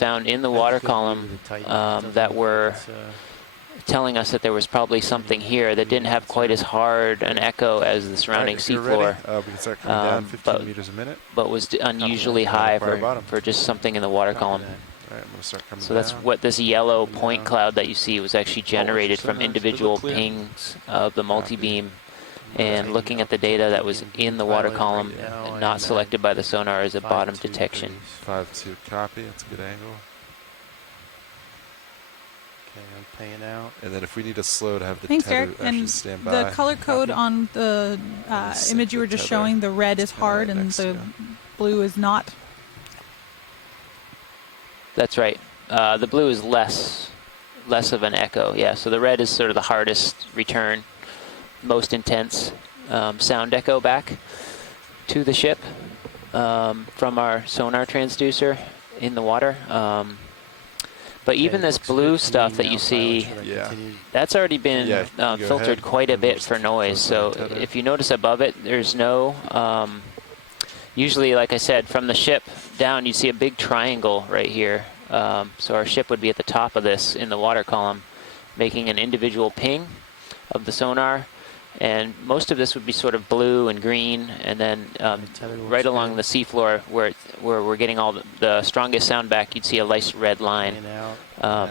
found in the water column that were telling us that there was probably something here that didn't have quite as hard an echo as the surrounding seafloor, we can start coming down 15 meters a minute. but was unusually high for just something in the water column. All right, I'm gonna start coming So that's down. what this yellow point cloud that you see was actually generated from individual pings of the multi-beam, and looking at the data that was in the water column and not selected by the sonar as a bottom detection. 5-2 copy, that's a good angle. Okay, I'm paying out. And then if we need a slow to have the Thanks, tether Derek. actually And stand by. the color code Copy. on the image you were just showing, the red is hard right and next the to blue is not. That's right. The blue is less of an echo. Yeah. So the red is sort of the hardest return, most intense sound echo back to the ship from our sonar transducer in the water. But even this blue stuff that you see, that's already been filtered quite a bit for noise. So if you notice above it, there's no, usually, like I said, from the ship down, you see a big triangle right here. So our ship would be at the top of this in the water column, making an individual ping of the sonar. And most of this would be sort of blue and green, and then right along the seafloor where we're getting all the strongest sound back, you'd see a nice red line.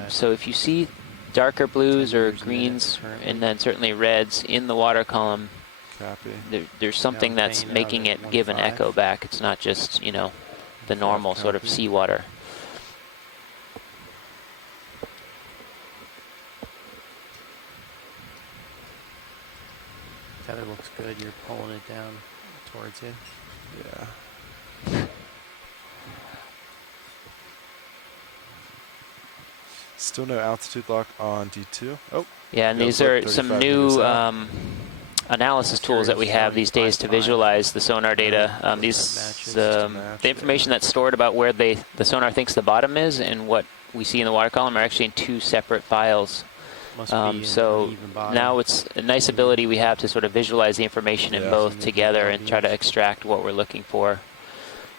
So if you see darker blues or greens, and then certainly reds in the water column, there's something that's making it give an echo back. It's not just, you know, the normal sort of seawater. Tether looks good. You're pulling it down towards you. Yeah. Still no altitude lock on D2. Oh. Yeah, and these are some new analysis tools that we have these days to visualize the sonar data. The information that's stored about where the sonar thinks the bottom is and what we see in the water column are actually in two separate files. So now it's a nice ability we have to sort of visualize the information in both together and try to extract what we're looking for.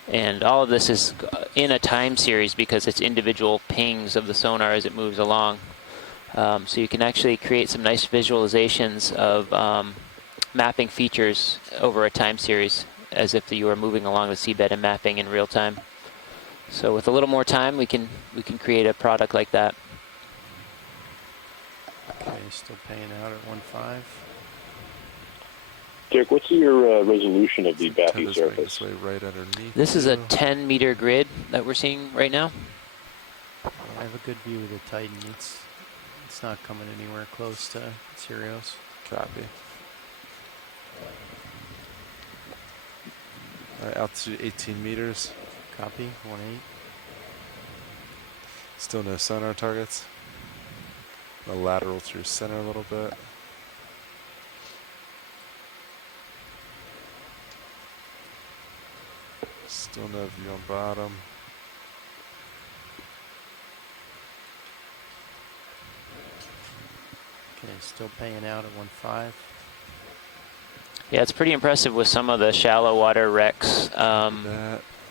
And all of this is in a time series because it's individual pings of the sonar as it moves along. So you can actually create some nice visualizations of mapping features over a time series as if you were moving along the seabed and mapping in real time. So with a little more time, we can create a product like that. Okay, still paying out at 1.5. Derek, what's your resolution of the Bathy surface? Right underneath. This is a 10-meter grid that we're seeing right now. I have a good view of the Titan. It's not coming anywhere close to Sirius. Copy. All right, altitude 18 meters. Copy, 1.8. Still no sonar targets. A lateral through center a little bit. Still no view on bottom. Okay, still paying out at 1.5. Yeah, it's pretty impressive with some of the shallow water wrecks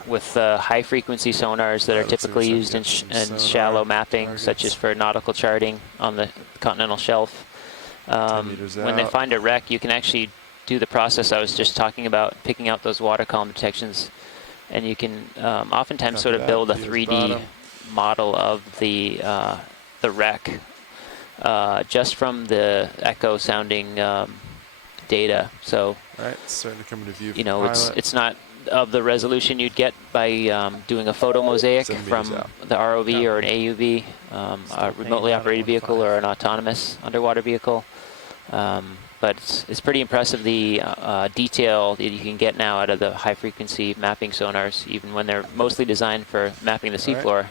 with high frequency sonars that are typically used in shallow mapping, such as for nautical charting on the continental shelf. When they find a wreck, you can actually do the process I was just talking about, picking out those water column detections, and you can oftentimes sort of build a 3D model of the wreck just from the echo sounding data. So, starting to come into view. You know, it's not of the resolution you'd get by doing a photo mosaic from the ROV or an AUV, a remotely operated vehicle or an autonomous underwater vehicle. But it's pretty impressive the detail that you can get now out of the high-frequency mapping sonars, even when they're mostly designed for mapping the seafloor.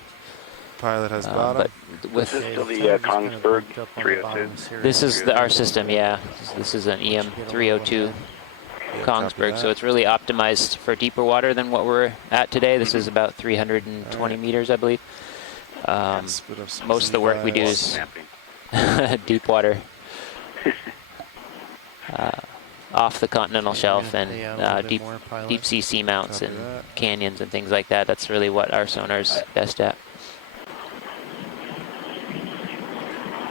Pilot has bottom. But with the Kongsberg 302. This is our system, yeah. This is an EM 302 Kongsberg, so it's really optimized for deeper water than what we're at today. This is about 320 meters, I believe. Most of the work we do is deep water. Off the continental shelf and deep sea seamounts and canyons and things like that. That's really what our sonar's best at.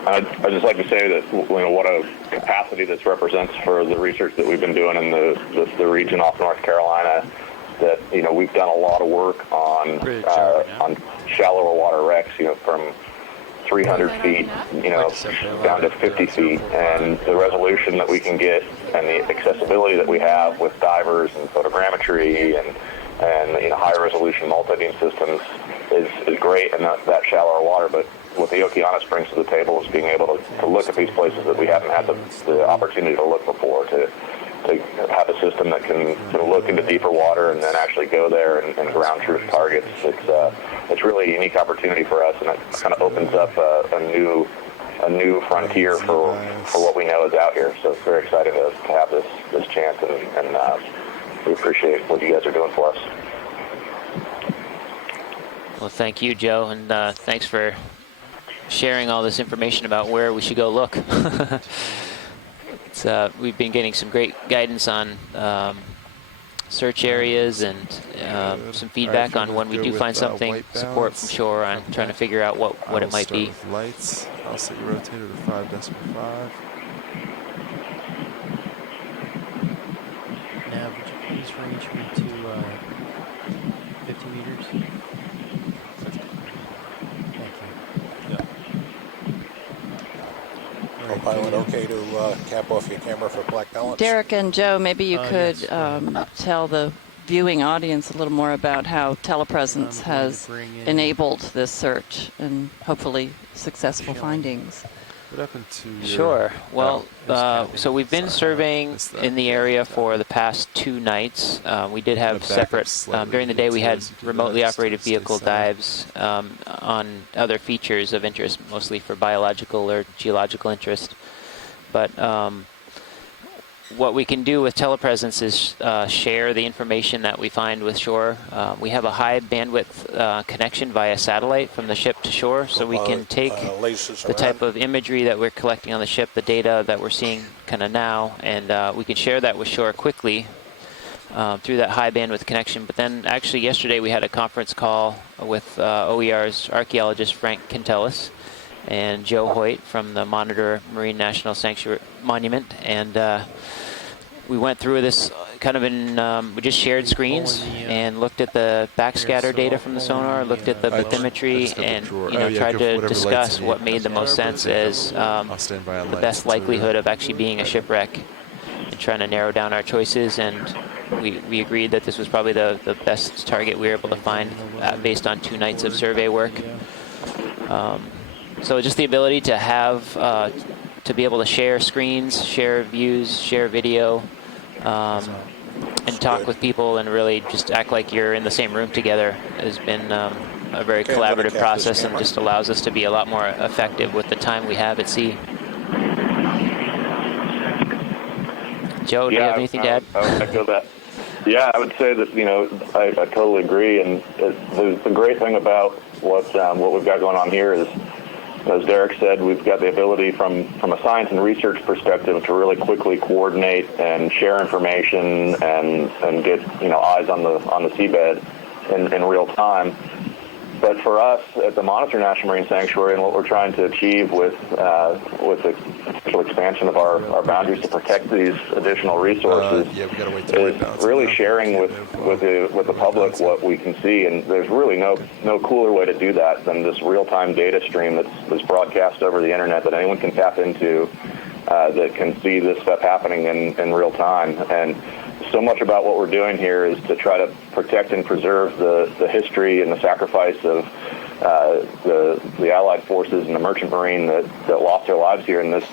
I'd just like to say that what a capacity this represents for the research that we've been doing in the region off North Carolina. That we've done a lot of work on shallower water wrecks, from 300 feet, down to 50 feet, and the resolution that we can get and the accessibility that we have with divers and photogrammetry and high resolution multi-beam systems is great in that shallower water. But what the Okeanos brings to the table is being able to look at these places that we haven't had the opportunity to look before, to have a system that can look into deeper water and then actually go there and ground truth targets. It's really a unique opportunity for us, and it kind of opens up a new frontier for what we know is out here. So it's very exciting to have this chance, and we appreciate what you guys are doing for us. Well, thank you, Joe, and thanks for sharing all this information about where we should go look. We've been getting some great guidance on search areas and some feedback on when we do find something, support from shore on trying to figure out what it might be. With lights, I'll set your rotator to 5.5. Nav, would you please range me to 50 meters? Thank you. Co-pilot, okay to cap off your camera for black balance? Derek and Joe, maybe you could yes. tell the viewing audience a little more about how telepresence has enabled this search and hopefully successful findings. What happened to your... Sure. Well, so we've been surveying in the area for the past 2 nights. We did have separate, during the day we had remotely operated vehicle dives on other features of interest, mostly for biological or geological interest. But what we can do with telepresence is share the information that we find with shore. We have a high bandwidth connection via satellite from the ship to shore, so we can take the type of imagery that we're collecting on the ship, the data that we're seeing kind of now, and we can share that with shore quickly through that high bandwidth connection. But then actually yesterday we had a conference call with OER's archaeologist Frank Kentelis and Joe Hoyt from the Monitor Marine National Sanctuary Monument, and we went through this kind of we just shared screens and looked at the backscatter data from the sonar, looked at the bathymetry, and tried to discuss what made the most sense as the best likelihood of actually being a shipwreck, and trying to narrow down our choices. And we agreed that this was probably the best target we were able to find based on 2 nights of survey work. So just the ability to have, to be able to share screens, share views, share video, and talk with people and really just act like you're in the same room together has been a very collaborative process, and just allows us to be a lot more effective with the time we have at sea. Joe, do you have anything to add? I would echo that. Yeah, I would say that, I totally agree. And the great thing about what we've got going on here is, as Derek said, we've got the ability from a science and research perspective to really quickly coordinate and share information and get eyes on the seabed in real time. But for us at the Monitor National Marine Sanctuary, and what we're trying to achieve with the potential expansion of our boundaries to protect these additional resources, is really sharing with the public what we can see. And there's really no cooler way to do that than this real-time data stream that's broadcast over the internet that anyone can tap into, that can see this stuff happening in real time. And so much about what we're doing here is to try to protect and preserve the history and the sacrifice of the Allied forces and the merchant marine that lost their lives here in this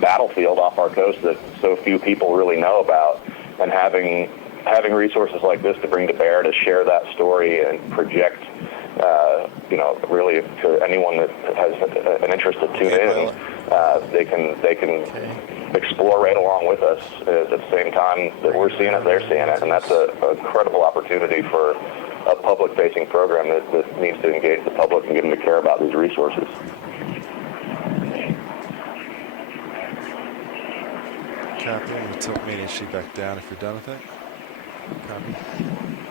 battlefield off our coast that so few people really know about. And having resources like this to bring to bear to share that story and project, really to anyone that has an interest to tune in, they can explore right along with us at the same time that we're seeing it, they're seeing it. And that's an incredible opportunity for a public-facing program that needs to engage the public and get them to care about these resources. Copy. I'm going to tilt main sheet back down if you're done with it. Copy.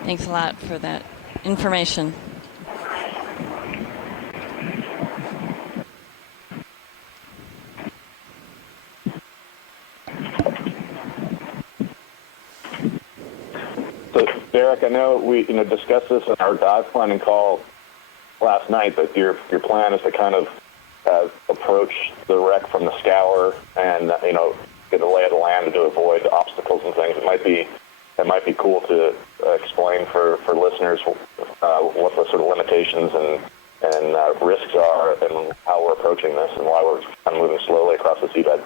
Thanks a lot for that information. Derek, I know we discussed this in our dive planning call last night, but your plan is to kind of approach the wreck from the scour and get a lay of the land to avoid obstacles and things. It might be cool to explain for listeners what the sort of limitations and risks are and how we're approaching this and why we're kind of moving slowly across the seabed.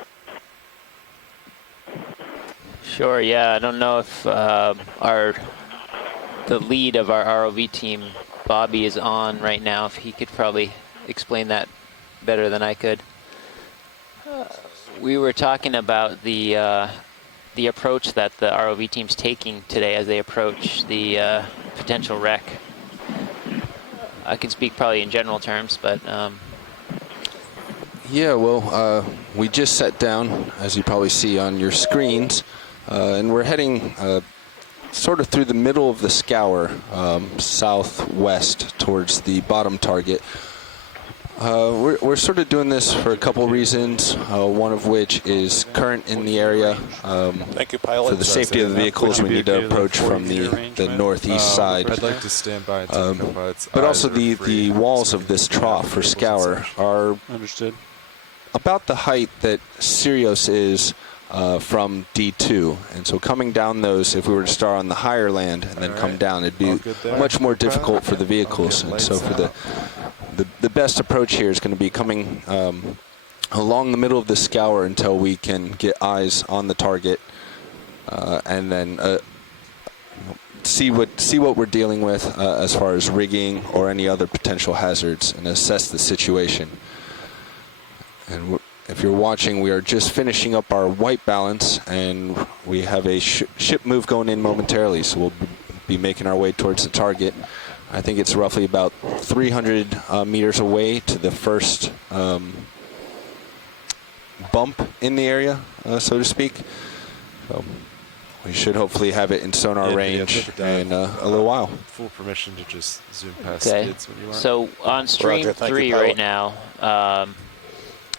Sure, yeah. I don't know if the lead of our ROV team, Bobby, is on right now. If he could probably explain that better than I could. We were talking about the approach that the ROV team's taking today as they approach the potential wreck. I can speak probably in general terms, but yeah, well, we just sat down, as you probably see on your screens, and we're heading sort of through the middle of the scour, southwest towards the bottom target. We're sort of doing this for a couple reasons, one of which is current in the area. Thank you, pilot. For the safety of the vehicles, we need to approach from the northeast side. I'd like to stand by and take a couple. But also the walls of this trough or scour are about the height that Sirius is from D2. And so coming down those, if we were to start on the higher land and then come down, it'd be much more difficult for the vehicles. And so for the best approach here is going to be coming along the middle of the scour until we can get eyes on the target and then see what we're dealing with as far as rigging or any other potential hazards and assess the situation. And if you're watching, we are just finishing up our white balance, and we have a ship move going in momentarily, so we'll be making our way towards the target. I think it's roughly about 300 meters away to the first bump in the area, so to speak. So we should hopefully have it in sonar range in a little while. Full permission to just zoom past okay. skids when you want. So on stream Roger, 3 right now,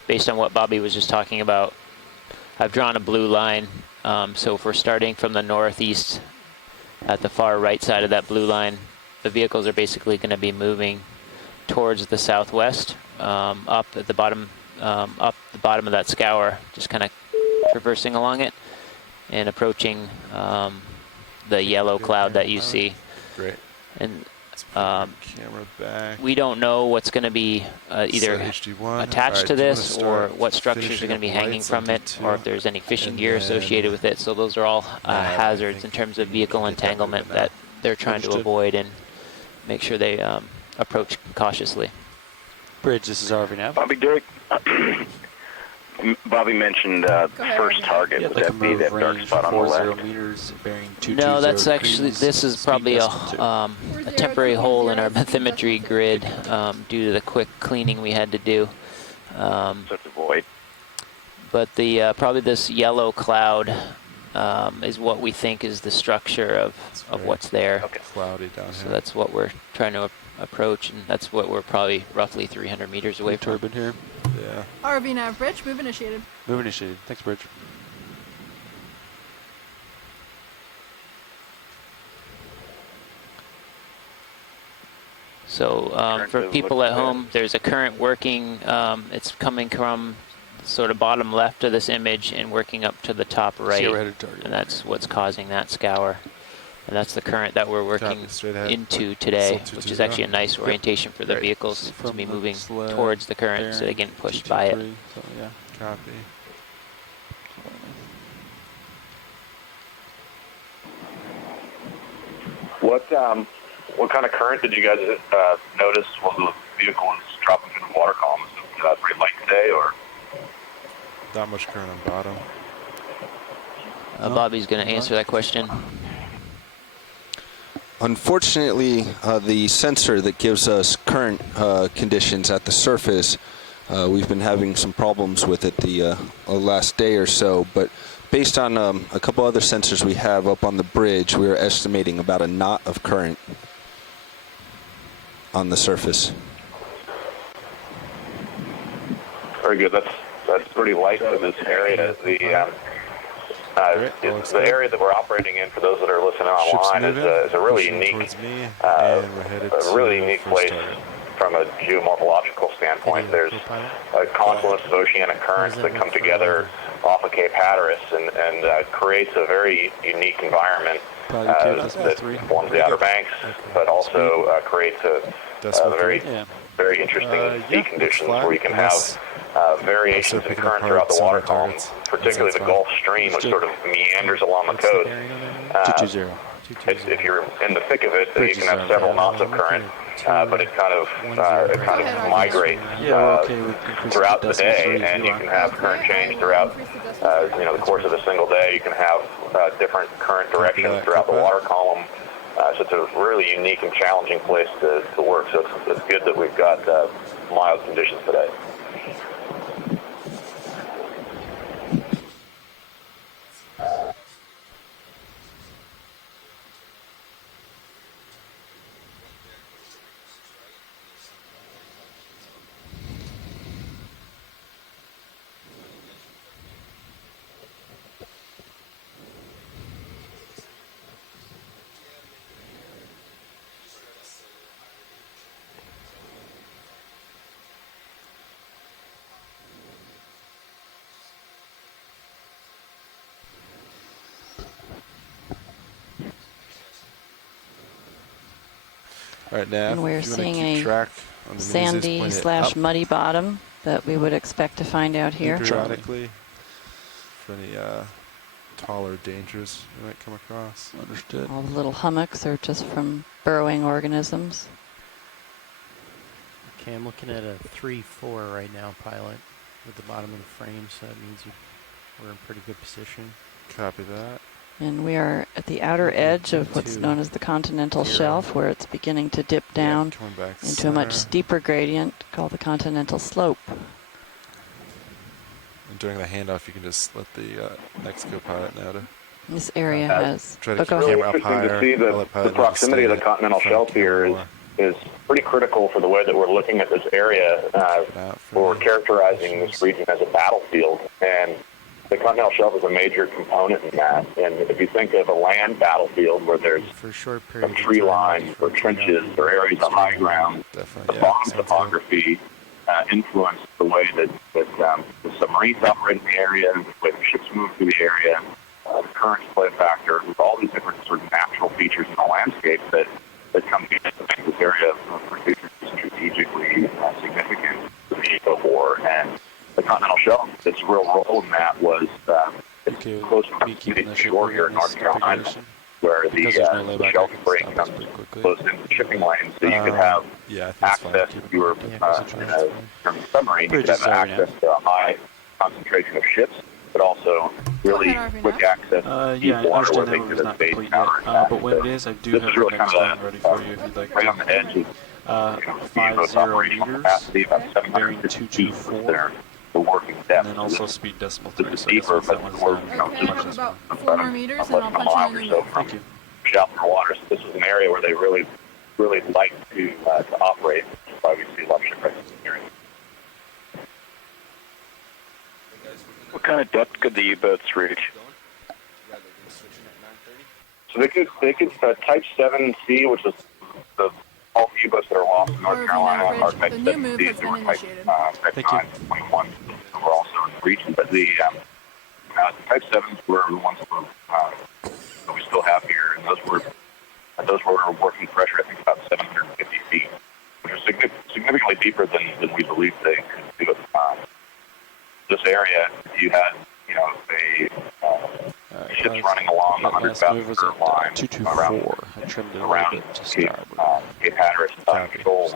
based on what Bobby was just talking about, I've drawn a blue line. So if we're starting from the northeast at the far right side of that blue line, the vehicles are basically going to be moving towards the southwest, up at the bottom, up the bottom of that scour, just kind of traversing along it and approaching the yellow cloud that you see. Great. And camera back. we don't know what's going to be either attached to this or what structures are going to be hanging from it, or if there's any fishing gear associated with it. So those are all hazards in terms of vehicle entanglement that they're trying to avoid and make sure they approach cautiously. Bridge, this is Harvey now. Bobby, Derek, Bobby mentioned first target. Would that be that dark spot on the left? Meters, bearing 220 No, that's actually, degrees, this is probably a temporary hole in our 0.0. bathymetry grid due to the quick cleaning we had to do. So it's a void. But the probably this yellow cloud is what we think is the structure of what's there. Okay. Cloudy down So here. that's what we're trying to approach, and that's what we're probably roughly 300 meters away from. turbine here. Yeah. RV nav, Bridge, move initiated. Move initiated. Thanks, Bridge. So for people at home, there's a current working, it's coming from sort of bottom left of this image and working up to the top right, and that's what's causing that scour. And that's the current that we're working into today, which is actually a nice orientation for the vehicles to be moving towards the current so they get pushed by it. So, yeah. Copy. What kind of current did you guys notice while the vehicle was dropping through the water column? Is it pretty light today, or? Not much current on bottom. Bobby's going to answer that question. Unfortunately, the sensor that gives us current conditions at the surface, we've been having some problems with it the last day or so, but based on a couple other sensors we have up on the bridge, we are estimating about a knot of current on the surface. Very good. That's pretty light for this area. The area that we're operating in, for those that are listening online, is a really unique, place from a geomorphological standpoint. There's a confluence of oceanic currents that come together off of Cape Hatteras and creates a very unique environment that forms the Outer Banks, but also creates a very interesting sea conditions where you can have variations in current throughout the water column, particularly the Gulf Stream, which sort of meanders along the coast. 220. If you're in the thick of it, you can have several knots of current, but it kind of migrates throughout the day, and you can have current change throughout the course of a single day. You can have different current directions throughout the water column. So it's a really unique and challenging place to work. So it's good that we've got mild conditions today. Right now, and we're seeing a sandy / muddy bottom that we would expect to find out here. Periodically, for any taller dangers we might come across. Understood. All the little hummocks are just from burrowing organisms. Okay, I'm looking at a 3-4 right now, pilot, with the bottom of the frame, so that means we're in pretty good position. Copy that. And we are at the outer edge of what's known as the continental shelf, where it's beginning to dip down into a much steeper gradient called the continental slope. And during the handoff, you can just let the next co-pilot know to... This area has... Try to it's really interesting to see the proximity of the continental shelf here is pretty critical for the way that we're looking at this area. We're characterizing this region as a battlefield, and the continental shelf is a major component in that. And if you think of a land battlefield where there's some tree lines or trenches or areas of high ground, the bottom topography influence the way that the submarines operate in the area, the way the ships move through the area, the currents play a factor, with all these different sort of natural features in the landscape that come together to make this area strategically significant to the eco war. And the continental shelf, its real role in that was close proximity to shore here in North Carolina, where the shelf break comes close into the shipping lane, so you could have access, if you were in a submarine, you could have access to a high concentration of ships, but also really quick access to deep water where they could have base counterattack. But when it is, I do have the next time ready for you if you'd like. Right on the edge of 50 meters, about 750 the working depth. And then also speed decimal 3, so deeper, but we're about 4 more meters and I'll punch in. Thank you. Shallower waters. This is an area where they really like to operate, which is why we see a lot of shipwrecks in the area. What kind of depth could the U-boats reach? So they could Type 7C, which is all the U-boats that are lost in North Carolina are Type 7C. They were Type 921 were also in the region, but the Type 7s were the ones that we still have here, and those were working pressure, I think, about 750 feet, which is significantly deeper than we believed they could do at the time. This area, you had, ships running along the 100,000-foot line around Cape Hatteras, Shoal.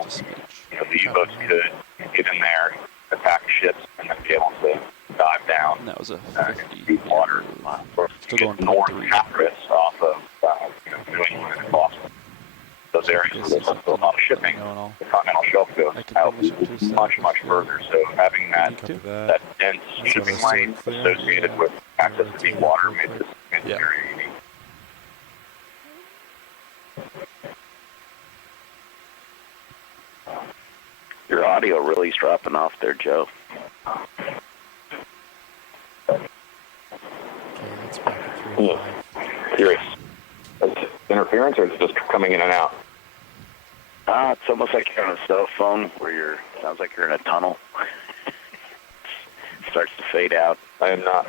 The U-boats could get in there, attack ships, and then be able to dive down that was a deep water. Or get north Hatteras off of New England and Boston. Those areas where there's a lot of shipping, the continental shelf goes out much further. So having that dense shipping lane associated with access to deep water made this very unique. Your audio really's dropping off there, Joe. Okay, that's better. Curious. It's interference, or it's just coming in and out? It's almost like you're on a cell phone where sounds like you're in a tunnel. Starts to fade out. I am not.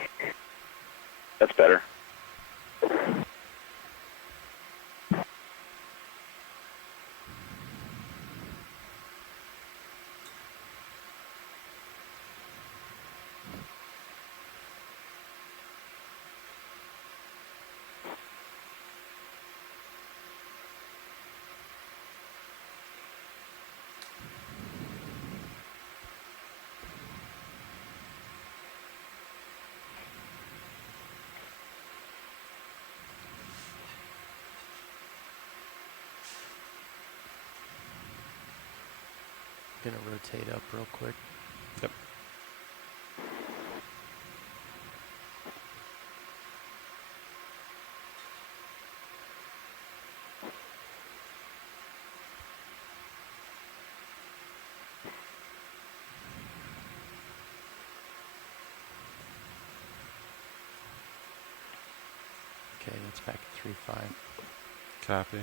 That's better. Gonna rotate up real quick. Yep. Okay, that's back at 3.5. Copy.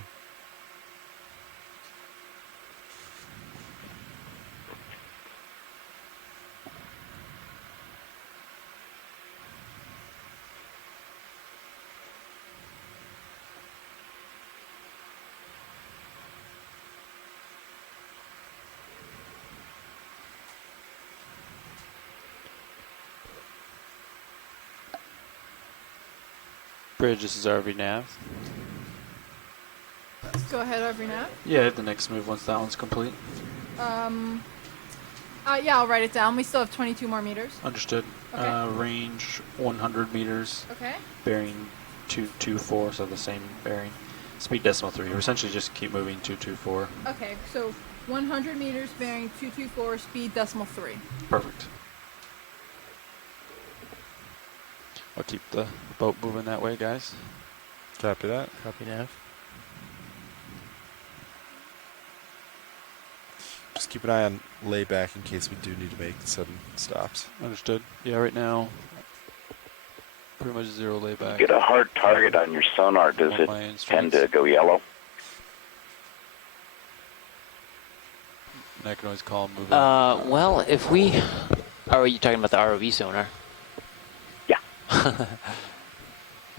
Bridge, this is RV Nav. Go ahead, Nav. Yeah, the next move once that one's complete. Yeah, I'll write it down. We still have 22 more meters. Understood. Okay. Range 100 meters. Okay. Bearing 224, so the same bearing. Speed decimal 3. We essentially just keep moving 224. Okay, so 100 meters bearing 224, speed decimal 3. Perfect. I'll keep the boat moving that way, guys. Copy that. Copy nav. Just keep an eye on layback in case we do need to make sudden stops. Understood. Yeah, right now, pretty much zero layback. Get a hard target on your sonar. Does it tend to go yellow? And I can always call moving. Well, if we... Are you talking about the ROV sonar? Yeah.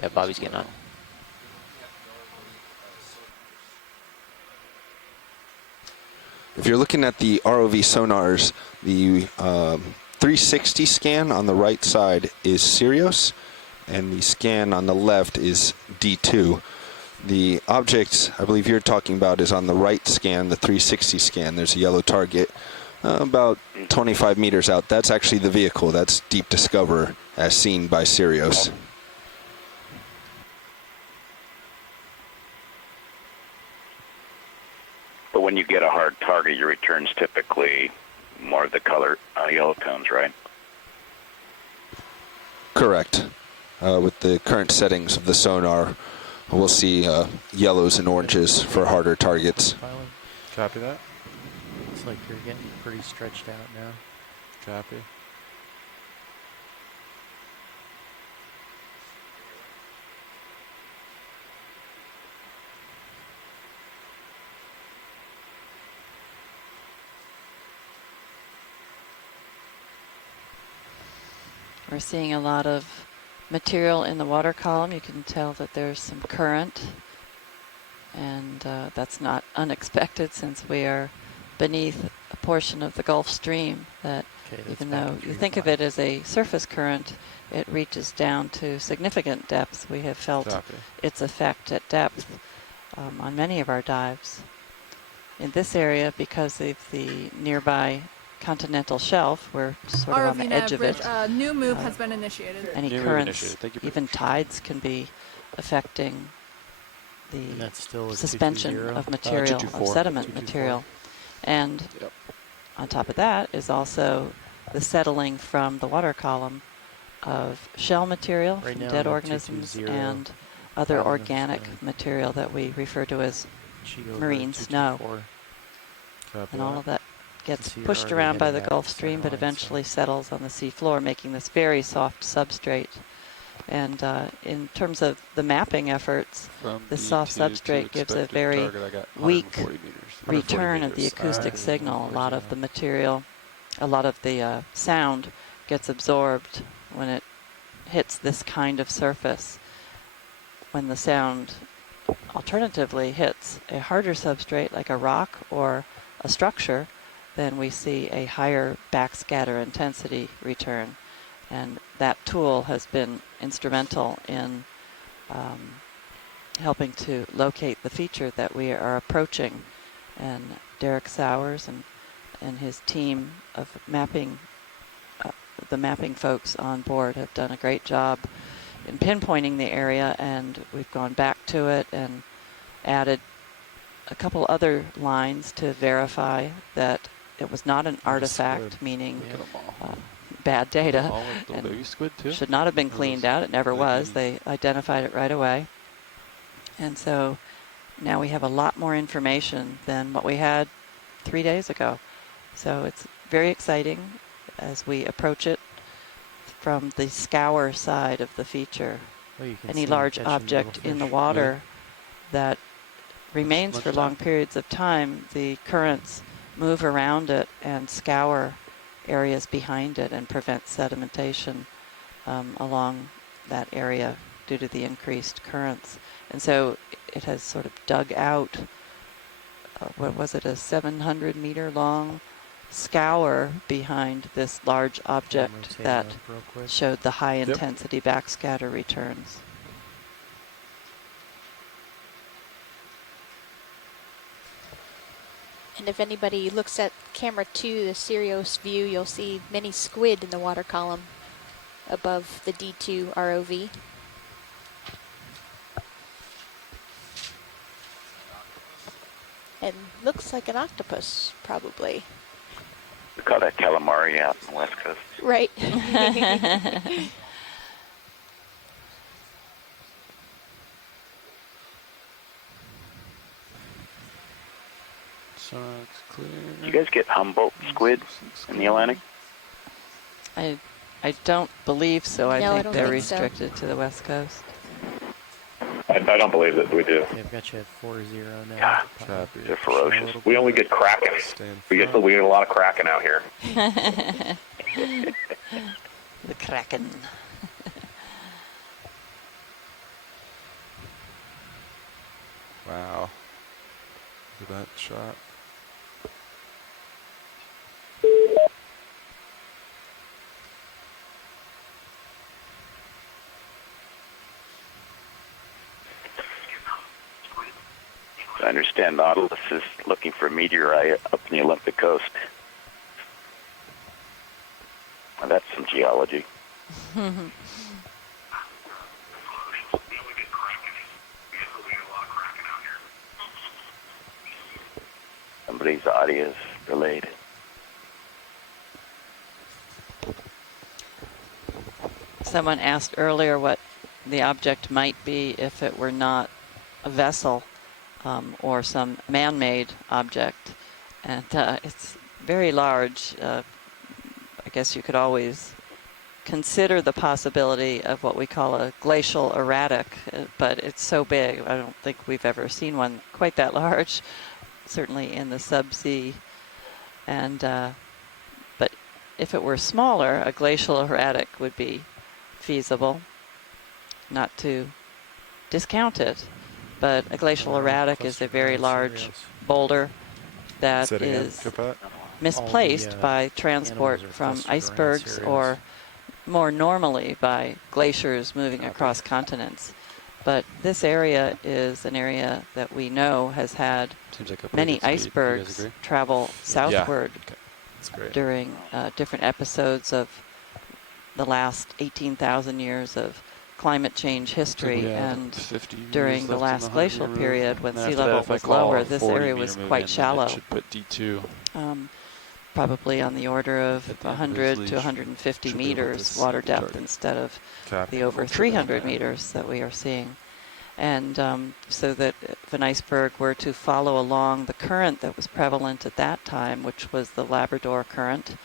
Yeah, Bobby's getting on. If you're looking at the ROV sonars, the 360 scan on the right side is Sirius, and the scan on the left is D2. The object I believe you're talking about is on the right scan, the 360 scan. There's a yellow target about 25 meters out. That's actually the vehicle. That's Deep Discoverer, as seen by Sirius. But when you get a hard target, your return's typically more of the color yellow tones, right? Correct. With the current settings of the sonar, we'll see yellows and oranges for harder targets. Copy that. Looks like you're getting pretty stretched out now. Copy. We're seeing a lot of material in the water column. You can tell that there's some current, and that's not unexpected since we are beneath a portion of the Gulf Stream that, even though you think of it as a surface current, it reaches down to significant depth. We have felt its effect at depth on many of our dives. In this area, because of the nearby continental shelf, we're sort of on the edge of it. New move has been initiated. Any currents, even tides, can be affecting the suspension of material, of sediment material. And on top of that is also the settling from the water column of shell material from dead organisms and other organic material that we refer to as marine snow. And all of that gets pushed around by the Gulf Stream, but eventually settles on the sea floor, making this very soft substrate. And in terms of the mapping efforts, the soft substrate gives a very weak return of the acoustic signal. A lot of the material, a lot of the sound gets absorbed when it hits this kind of surface. When the sound alternatively hits a harder substrate like a rock or a structure, then we see a higher backscatter intensity return. And that tool has been instrumental in helping to locate the feature that we are approaching. And Derek Sowers and his team of mapping, the mapping folks on board have done a great job in pinpointing the area, and we've gone back to it and added a couple other lines to verify that it was not an artifact, meaning bad data, and should not have been cleaned out. It never was. They identified it right away. And so now we have a lot more information than what we had 3 days ago. So it's very exciting as we approach it from the scour side of the feature. Any large object in the water that remains for long periods of time, the currents move around it and scour areas behind it and prevent sedimentation along that area due to the increased currents. And so it has sort of dug out, what was it, a 700-meter long scour behind this large object that showed the high intensity backscatter returns. And if anybody looks at camera 2, the Sirius view, you'll see many squid in the water column above the D2 ROV. And looks like an octopus, probably. We call that calamari out on the West Coast. Right. Sonar's clear. Do you guys get Humboldt squid in the Atlantic? I don't believe so. I No, I think don't they're think so. restricted to the West Coast. I don't believe that we do. They've got you at 4-0 now. Yeah, they're ferocious. We only get Kraken. We get a lot of Kraken out here. The Kraken. Wow. Look at that shot. I understand Nautilus is looking for a meteorite up in the Olympic coast. Well, that's some geology. Somebody's audio is delayed. Someone asked earlier what the object might be if it were not a vessel or some man-made object. And it's very large. I guess you could always consider the possibility of what we call a glacial erratic, but it's so big. I don't think we've ever seen one quite that large, certainly in the subsea. And but if it were smaller, a glacial erratic would be feasible. Not to discount it, but a glacial erratic is a very large boulder that is misplaced by transport from icebergs or more normally by glaciers moving across continents. But this area is an area that we know has had many icebergs travel southward during different episodes of the last 18,000 years of climate change history, and during the last glacial period when sea level was lower, this area was quite shallow. Probably on the order of 100 to 150 meters water depth instead of the over 300 meters that we are seeing. And so that if an iceberg were to follow along the current that was prevalent at that time, which was the Labrador current,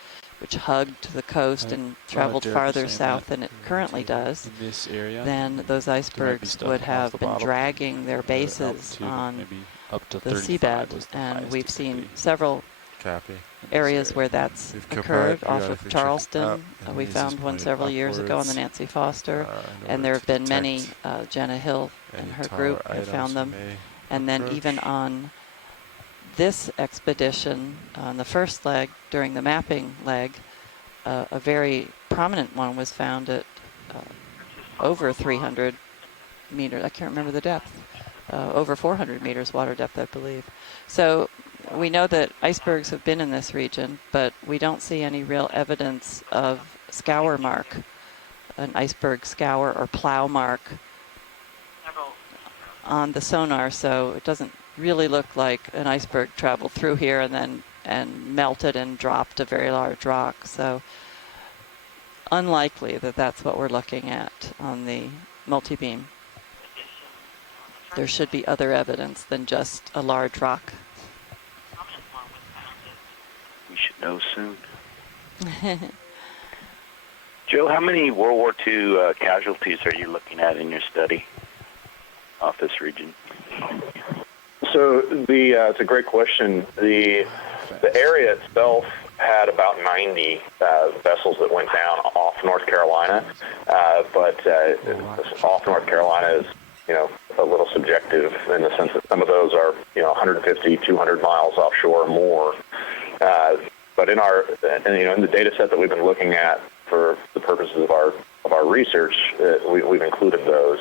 which hugged the coast and traveled farther south than it currently does, in this area, then those icebergs would have been dragging their bases on up to the 35 seabed, was the and highest we've it could seen be several Copy. in this areas area. where that's We've occurred off periodically of checked Charleston. up, and We Liz found is one pointing several years ago on the upwards. Nancy Foster, In order and there have to been many. detect Jenna Hill and any her taller group have items found them. may And then approach. even on this expedition, on the first leg, during the mapping leg, a very prominent one was found at over 300 meters. I can't remember the depth. Over 400 meters water depth, I believe. So we know that icebergs have been in this region, but we don't see any real evidence of scour mark, an iceberg scour or plow mark on the sonar. So it doesn't really look like an iceberg traveled through here and melted and dropped a very large rock. So unlikely that that's what we're looking at on the multi-beam. There should be other evidence than just a large rock. We should know soon. Joe, how many World War II casualties are you looking at in your study off this region? So it's a great question. The area itself had about 90 vessels that went down off North Carolina, but off North Carolina is, a little subjective in the sense that some of those are, 150, 200 miles offshore or more. But in in the data set that we've been looking at for the purposes of our research, we've included those.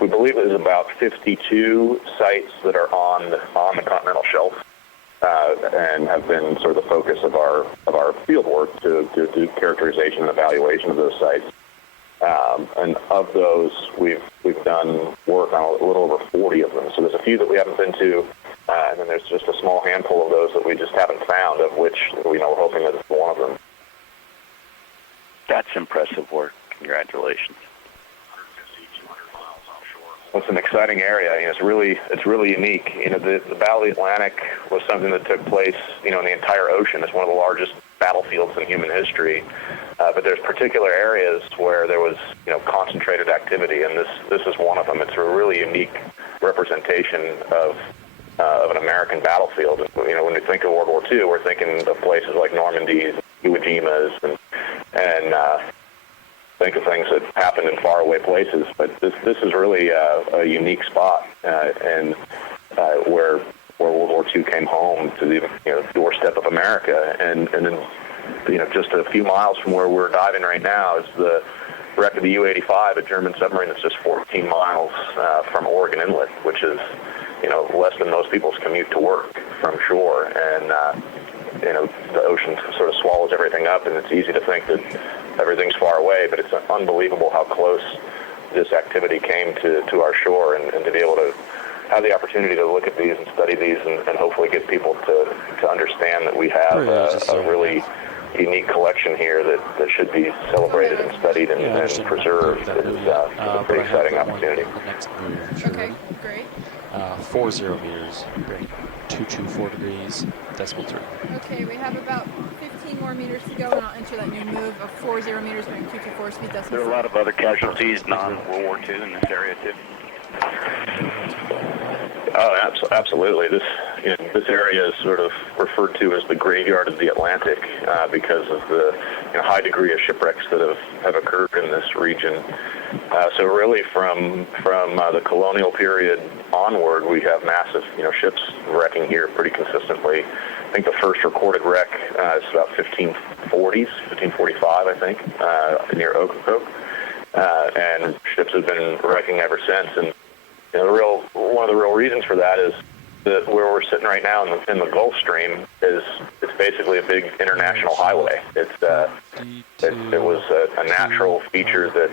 We believe there's about 52 sites that are on the continental shelf, and have been sort of the focus of our field work to do characterization and evaluation of those sites. And of those, we've done work on a little over 40 of them. So there's a few that we haven't been to, and then there's just a small handful of those that we just haven't found, of which we're hoping that it's one of them. That's impressive work. Congratulations. Well, it's an exciting area. It's really unique. The Battle of the Atlantic was something that took place, in the entire ocean. It's one of the largest battlefields in human history. But there's particular areas where there was, concentrated activity, and this is one of them. It's a really unique representation of an American battlefield. And, when we think of World War II, we're thinking of places like Normandy, Iwo Jima's, and think of things that happened in faraway places. But this is really a unique spot, and where World War II came home to the doorstep of America, and then just a few miles from where we're diving right now is the wreck of the U-85, a German submarine that's just 14 miles from Oregon Inlet, which is less than most people's commute to work from shore, and the ocean sort of swallows everything up, and it's easy to think that everything's far away, but it's unbelievable how close this activity came to our shore, and to be able to have the opportunity to look at these and study these and hopefully get people to understand that we have a really unique collection here that should be celebrated and studied and preserved. It's a pretty exciting opportunity. Okay, great. 40 meters, bearing 224 degrees, decimal 3. Okay, we have about 15 more meters to go, and I'll enter that new move of 40 meters bearing 224 speed decimal. There are a lot of other casualties non-World War II in this area too. Oh, absolutely. This area is sort of referred to as the graveyard of the Atlantic because of the high degree of shipwrecks that have occurred in this region. So really, from the colonial period onward, we have massive ships wrecking here pretty consistently. I think the first recorded wreck is about 1545, I think, near Okeanos, and ships have been wrecking ever since. And one of the real reasons for that is that where we're sitting right now in the Gulf Stream it's basically a big international highway. It was a natural feature that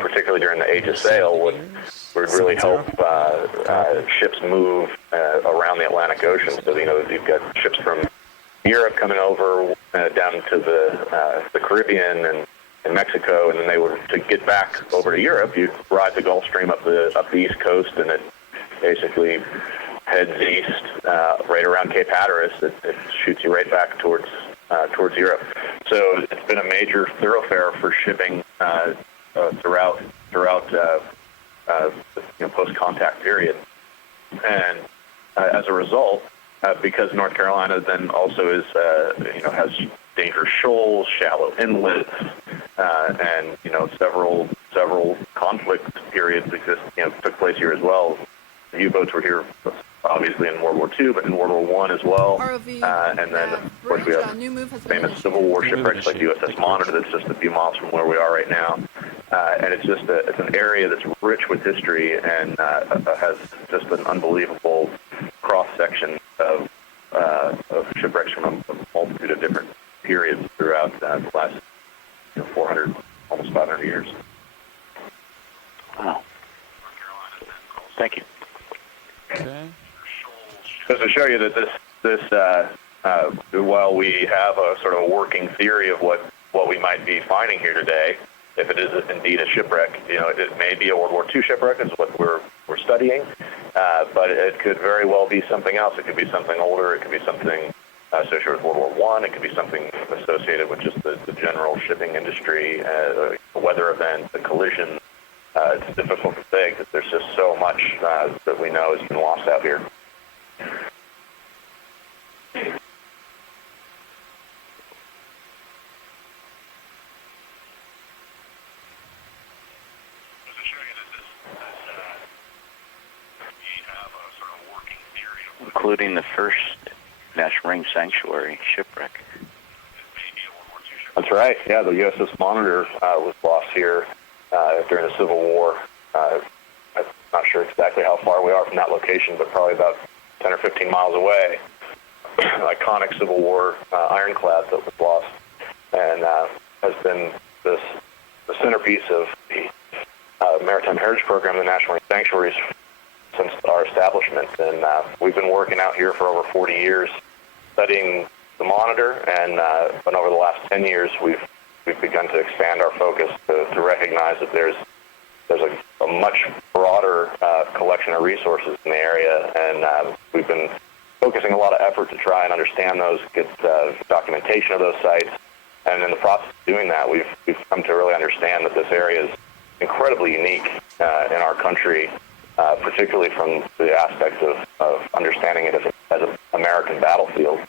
particularly during the age of sail would really help ships move around the Atlantic Ocean. So you've got ships from Europe coming over down to the Caribbean and Mexico, and then they would, to get back over to Europe, you'd ride the Gulf Stream up the East Coast, and it basically heads east right around Cape Hatteras. It shoots you right back towards Europe. So it's been a major thoroughfare for shipping throughout post-contact period. And as a result, because North Carolina then also is, has dangerous shoals, shallow inlets, and several conflict periods took place here as well. The U-boats were here obviously in World War II, but in World War I as well. ROV, and then, of course, we have new move has been famous Civil War shipwrecks like USS Monitor that's just a few miles from where we are right now. And it's just it's an area that's rich with history and has just an unbelievable cross-section of shipwrecks from a multitude of different periods throughout the last 400, almost 500 years. Wow. Thank you. Okay. Just to show you that this while we have a sort of a working theory of what we might be finding here today, if it is indeed a shipwreck, it may be a World War II shipwreck is what we're studying, but it could very well be something else. It could be something older. It could be something associated with World War I. It could be something associated with just the general shipping industry, a weather event, a collision. It's difficult to say because there's just so much that we know has been lost out here. Including the first National Marine Sanctuary shipwreck. That's right. Yeah, the USS Monitor was lost here during the Civil War. I'm not sure exactly how far we are from that location, but probably about 10 or 15 miles away. Iconic Civil War ironclad that was lost and has been the centerpiece of the Maritime Heritage Program, the National Marine Sanctuaries, since our establishment. And we've been working out here for over 40 years studying the Monitor, and over the last 10 years we've begun to expand our focus to recognize that there's a much broader collection of resources in the area, and we've been focusing a lot of effort to try and understand those, get documentation of those sites, and in the process of doing that, we've come to really understand that this area is incredibly unique in our country, particularly from the aspect of understanding it as an American battlefield.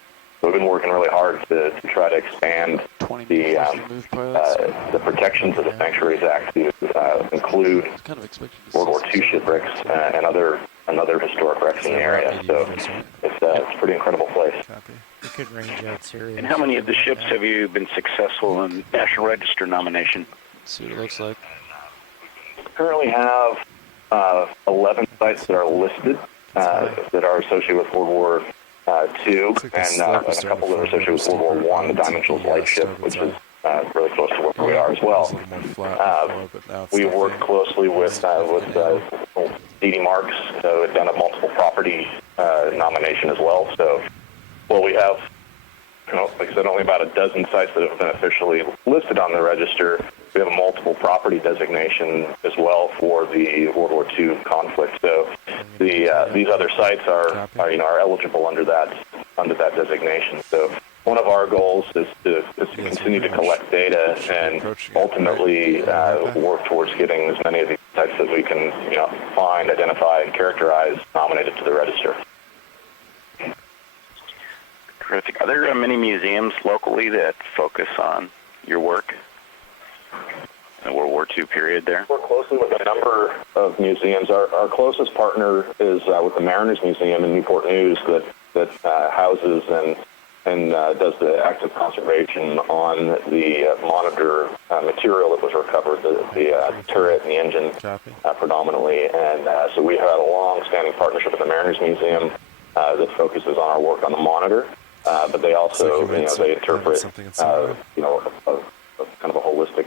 We've been working really hard to try to expand the protections of the Sanctuaries Act to include World War II shipwrecks and other historic wrecks in the area. So it's a pretty incredible place. You could range out Syria. And how many of the ships have you been successful in National Register nomination? Let's see what it looks like. We currently have 11 sites that are listed that are associated with World War II, and a couple that are associated with World War I, the Diamond Shield light ship, which is really close to where we are as well. We work closely with D.D. Marks, who had done a multiple property nomination as well. So, we have, like I said, only about a dozen sites that have been officially listed on the register. We have a multiple property designation as well for the World War II conflict. So these other sites are eligible under that designation. So one of our goals is to continue to collect data and ultimately work towards getting as many of these sites that we can find, identify, and characterize nominated to the register. Terrific. Are there many museums locally that focus on your work in the World War II period there? We work closely with a number of museums. Our closest partner is with the Mariners Museum in Newport News that houses and does the active conservation on the Monitor material that was recovered, the turret and the engine predominantly. And so we have a long-standing partnership with the Mariners Museum that focuses on our work on the Monitor. But they also, they interpret, kind of a holistic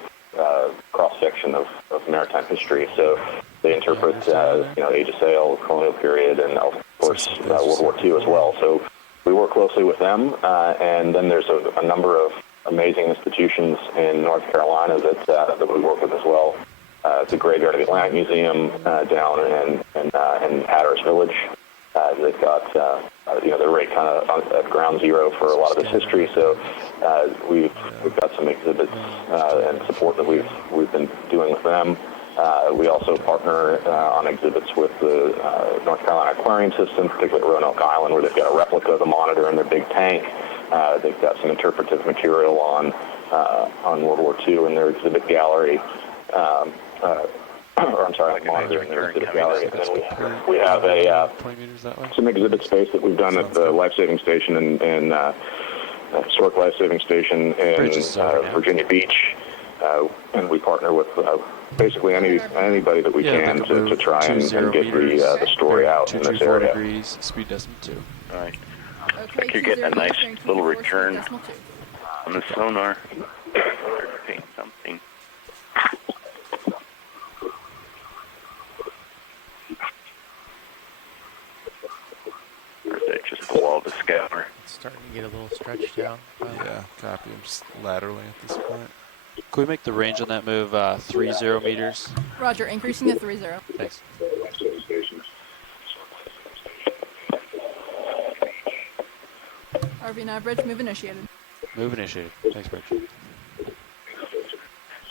cross-section of maritime history. So they interpret, Age of Sail, colonial period, and of course World War II as well. So we work closely with them, and then there's a number of amazing institutions in North Carolina that we work with as well. The Graveyard of the Atlantic Museum down in Hatteras Village. They've got, they're right kind of at ground zero for a lot of this history. So we've got some exhibits and support that we've been doing with them. We also partner on exhibits with the North Carolina Aquarium System, particularly at Roanoke Island, where they've got a replica of the monitor in their big tank. They've got some interpretive material on World War II in their exhibit gallery. Or I'm sorry, monitor in their exhibit gallery. And then we have some exhibit space that we've done at the Life-Saving Station and Historic Life-Saving Station in Virginia Beach. And we partner with basically anybody that we can to try and get the story out in this area. 224 degrees, speed decimal 2. All right. Like you're getting a nice little return on the sonar. Paint something. Or is that just the wall of the scour? It's starting to get a little stretched out. Yeah, copy. I'm just laterally at this point. Could we make the range on that move 30 meters? Roger, increasing to 30. Thanks. RV nav bridge, move initiated. Move initiated. Thanks, Bridge.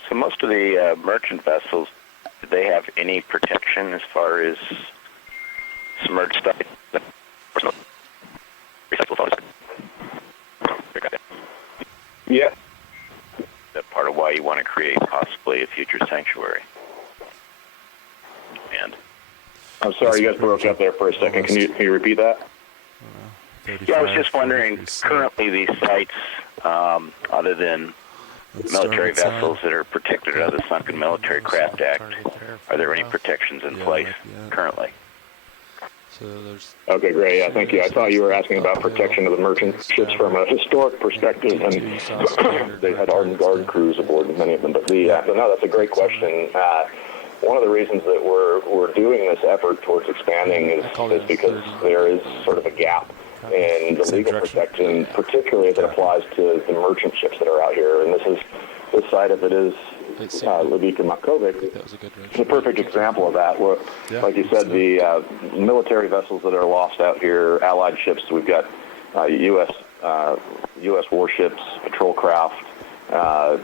So most of the merchant vessels, do they have any protection as far as submerged stuff? Yeah. That part of why you want to create possibly a future sanctuary. And I'm sorry, you guys broke up there for a second. Can you repeat that? yeah, I was just wondering, currently these sites, other than military vessels that are protected under the Sunken Military Craft Act, are there any protections in place currently? So there's Okay, great. Yeah, thank you. I thought you were asking about protection of the merchant ships from a historic perspective, and they had armed guard crews aboard many of them. But no, that's a great question. One of the reasons that we're doing this effort towards expanding is because there is sort of a gap in the legal protection, particularly as it applies to the merchant ships that are out here. And this side of it is Lubika Makovic. It's a perfect example of that. Where, like you said, the military vessels that are lost out here, Allied ships. We've got U.S. warships, patrol craft,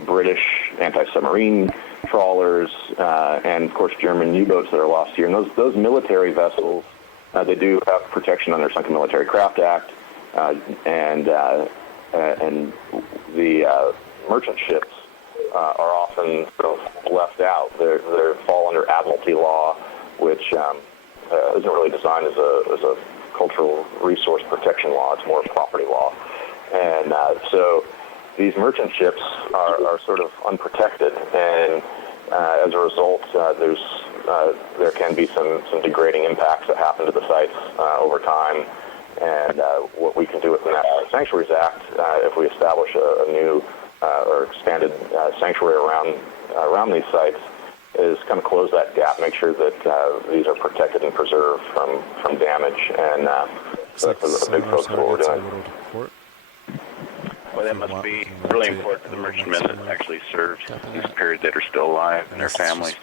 British anti-submarine trawlers, and of course German U-boats that are lost here. And those military vessels, they do have protection under Sunken Military Craft Act, and the merchant ships are often sort of left out. They fall under admiralty law, which isn't really designed as a cultural resource protection law. It's more a property law, and so these merchant ships are sort of unprotected, and as a result, there can be some degrading impacts that happen to the sites over time. And what we can do with the National Sanctuaries Act, if we establish a new or expanded sanctuary around these sites, is kind of close that gap, make sure that these are protected and preserved from damage. And so that's a big focus of what we're doing. Well, that must be really important to the merchantmen that actually served this period that are still alive and their families.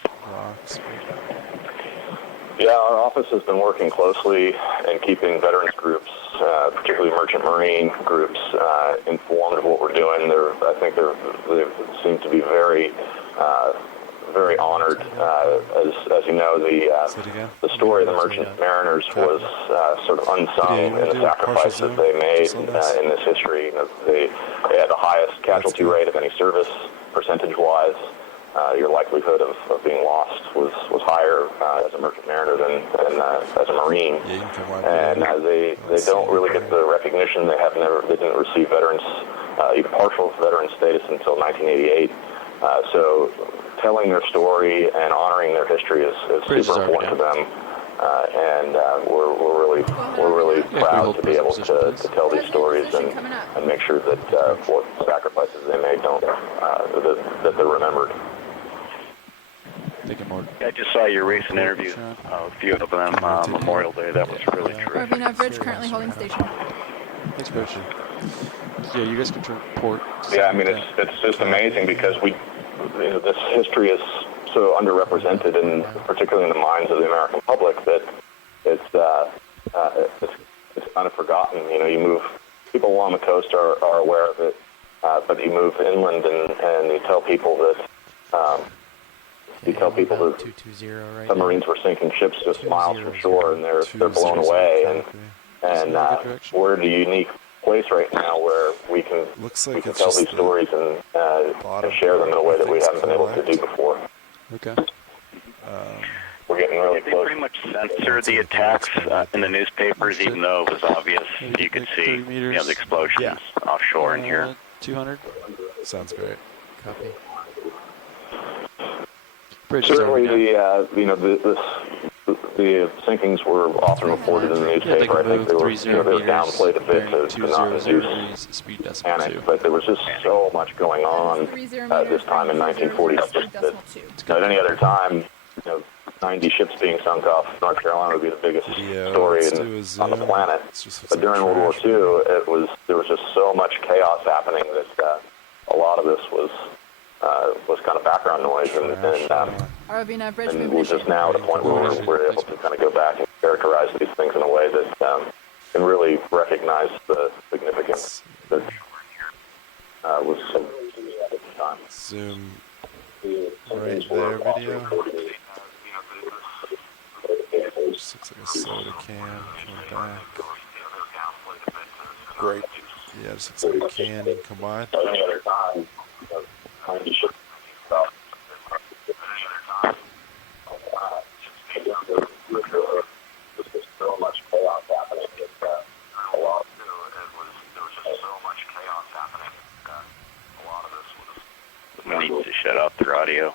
Yeah, our office has been working closely and keeping veterans groups, particularly merchant marine groups, informed of what we're doing. I think they seem to be very honored. As you know, the story of the merchant mariners was sort of unsung in the sacrifice that they made in this history. They had the highest casualty rate of any service, percentage-wise. Your likelihood of being lost was higher as a merchant mariner than as a marine, and they don't really get the recognition. They didn't receive veterans, even partial veteran status until 1988. So telling their story and honoring their history is super important to them, and we're really proud to be able to tell these stories and make sure that what sacrifices they made that they're remembered. I just saw your recent interview, a few of them Memorial Day. That was really true. RV Bridge currently holding station. Thanks, Bridge. Yeah, you guys can report. Yeah, I mean it's just amazing because this history is so underrepresented, and particularly in the minds of the American public, that it's it's kind of forgotten. You know, you move, people along the coast are aware of it, but you move inland and you tell people that submarines were sinking ships just miles from shore, and they're blown away. And we're in a unique place right now where we can tell these stories and share them in a way that we haven't been able to do before. Okay. We're getting really They close. pretty much censored the attacks in the newspapers, even though it was obvious. You could see, the explosions offshore in here. 200. Sounds great. Copy. Certainly, the sinkings were often reported in the newspaper. I think they were downplayed a bit to not induce panic, but there was just so much going on at this time in 1946 that at any other time, 90 ships being sunk off North Carolina would be the biggest story on the planet. But during World War II, there was just so much chaos happening that a lot of this was kind of background noise, and we're just now at a point where we're able to kind of go back and characterize these things in a way that can really recognize the significance that was so at the time. Zoom right there, video. Just looks like a soda can coming back. Great. Yeah, just looks like a can and combined. We need to shut off their audio.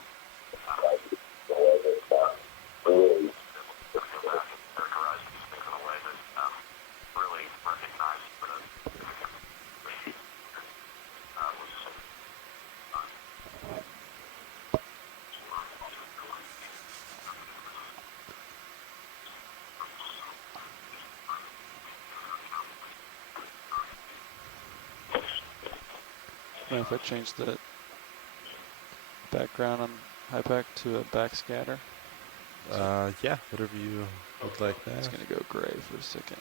If I change the background on HiPAC to a backscatter. Yeah, whatever you would like there. It's going to go gray for a second.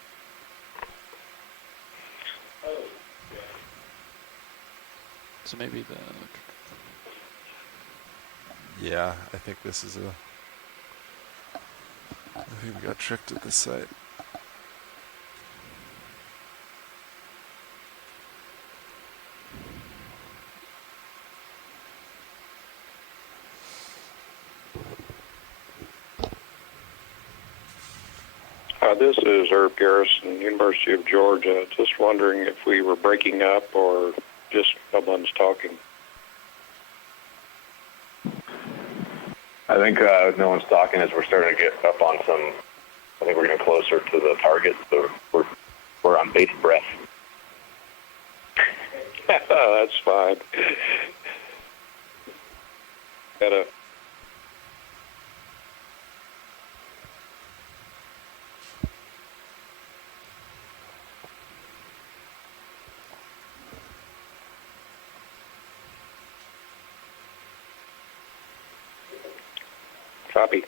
So maybe the... Yeah, I think this is I think we got tricked at this site. This is Herb Garrison, University of Georgia. Just wondering if we were breaking up or just someone's talking. I think no one's talking as we're starting to get up on some. I think we're getting closer to the target, so we're on bated breath. That's fine. Gotta. Copy.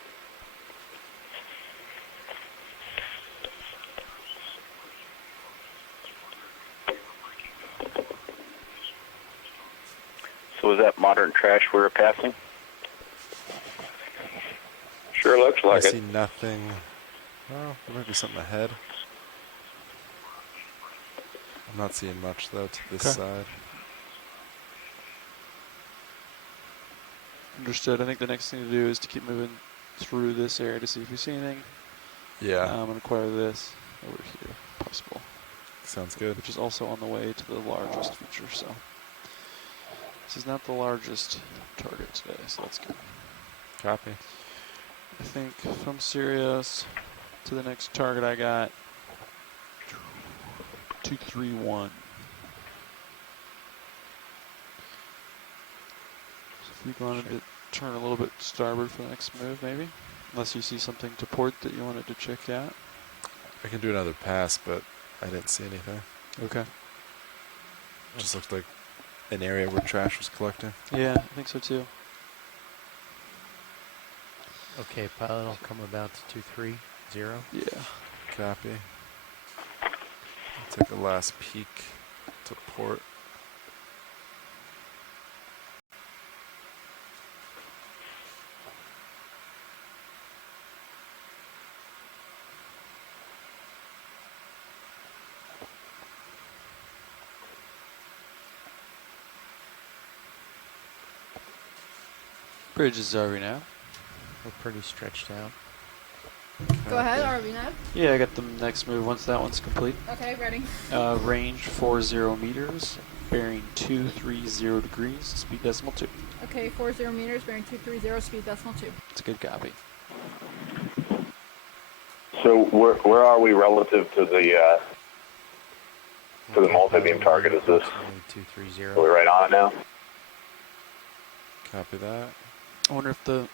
So is that modern trash we were passing? Sure looks like I it. see nothing. Well, there might be something ahead. I'm not seeing much though to this side. Understood. I think the next thing to do is to keep moving through this area to see if we see anything. Yeah. I'm going to acquire this over here, if possible. Sounds good. Which is also on the way to the largest feature, so. This is not the largest target today, so that's good. Copy. I think from Sirius to the next target I got 231. So if we wanted to turn a little bit starboard for the next move, maybe? Unless you see something to port that you wanted to check out. I can do another pass, but I didn't see anything. Okay. Just looked like an area where trash was collecting. Yeah, I think so too. Okay, pilot will come about to 230. Yeah. Copy. Take a last peek to port. Bridge is RV now. We're pretty stretched out. Go ahead, RV nav. Yeah, I got the next move once that one's complete. Okay, ready. Range 40 meters, bearing 230 degrees, speed decimal 2. Okay, 40 meters, bearing 230, speed decimal 2. It's a good copy. So where are we relative to the multi-beam target? Is this? 230. Are we right on it now? Copy that. I wonder if the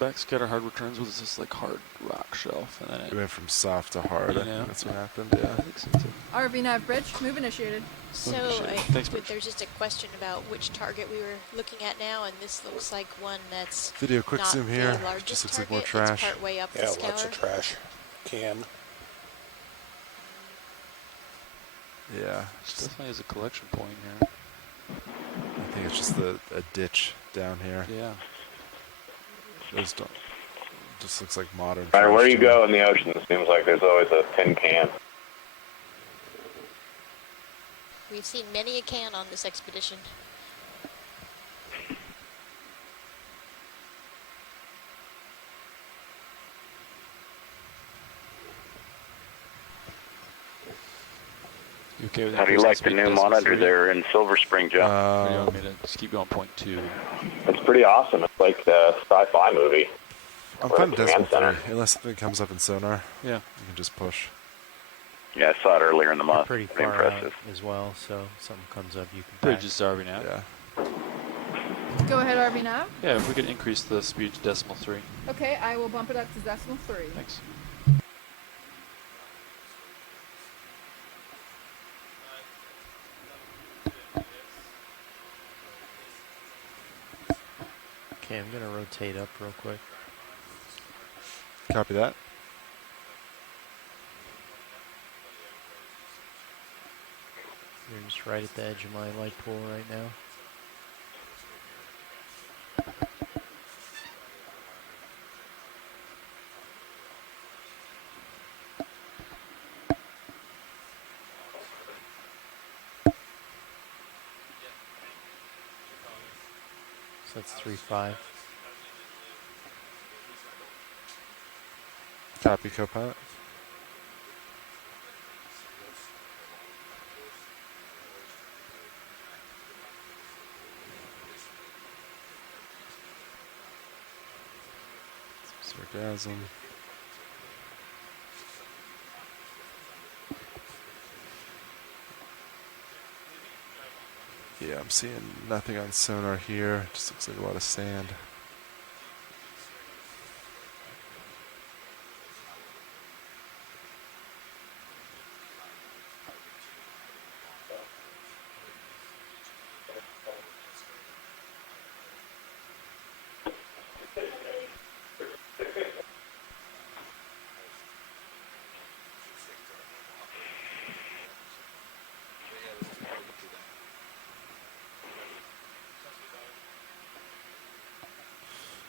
backscatter hard returns was just like hard rock shelf, and then It went from soft to hard. I think that's what happened. Yeah. I think so too. RV nav bridge, move initiated. So Thanks, Bridge. there's just a question about which target we were looking at now, and this looks like one that's Video quick not zoom the here. largest Just looks like target. more trash. It's part way up Yeah, the lots scour. of trash. Can. Yeah. Just definitely is a collection point here. I think it's just a ditch down here. Yeah. Those don't. Just looks like modern. All right, trash where you to me. go in the ocean, it seems like there's always a tin can. We've seen many a can on this expedition. You okay with that? How do you like the new monitor there in Silver Spring, Joe? Or do you want me to just keep going 0.2? It's pretty awesome. It's like a sci-fi movie. I'm We're fine at with the command decimal center. 3, unless something comes up in Sonar. Yeah. You can just push. Yeah, I saw it earlier in the You're month. pretty Pretty far impressive. out as well, so if something comes up, you can Bridge back. is RV now. Yeah. Go ahead, RV nav. Yeah, if we could increase the speed to decimal 3. Okay, I will bump it up to decimal 3. Thanks. Okay, I'm gonna rotate up real quick. Copy that. You're just right at the edge of my light pool right now. So that's 3.5. Copy, Copilot. Sargasm. Yeah, I'm seeing nothing on Sonar here. Just looks like a lot of sand.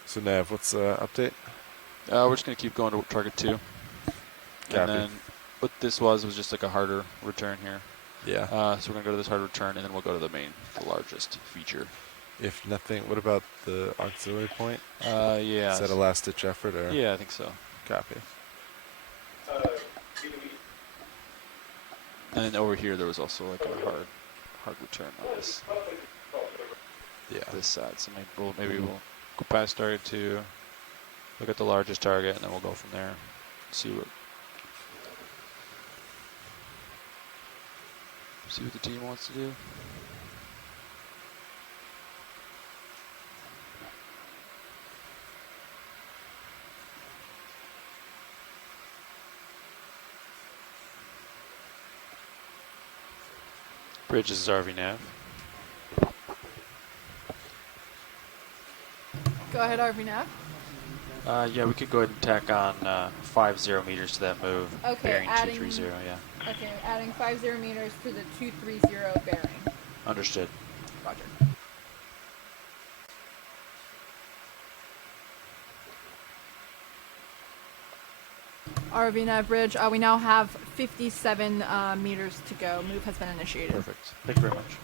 So Nav, what's the update? We're just going to keep going to target 2. Copy. And then what this was just like a harder return here. Yeah. So we're going to go to this hard return, and then we'll go to the main, the largest feature. If nothing, what about the auxiliary point? Yeah. Is that a last ditch effort or? Yeah, I think so. Copy. And then over here, there was also like a hard return on this. Yeah. This side. So maybe we'll go past target 2, look at the largest target, and then we'll go from there. See what the team wants to do. Bridge is RV nav. Go ahead, RV nav. Yeah, we could go ahead and tack on 50 meters to that move. Okay, bearing adding 230, yeah. Okay, adding 50 meters to the 230 bearing. Understood. Roger. RV nav bridge. We now have 57 meters to go. Move has been initiated. Perfect. Thank you very much.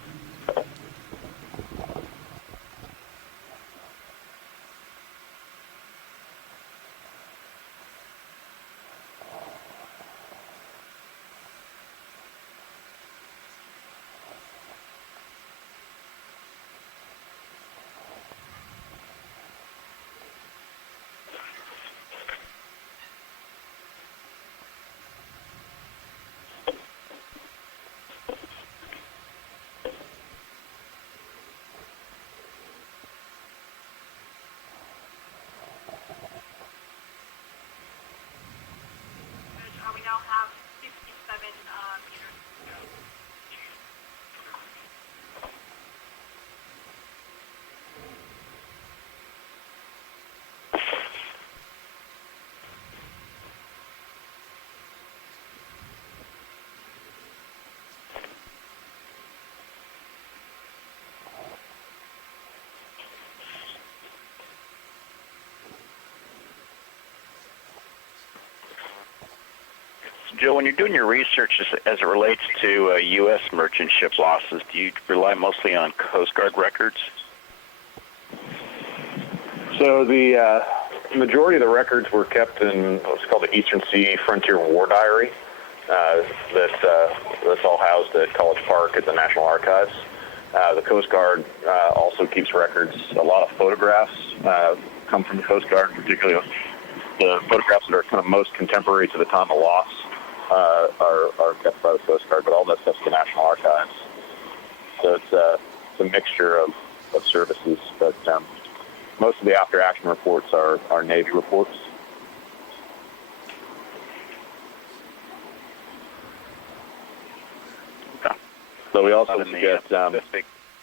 We now have 57 meters to go. Joe, when you're doing your research as it relates to U.S. merchant ship losses, do you rely mostly on Coast Guard records? So the majority of the records were kept in what's called the Eastern Sea Frontier War Diary. That's all housed at College Park at the National Archives. The Coast Guard also keeps records. A lot of photographs come from the Coast Guard, particularly the photographs that are kind of most contemporary to the time of loss are kept by the Coast Guard, but all that stuff's the National Archives. So it's a mixture of services, but most of the after-action reports are Navy reports. So we also get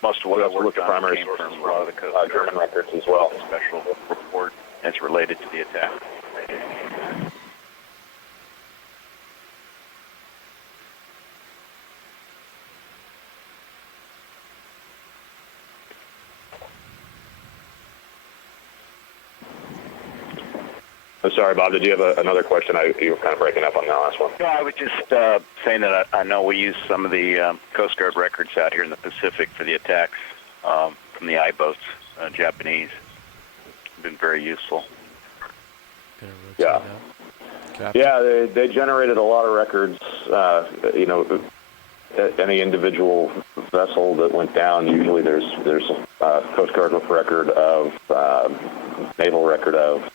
most of what I look worked at on primary came sources from a lot of the Coast Guard German records as well. Special report as related to the attack. I'm sorry, Bob, did you have another question? You were kind of breaking up on the last one. No, I was just saying that I know we use some of the Coast Guard records out here in the Pacific for the attacks from the I-boats, Japanese. Been very useful. Yeah. Yeah, they generated a lot of records. Any individual vessel that went down, usually there's a Coast Guard record of, naval record of.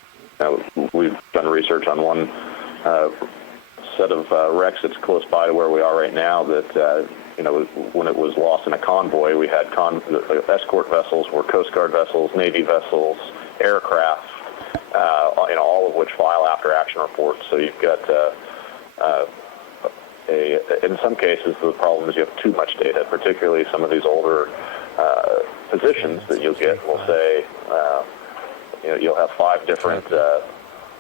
We've done research on one set of wrecks that's close by to where we are right now that, when it was lost in a convoy, we had escort vessels were Coast Guard vessels, Navy vessels, aircraft, all of which file after-action reports. So you've got, in some cases, the problem is you have too much data, particularly some of these older positions that you'll get will say, you'll have 5 different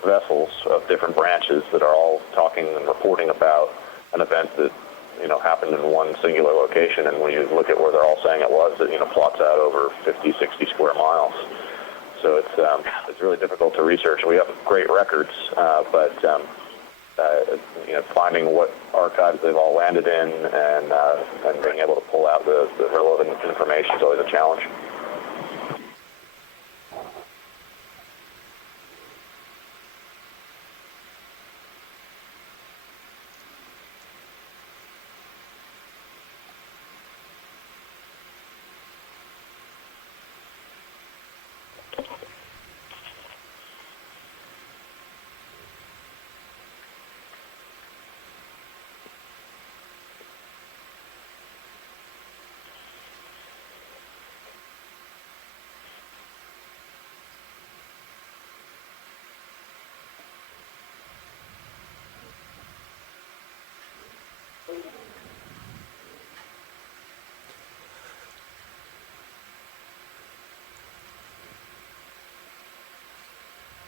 vessels of different branches that are all talking and reporting about an event that, happened in one singular location. And when you look at where they're all saying it was, it, plots out over 50, 60 square miles. So it's really difficult to research. We have great records, but finding what archives they've all landed in and being able to pull out the relevant information is always a challenge.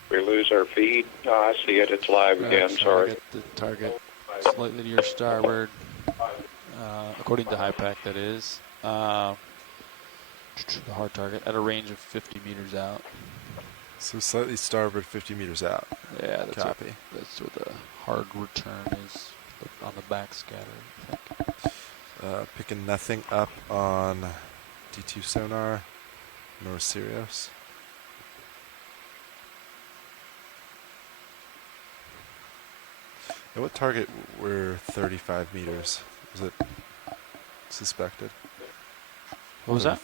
We lose our feed. Oh, I see it. It's live again. Sorry. Get the target slightly to your starboard, according to HiPAC, that is. The hard target at a range of 50 meters out. So slightly starboard, 50 meters out. Yeah, that's Copy. That's where the hard return is on the back scatter, I think. Picking nothing up on D2 sonar, nor Sirius. At what target were 35 meters? Was it suspected? What was that?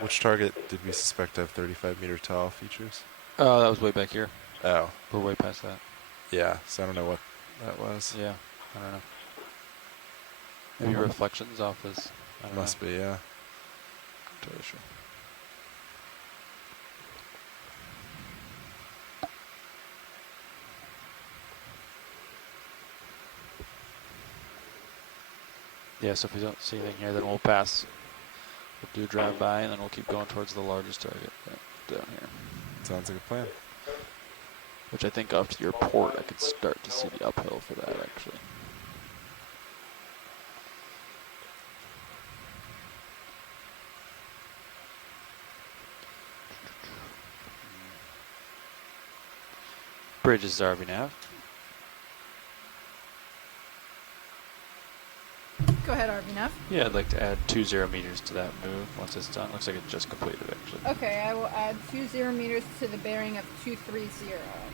Which target did we suspect to have 35 meter tall features? Oh, that was way back here. Oh. We're way past that. Yeah, so I don't know what that was. Yeah, I don't know. Maybe reflections off this. I don't Must know. be, yeah. Totally sure. Yeah, so if we don't see anything here, then we'll pass. We'll do a drive-by, and then we'll keep going towards the largest target down here. Sounds like a plan. Which I think off to your port, I could start to see the uphill for that, actually. Bridge is RV nav. Go ahead, RVNav. Yeah, I'd like to add 20 meters to that move once it's done. Looks like it just completed, actually. Okay, I will add 20 meters to the bearing of 230.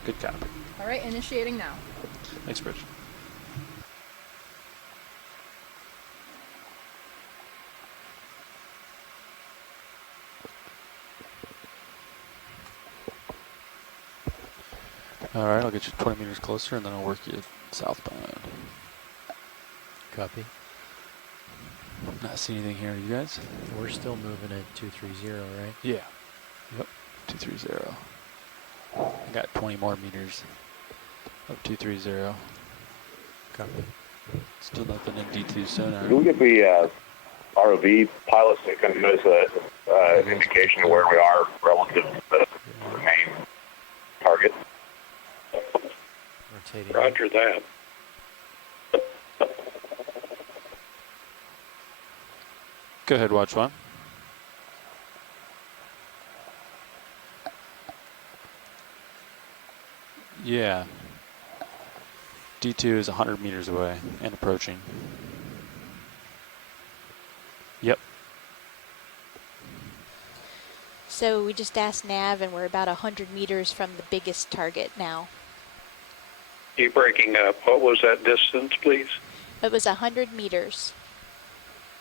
Good copy. All right, initiating now. Thanks, Bridge. All right, I'll get you 20 meters closer, and then I'll work you southbound. Copy. Not see anything here, you guys? We're still moving at 230, right? Yeah. Yep. 230. I got 20 more meters of 230. Copy. Still nothing in D2 sonar. Can we get the ROV pilots to kind of give us an indication of where we are relative to the main target? Rotating. Roger that. Go ahead, watch one. Yeah. D2 is 100 meters away and approaching. Yep. So we just asked Nav, and we're about 100 meters from the biggest target now. You breaking up. What was that distance, please? It was 100 meters.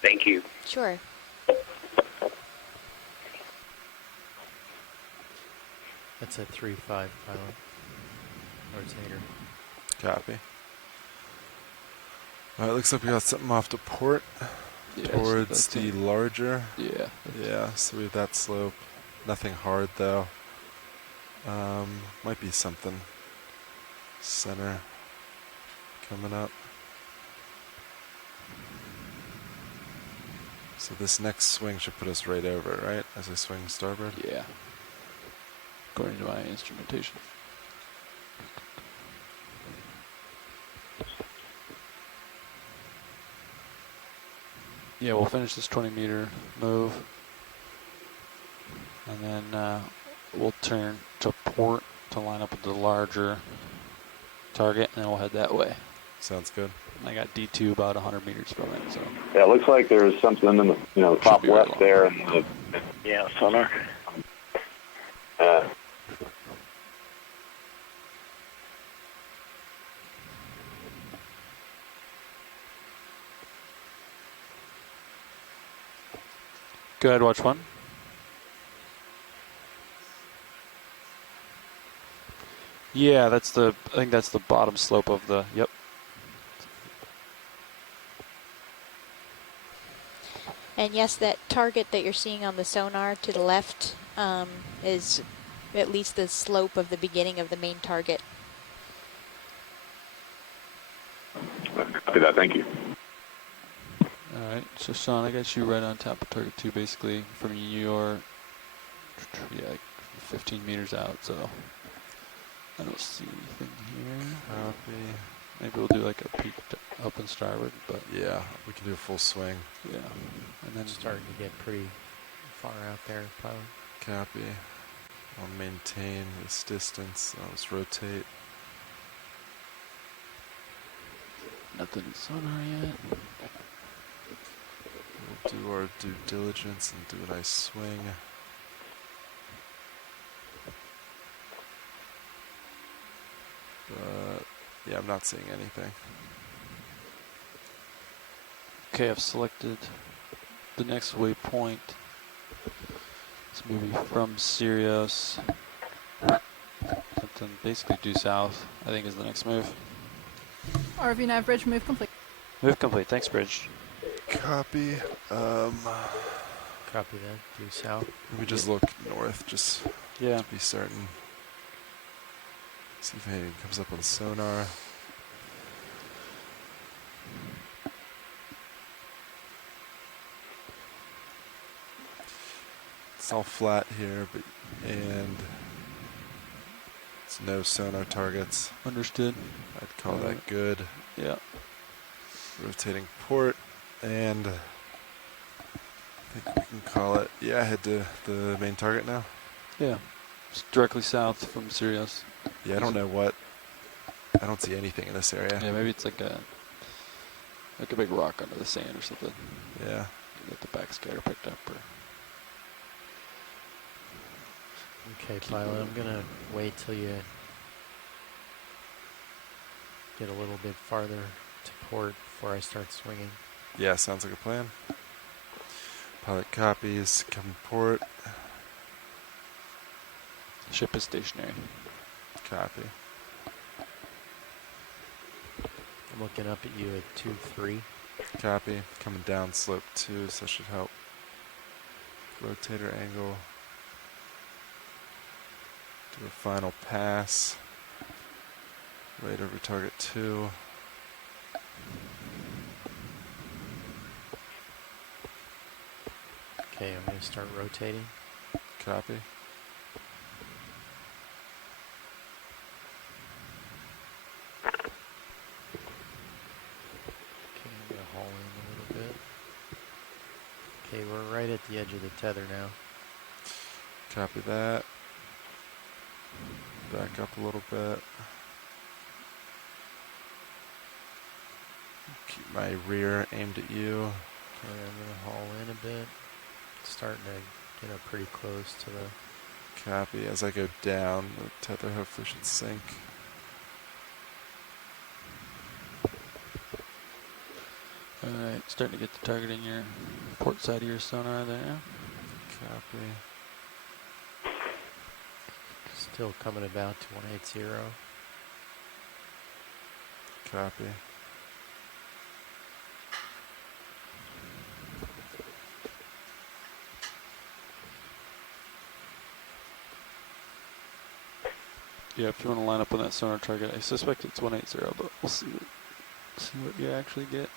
Thank you. Sure. That's a 3-5 pilot. Rotator. Copy. Alright, looks like we got something off to port. Yeah, Towards the larger. Yeah. Yeah, so we have that slope. Nothing hard though. Might be something center coming up. So this next swing should put us right over it, right? As I swing starboard? Yeah. According to my instrumentation. Yeah, we'll finish this 20-meter move. And then we'll turn to port to line up with the larger target, and then we'll head that way. Sounds good. I got D2 about 100 meters from it, so. Yeah, it looks like there's something in the top left there, and Yeah, sonar. Go ahead, watch one. Yeah, I think that's the bottom slope of the, yep. And yes, that target that you're seeing on the sonar to the left is at least the slope of the beginning of the main target. Copy that, thank you. All right, so Sean, I got you right on top of target 2, basically from your, yeah, like 15 meters out, so I don't see anything here. Copy. Maybe we'll do like a peek up and starboard, but yeah, we can do a full swing. Yeah, and then starting to get pretty far out there, probably. Copy. I'll maintain this distance. Let's rotate. Nothing in sonar yet. We'll do our due diligence and do a nice swing. But yeah, I'm not seeing anything. Okay, I've selected the next waypoint. It's maybe from Sirius. Something basically due south, I think is the next move. RV nav bridge, move complete. Move complete, thanks Bridge. Copy. Copy that, due south. Let me just look north, just to be certain. See if anything comes up on sonar. It's all flat here, and it's no sonar targets. Understood. I'd call that good. Yeah. Rotating port, and I think we can call it. Yeah, head to the main target now. Yeah, it's directly south from Sirius. Yeah, I don't know what. I don't see anything in this area. Yeah, maybe it's like a big rock under the sand or something. Yeah. Get the backscatter picked up. Or okay, pilot, I'm gonna wait till you get a little bit farther to port before I start swinging. Yeah, sounds like a plan. Pilot copies, come port. Ship is stationary. Copy. I'm looking up at you at 2-3. Copy. Coming down slope 2, so that should help. Rotator angle. Do a final pass. Right over target 2. Okay, I'm going to start rotating. Copy. Okay, I'm going to haul in a little bit. Okay, we're right at the edge of the tether now. Copy that. Back up a little bit. Keep my rear aimed at you. Okay, I'm going to haul in a bit. Starting to get up pretty close to the... Copy. As I go down, the tether hopefully should sink. Alright, starting to get the target in your port side of your sonar there. Copy. Still coming about to 180. Copy. Yeah, if you want to line up on that sonar target, I suspect it's 180, but we'll see what you actually get.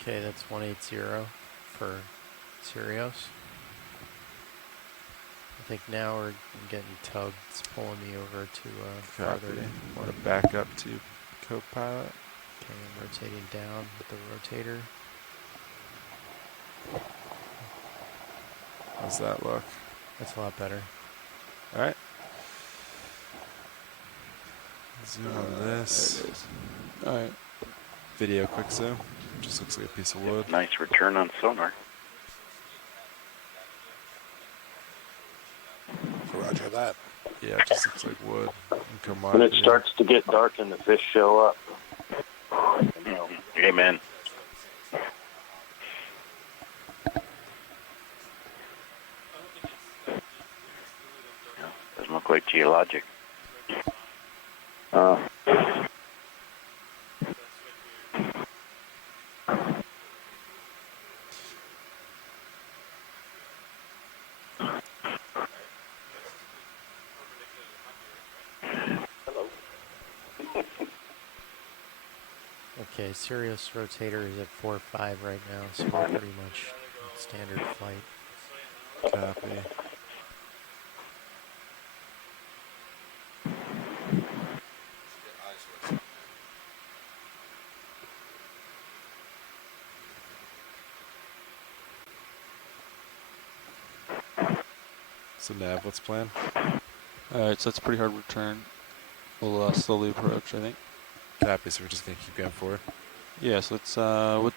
Okay, that's 180 for Sirius. I think now we're getting tugged. It's pulling me over to farther. Want to back up to co-pilot. Okay, I'm rotating down with the rotator. How's that look? That's a lot better. All right. Zoom on this. There it is. All right. Video quick zoom. Just looks like a piece of wood. Nice return on sonar. Roger that. Yeah, it just looks like wood. Come on. When it starts to get dark and the fish show up. Amen. Doesn't look like geologic. Okay, Sirius rotator is at 4.5 right now, so we're pretty much standard flight. Copy. So nav, what's planned? Alright, so that's a pretty hard return. We'll slowly approach, I think. Copy, so we're just going to keep going forward. Yeah, so it's, what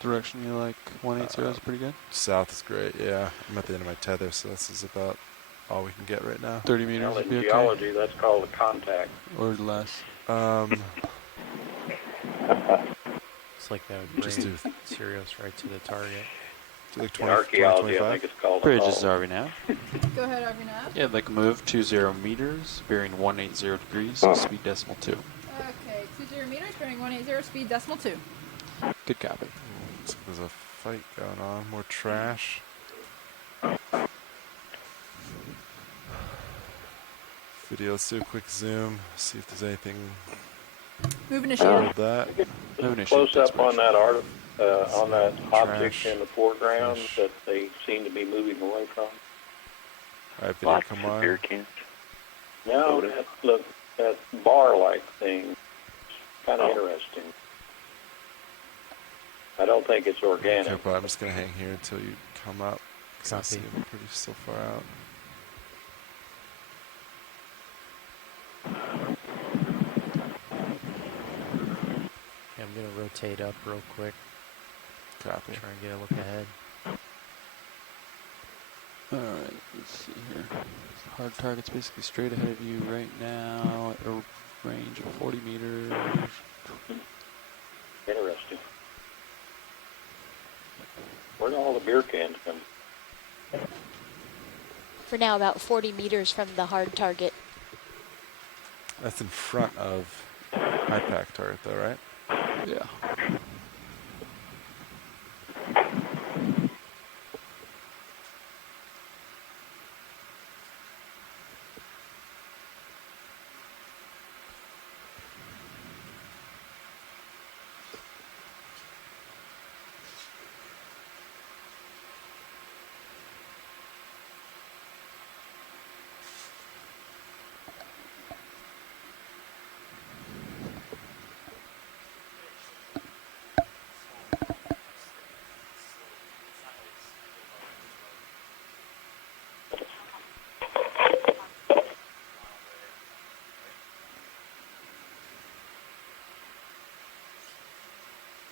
direction you like? 180 is pretty good? South is great, yeah. I'm at the end of my tether, so this is about all we can get right now. 30 meters Well, would in be okay? geology, that's called a contact. Or less. It's like that would Just bring do Sirius right to the target. do like In 20, archaeology, 25? I think it's called a Bridge call. is RV now. Go ahead, Arvinav. Yeah, like move 20 meters, bearing 180 degrees, speed decimal 2. Okay, 20 meters, bearing 180, speed decimal 2. Good copy. Looks like there's a fight going on. More trash. Video, let's do a quick zoom, see if there's anything Move initiated. with that. Close up on that on that object Trash. in the foreground Fish. that they seem to be moving away from. Alright, video, come on. Beer cans. No, that bar-like thing, kind of interesting. I don't think it's organic. Okay, but I'm just going to hang here until you come up. Because I see Copy. them pretty still far out. Yeah, I'm going to rotate up real quick. Copy. Try and get a look ahead. Alright, let's see here. Hard target's basically straight ahead of you right now at a range of 40 meters. Interesting. Where do all the beer cans come? For now, about 40 meters from the hard target. That's in front of high pack target though, right? Yeah.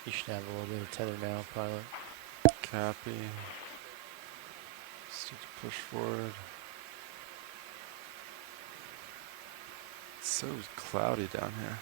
You should have a little bit of tether now, pilot. Copy. Start to push forward. It's so cloudy down here.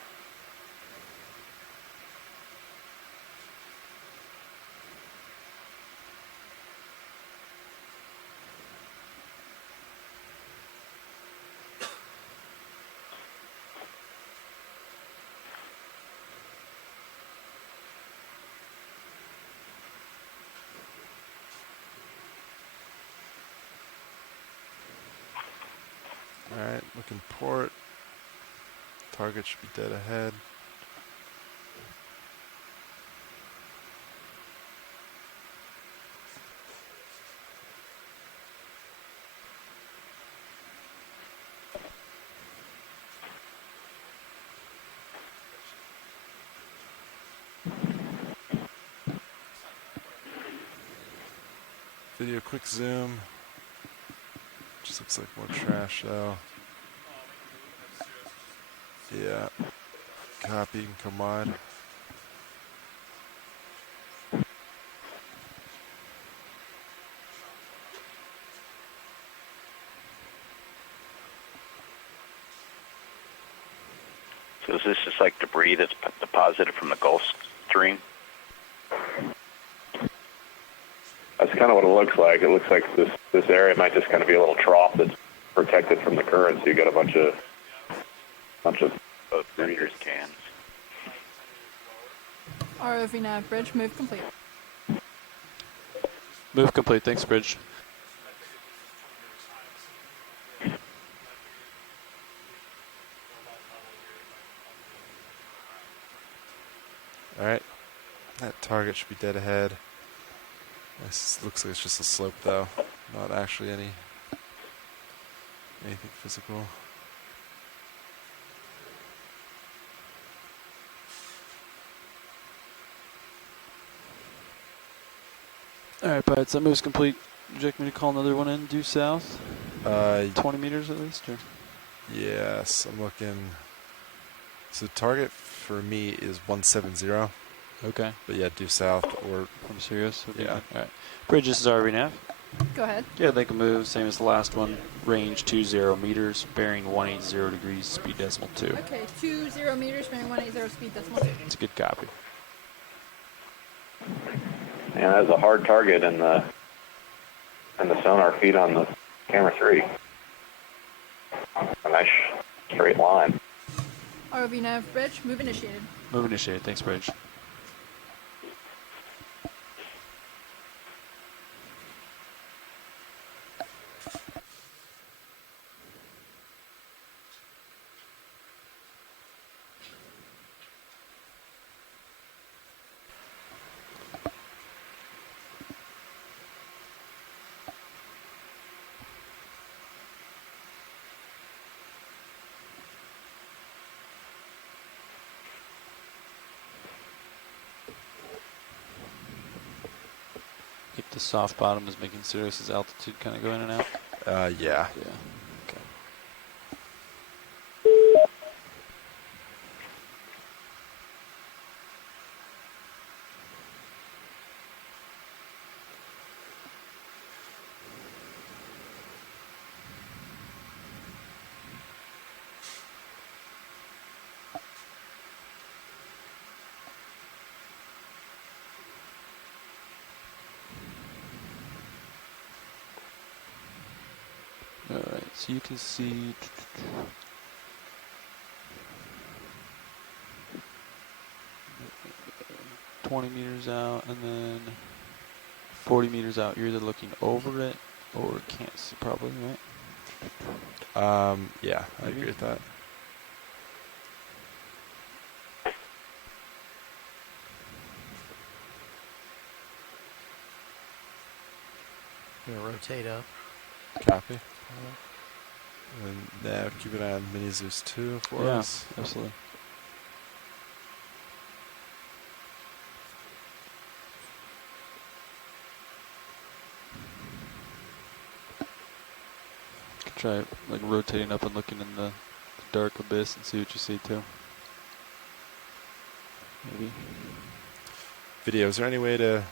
Alright, looking port. Target should be dead ahead. Video quick zoom. Just looks like more trash though. Yeah. Copy, you can come wide. So is this just like debris that's deposited from the Gulf Stream? That's kind of what it looks like. It looks like this area might just kind of be a little trough that's protected from the current. So you got a bunch of vendors cans. ROV nav bridge, move complete. Move complete, thanks, Bridge. Alright. That target should be dead ahead. This looks like it's just a slope though. Not actually anything physical. All right, Pied, so that move's complete. Would you like me to call another one in due south? 20 meters at least, or? Yes, I'm looking. So target for me is 170. Okay. But yeah, due south or from Sirius. Yeah. All right. Bridge, this is RV nav. Go ahead. Yeah, they can move, same as the last one. Range 20 meters, bearing 180 degrees, speed decimal 2. Okay, 20 meters, bearing 180, speed decimal 2. It's a good copy. And that's a hard target in the sonar feed on the camera 3. A nice straight line. ROV nav bridge, move initiated. Move initiated. Thanks, Bridge. The soft bottom is making Sirius's altitude kind of go in and out. Yeah. Yeah. Okay. Alright, so you can see 20 meters out and then 40 meters out. You're either looking over it or can't see probably, right? Yeah, I agree with that. You're gonna rotate up. Copy. And now keep an eye on Mini Zeus 2 for us. Absolutely. Could try like rotating up and looking in the dark abyss and see what you see too. Maybe. Video, is there any way to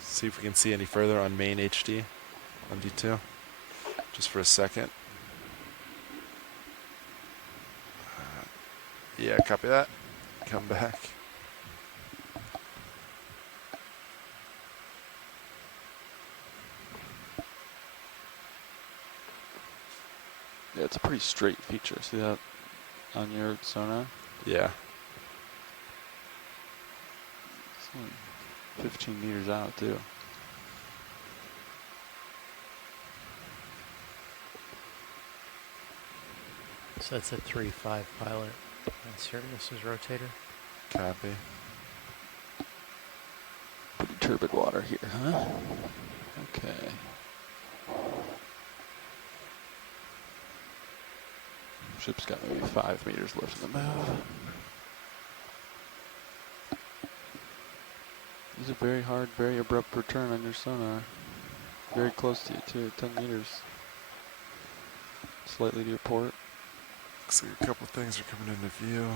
see if we can see any further on main HD on D2? Just for a second. Yeah, copy that. Come back. Yeah, it's a pretty straight feature. See that on your sonar? Yeah. It's only 15 meters out too. So that's a 3.5 pilot on Sirius's rotator. Copy. Pretty turbid water here, huh? Okay. Ship's got maybe 5 meters left in the move. This is a very hard, very abrupt return on your sonar. Very close to you too, 10 meters. Slightly to your port. Looks like a couple things are coming into view.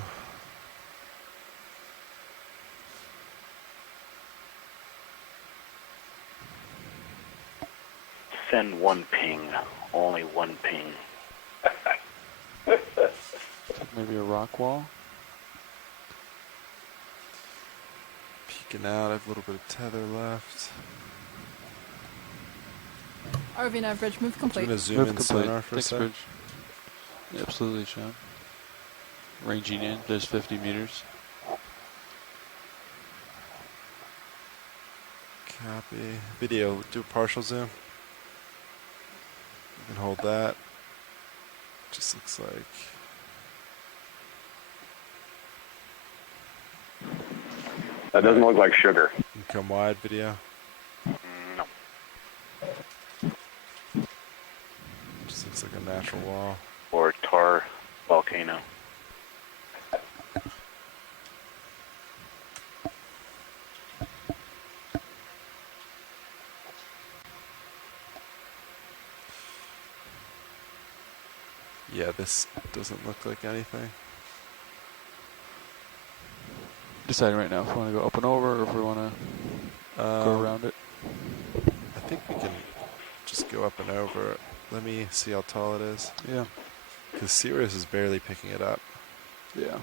Send one ping, only one ping. Maybe a rock wall. Peeking out, I have a little bit of tether left. RV nav bridge, move complete. I'm going to zoom Move in complete. sonar for Thanks, a sec. Bridge. Yeah, absolutely, Sean. Ranging in, there's 50 meters. Copy. Video, do a partial zoom. You can hold that. Just looks like. That doesn't look like sugar. You can come wide, video. No. natural wall. or tar volcano. Yeah, this doesn't look like anything. Deciding right now if we want to go up and over or if we want to go around it. I think we can just go up and over. Let me see how tall it is. Yeah. Because Sirius is barely picking it up. Yeah.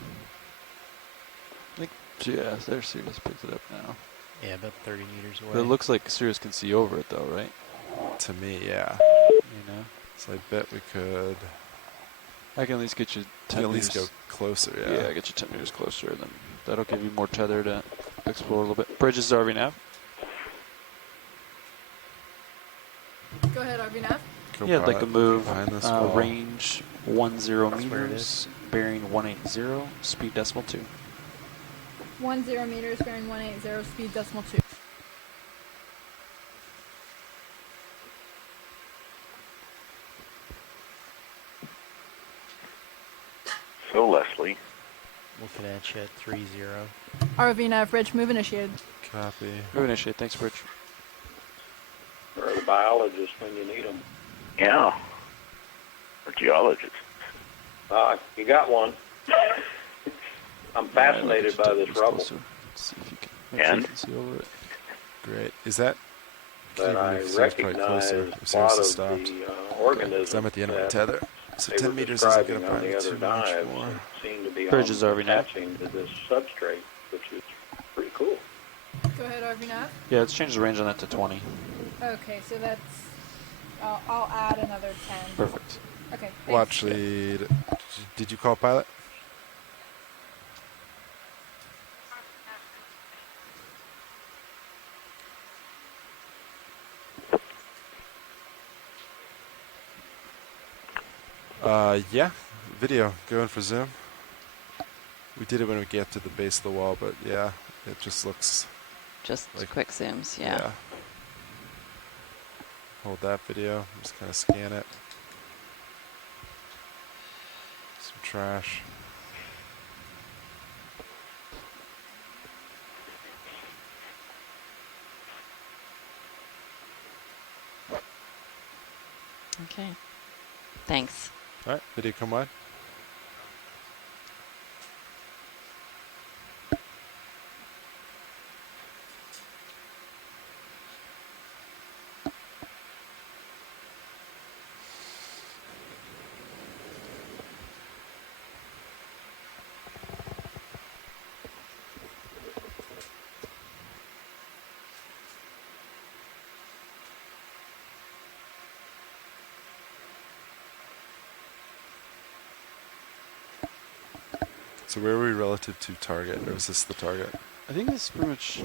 I think, yeah, there's Sirius picks it up now. Yeah, about 30 meters away. But it looks like Sirius can see over it though, right? To me, yeah. You know? So I bet we could... I can at least get you 10 at meters. least go closer, yeah. Yeah, get you 10 meters closer, and then that'll give you more tether to explore a little bit. Bridges RV nav. Go ahead, RV nav. Yeah, I'd like to move behind this wall. range 10 That's where it meters, is. bearing 180, speed decimal 2. 10 meters, bearing 180, speed decimal 2. So, Leslie, Looking at you at 30. RV nav bridge, move initiated. Copy. Move initiate, thanks, Bridge. Where are the biologists when you need them? yeah, or geologist. You got one. I'm fascinated by this rubble. See if you can, make sure you can see over it. Great. Is that... But I Sirius probably recognize closer. a lot Sirius of has stopped. the organisms So I'm at the end of my that tether. So they 10 were meters isn't going describing to on probably the be other too much dives more. seem to be Bridges RV nav. attaching to this substrate, which is pretty cool. Go ahead, RV nav. Yeah, let's change the range on that to 20. Okay, so that's. I'll add another 10. Perfect. Okay. Watch thanks. lead. Did you call pilot? Yeah. Video. Going for zoom. We did it when we get to the base of the wall, but yeah, it just looks... Just like, quick zooms, yeah. Hold that video. Just kind of scan it. Some trash. Okay. Thanks. All right, video come wide. So where are we relative to target, or is this the target? I think this is pretty much.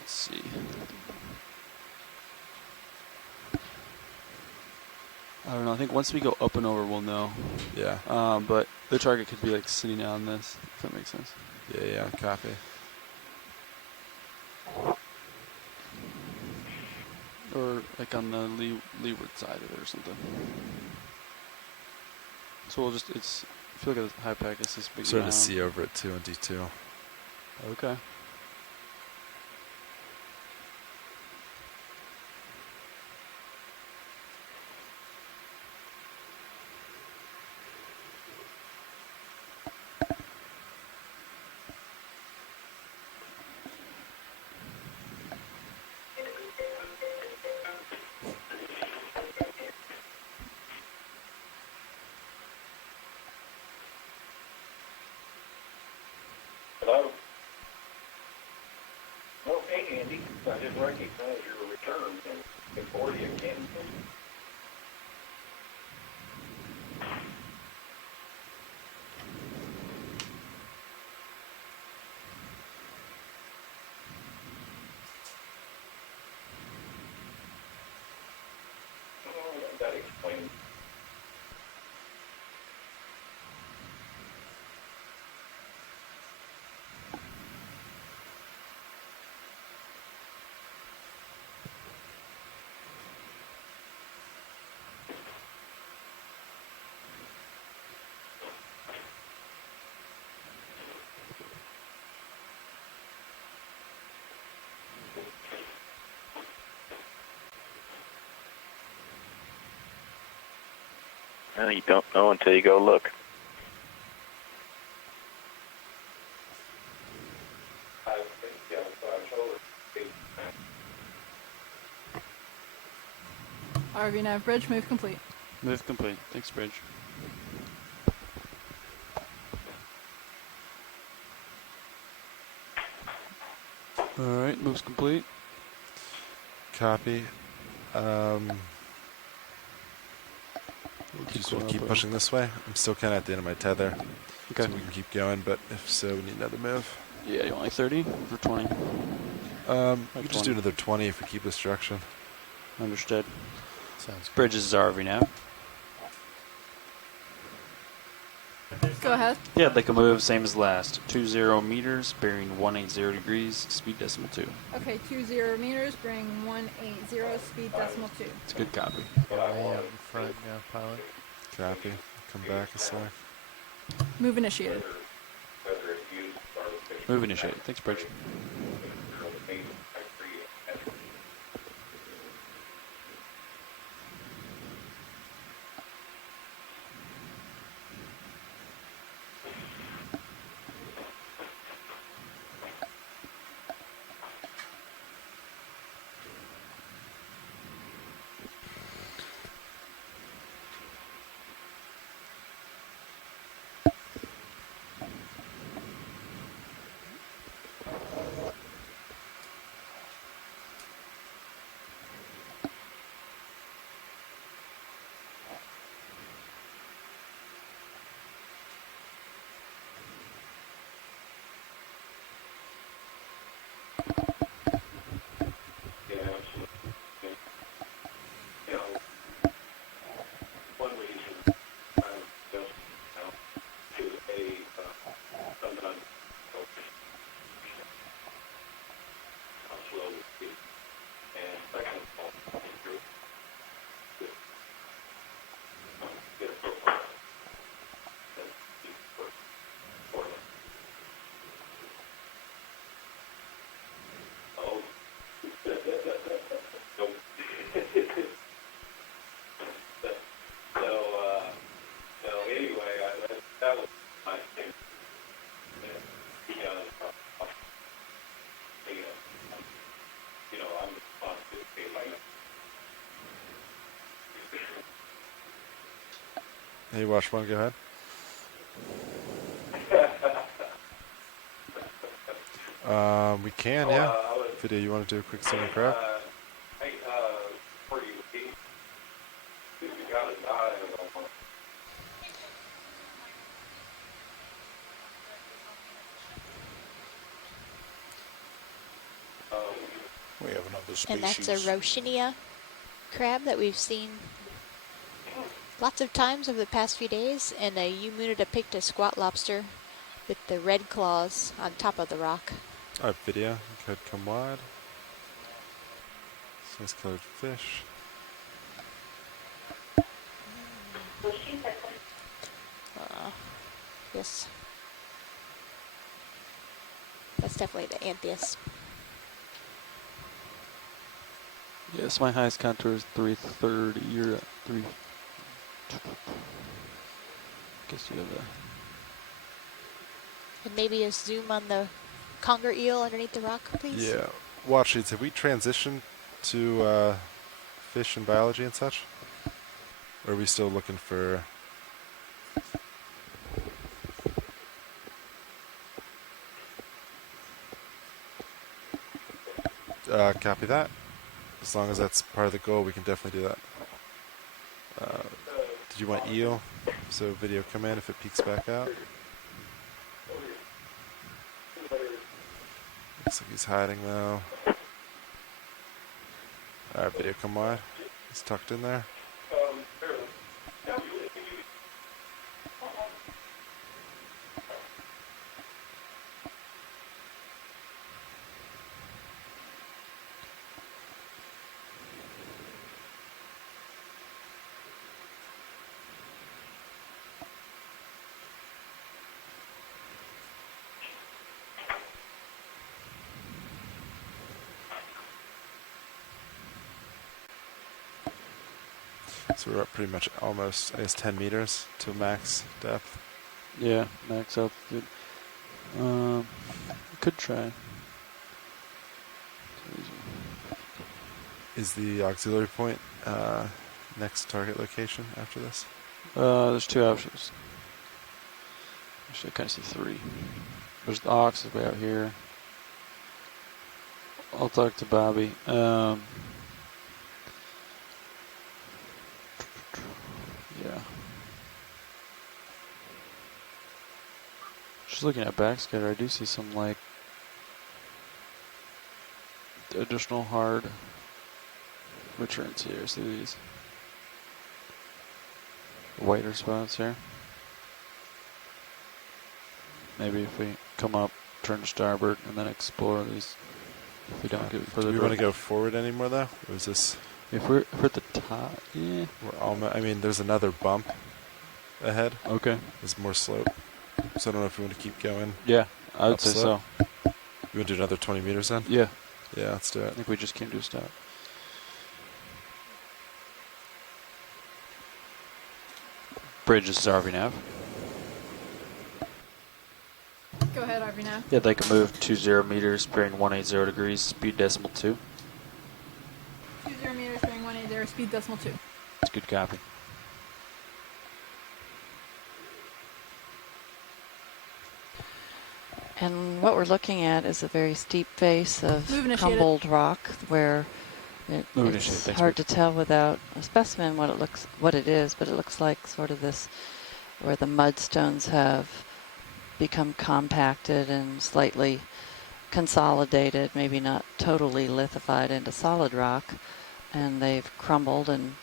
Let's see. I don't know. I think once we go up and over, we'll know. Yeah. But the target could be like sitting on this, if that makes sense. Yeah, copy. Or like on the leeward side of it or something. So we'll just, if you look at the high pack, it's this big Sort of mound. see over at 2 and D2. Okay. Hello? Oh, hey, Andy. I didn't recognize your return. Before you came. Oh, that explains. Well, you don't know until you go look. RV nav bridge, move complete. Move complete. Thanks, Bridge. All right, moves complete. Copy. Just want to keep pushing this way. I'm still kind of at the end of my tether. Okay. So we can keep going, but if so, we need another move. Yeah, you want like 30 or 20? We can just do another 20 if we keep this direction. Understood. Sounds good. Bridges is RV now. Go ahead. Yeah, they can move same as last. 20 meters, bearing 180 degrees, speed decimal 2. Okay, 20 meters, bring 180, speed decimal 2. It's a good copy. Way out in front now, pilot. Copy. Come back a sec. Move initiated. Move initiated. Thanks, Bridge. Hey, watch one, go ahead. We can, yeah. Video, you want to do a quick semi crab? We have another species. And that's a Rochinia crab that we've seen lots of times over the past few days, and a Eumunida picta squat lobster with the red claws on top of the rock. Alright, video. Go ahead, come wide. Nice colored fish. Yes. That's definitely the Anthias. Yes, my highest contour is 330. You're at 3. Guess you have a. And maybe a zoom on the conger eel underneath the rock, please. Yeah. Watch sheets. Have we transitioned to fish and biology and such? Or are we still looking for... copy that. As long as that's part of the goal, we can definitely do that. Did you want eel? So video come in if it peeks back out. Looks like he's hiding though. Alright, video come wide. He's tucked in there. So we're up pretty much almost, I guess, 10 meters to max depth. Yeah, max altitude. Could try. Is the auxiliary point next target location after this? There's two options. Actually, I kind of see three. There's the aux is way out here. I'll talk to Bobby. Yeah. Just looking at backscatter, I do see some like additional hard returns here. See these whiter spots here. Maybe if we come up, turn to starboard, and then explore these. If we don't get further. Do we want to go forward anymore though? Or is this? If we're at the top, yeah. We're almost. I mean, there's another bump ahead. Okay. There's more slope. So I don't know if we want to keep going. Yeah, I would say so. You want to do another 20 meters then? Yeah. Yeah, let's do it. I think we just came to a stop. Bridge is RV nav. Go ahead, RV now. Yeah, they can move 20 meters, bearing 180 degrees, speed decimal 2. 20 meters, bearing 180, speed decimal 2. That's good copy. And what we're looking at is a very steep face of crumbled rock where it's hard to tell without a specimen what it is, but it looks like sort of this where the mudstones have become compacted and slightly consolidated, maybe not totally lithified into solid rock, and they've crumbled and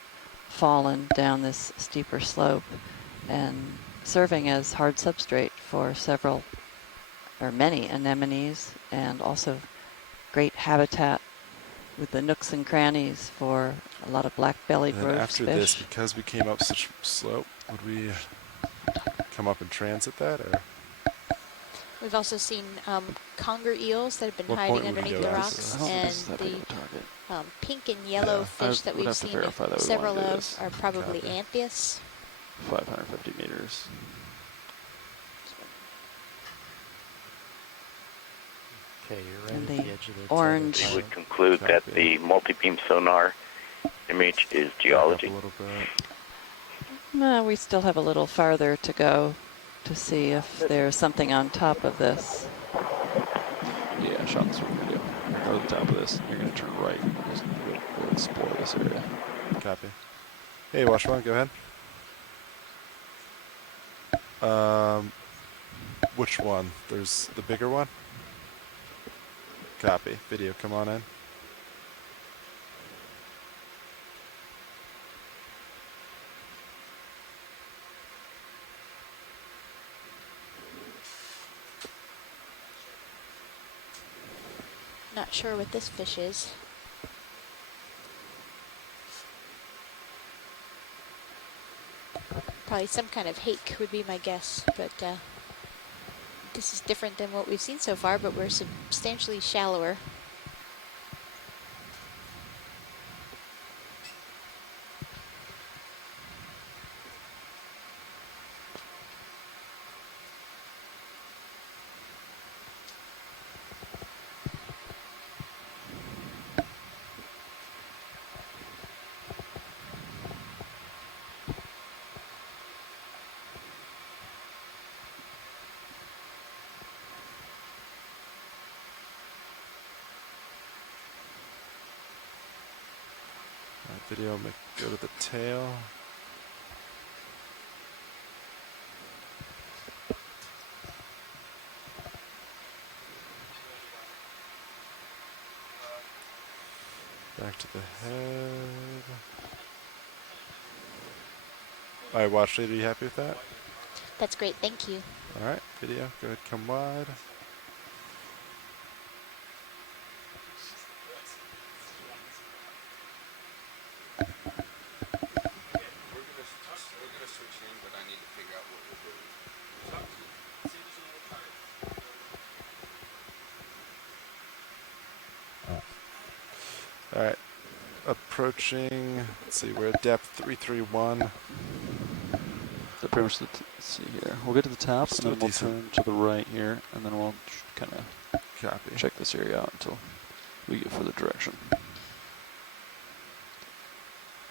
fallen down this steeper slope and serving as hard substrate for several or many anemones, and also great habitat with the nooks and crannies for a lot of black-bellied And roach after fish. this, because we came up such slope, would we come up and transit that, or? We've also seen conger eels that have been What hiding point would we underneath go the after rocks, this? and the pink and yellow fish that we've seen several of are probably anthias. 550 meters. Okay, you're right And at the the edge of the orange. We would conclude that the multi-beam sonar image is geology. No, we still have a little farther to go to see if there's something on top of this. Yeah, I shot this one video. Go to the top of this. You're going to turn right. Just go explore this area. Copy. Hey, Washwan, go ahead. Which one? There's the bigger one? Copy. Video, come on in. Not sure what this fish is. Probably some kind of hake would be my guess, but this is different than what we've seen so far, but we're substantially shallower. Video, go to the tail. Back to the head. All right, watch leader, you happy with that? That's great, thank you. All right, video, go ahead, come wide. approaching. Let's see, we're at depth 331. So pretty much, let's see here. We'll get to the top, Still and then we'll decent. turn to the right here, and then we'll kind of Copy. check this area out until we get further direction.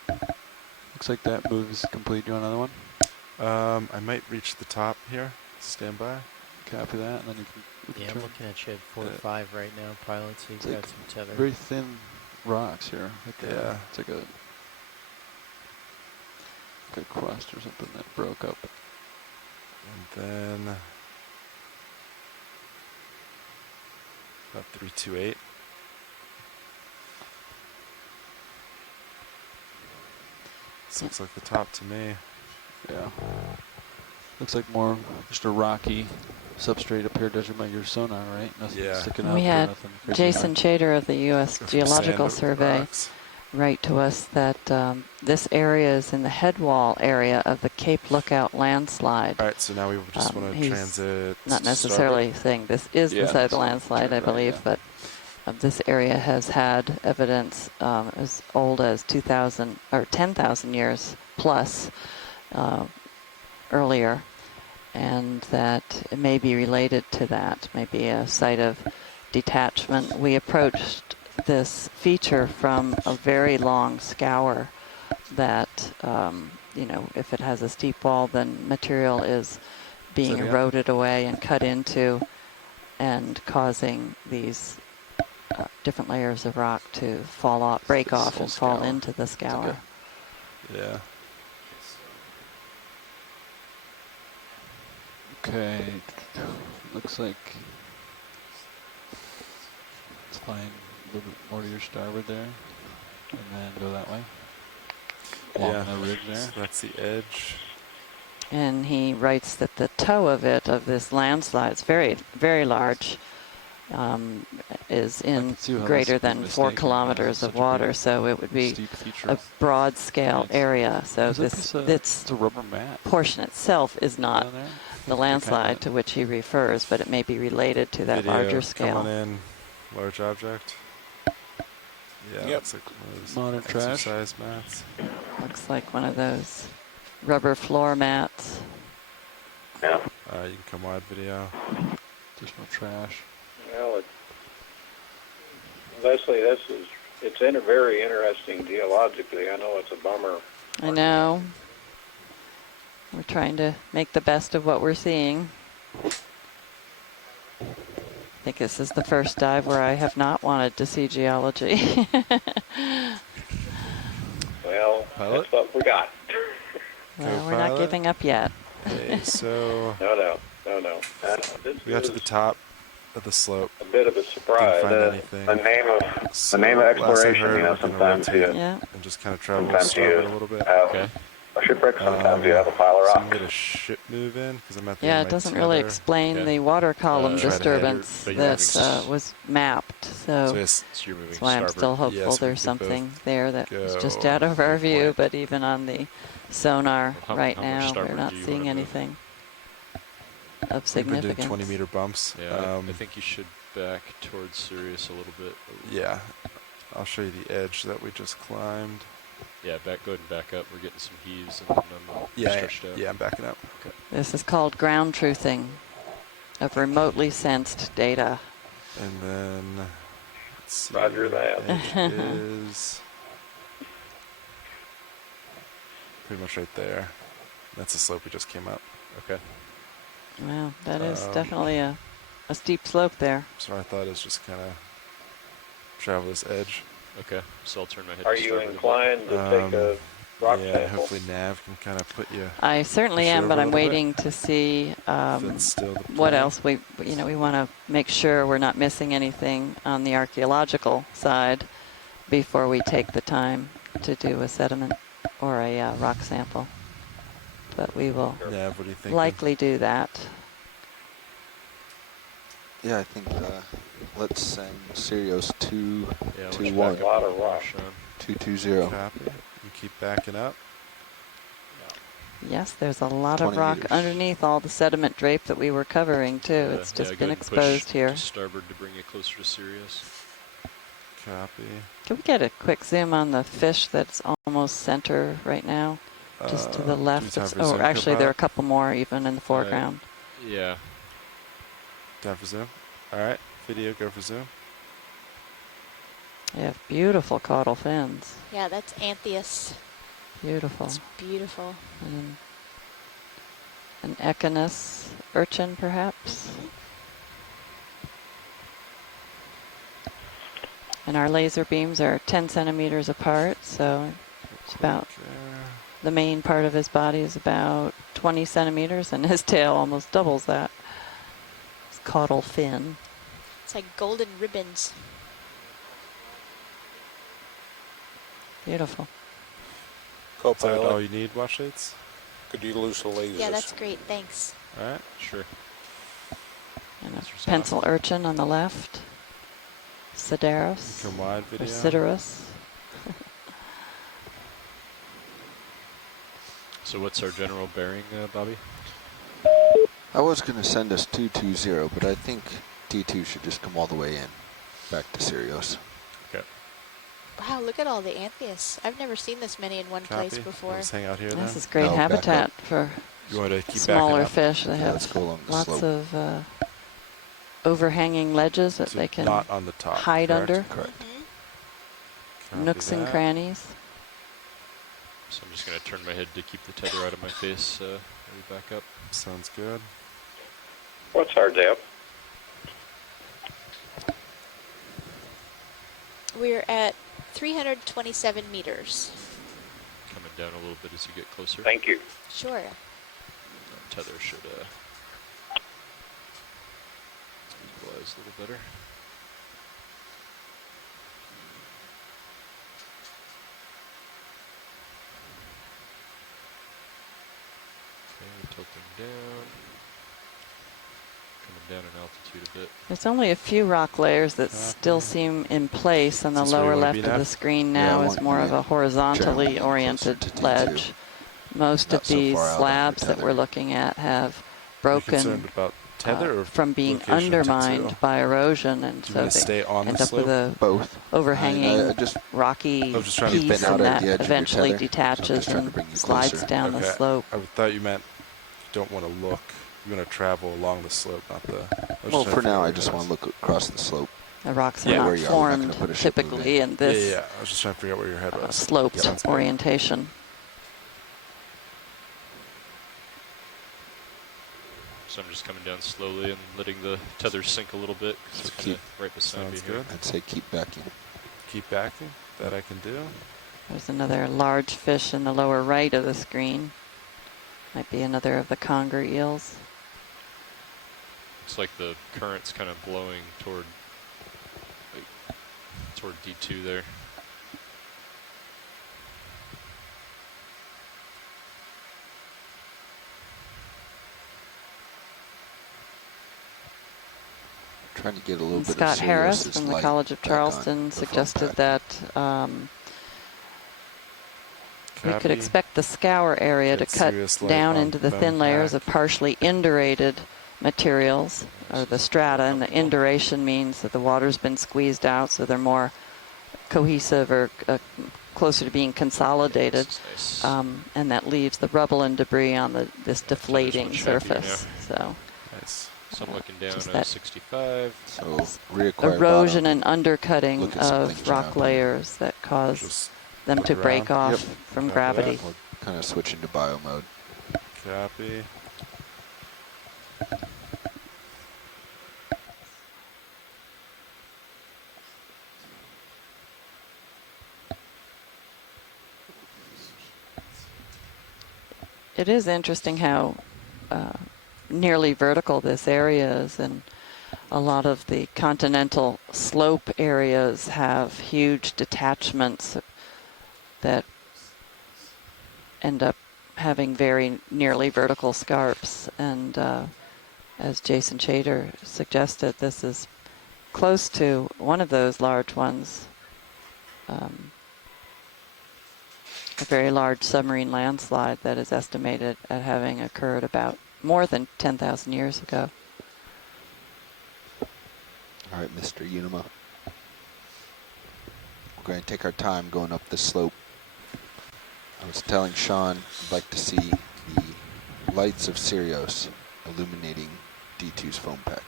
Looks like that move is complete. You want another one? I might reach the top here. Stand by. Copy that, and then you can. Yeah, I'm looking at you at 4 or 5 right now, pilot, so you've got some tether. Very thin rocks here. Like Yeah. It's like a crust or something that broke up. And then about 328. This looks like the top to me. Yeah. Looks like more just a rocky substrate up here judging by your sonar, right? Nothing sticking out. We had nothing crazy Jason high. Chater of the U.S. Geological Survey write to us that this area is in the head wall area of the Cape Lookout landslide. All right, so now we just want to transit. Not necessarily starboard. saying this is the site of the landslide, I believe, but this area has had evidence as old as 2,000 or 10,000 years plus earlier, and that it may be related to that, maybe a site of detachment. We approached this feature from a very long scour that, you know, if it has a steep wall, then material is being eroded away and cut into and causing these different layers of rock to fall off, break off and fall into the scour. Yeah. Okay. Looks like it's flying a little bit more to your starboard there, and then go that way. Along the ridge there. So that's the edge. And he writes that the toe of it, of this landslide, it's very, very large, is in greater than 4 kilometers of water, so it would be a broad scale area. So this a rubber mat. portion itself is not the landslide to which he refers, but it may be related to that larger scale. Come on in, large object. Yeah, looks like one of those modern trash exercise mats. Looks like one of those rubber floor mats. Yeah. You can come wide video. Additional trash. Well, Leslie, it's very interesting geologically. I know it's a bummer. I know. We're trying to make the best of what we're seeing. I think this is the first dive where I have not wanted to see geology. Well, that's what we got. Well, we're not giving up yet. Okay, so No. we got to the top of the slope. A bit of a surprise. Didn't find anything. The name of exploration, you know, sometimes you and just kind of travel starboard a little bit. have a shipwreck, sometimes you have a pile of So rocks. I'm gonna ship move in because I'm at the Yeah, end it of my doesn't really tether. explain the water column Try to disturbance head- that was mapped. So yes, that's why I'm still hopeful Yes, we there's could both something there that was just go out of our view, point. but even on the sonar How right much now, we're starboard not do you seeing wanna move? anything of We've been significance. doing 20-meter bumps. Yeah, I think you should back towards Sirius a little bit. Yeah, I'll show you the edge that we just climbed. Yeah, go ahead and back up. We're getting some heaves and then stretched out. Yeah, I'm backing up. Okay. This is called ground truthing of remotely sensed data. And then, let's see. Roger that. Edge is pretty much right there. That's the slope we just came up. Okay. Wow, that is definitely a steep slope there. So I thought it was just kind of travel this edge. Okay, so I'll turn my head Are to you starboard. inclined to take a rock Yeah, sample? hopefully Nav can kind of put you. I certainly push it am, but over a I'm little bit. waiting to see That's still the what plan. else we want to make sure we're not missing anything on the archaeological side before we take the time to do a sediment or a rock sample. But we will Nav, what do you think? likely do that. Yeah, I think let's send Sirius 221. A lot of rock. 220. Copy. You keep backing up. Yes, there's a lot of 20 rock meters. underneath all the sediment drape that we were covering too. It's just go been ahead and push exposed here. to starboard to bring you closer to Sirius. Copy. Can we get a quick zoom on the fish that's almost center right now? Just to the left. Oh, actually, there are a couple more even in the foreground. Yeah. Time for zoom. All right, video, go for zoom. They have beautiful caudal fins. Yeah, that's Anthias. Beautiful. It's beautiful. And an Okeanos urchin, perhaps. And our laser beams are 10 centimeters apart, so it's about, the main part of his body is about 20 centimeters, and his tail almost doubles that. His caudal fin. It's like golden ribbons. Beautiful. Co-pilot. Is that all you need, watch lights? Could you lose the lasers? Yeah, that's great. Thanks. All right. Sure. And a pencil urchin on the left. Sideros. Come wide video. Or Sideros. So what's our general bearing, Bobby? I was going to send us 220, but I think D2 should just come all the way in, back to Sirius. Okay. Wow, look at all the Anthias. I've never seen this many in one place before. Just hang out here. This is great habitat for smaller fish. They have lots of overhanging ledges that they can not on the top, hide correct? under. Correct. Nooks and crannies. So I'm just going to turn my head to keep the tether out of my face. Maybe back up. Sounds good. What's our depth? We're at 327 meters. Coming down a little bit as you get closer. Thank you. Sure. Tether should equalize a little better. Okay, tilting down. Coming down in altitude a bit. There's only a few rock layers that still seem in place, and the lower left of the screen now is more of a horizontally oriented ledge. Most of these slabs that we're looking at have broken from being undermined by erosion, and so they end up with a overhanging rocky piece, and that eventually detaches and slides down the slope. I thought you meant you don't want to look. You want to travel along the slope, not the... Well, for now, I just want to look across the slope. The rocks are not formed typically in this Yeah, I was just trying to figure out where your head was. sloped orientation. So I'm just coming down slowly and letting the tether sink a little bit. So keep right beside me here. I'd say keep backing. Keep backing. That I can do. There's another large fish in the lower right of the screen. Might be another of the conger eels. Looks like the current's kind of blowing toward D2 there. Trying to get a little bit Scott of Harris from the College of Charleston suggested that we could expect the scour area to cut down into the thin layers of partially indurated materials, or the strata, and the induration means that the water's been squeezed out, so they're more cohesive or closer to being consolidated, and that leaves the rubble and debris on this deflating surface. So. Nice. So I'm looking down at 65. So erosion and undercutting of rock layers that cause them to break off from gravity. We're kind of switching to bio mode. Copy. It is interesting how nearly vertical this area is, and a lot of the continental slope areas have huge detachments that end up having very nearly vertical scarps. And as Jason Chater suggested, this is close to one of those large ones, a very large submarine landslide that is estimated at having occurred about more than 10,000 years ago. All right, Mr. Unima. we're going to take our time going up this slope. I was telling Sean I'd like to see the lights of Sirius illuminating D2's foam pack,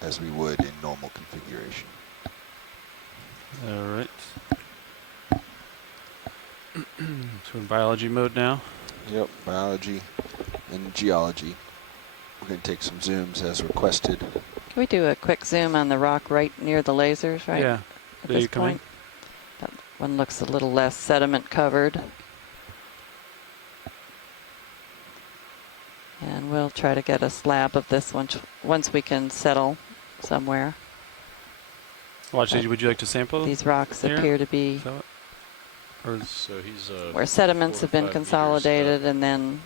as we would in normal configuration. All right. So in biology mode now? Yep, biology and geology. We're going to take some zooms as requested. Can we do a quick zoom on the rock right near the lasers, right? Yeah. At this point? That one looks a little less sediment covered. And we'll try to get a slab of this one once we can settle somewhere. Watch, would you like to sample? These rocks here? appear to be So he's where sediments have been consolidated, and then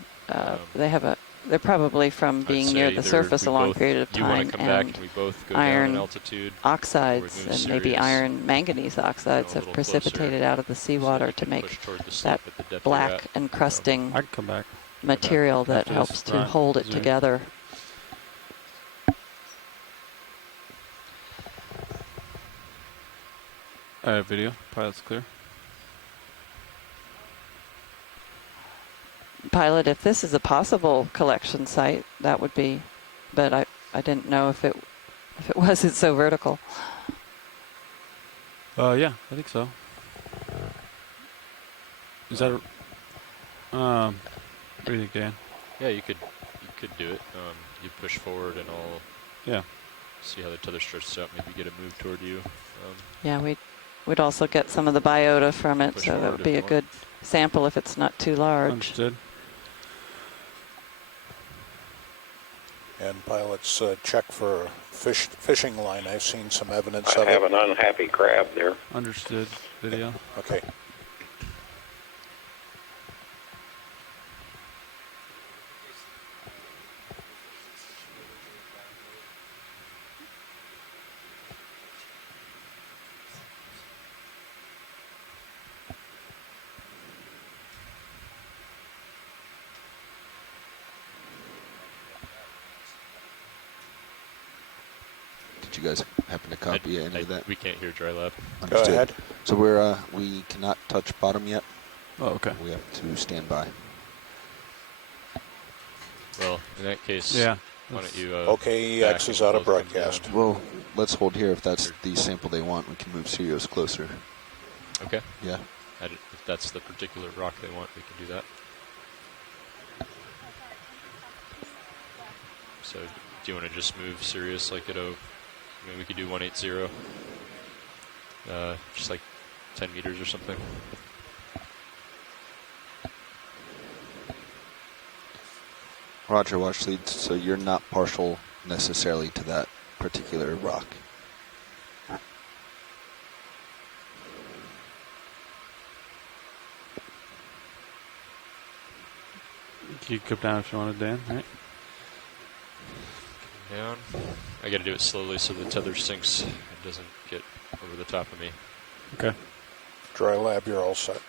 they're probably from being near the surface a long period of time, and iron oxides and maybe iron manganese oxides have precipitated out of the seawater to make that black encrusting material that helps to hold it together. All right, video. Pilot's clear. Pilot, if this is a possible collection site, that would be, but I didn't know if it wasn't so vertical. Yeah, I think so. Is that what do you think, Dan? Yeah, you could do it. You push forward and I'll see how the tether stretches out, maybe get a move toward you. Yeah, we'd also get some of the biota from it, so that would be a good sample if it's not too large. Understood. And pilots check for fishing line. I've seen some evidence of it. I have an unhappy crab there. Understood. Video. Okay. Did you guys happen to copy any of that? We can't hear dry lab. Understood. Go ahead. So we cannot touch bottom yet. Oh, okay. We have to stand by. Well, in that case, yeah. Why don't you? Okay, EX is out of broadcast. Well, let's hold here. If that's the sample they want, we can move Sirius closer. Okay. Yeah. If that's the particular rock they want, we can do that. So, do you want to just move Sirius like at I mean, we could do 180, just like 10 meters or something. Roger, watch lead. So you're not partial necessarily to that particular rock. You could come down if you wanted, Dan, right? Down. I got to do it slowly so the tether sinks and doesn't get over the top of me. Okay. Dry lab, you're all set.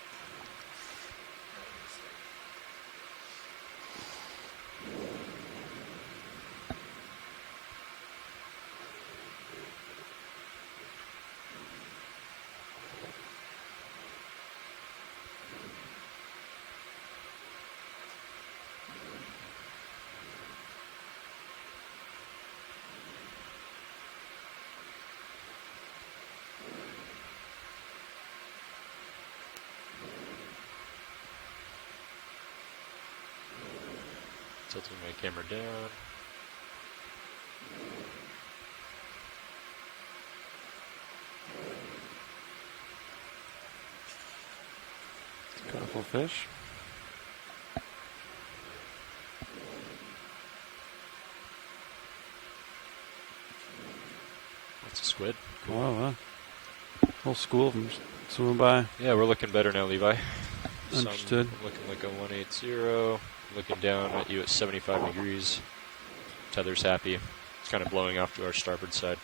Tilting my camera down. Colorful fish. That's a squid. Cool. Oh, wow. Whole school of them swimming by. Yeah, we're looking better now, Levi. Understood. I'm looking like a 180. Looking down at you at 75 degrees. Tether's happy. It's kind of blowing off to our starboard side.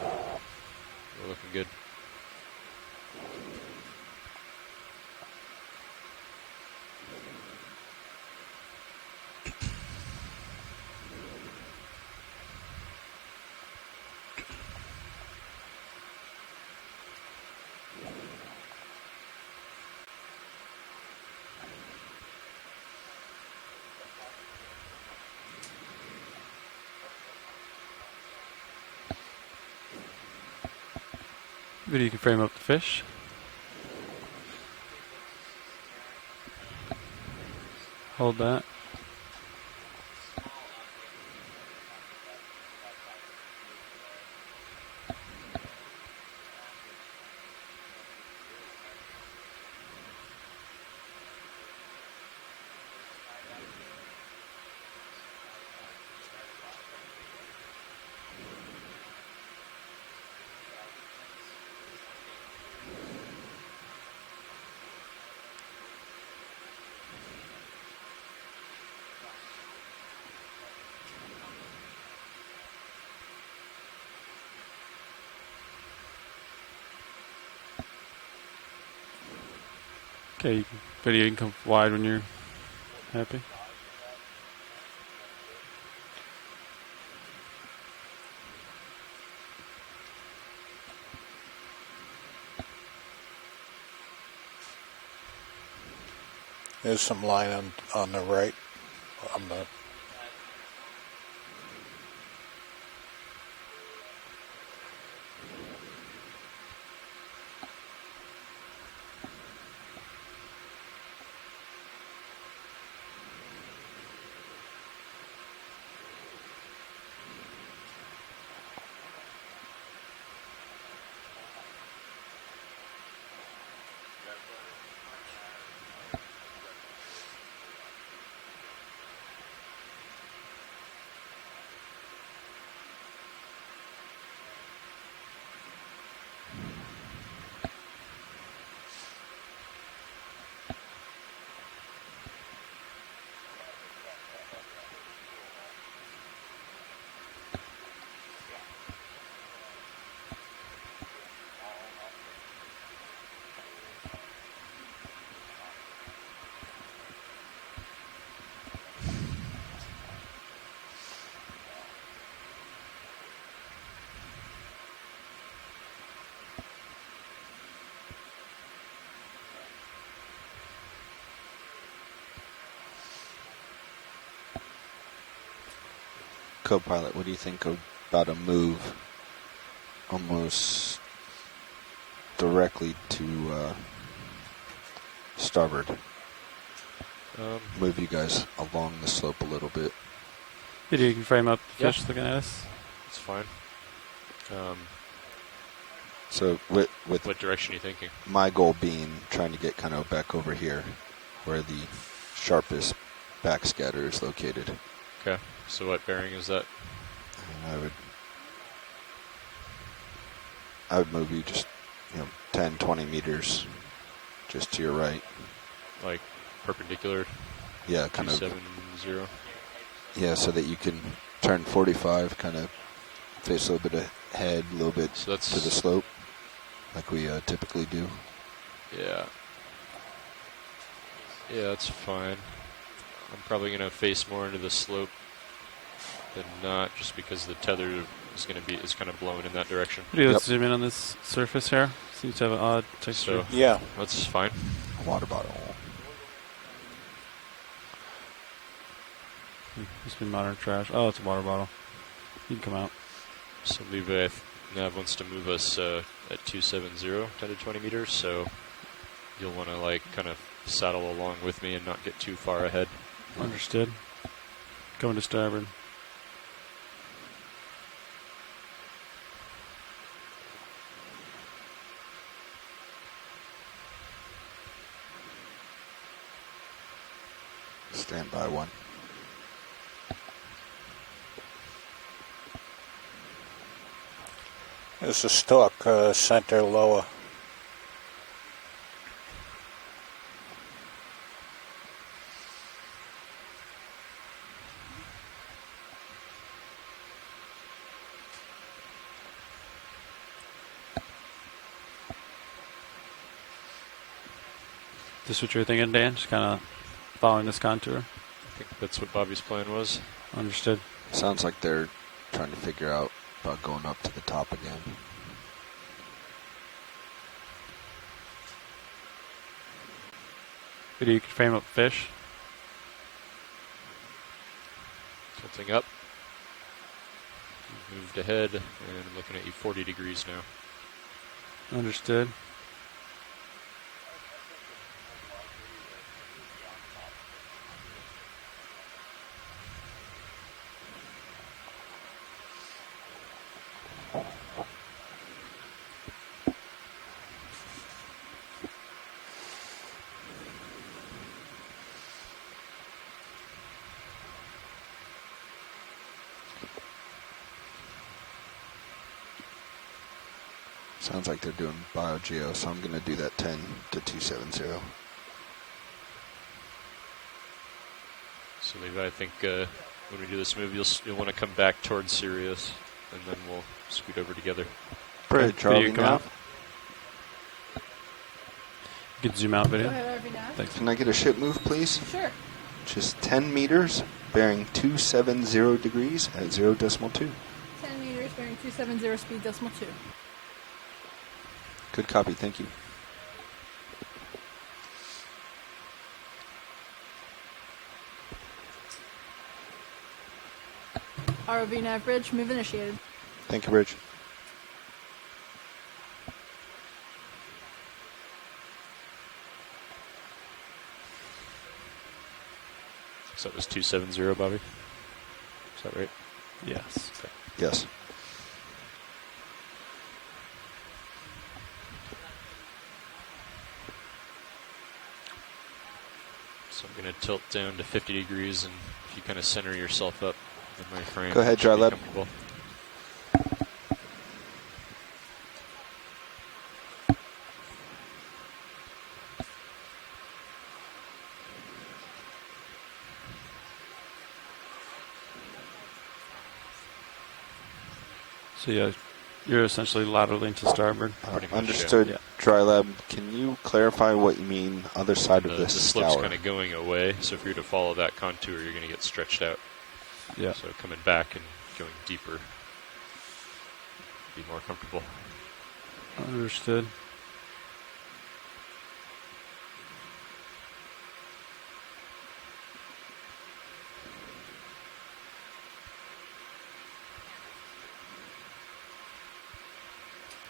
We're looking good. Video, you can frame up the fish. Hold that. Okay, video, you can come wide when you're happy. There's some line on the right. On the Co-pilot, what do you think about a move almost directly to starboard? Move you guys along the slope a little bit. Video, you can frame up the fish looking at us. It's fine. So with what direction are you thinking? My goal being trying to get kind of back over here where the sharpest backscatter is located. Okay. So what bearing is that? I would move you just 10, 20 meters just to your right. Like perpendicular? Yeah, kind of. 270? Yeah, so that you can turn 45, kind of face a little bit ahead, a little bit to the slope, like we typically do. Yeah. Yeah, that's fine. I'm probably going to face more into the slope than not, just because the tether is kind of blowing in that direction. Let's zoom in on this surface here. Seems to have an odd texture. So, yeah, that's fine. A water bottle. Just been modern trash. Oh, it's a water bottle. You can come out. So Levi Nav wants to move us at 270, 10 to 20 meters, so you'll want to like kind of saddle along with me and not get too far ahead. Understood. Going to starboard. Stand by one. There's a stalk center lower. This what you're thinking, Dan? Just kind of following this contour? I think that's what Bobby's plan was. Understood. Sounds like they're trying to figure out about going up to the top again. Video, you can frame up fish. Tilting up. Moved ahead and looking at you 40 degrees now. Understood. Sounds like they're doing biogeo, so I'm going to do that 10 to 270. So Levi, I think when we do this move, you'll want to come back towards Sirius, and then we'll scoot over together. Bridge, Video come now. out. You can zoom out video. Go ahead, RV nav. Thanks. Can I get a ship move, please? Sure. Just 10 meters, bearing 270 degrees at 0.2. 10 meters, bearing 270, speed decimal 2. Good copy, thank you. ROV nav bridge, move initiated. Thank you, Bridge. So that was 270, Bobby? Is that right? Yes. Okay. Yes. So I'm going to tilt down to 50 degrees, and if you kind of center yourself up in my frame. Go ahead, it should be Dry Lab. comfortable. So yeah, you're essentially lateraling to starboard. Pretty much, Understood, yeah. Dry Lab. Can you clarify what you mean other side of The this slope's scour? kind of going away, so if you're to follow that contour, you're going to get stretched out. Yeah. So coming back and going deeper, be more comfortable. Understood.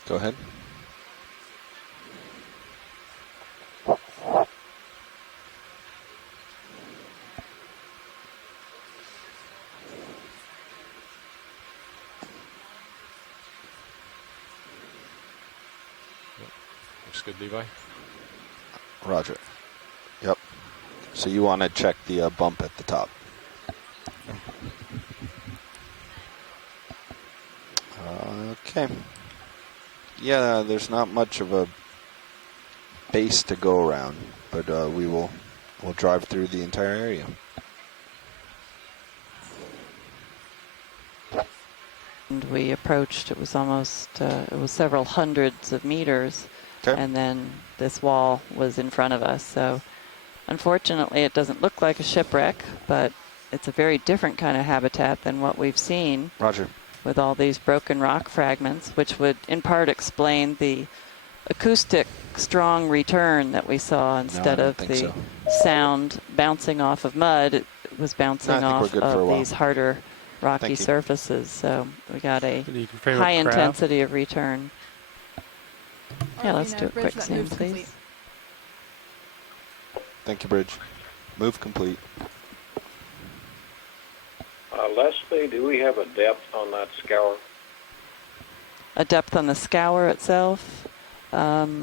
Go ahead. Looks good, Levi. Roger. Yep. So you want to check the bump at the top. Okay. Yeah, there's not much of a base to go around, but we'll drive through the entire area. And we approached, it was almost, it was several hundreds of meters. Okay. And then this wall was in front of us. So unfortunately, it doesn't look like a shipwreck, but it's a very different kind of habitat than what we've seen. Roger. With all these broken rock fragments, which would in part explain the acoustic strong return that we saw instead of the sound bouncing off of mud. It was bouncing off of these harder rocky surfaces. So we got a high intensity of return. Yeah, let's do a quick zoom, please. Thank you, Bridge. Move complete. Leslie, do we have a depth on that scour? A depth on the scour itself? Yeah.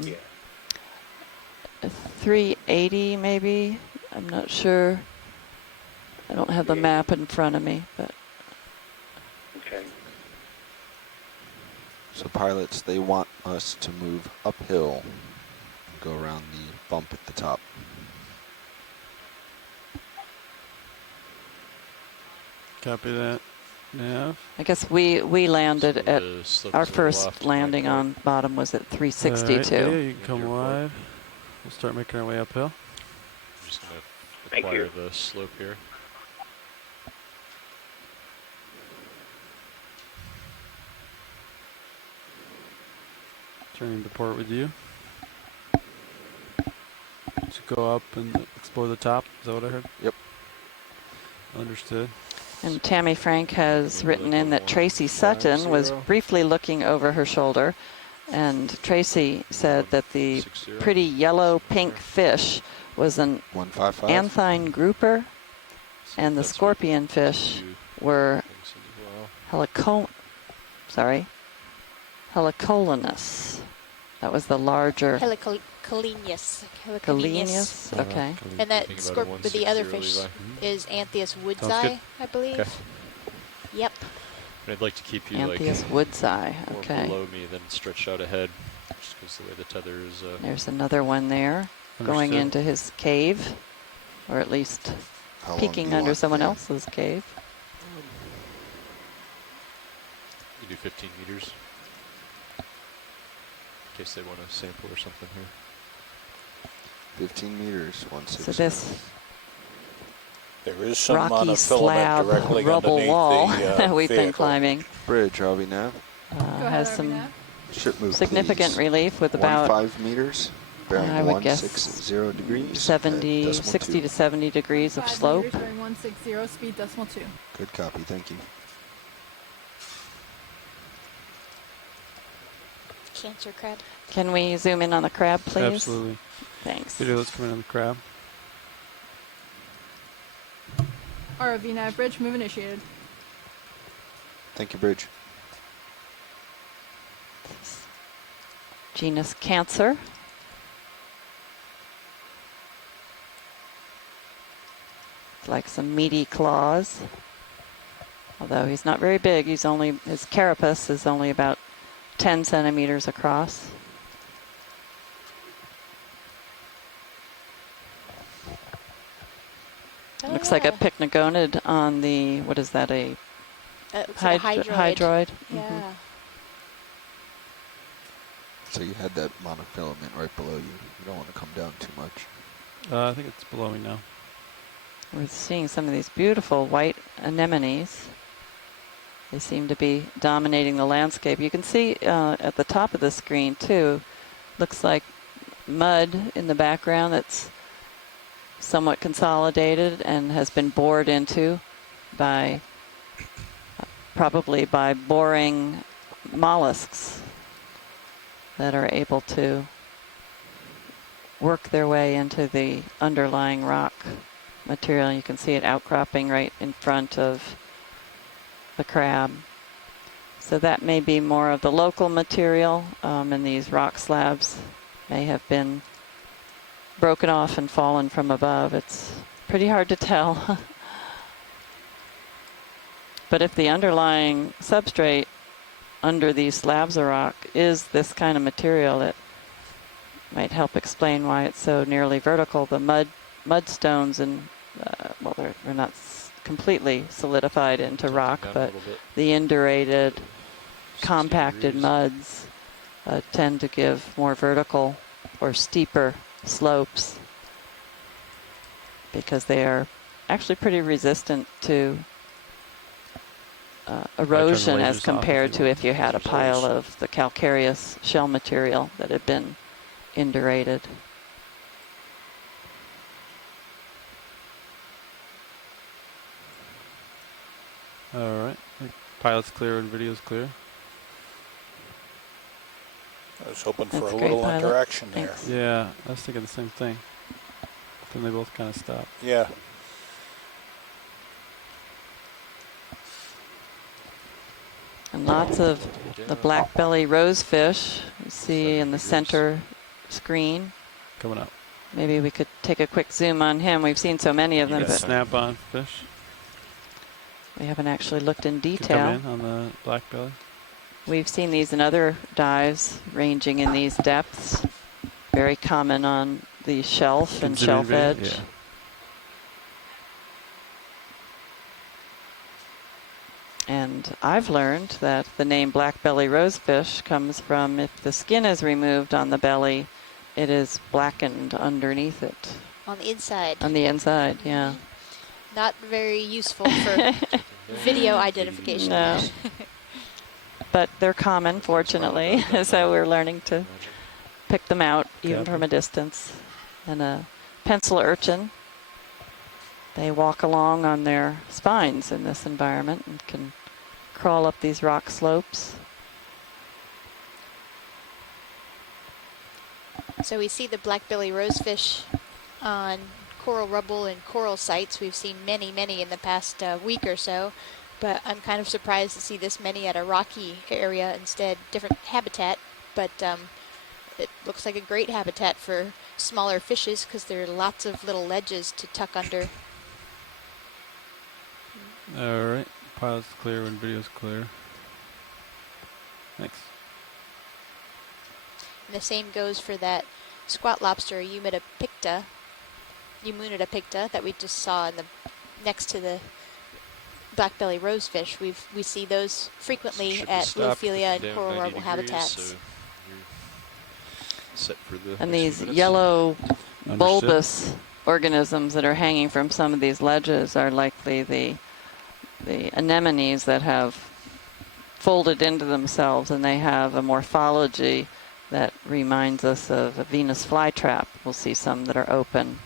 380 maybe? I'm not sure. I don't have the map in front of me, but. Okay. So pilots, they want us to move uphill and go around the bump at the top. Copy that. Yeah. I guess we landed at our first landing on bottom was at 362. Right, yeah, you can come wide. We'll start making our way uphill. I'm just going to acquire the slope here. Turning to port with you. To go up and explore the top. Is that what I heard? Yep. Understood. And Tammy Frank has written in that Tracy Sutton was briefly looking over her shoulder And Tracy said that the 160. pretty yellow pink fish was an 155. anthine grouper, and the That's scorpion fish were helicolinus. That was the larger. Helicolineus. Helicolineus. Okay. And that Thinking about a but the other 160 fish Levi. is Anthias Sounds woodseye, good. I believe. Okay. Yep. And I'd like to keep you Anthias woodseye. more Okay. below me than stretched out ahead, just because the way the tether is. There's another one there, going Understood. into his cave, or at least How long do peeking you under want? someone Yeah. else's cave. You do 15 meters. In case they want a sample or something here. 15 meters, 160. So this There is some rocky monofilament slab directly rubble underneath wall the that we've been vehicle. climbing Bridge, RV nav. ahead, has RV some nav. Ship move, significant please. relief with about 15 meters. Bearing I would guess 160 degrees. 70, decimal 60 2. to 70 degrees of 5 slope. meters, bearing 160, speed decimal 2. Good copy, thank you. Cancer crab. Can we zoom in on the crab, please? Absolutely. Thanks. Video, let's come in on the crab. ROV nav bridge, move initiated. Thank you, Bridge. Genus Cancer. It's like some meaty claws. Although he's not very big, his carapace is only about 10 centimeters across. Looks like a pycnogonid on the, what is that, a Looks like a hydroid? Yeah. Mhm. So you had that monofilament right below you. You don't want to come down too much. I think it's below me now. We're seeing some of these beautiful white anemones. They seem to be dominating the landscape. You can see at the top of the screen too, looks like mud in the background that's somewhat consolidated and has been bored into by, probably by boring mollusks that are able to work their way into the underlying rock material. You can see it outcropping right in front of the crab. So that may be more of the local material, and these rock slabs may have been broken off and fallen from above. It's pretty hard to tell. But if the underlying substrate under these slabs of rock is this kind of material, it might help explain why it's so nearly vertical. The mudstones and well, they're not completely solidified into rock, but the indurated, compacted muds tend to give more vertical or steeper slopes because they are actually pretty resistant to erosion as compared to if you had a pile of the calcareous shell material that had been indurated. All right. Pilot's clear and video's clear. I was hoping for That's a great, little pilot. interaction there. Thanks. Yeah, I was thinking the same thing. Then they both kind of stopped. Yeah. And lots of the black belly rosefish you see in the center screen. Coming up. Maybe we could take a quick zoom on him. We've seen so many of them, but Snap-on fish. we haven't actually looked in Could detail. come in on the black belly. We've seen these in other dives ranging in these depths. Very common on the shelf and Zoom in shelf video? edge. Yeah. And I've learned that the name black belly rosefish comes from if the skin is removed on the belly, it is blackened underneath it. On the inside. On the inside, yeah. Not very useful for video identification. No. But they're common, fortunately, so we're learning to pick them out even from a distance. And a pencil urchin, they walk along on their spines in this environment and can crawl up these rock slopes. So we see the black-belly rosefish on coral rubble and coral sites. We've seen many, many in the past week or so, but I'm kind of surprised to see this many at a rocky area instead, different habitat, but it looks like a great habitat for smaller fishes because there are lots of little ledges to tuck under. All right, pilot's clear when video's clear. Thanks. And the same goes for that squat lobster, Eumida picta, that we just saw in the next to the black-belly rosefish. We see those frequently at Lophelia and coral rubble habitats. So set for the And next these few minutes. yellow Understood. bulbous organisms that are hanging from some of these ledges are likely the anemones that have folded into themselves, and they have a morphology that reminds us of a Venus flytrap. We'll see some that are open.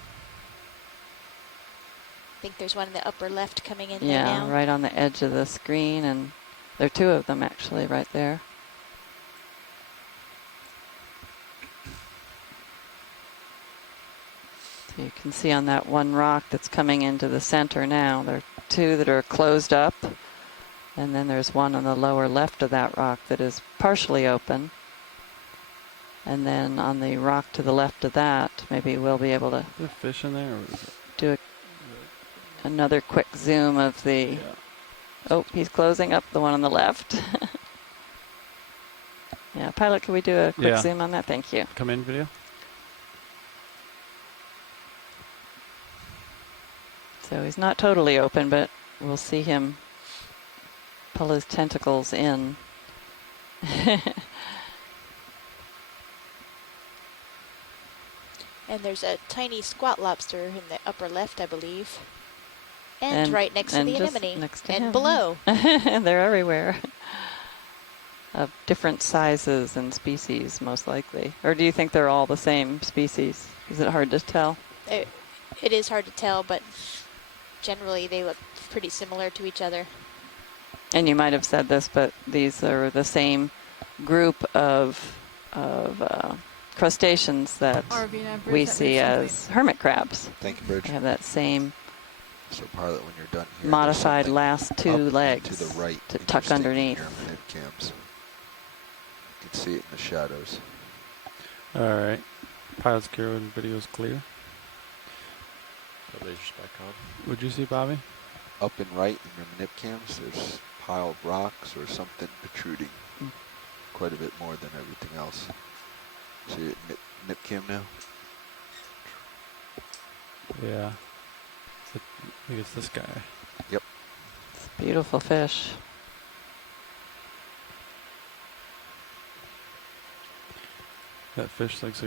I think there's one in the upper left coming in there Yeah, now. right on the edge of the screen, and there are two of them actually right there. So you can see on that one rock that's coming into the center now, there are two that are closed up, and then there's one on the lower left of that rock that is partially open. And then on the rock to the left of that, maybe we'll be able to Is there fish in there? Or is it? do another quick zoom of the... Oh, he's closing up the one on the left. Yeah, pilot, can we do a quick zoom on that? Thank you. Come in, video. So he's not totally open, but we'll see him pull his tentacles in. And there's a tiny squat lobster in the upper left, I believe. And right next to the anemone. Next to and him. below. They're everywhere. Of different sizes and species, most likely. Or do you think they're all the same species? Is it hard to tell? It is hard to tell, but generally they look pretty similar to each other. And you might have said this, but these are the same group of crustaceans that we see as hermit crabs. Thank you, Bridge. They have that same So pilot, when you're done here, modified there's last two something up legs to the right, to tuck underneath. Your minute cams. You can see it in the shadows. All right. Pilot's clear and video's clear. The laser's back on. What'd you see, Bobby? Up and right in your minute cams, there's piled rocks or something protruding quite a bit more than everything else. See it nip cam now? Yeah. I think it's this guy. Yep. It's a beautiful fish. That fish looks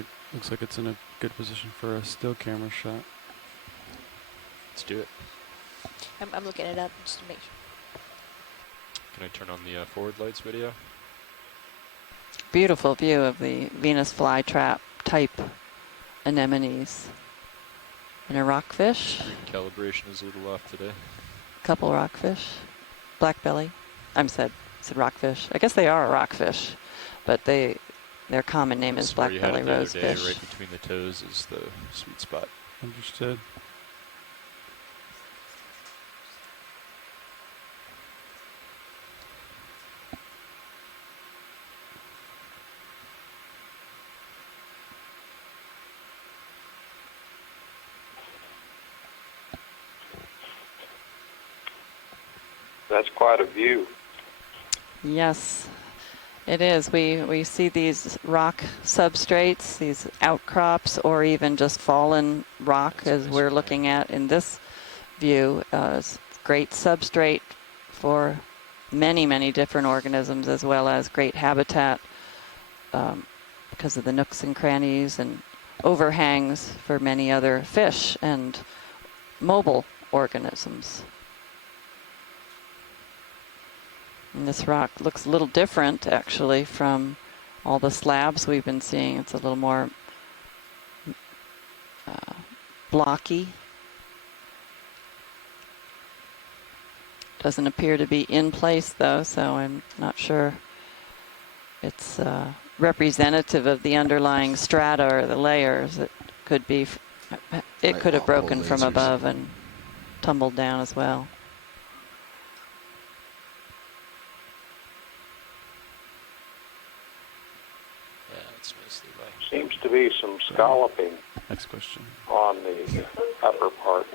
like it's in a good position for a still camera shot. Let's do it. I'm looking it up just to make sure. Can I turn on the forward lights video? Beautiful view of the Venus flytrap type anemones. And a rockfish. Screen calibration is a little off today. Couple rockfish. Blackbelly. Said rockfish. I guess they are a rockfish, but their common name is Where you had blackbelly it the other day, rosefish. right between the toes is the sweet spot. Understood. That's quite a view. Yes, it is. We see these rock substrates, these outcrops, or even just fallen rock, as we're looking at in this view. Great substrate for many, many different organisms, as well as great habitat because of the nooks and crannies and overhangs for many other fish and mobile organisms. And this rock looks a little different, actually, from all the slabs we've been seeing. It's a little more blocky. Doesn't appear to be in place, though, so I'm not sure it's representative of the underlying strata or the layers. It could be, it could have broken from above and tumbled down as well. Yeah, it's mostly white. Seems to be some scalloping Next question. on the upper part.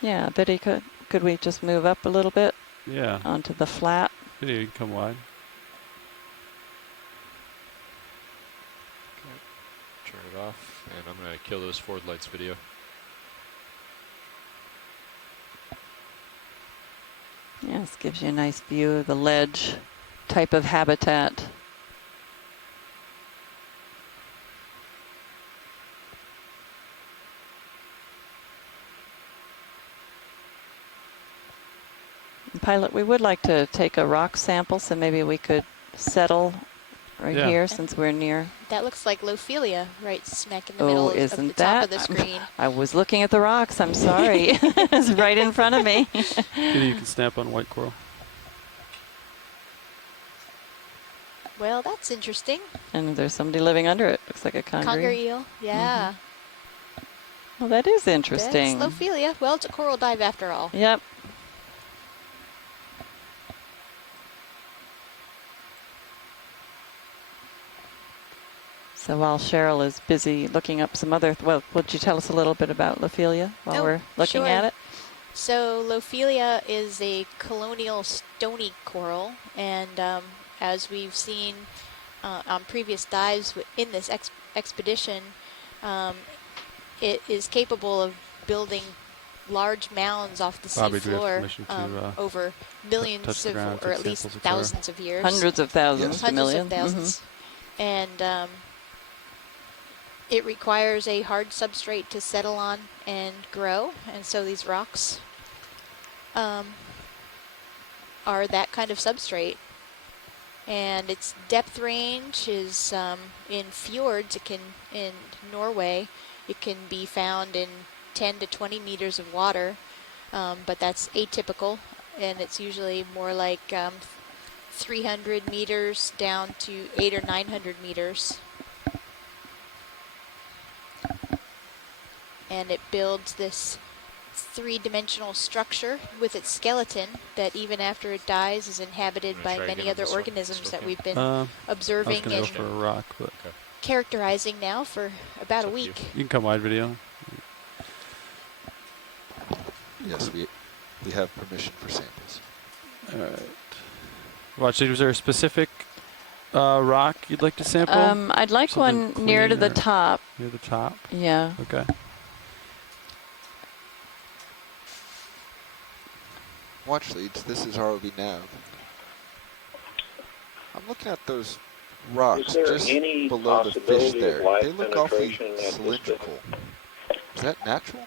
Yeah, Biddy, could we just move up a little bit? Yeah. Onto the flat? Biddy, you can come wide. Turn it off, and I'm going to kill those forward lights video. Yeah, this gives you a nice view of the ledge type of habitat. Pilot, we would like to take a rock sample, so maybe we could settle right here since we're near. That looks like Lophelia right smack in the middle of the top of the screen. I was looking at the rocks, I'm sorry. It's right in front of me. Biddy, you can snap on white coral. Well, that's interesting. And there's somebody living under it. Looks like a Conger eel, yeah. Well, that is interesting. That's Lophelia. Well, it's a coral dive after all. Yep. So while Cheryl is busy looking up some other, well, would you tell us a little bit about Lophelia while we're looking at it? So Lophelia is a colonial stony coral, and as we've seen on previous dives in this expedition, it is capable of building large mounds off the seafloor over millions of, or at least thousands of years. Hundreds of thousands to millions. Hundreds of thousands. And it requires a hard substrate to settle on and grow, and so these rocks are that kind of substrate. And its depth range is in fjords. In Norway, it can be found in 10 to 20 meters of water, but that's atypical, and it's usually more like 300 meters down to 800 or 900 meters. And it builds this three-dimensional structure with its skeleton that even after it dies is inhabited by many other organisms that we've been observing and for a rock, but characterizing now for about a week. You can come wide video. Yes, we have permission for samples. All right. Watch, is there a specific rock you'd like to sample? I'd like one near to the top. Near the top? Yeah. Okay. Watch leads, this is ROV Nav. I'm looking at those rocks just below the fish there. They look awfully cylindrical. Is that natural?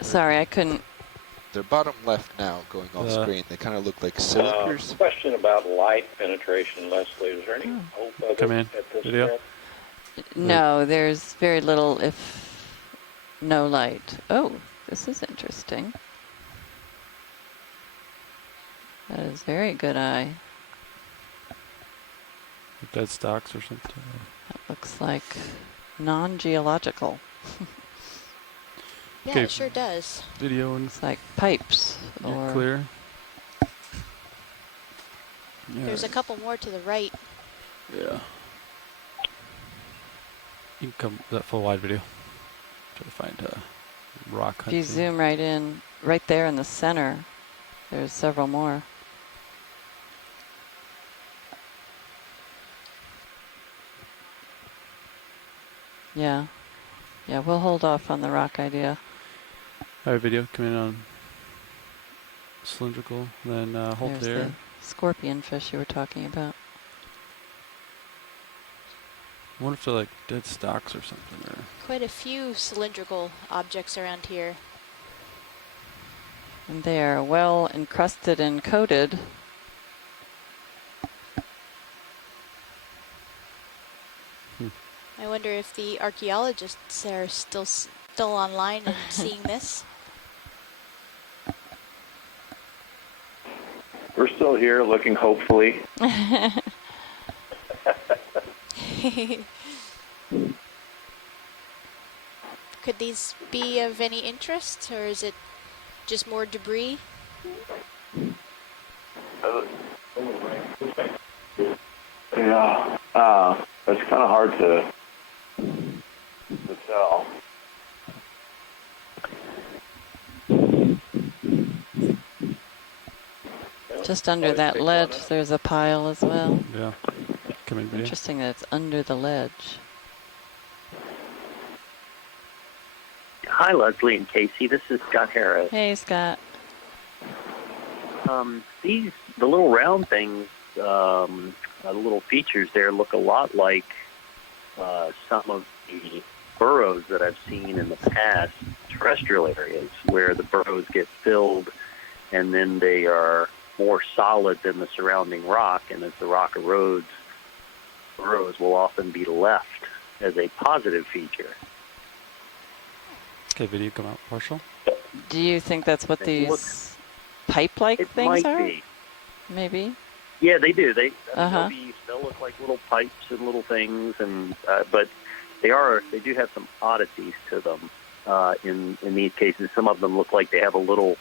Sorry, I couldn't. They're bottom left now, going off screen. They kind of look like cylinders. Question about light penetration, Leslie. Is there any hope of Come in. at this Video. depth? No, there's very little, if no light. Oh, this is interesting. That is very good eye. Dead stocks or something. That looks like non-geological. Yeah, it sure does. Video and it's like pipes or clear. Yeah. There's a couple more to the right. Yeah. You can come that full wide video. Try to find a rock. If you zoom right in, right there in the center, there's several more. Yeah. Yeah, we'll hold off on the rock idea. All right, video, come in on cylindrical, then hold There's there. The scorpion fish you were talking about. I wonder if they're like dead stocks or something. Or Quite a few cylindrical objects around here. And they are well encrusted and coated. I wonder if the archaeologists are still online and seeing this. We're still here looking hopefully. Could these be of any interest, or is it just more debris? Yeah, it's kind of hard to tell. Just under that ledge, there's a pile as well. Yeah. Interesting that it's under the ledge. Hi, Leslie and Casey. This is Scott Harris. Hey, Scott. The little round things, the little features there look a lot like some of the burrows that I've seen in the past, terrestrial areas, where the burrows get filled and then they are more solid than the surrounding rock, and as the rock erodes, burrows will often be left as a positive feature. Okay, video come out partial. Do you think that's what these pipe-like things are? Might be. Maybe. Yeah, they do. They'll look like little pipes and little things, and but they do have some oddities to them. In these cases, some of them look like they have a little,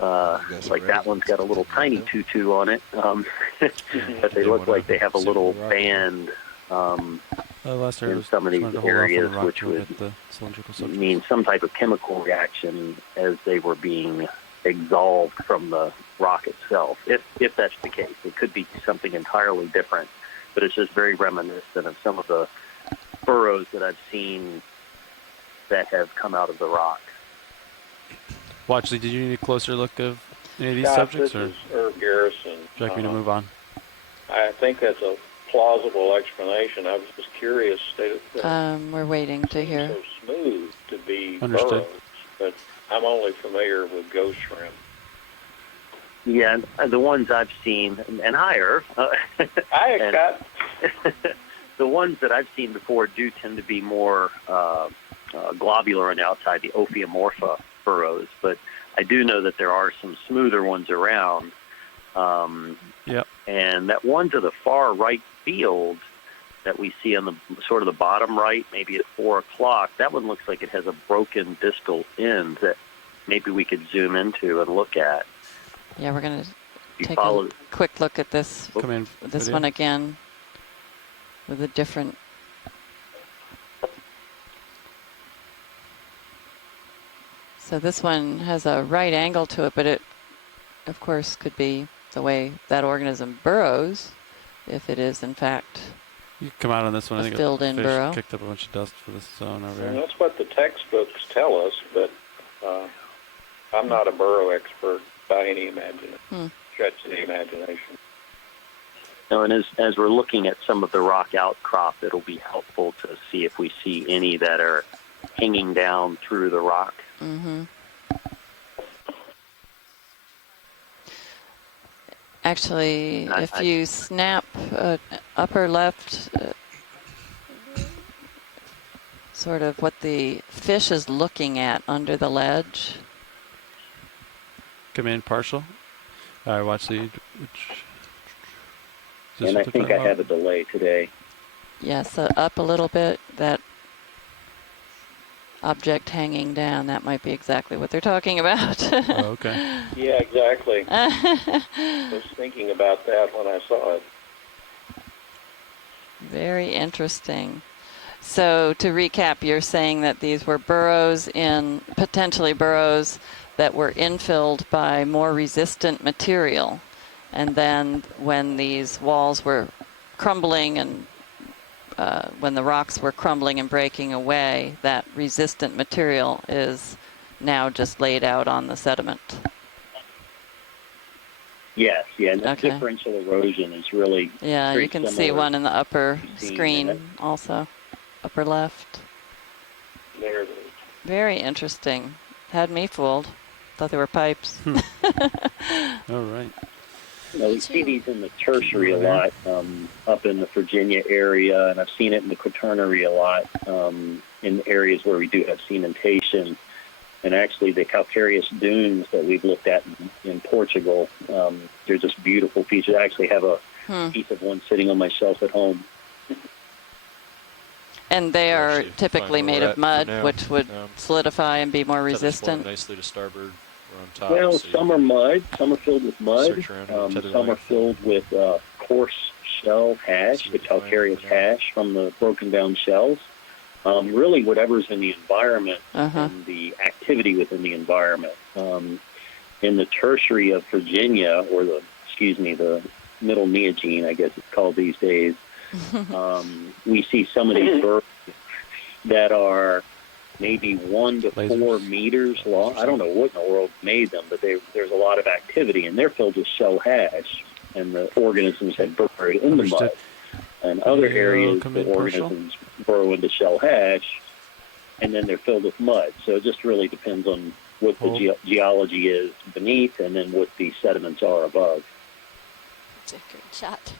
like that one's got a little tiny tutu on it, but they look like they have a little band in some of these areas, which would mean some type of chemical reaction as they were being exolved from the rock itself. If that's the case, it could be something entirely different, but it's just very reminiscent of some of the burrows that I've seen that have come out of the rock. Watchley, did you need a closer look of any of these Scott, subjects? This Or is Herb Garrison. would you like me to move on? I think that's a plausible explanation. I was just curious. We're waiting to hear. So smooth to be Understood. burrows, but I'm only familiar with ghost shrimp. Yeah, the ones I've seen, and hi, Irv. Hi, Scott. The ones that I've seen before do tend to be more globular on the outside, the Okeanos burrows, but I do know that there are some smoother ones around. Yep. And that one to the far right field that we see on the sort of the bottom right, maybe at 4 o'clock, that one looks like it has a broken distal end that maybe we could zoom into and look at. Yeah, we're going to take a quick look at this one again with a different. So this one has a right angle to it, but it, of course, could be the way that organism burrows, if it is, in fact, you come out on this one. I think filled-in fish burrow. Kicked up a bunch of dust for this zone over And here. that's what the textbooks tell us, but I'm not a burrow expert by any stretch of the imagination. No, and as we're looking at some of the rock outcrop, it'll be helpful to see if we see any that are hanging down through the rock. Mm-hmm. Actually, if you snap upper left, sort of what the fish is looking at under the ledge. Come in partial. All right, watch the. And I think I have a delay today. Yes, up a little bit, that object hanging down, that might be exactly what they're talking about. Oh, okay. Yeah, exactly. I was thinking about that when I saw it. Very interesting. So to recap, you're saying that these were potentially burrows that were infilled by more resistant material. And then when these walls were crumbling and when the rocks were crumbling and breaking away, that resistant material is now just laid out on the sediment. Yes, yeah, and that differential erosion is really you can see one in the upper screen also, upper left. There it is. Very interesting. Had me fooled. Thought they were pipes. All right. We see these in the tertiary a lot up in the Virginia area, and I've seen it in the Quaternary a lot in areas where we do have cementation. And actually, the calcareous dunes that we've looked at in Portugal, they're just beautiful features. I actually have a piece of one sitting on my shelf at home. And they We'll are actually typically find where made we're of at for mud, now. which would solidify and be more Tether's resistant. formed nicely to starboard. We're on top. Well, so you some are can mud, some are filled with mud, search around with tether some are length. filled with coarse shell hash, the calcareous hash from the broken down shells. Really, whatever's in the environment and the activity within the environment. In the tertiary of Virginia, or the middle Neogene, I guess it's called these days, we see some of these birds that are maybe 1 to 4 meters long. I don't know what in the world made them, but there's a lot of activity, and they're filled with shell hash, and the organisms have burrowed in the mud. And other areas, the organisms burrow into shell hash, and then they're filled with mud. So it just really depends on what the geology is beneath, and then what the sediments are above. It's a great shot.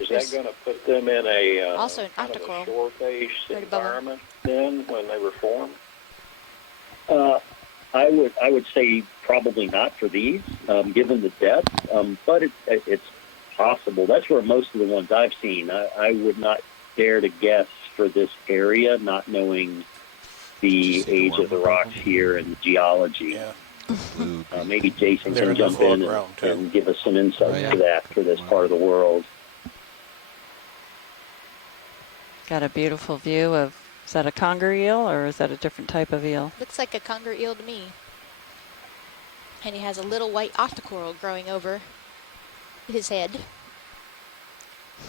Is There's that going to put them in a also an kind of a octocoral shore-based right above 'em. environment then when they were formed? I would say probably not for these, given the depth, but it's possible. That's where most of the ones I've seen. I would not dare to guess for this area, not knowing the age of the rocks here and the geology. Yeah. Maybe Jason can jump in and give us some insight to that for this part of the world. Got a beautiful view of, is that a conger eel or is that a different type of eel? Looks like a conger eel to me. And he has a little white octocoral growing over his head.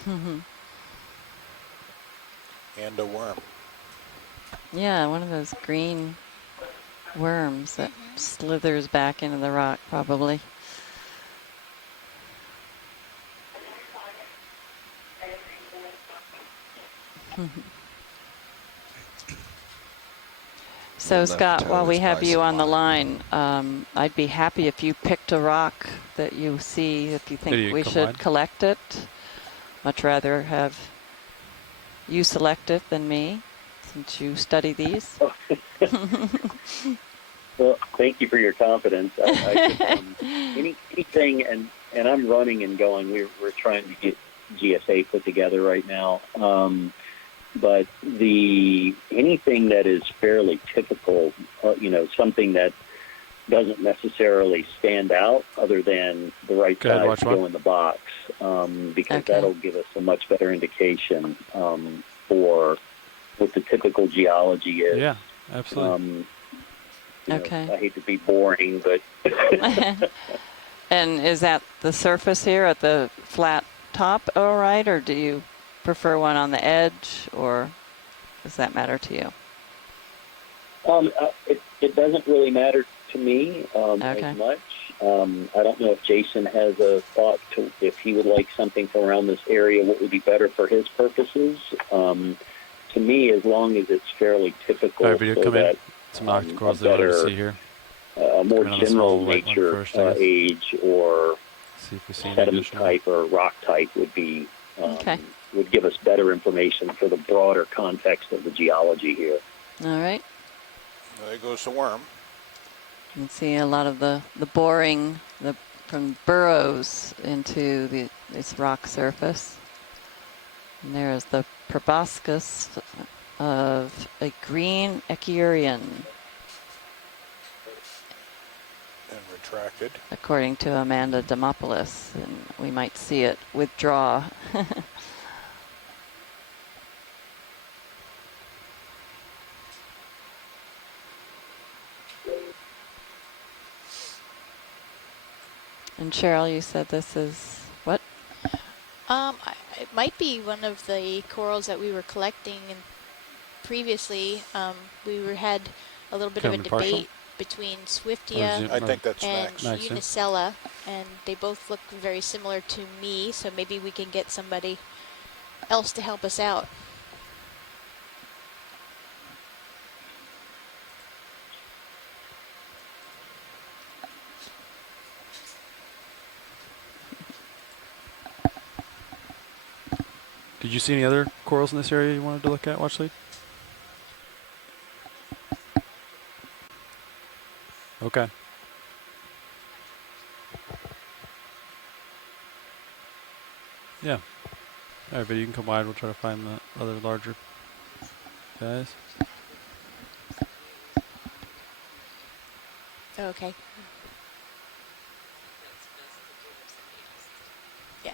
And a worm. Yeah, one of those green worms that slithers back into the rock, probably. So Scott, while we have you on the line, I'd be happy if you picked a rock that you see, if you think we should collect it. Much rather have you select it than me, since you study these. Well, thank you for your confidence. Anything, and I'm running and going. We're trying to get GSA put together right now. But anything that is fairly typical, something that doesn't necessarily stand out other than the right size to go in the box, because that'll give us a much better indication for what the typical geology is. Yeah, absolutely. I hate to be boring, but... And is that the surface here at the flat top all right, or do you prefer one on the edge, or does that matter to you? It doesn't really matter to me as much. I don't know if Jason has a thought to if he would like something from around this area, what would be better for his purposes. To me, as long as it's fairly typical, so that some octocorals that we see here. A more general nature age or sediment type or rock type would be would give us better information for the broader context of the geology here. All right. There goes the worm. You can see a lot of the boring from burrows into this rock surface. And there is the proboscis of a green Echiurian. And retracted. According to Amanda Demopoulos, and we might see it withdraw. And Cheryl, you said this is what? It might be one of the corals that we were collecting, and previously we had a little bit of a debate between Swiftia and Unicella, and they both look very similar to me, so maybe we can get somebody else to help us out. Did you see any other corals in this area you wanted to look at, Watchley? Okay. Yeah. All right, but you can come wide. We'll try to find the other larger guys. Okay. Yeah.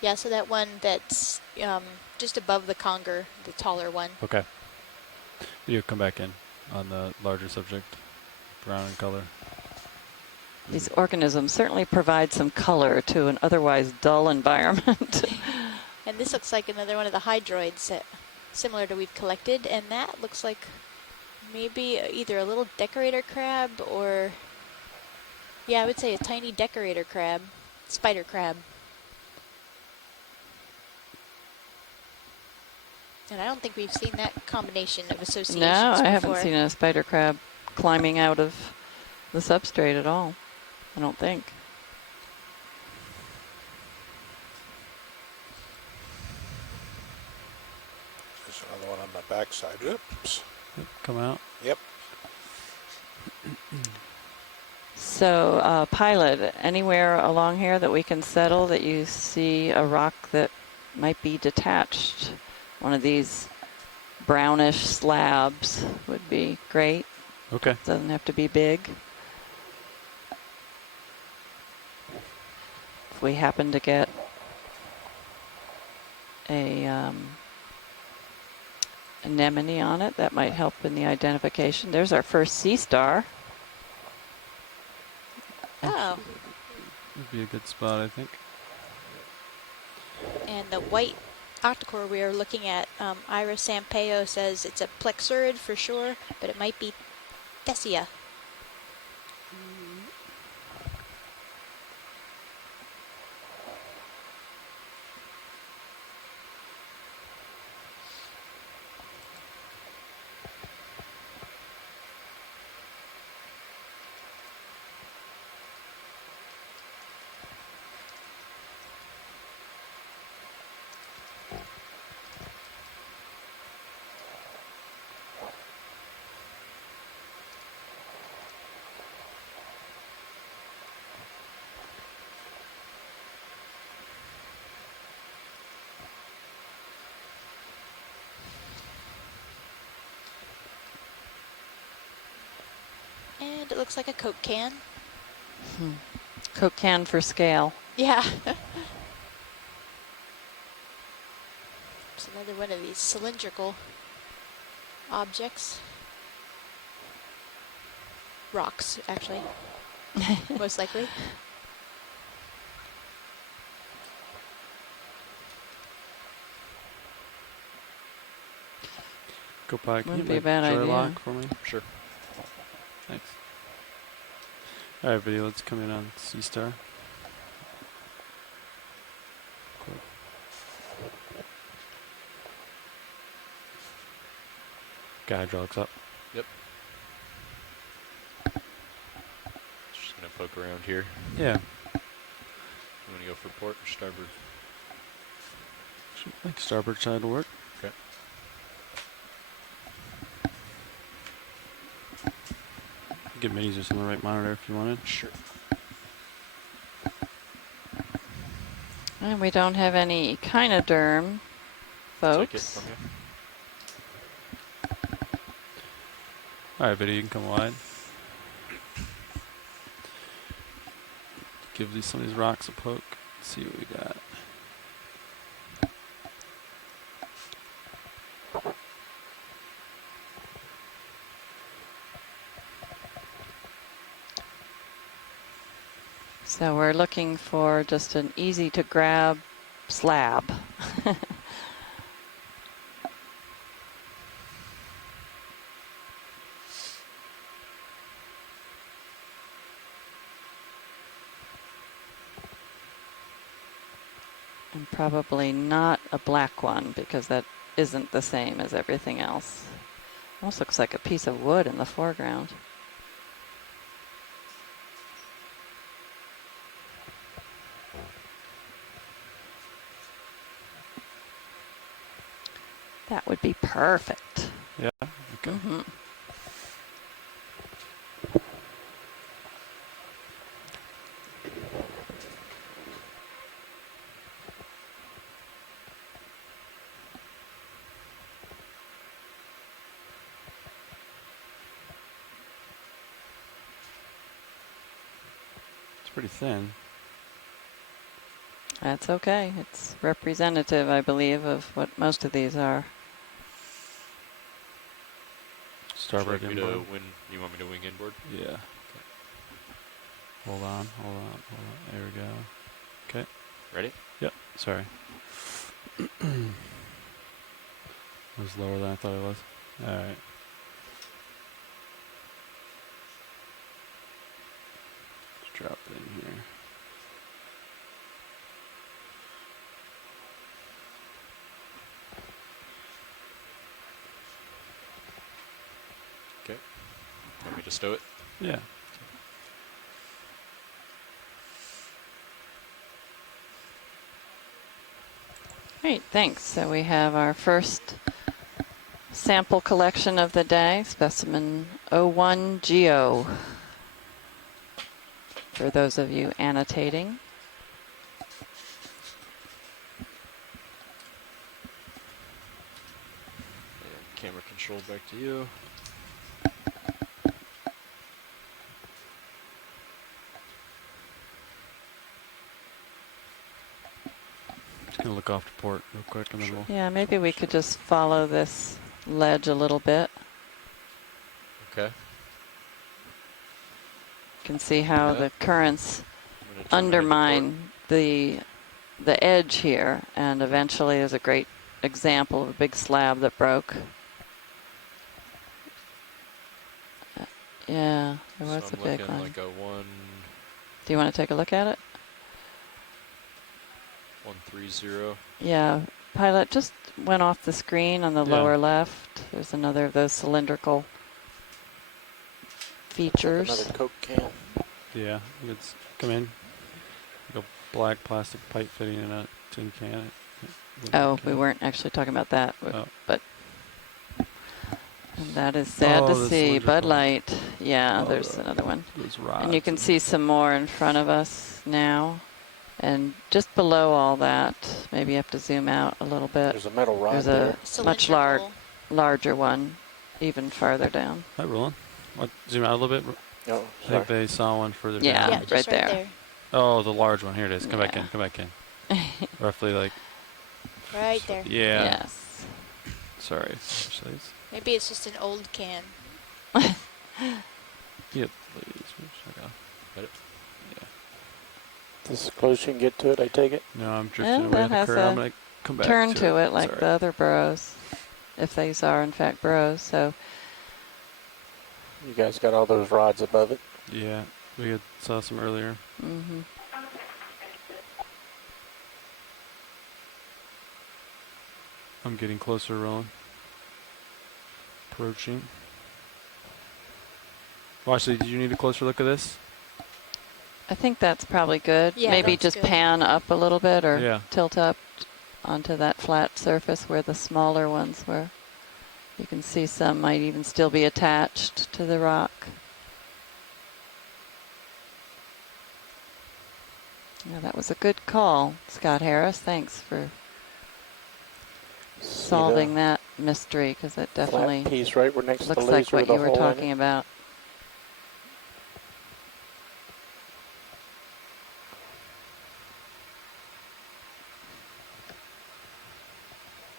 Yeah, so that one that's just above the conger, the taller one. Okay. You come back in on the larger subject, brown in color. These organisms certainly provide some color to an otherwise dull environment. And this looks like another one of the hydroids that, similar to we've collected, and that looks like maybe either a little decorator crab or, yeah, I would say a tiny decorator crab, spider crab. And I don't think we've seen that combination of associations No, I before. haven't seen a spider crab climbing out of the substrate at all. I don't think. There's another one on the backside. Oops. Yep, come out. Yep. So, pilot, anywhere along here that we can settle that you see a rock that might be detached? One of these brownish slabs would be great. Okay. Doesn't have to be big. If we happen to get a anemone on it, that might help in the identification. There's our first sea star. Oh. Would be a good spot, I think. And the white octocore we are looking at, Ira Sampaio says it's a plexurid for sure, but it might be Thessia. And it looks like a Coke can. Coke can for scale. Yeah. It's another one of these cylindrical objects. Rocks, actually. Most likely. Go by. Can Wouldn't you be a bad idea. lock for me? Sure. Thanks. All right, video. Let's come in on Sea Star. Cool. Guy hydraulics up. Yep. Just gonna poke around here. Yeah. You wanna go for port or starboard? I think starboard side will work. Okay. Get minis just on the right monitor if you wanted. Sure. And we don't have any echinoderm, folks. Okay. All right, video, you can come wide. Give some of these rocks a poke. Let's see what we got. So we're looking for just an easy to grab slab. And probably not a black one because that isn't the same as everything else. Almost looks like a piece of wood in the foreground. That would be perfect. Yeah. Okay. Mm-hmm. pretty thin. That's okay. It's representative, I believe, of what most of these are. Starboard inboard. You want me to wing inboard? Yeah. Okay. Hold on. There we go. Okay. Ready? Yep. Sorry. It was lower than I thought it was. All right. Let's drop it in here. Okay. Want me to stow it? Yeah. Great, thanks. So we have our first sample collection of the day, specimen 01 Geo. For those of you annotating. Camera control back to you. Gonna look off the port real quick and then we'll... Yeah, maybe we could just follow this ledge a little bit. Okay. You can see how the currents undermine the edge here, and eventually there's a great example of a big slab that broke. Yeah, there was a big one. Like a 1. Do you want to take a look at it? 130. Yeah, pilot just went off the screen on the lower left. There's another of those cylindrical features. Another Coke can. Yeah, it's come in. Like a black plastic pipe fitting in a tin can. Oh, we weren't actually talking about that, but and that is sad to see. Bud Light. Yeah, there's another one. And you can see some more in front of us now. And just below all that, maybe you have to zoom out a little bit. There's a metal rod There's a much larger one, even farther down. Hi, Roland. Zoom out a little bit. Oh, I think they saw one further down. Yeah, right there. Oh, the large one. Here it is. Come back in. Come back in. Roughly like... Right there. Yeah. Yes. Sorry. Maybe it's just an old can. Yeah, please. Got it? This is close you can get to it, I take it? No, I'm drifting away the current. I'm going to come back turn to it like Sorry. the other burrows, if these are in fact burrows. So you guys got all those rods above it? Yeah, we saw some earlier. Mm-hmm. I'm getting closer, Roland. Approaching. Well, actually, did you need a closer look at this? I think that's probably good. Yeah, maybe just good. pan up a little bit or tilt up onto that flat surface where the smaller ones were. You can see some might even still be attached to the rock. Yeah, that was a good call, Scott Harris. Thanks for solving that mystery, because it definitely piece right next to looks the like laser what with you a were hole in talking it. about.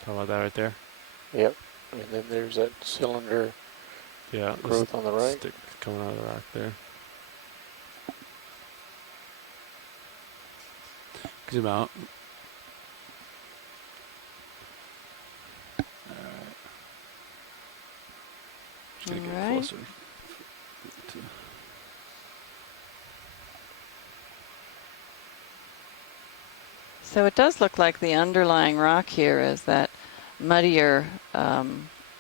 How about that right there? Yep. And then there's that cylinder growth on the right. Stick coming out of the rock there. Zoom out. Alright. Just gonna get closer. So it does look like the underlying rock here is that muddier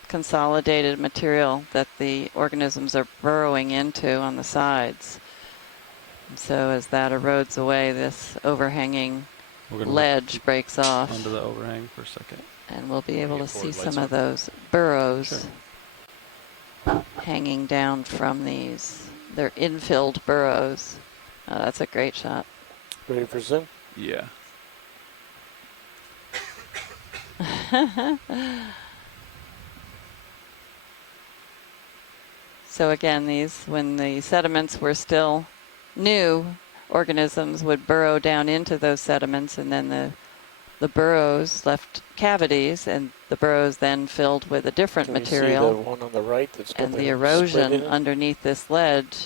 consolidated material that the organisms are burrowing into on the sides. And so as that erodes away, this overhanging ledge breaks off. Under the overhang for a second. And we'll be able to see some of those burrows hanging down from these. They're infilled burrows. That's a great shot. Ready for zoom? Yeah. So again, these, when the sediments were still new, organisms would burrow down into those sediments, and then the burrows left cavities, and the burrows then filled with a different Can material. you see the one on the right that's got And the the split erosion in it? underneath this ledge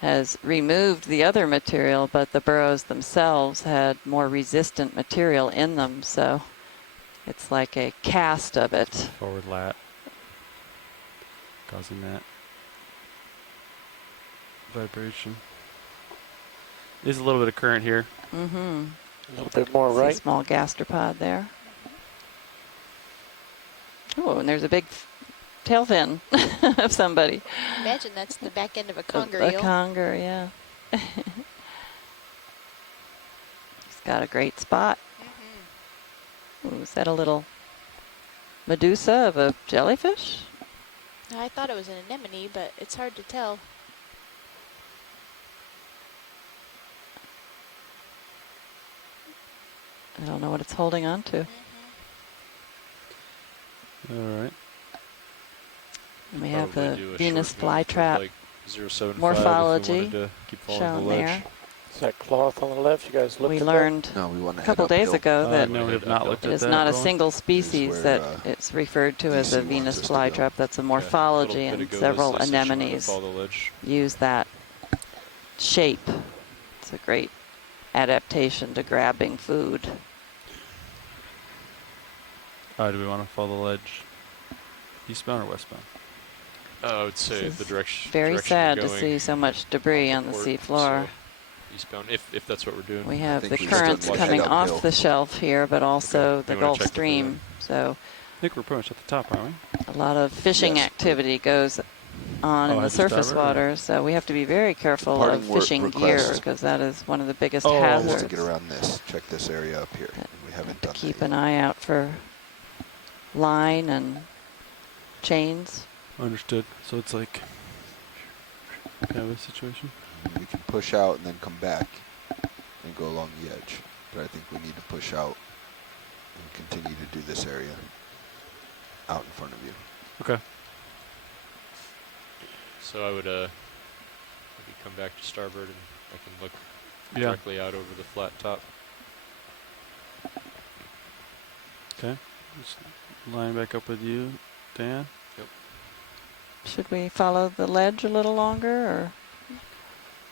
has removed the other material, but the burrows themselves had more resistant material in them, so it's like a cast of it. Forward lat, causing that vibration. There's a little bit of current here. Mm-hmm. A little bit more See right. small gastropod there. Oh, and there's a big tail fin of somebody. Imagine that's the back end of a conger A eel. conger, yeah. He's got a great spot. Ooh, is that a little medusa of a jellyfish? I thought it was an anemone, but it's hard to tell. I don't know what it's holding on to. All right. And we have Probably the do a Venus short move with, flytrap like 0.75 if we morphology wanted to keep following shown the ledge. there. Is that cloth on the left? You guys looked We at learned No, we want a to couple days ago that no, we have not looked it at is that. not a Roland. single species where, that it's referred to as a DC wants Venus us to go. flytrap. That's a Yeah, morphology, little bit and ago, several this section wanted to anemones follow the ledge. use that shape. It's a great adaptation to grabbing food. Do we want to follow the ledge eastbound or westbound? I would say This the is direction. very direction sad we're to going see so much debris on the upward, seafloor. so eastbound, if that's what we're doing. We have think the we just currents head coming uphill. off the shelf here, but also Okay. the You wanna Gulf check the Stream. So I think we're pretty much at the top, aren't we? a lot of fishing Yes. activity goes on in the at the surface starboard? water, so we have to be very careful of Departing work fishing gear, request. because that is one of the biggest Oh, Just hazards. to get around this, check this area up here. We haven't done Keep that an yet. eye out for line and chains. Understood. So it's like kind of a situation. We can push out and then come back and go along the edge. But I think we need to push out and continue to do this area out in front of you. Okay. So I would maybe come back to starboard and I can look Yeah. directly out over the flat top. Okay. Just line back up with you, Dan. Yep. Should we follow the ledge a little longer, or?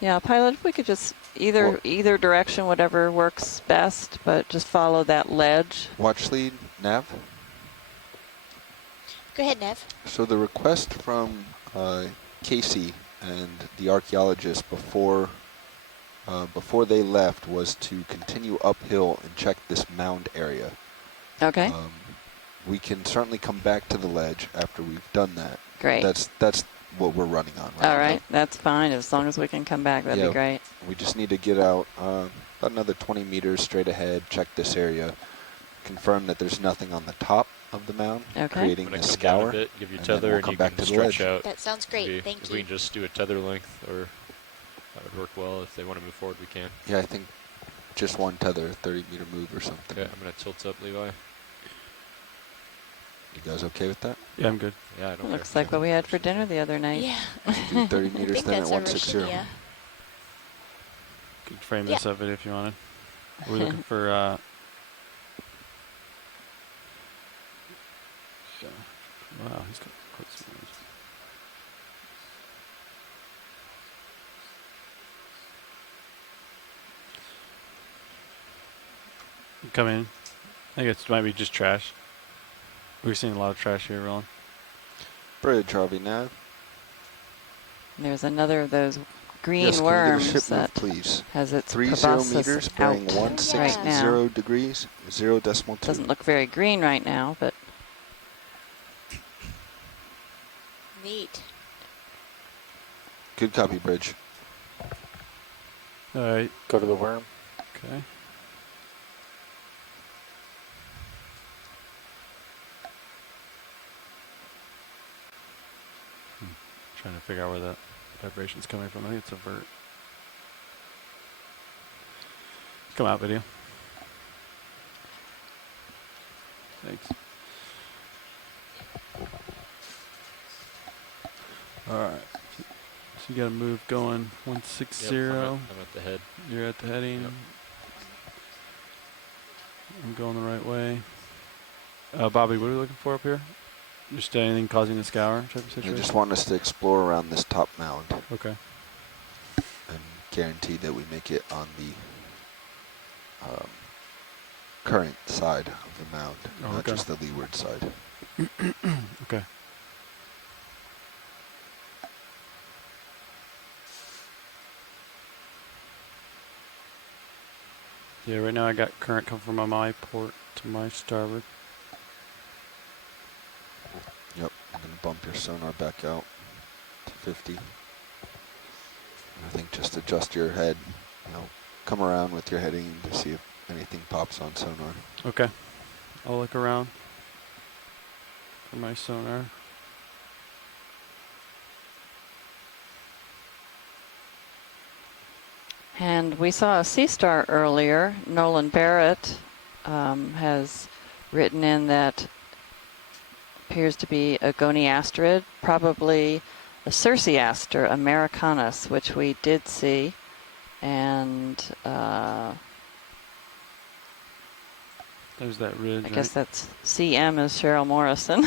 Yeah, pilot, if we could just either direction, whatever works best, but just follow that ledge. Watch lead, nav. Go ahead, Nev. So the request from Casey and the archaeologists before they left was to continue uphill and check this mound area. Okay. We can certainly come back to the ledge after we've done that. Great. That's what we're running on right All now. right, that's fine. As long as we can come back, that'd Yeah. be great. We just need to get out about another 20 meters straight ahead, check this area, confirm that there's nothing on the top of the mound, Okay. creating I'm gonna this come down scour, a bit, give you and then tether, we'll and come you back can to the stretch ledge. out. That sounds great. Maybe Thank if you. we can just do a tether length, or that would work well. If they want to move forward, we can. Yeah, I think just one tether, 30-meter move or something. Okay, I'm gonna tilt up, Levi. You guys okay with that? Yeah, I'm good. Yeah, I don't Looks care. like what we had for dinner the other night. Yeah. Do 30 I meters think then at that's a 160. Roshinia. Could frame Yeah. this up if you wanted. We're looking for yeah. Wow, he's got quite some noise. Come in. I think it might be just trash. We're seeing a lot of trash here, Roland. Bridge, Harvey, nav. There's another of those green Yes, can we get a worms ship move, that please? has its 30 proboscis meters, out bearing right now. 160 degrees, 0.2. Doesn't look very green right now, but Neat. Good copy, Bridge. All right. Go to the worm. Okay. Trying to figure out where that vibration's coming from. I think it's a vert. Come out, video. Thanks. All right. So you got to move going 160. Yep, I'm at the head. You're at the heading. Yep. I'm going the right way. Bobby, what are we looking for up here? Just anything causing the scour type of situation? I just want us to explore around this top mound. Okay. And guarantee that we make it on the current side of the mound, not okay. just the leeward side. Okay. Yeah, right now I got current coming from my port to my starboard. Yep, I'm going to bump your sonar back out to 50. I think just adjust your head, come around with your heading to see if anything pops on sonar. Okay. I'll look around for my sonar. And we saw a sea star earlier. Nolan Barrett has written in that appears to be a goniasterid, probably a Circeaster americanus, which we did see. And there's that ridge. I guess that's CM is Cheryl Morrison.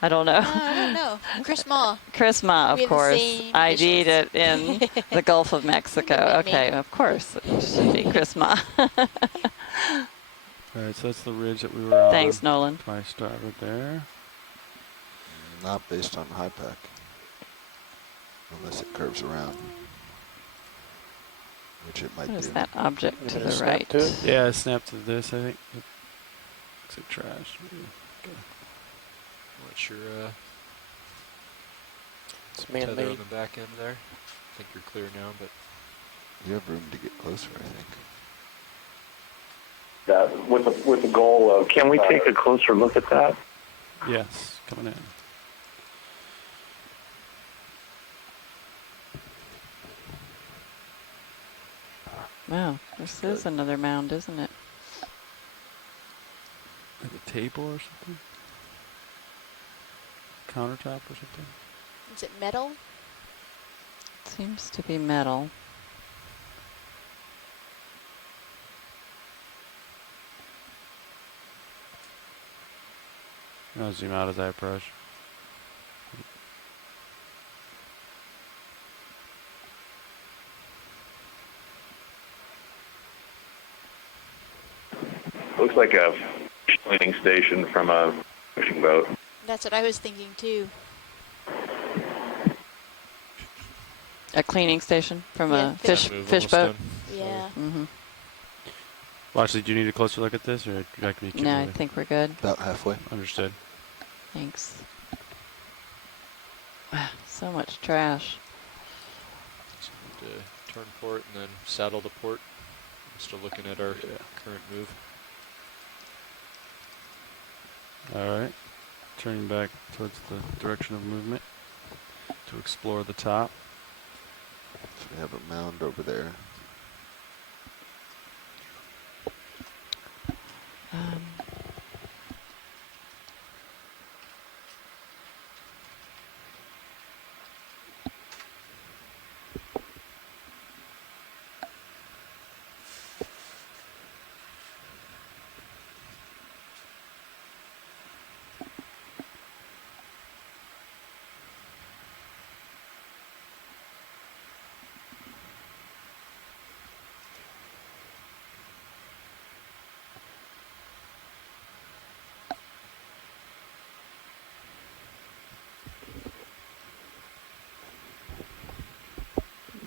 I don't know. I don't know. Chris Ma. Chris Ma, of course. ID'd it in the Gulf of Mexico. Okay, of course. It should be Chris Ma. All right, so that's the ridge that we were on. Thanks, Nolan. My starboard there. Not based on high pack, unless it curves around, which it might do. What is that object to the right? Yeah, snap to this, I think. Looks like trash. What's your it's tether man-made. on the back end there? I think you're clear now, but you have room to get closer, I think. With the goal of... Can we take a closer look at that? Yes, coming in. Wow, this is another mound, isn't it? Like a table or something? Countertop or something? Is it metal? Seems to be metal. I'll zoom out as I approach. Looks like a cleaning station from a fishing boat. That's what I was thinking too. A cleaning station from a fish boat? Yeah. Mm-hmm. Well, actually, do you need a closer look at this, or do I can keep No, I think we're good. About halfway. Understood. Thanks. Wow, so much trash. to turn port and then saddle the port. I'm still looking at our current move. All right. Turning back towards the direction of movement to explore the top. So we have a mound over there.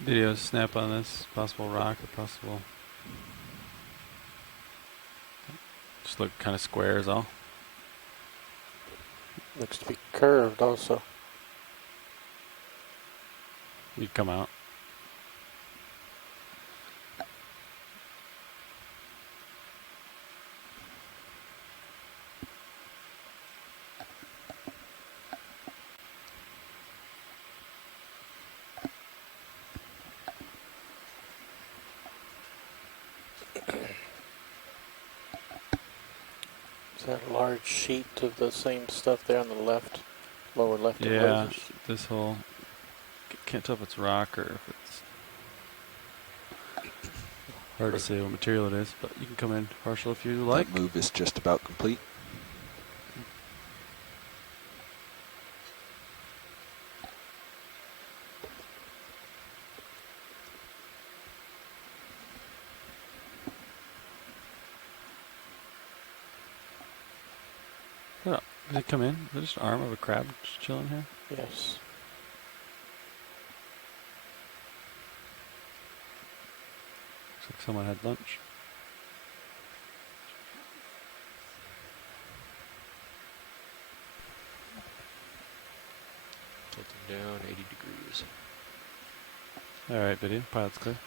Video snap on this possible rock or possible. Just look kind of square is all. Looks to be curved also. You'd come out. Is that a large sheet of the same stuff there on the left, lower left? Yeah, this whole Can't tell if it's rock or if it's hard to say what material it is, but you can come in partial if you like. That move is just about complete. Oh, did it come in? Is it just an arm of a crab just chilling here? Yes. Looks like someone had lunch. Tilting down 80 degrees. All right, video. Pilot's clear.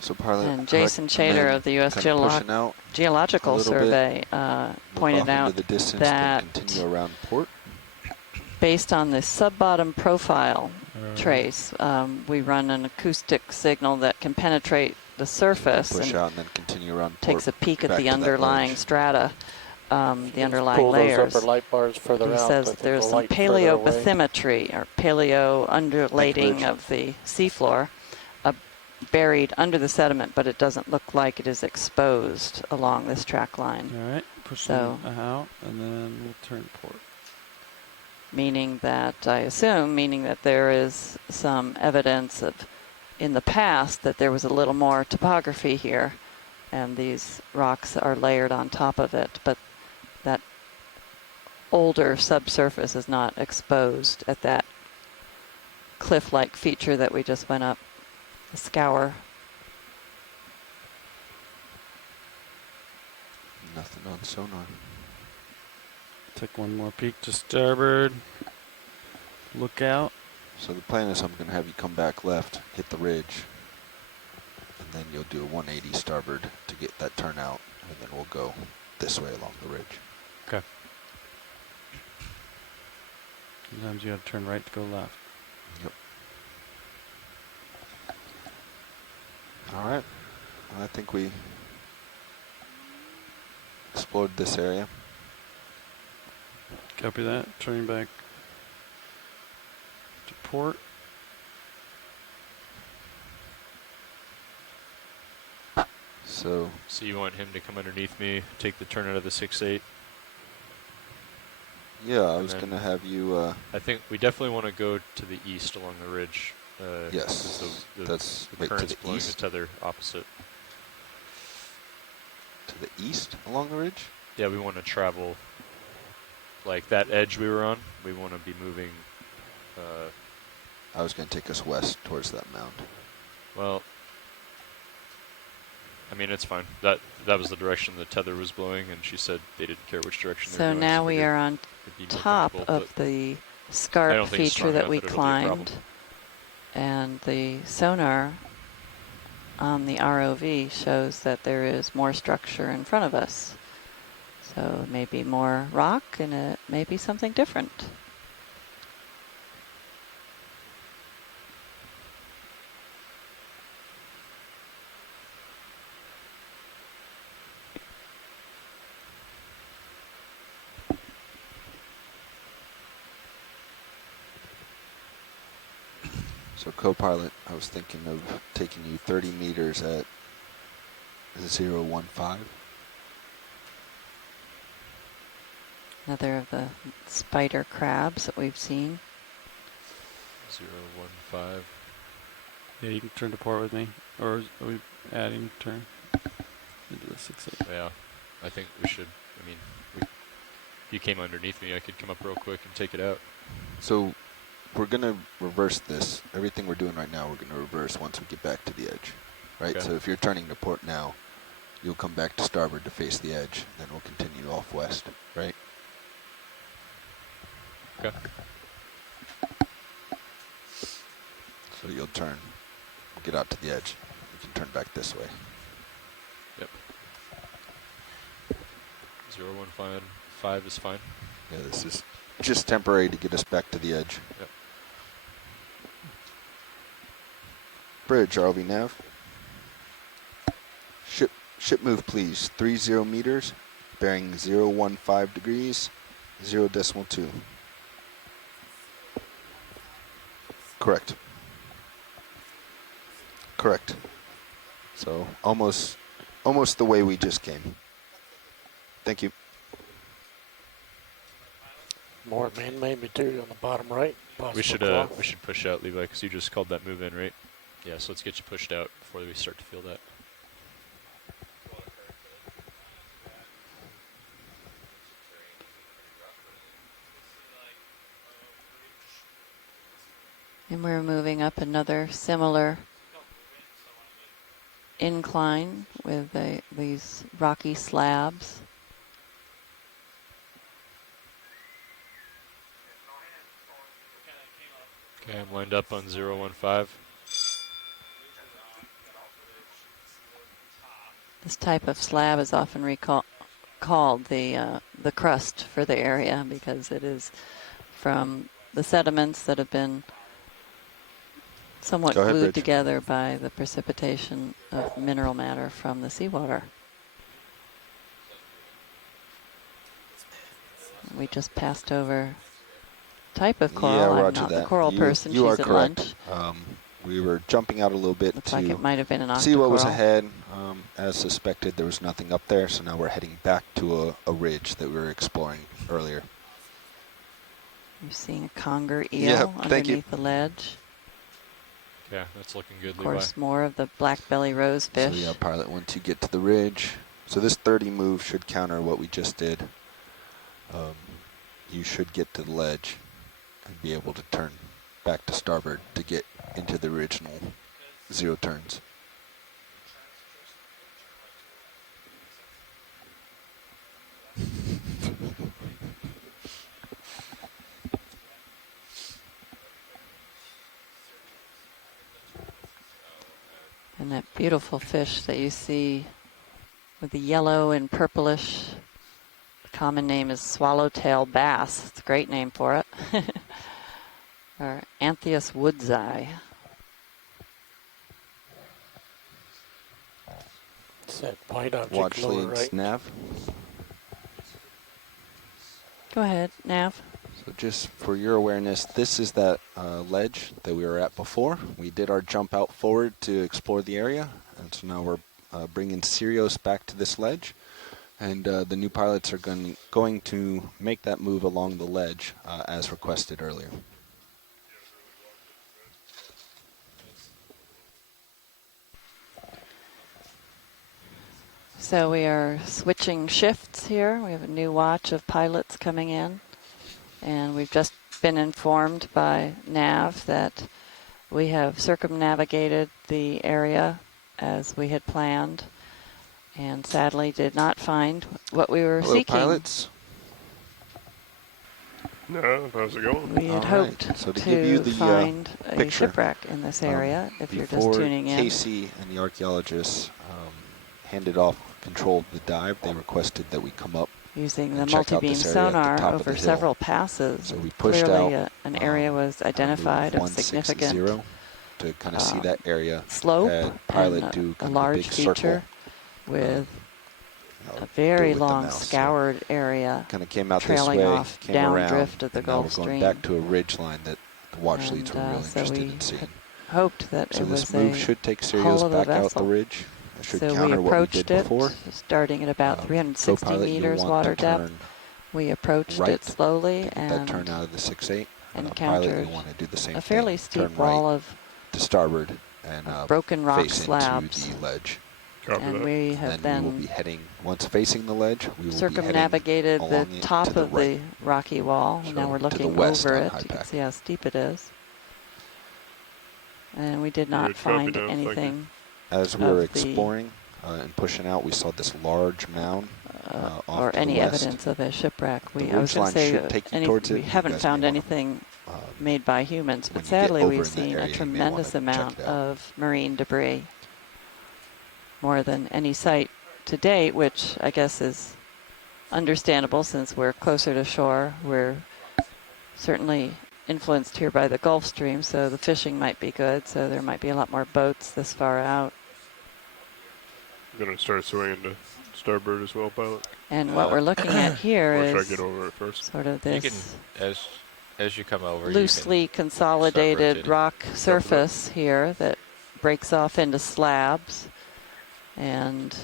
So pilot. And Jason Chater of the U.S. Geological Survey pointed out that continue around port. based on the sub-bottom profile trace, we run an acoustic signal that can penetrate the surface Push out and then continue around port. Takes a peek at the underlying strata, the underlying Pull layers. those upper light bars further He out. says there's some paleobathymetry or paleo-undulating of the seafloor buried under the sediment, but it doesn't look like it is exposed along this track line. All right, push them out, and then we'll turn port. Meaning that, I assume, meaning that there is some evidence of, in the past, that there was a little more topography here, and these rocks are layered on top of it, but that older subsurface is not exposed at that cliff-like feature that we just went up. The scour. Nothing on sonar. Take one more peek to starboard. Look out. So the plan is I'm going to have you come back left, hit the ridge, and then you'll do a 180 starboard to get that turnout, and then we'll go this way along the ridge. Okay. Sometimes you have to turn right to go left. Yep. All right. I think we explored this area. Copy that. Turning back to port. So you want him to come underneath me, take the turn out of the 6-8? Yeah, I was going to have you... I think we definitely want to go to the east along the ridge. Yes, the current's blowing the tether opposite. To the east along the ridge? Yeah, we want to travel like that edge we were on. We want to be moving. I was going to take us west towards that mound. Well, I mean, it's fine. That was the direction the tether was blowing, and she said they didn't care which direction they were going. So now we are on top of the scarp feature that we climbed. And the sonar on the ROV shows that there is more structure in front of us. So it may be more rock and it may be something different. So co-pilot, I was thinking of taking you 30 meters at 015. Another of the spider crabs that we've seen. 015. Yeah, you can turn to port with me. Or are we adding turn into the 6-8? Yeah, I think we should. I mean, if you came underneath me, I could come up real quick and take it out. So we're going to reverse this. Everything we're doing right now, we're going to reverse once we get back to the edge. Right? Okay. So if you're turning to port now, you'll come back to starboard to face the edge. Then we'll continue off west. Right? Okay. So you'll turn, get out to the edge. You can turn back this way. Yep. 015 is fine. Yeah, this is just temporary to get us back to the edge. Yep. Bridge, ROV nav. Ship move, please. 30 meters, bearing 015 degrees, 0.2. Correct. Correct. So almost the way we just came. Thank you. More man-made material on the bottom right. We should push out, Levi, because you just called that move in, right? Yeah, so let's get you pushed out before we start to feel that. And we're moving up another similar incline with these rocky slabs. Okay, I'm lined up on 015. This type of slab is often called the crust for the area because it is from the sediments that have been somewhat glued together by the precipitation of mineral matter from the seawater. We just passed over type of coral. Yeah, I'm roger not that. the coral person. You She's are at correct. lunch. We were jumping out a little bit Looks like it might have been an see what was octocoral. ahead. As suspected, there was nothing up there, so now we're heading back to a ridge that we were exploring earlier. You're seeing a conger eel underneath the ledge. Yeah, that's looking good, Of Levi. course, more of the black belly rosefish. So yeah, pilot, once you get to the ridge, so this 30 move should counter what we just did. You should get to the ledge and be able to turn back to starboard to get into the original 0 turns. And that beautiful fish that you see with the yellow and purplish, the common name is swallowtail bass. It's a great name for it. Or Anthias woodseye. It's that white object Watch lower leads, right. nav. Go ahead, Nav. So just for your awareness, this is that ledge that we were at before. We did our jump out forward to explore the area, and so now we're bringing Sirius back to this ledge, and the new pilots are going to make that move along the ledge as requested earlier. So we are switching shifts here. We have a new watch of pilots coming in. And we've just been informed by Nav that we have circumnavigated the area as we had planned. And sadly did not find what we were seeking. Pilots. No, how's it going? We had hoped so to to give you the find a picture, shipwreck in this area, if you're just tuning in. Before Casey and the archaeologists handed off control of the dive, they requested that we come up using the multi-beam sonar over several passes. So we pushed Clearly out an area was identified of significant to kind of see that area. Slope Had pilot and do a large big feature circle, with a very long mouse, scoured area kind of came out trailing this way, off came downdrift around, of the and now Gulf we're going Stream. back to a ridge line that the watch leads were really so interested we in seeing. hoped that So it was this move a should take hull Sirius of a back out the vessel. ridge. It should So we counter what we approached did it, before. starting at about 360 Co-pilot, you'll meters want water to depth. turn We approached right it slowly to get and that turn out of the 6-8. encountered Pilot, you want to do the same a fairly thing. Turn steep wall right of to starboard and broken rock face slabs. into the ledge. And we have then we will then be heading, once facing the ledge, we will circumnavigated be the heading top to the of right. the rocky wall. So Now we're to the looking west over on it. high You can pack. see how steep it is. And we did not Good copy, find Dave. Thank you. anything. As we were of the- exploring and pushing out, we saw this large mound off or to any the west. evidence of a shipwreck. The I was going ridgeline to say should take you towards we it. You haven't guys found may wanna, anything made by humans, when but you get sadly over we've in that seen area, a you may tremendous wanna check amount it out. of marine debris, more than any site to date, which I guess is understandable since we're closer to shore. We're certainly influenced here by the Gulf Stream, so the fishing might be good, so there might be a lot more boats this far out. I'm going to start swinging to starboard as well, pilot. And what we're looking at here or should I is get over it first? sort of You this can, as as you come over, loosely consolidated rock surface here that breaks off into slabs. And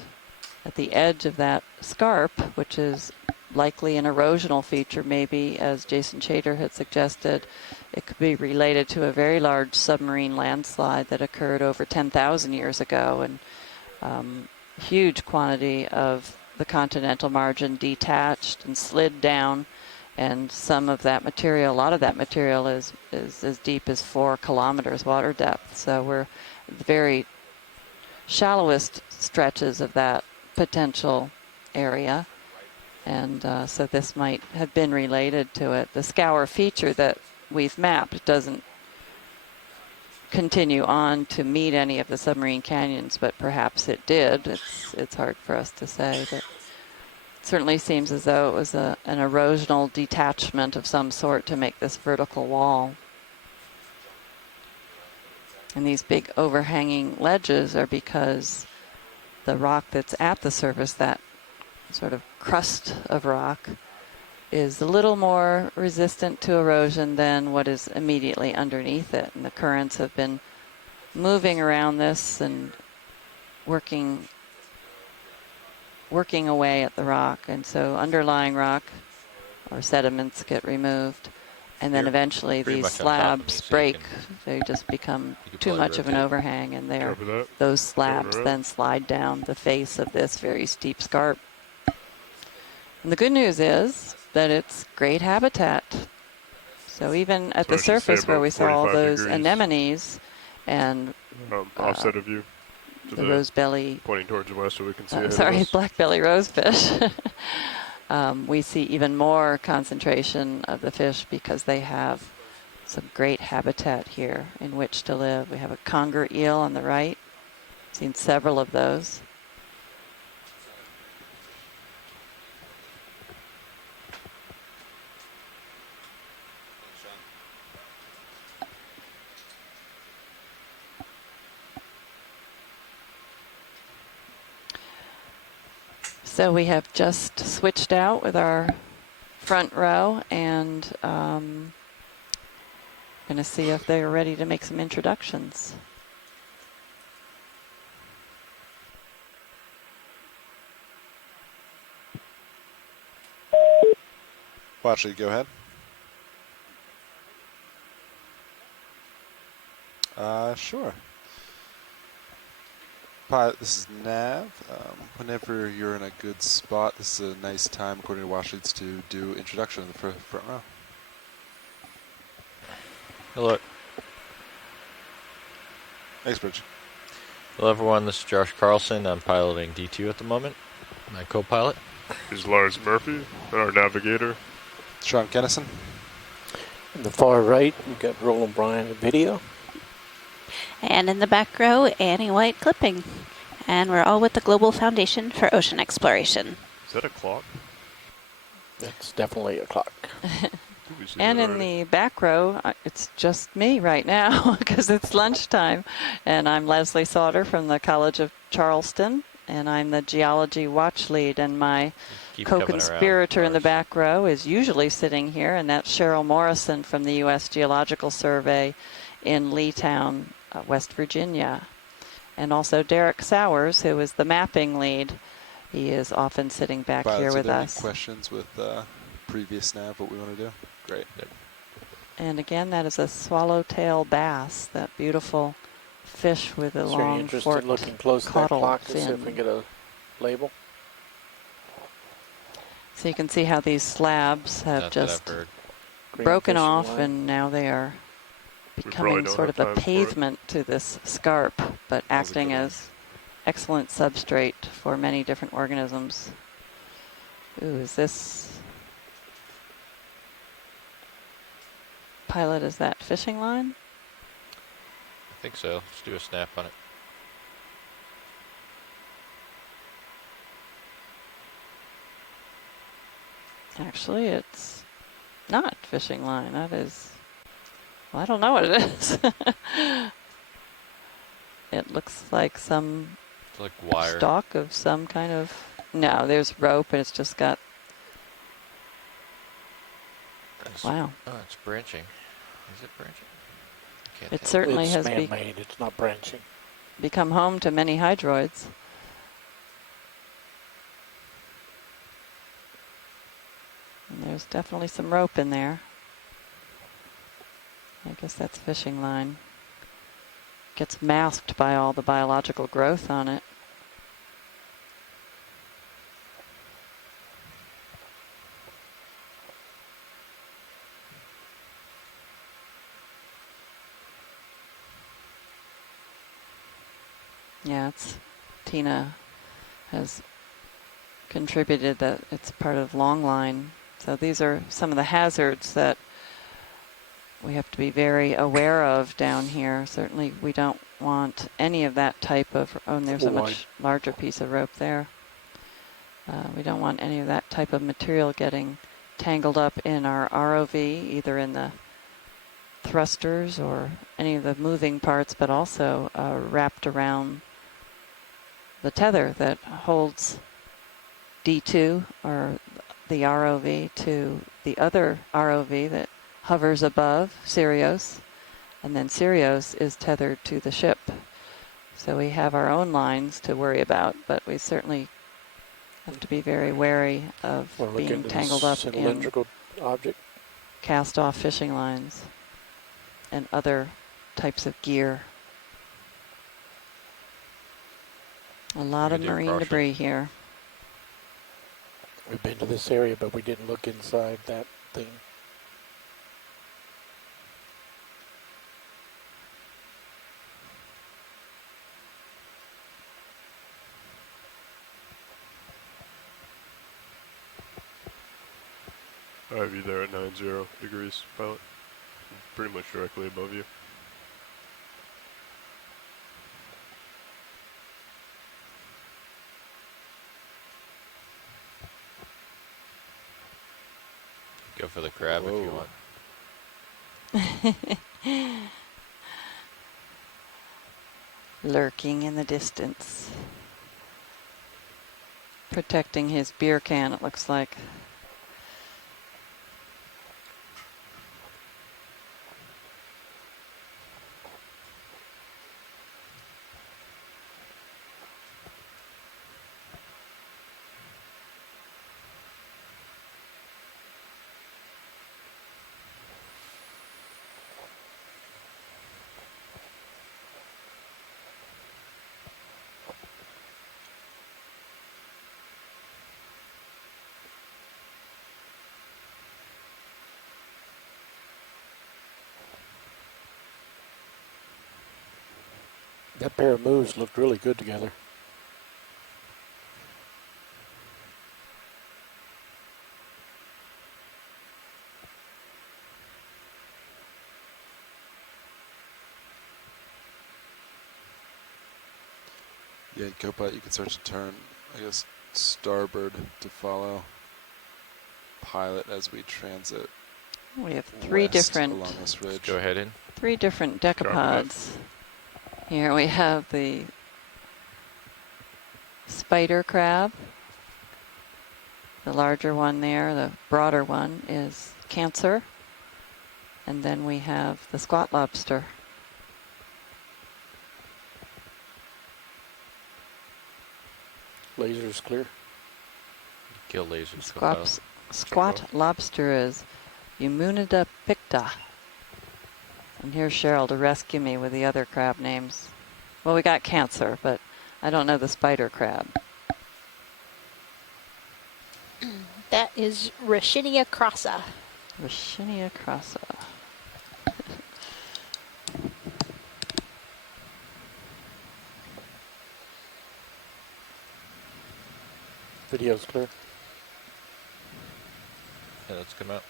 at the edge of that scarp, which is likely an erosional feature, maybe, as Jason Chater had suggested, it could be related to a very large submarine landslide that occurred over 10,000 years ago, and huge quantity of the continental margin detached and slid down, and some of that material, a lot of that material is as deep as 4 kilometers water depth. So we're the very shallowest stretches of that potential area. And so this might have been related to it. The scour feature that we've mapped doesn't continue on to meet any of the submarine canyons, but perhaps it did. It's hard for us to say, but it certainly seems as though it was an erosional detachment of some sort to make this vertical wall. And these big overhanging ledges are because the rock that's at the surface, that sort of crust of rock, is a little more resistant to erosion than what is immediately underneath it. And the currents have been moving around this and working away at the rock. And so underlying rock or sediments get removed. And then eventually these slabs break. They just become too much of an overhang, and those slabs then slide down the face of this very steep scarp. And the good news is that it's great habitat. So even at the surface where we saw all those anemones and offset of you, the rosebelly, pointing towards the west so we can see black-belly rosefish. We see even more concentration of the fish because they have some great habitat here in which to live. We have a conger eel on the right. Seen several of those. So we have just switched out with our front row, and going to see if they're ready to make some introductions. Watch it, go ahead. Sure. Pilot, this is Nav. Whenever you're in a good spot, this is a nice time, according to Washley's, to do introduction in the front row. Hello. Thanks, Bridge. Hello, everyone. This is Josh Carlson. I'm piloting D2 at the moment. My co-pilot is Lars Murphy, and our navigator, Sean Kennison. In the far right, we've got Roland Bryan at video. And in the back row, Annie White clipping. And we're all with the Global Foundation for Ocean Exploration. Is that a clock? That's definitely a clock. And in the back row, it's just me right now because it's lunchtime. And I'm Leslie Sauter from the College of Charleston, and I'm the geology watch lead. And my co-conspirator in the back row is usually sitting here, and that's Cheryl Morrison from the U.S. Geological Survey in Leetown, West Virginia. And also Derek Sowers, who is the mapping lead. He is often sitting back here with us. Any questions with previous nav, what we want to do? Great. And again, that is a swallowtail bass, that beautiful fish with a long forked looking close to that clock to see if we can get a label. So you can see how these slabs have just broken off, and now they are becoming sort of a pavement to this scarp, but acting as excellent substrate for many different organisms. Ooh, is this... Pilot, is that fishing line? I think so. Let's do a snap on it. Actually, it's not fishing line. That is... Well, I don't know what it is. It looks like some wire. stalk of some kind of... No, there's rope, and it's just got... Wow. Oh, it's branching. Is it branching? Can't It tell. certainly It's has man-made. It's not branching. become home to many hydroids. And there's definitely some rope in there. I guess that's fishing line. Gets masked by all the biological growth on it. Yeah, Tina has contributed that it's part of longline. So these are some of the hazards that we have to be very aware of down here. Certainly we don't want any of that type of, oh, and there's a much larger piece of rope there. We don't want any of that type of material getting tangled up in our ROV, either in the thrusters or any of the moving parts, but also wrapped around the tether that holds D2 or the ROV to the other ROV that hovers above Sirius, and then Sirius is tethered to the ship. So we have our own lines to worry about, but we certainly have to be very wary of being tangled up in object. cast-off fishing lines and other types of gear. A lot of marine debris here. We've been to this area, but we didn't look inside that thing. I have you there at 90 degrees, pilot. Pretty much directly above you. Go for the crab if you want. Lurking in the distance. Protecting his beer can, it looks like. That pair of moves looked really good together. Yeah, Copilot, you can start to turn, I guess, starboard to follow pilot as we transit. We have three different along this ridge. Go ahead in. Three different decapods. Here we have the spider crab. The larger one there, the broader one, is Cancer. And then we have the squat lobster. Laser's clear. Kill lasers. Squat lobster is Emunida picta. And here's Cheryl to rescue me with the other crab names. Well, we got Cancer, but I don't know the spider crab. That is Rachinia crassa. Rachinia crassa. Video's clear. Yeah, let's come out.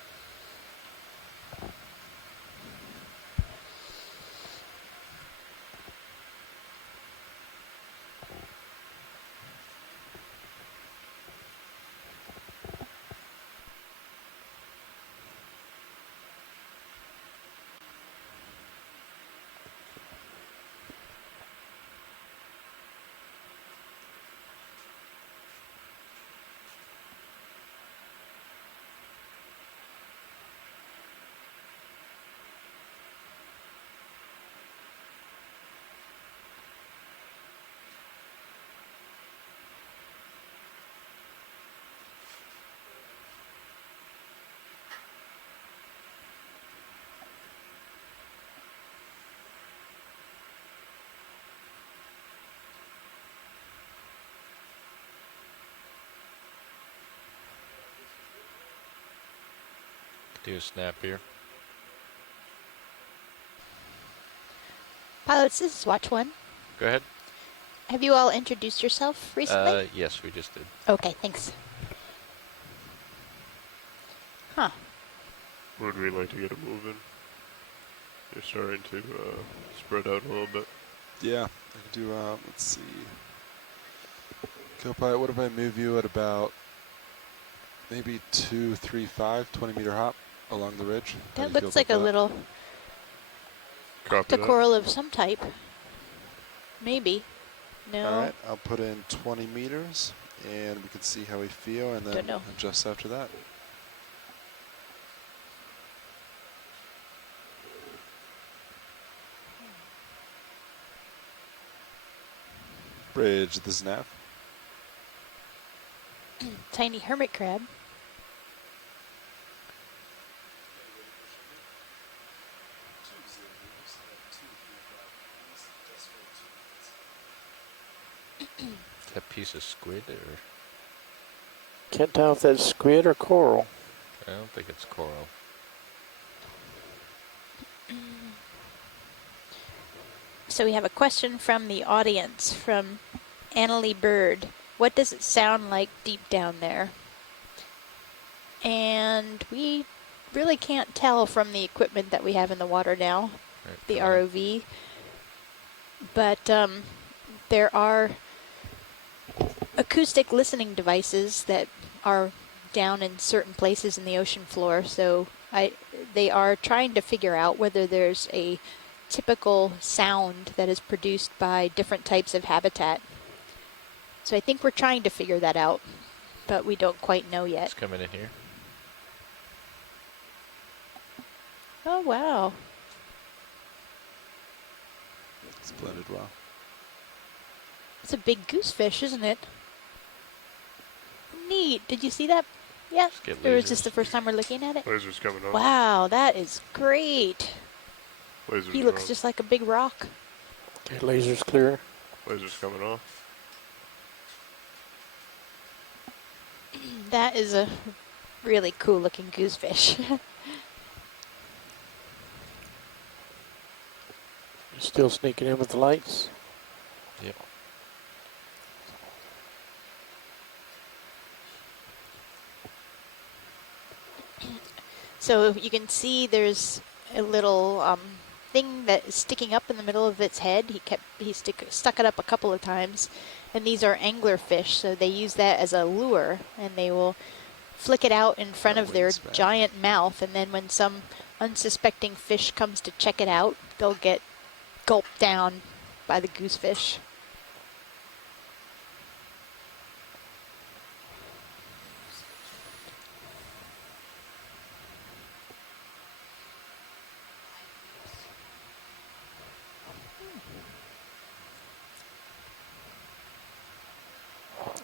Do a snap here. Pilots, this is Watch 1. Go ahead. Have you all introduced yourself recently? Yes, we just did. Okay, thanks. Huh. Would we like to get a move in? You're starting to spread out a little bit. Yeah, I can do, let's see. Copilot, what if I move you at about maybe 2, 3, 5, 20 meter hop along the ridge? That looks like a little coral of some type. Maybe. No. All right, I'll put in 20 meters, and we can see how we feel, and then adjust after that. Bridge the snap. Tiny hermit crab. That piece of squid, or? Can't tell if that's squid or coral. I don't think it's coral. So we have a question from the audience, from Anomaly Bird. What does it sound like deep down there? And we really can't tell from the equipment that we have in the water now, the ROV. But there are acoustic listening devices that are down in certain places in the ocean floor. So they are trying to figure out whether there's a typical sound that is produced by different types of habitat. So I think we're trying to figure that out, but we don't quite know yet. It's coming in here. Oh, wow. It's blended well. It's a big goosefish, isn't it? Neat. Did you see that? Yeah. Or is this the first time we're looking at it? Laser's coming on. Wow, that is great. Laser's He looks on. just like a big rock. Okay, laser's clear. Laser's coming off. That is a really cool looking goosefish. You're still sneaking in with the lights? Yep. So you can see there's a little thing that is sticking up in the middle of its head. He stuck it up a couple of times, and these are anglerfish, so they use that as a lure, and they will flick it out in front of their giant mouth, and then when some unsuspecting fish comes to check it out, they'll get gulped down by the goosefish.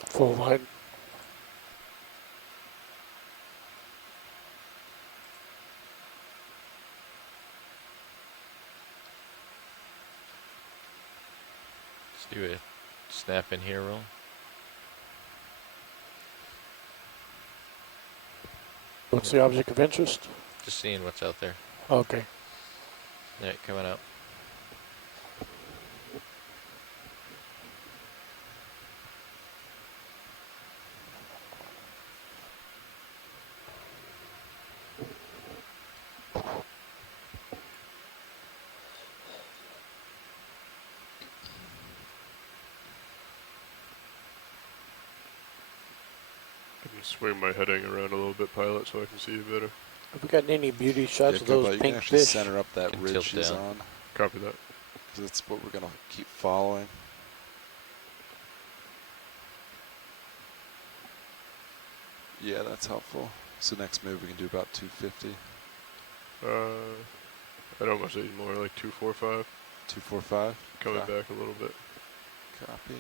Full wide. Let's do a snap in here roll. What's the object of interest? Just seeing what's out there. Okay. Yeah, coming out. Swing my heading around a little bit, pilot, so I can see you better. Have we got any beauty shots of those you pink can actually fish? center up that Can ridge tilt she's down. on. Copy that. Because that's what we're going to keep following. Yeah, that's helpful. So next move we can do about 250. I'd almost say more like 245. 245. Coming back a little bit. Copy.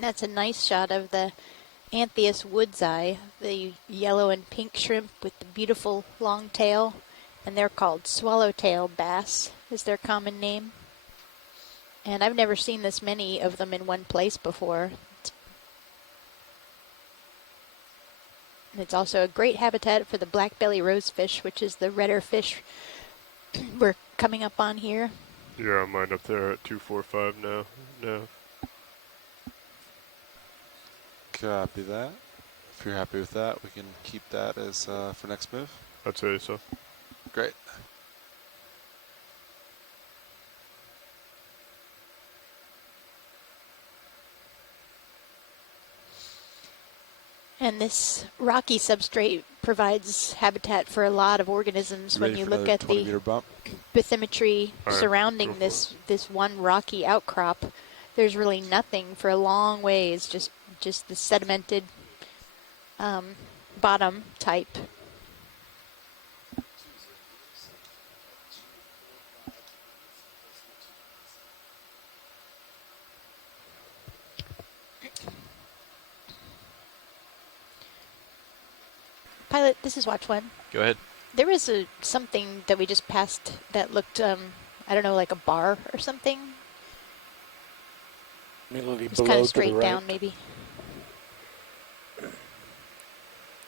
That's a nice shot of the Anthias woodseye, the yellow and pink shrimp with the beautiful long tail, and they're called swallowtail bass is their common name. And I've never seen this many of them in one place before. It's also a great habitat for the black-belly rosefish, which is the redder fish we're coming up on here. Yeah, mine up there at 245 now. No. Copy that. If you're happy with that, we can keep that as for next move. I'd say so. Great. And this rocky substrate provides habitat for a lot of organisms. When you look at the bathymetry surrounding this one rocky outcrop, there's really nothing for a long ways, just the sedimented bottom type. Pilot, this is watch one. Go ahead. There was something that we just passed that looked, I don't know, like a bar or something. Immediately Just below kind of to the straight right. down, maybe.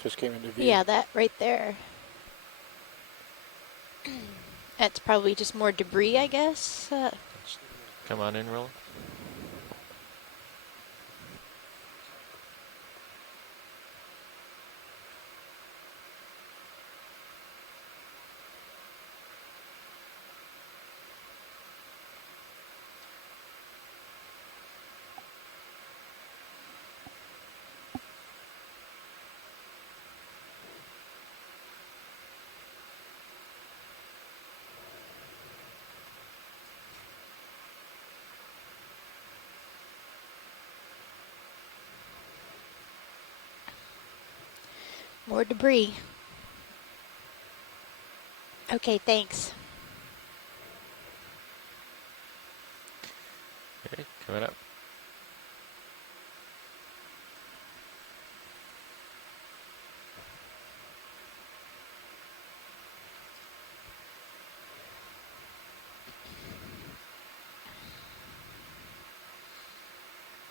Just came into view. Yeah, that right there. That's probably just more debris, I guess. Come on in, Roland. More debris. Okay, thanks. Okay, coming up.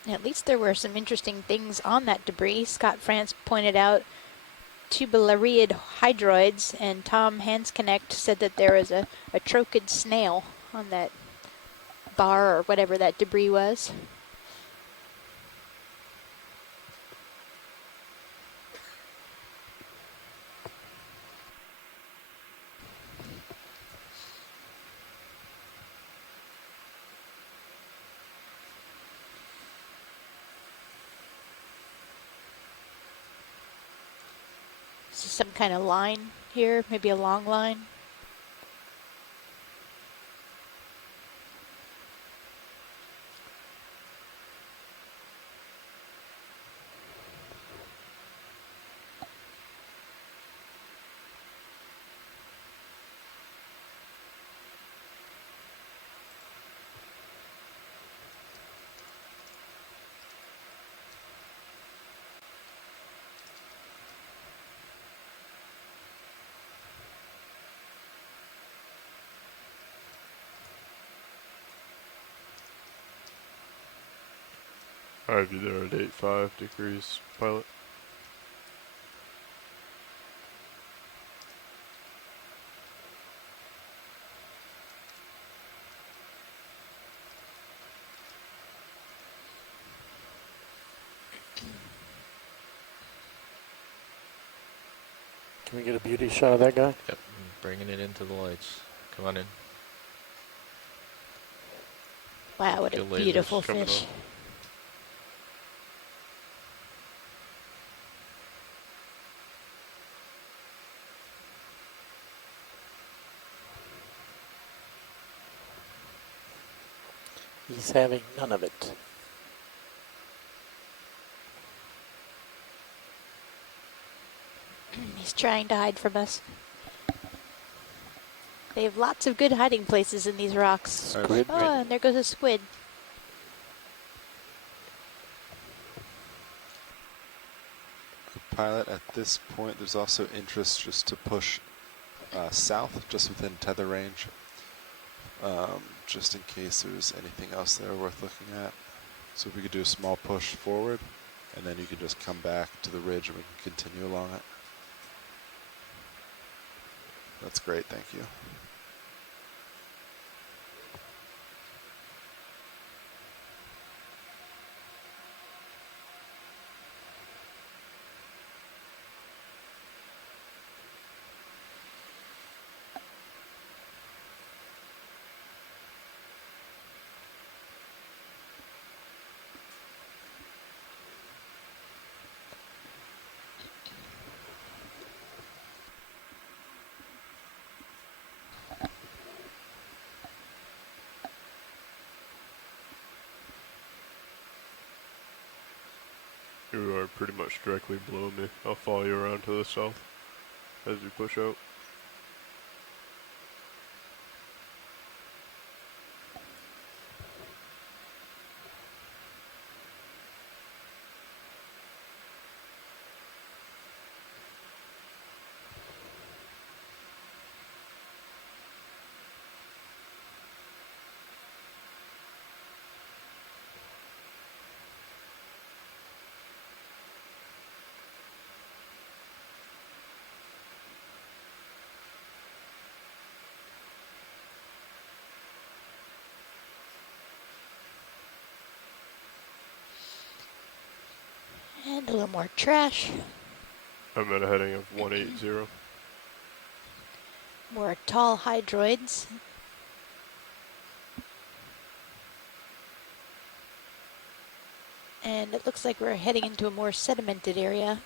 At least there were some interesting things on that debris. Scott France pointed out tubulariid hydroids, and Tom Hansknecht said that there was a trochid snail on that bar or whatever that debris was. Some kind of line here, maybe a long line. I have you there at 85 degrees, pilot. Can we get a beauty shot of that guy? Yep, bringing it into the lights. Come on in. Wow, what a beautiful fish. He's having none of it. He's trying to hide from us. They have lots of good hiding places in these rocks. Squid. Oh, and there goes a squid. Pilot, at this point there's also interest just to push south, just within tether range, just in case there's anything else there worth looking at. So if we could do a small push forward, and then you can just come back to the ridge and we can continue along it. That's great, thank you. You are pretty much directly below me. I'll follow you around to the south as you push out. And a little more trash. I'm at a heading of 180. More tall hydroids. And it looks like we're heading into a more sedimented area.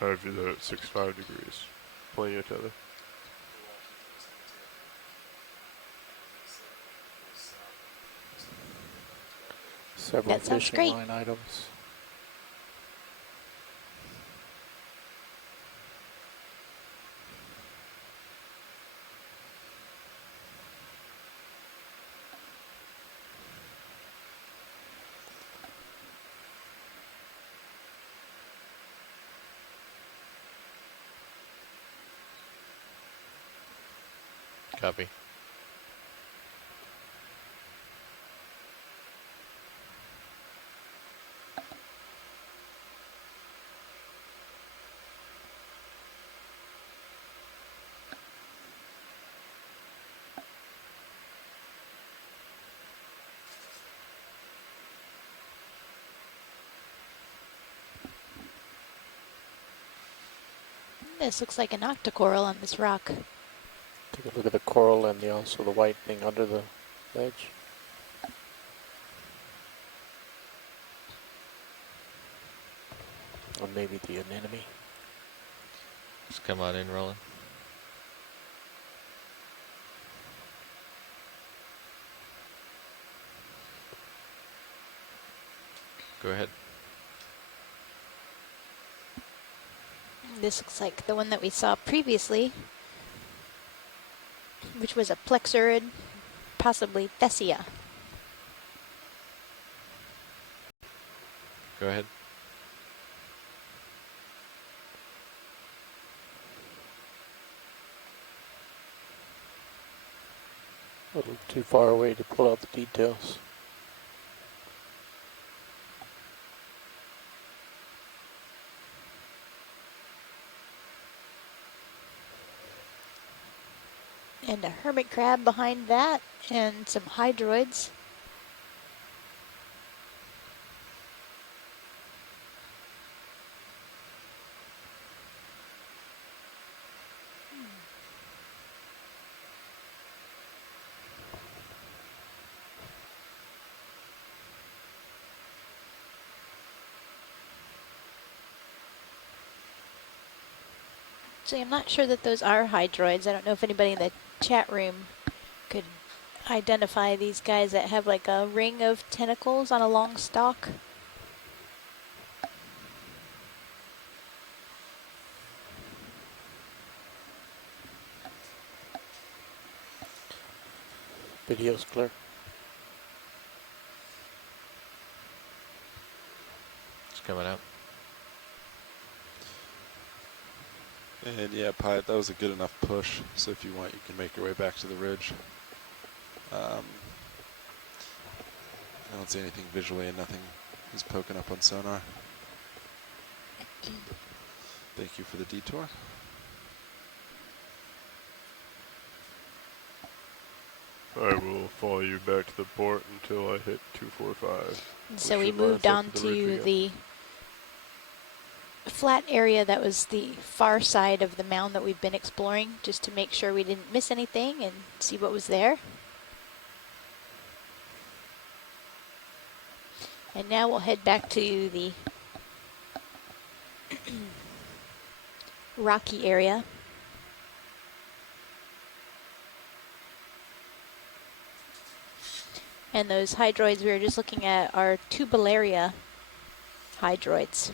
I have you there at 65 degrees. Plenty of tether. Several That sounds fishing great. line items. Copy. This looks like an octocoral on this rock. Take a look at the coral and also the white thing under the ledge. Or maybe the anemone. Just come on in, Roland. Go ahead. This looks like the one that we saw previously, which was a plexurid, possibly Thessia. Go ahead. A little too far away to pull out the details. And a hermit crab behind that, and some hydroids. Actually, I'm not sure that those are hydroids. I don't know if anybody in the chat room could identify these guys that have like a ring of tentacles on a long stalk. Video's clear. It's coming out. And yeah, Pilot, that was a good enough push. So if you want, you can make your way back to the ridge. I don't see anything visually, and nothing is poking up on sonar. Thank you for the detour. I will follow you back to the port until I hit 245. So we moved on to the flat area that was the far side of the mound that we've been exploring, just to make sure we didn't miss anything and see what was there. And now we'll head back to the rocky area. And those hydroids we were just looking at are tubularia hydroids.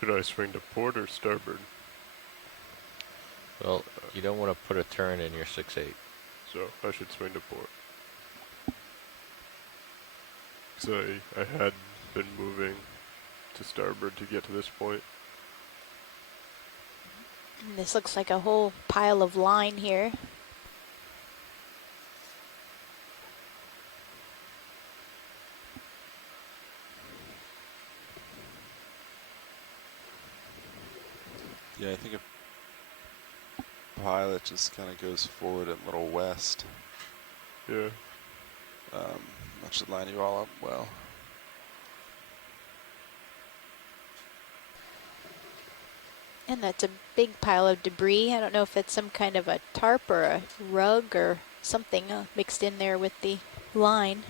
Should I swing to port or starboard? Well, you don't want to put a turn in your 6-8. So I should swing to port. So I had been moving to starboard to get to this point. And this looks like a whole pile of line here. Yeah, I think a Pilot just kind of goes forward and a little west. Yeah. That should line you all up well. And that's a big pile of debris. I don't know if it's some kind of a tarp or a rug or something mixed in there with the line.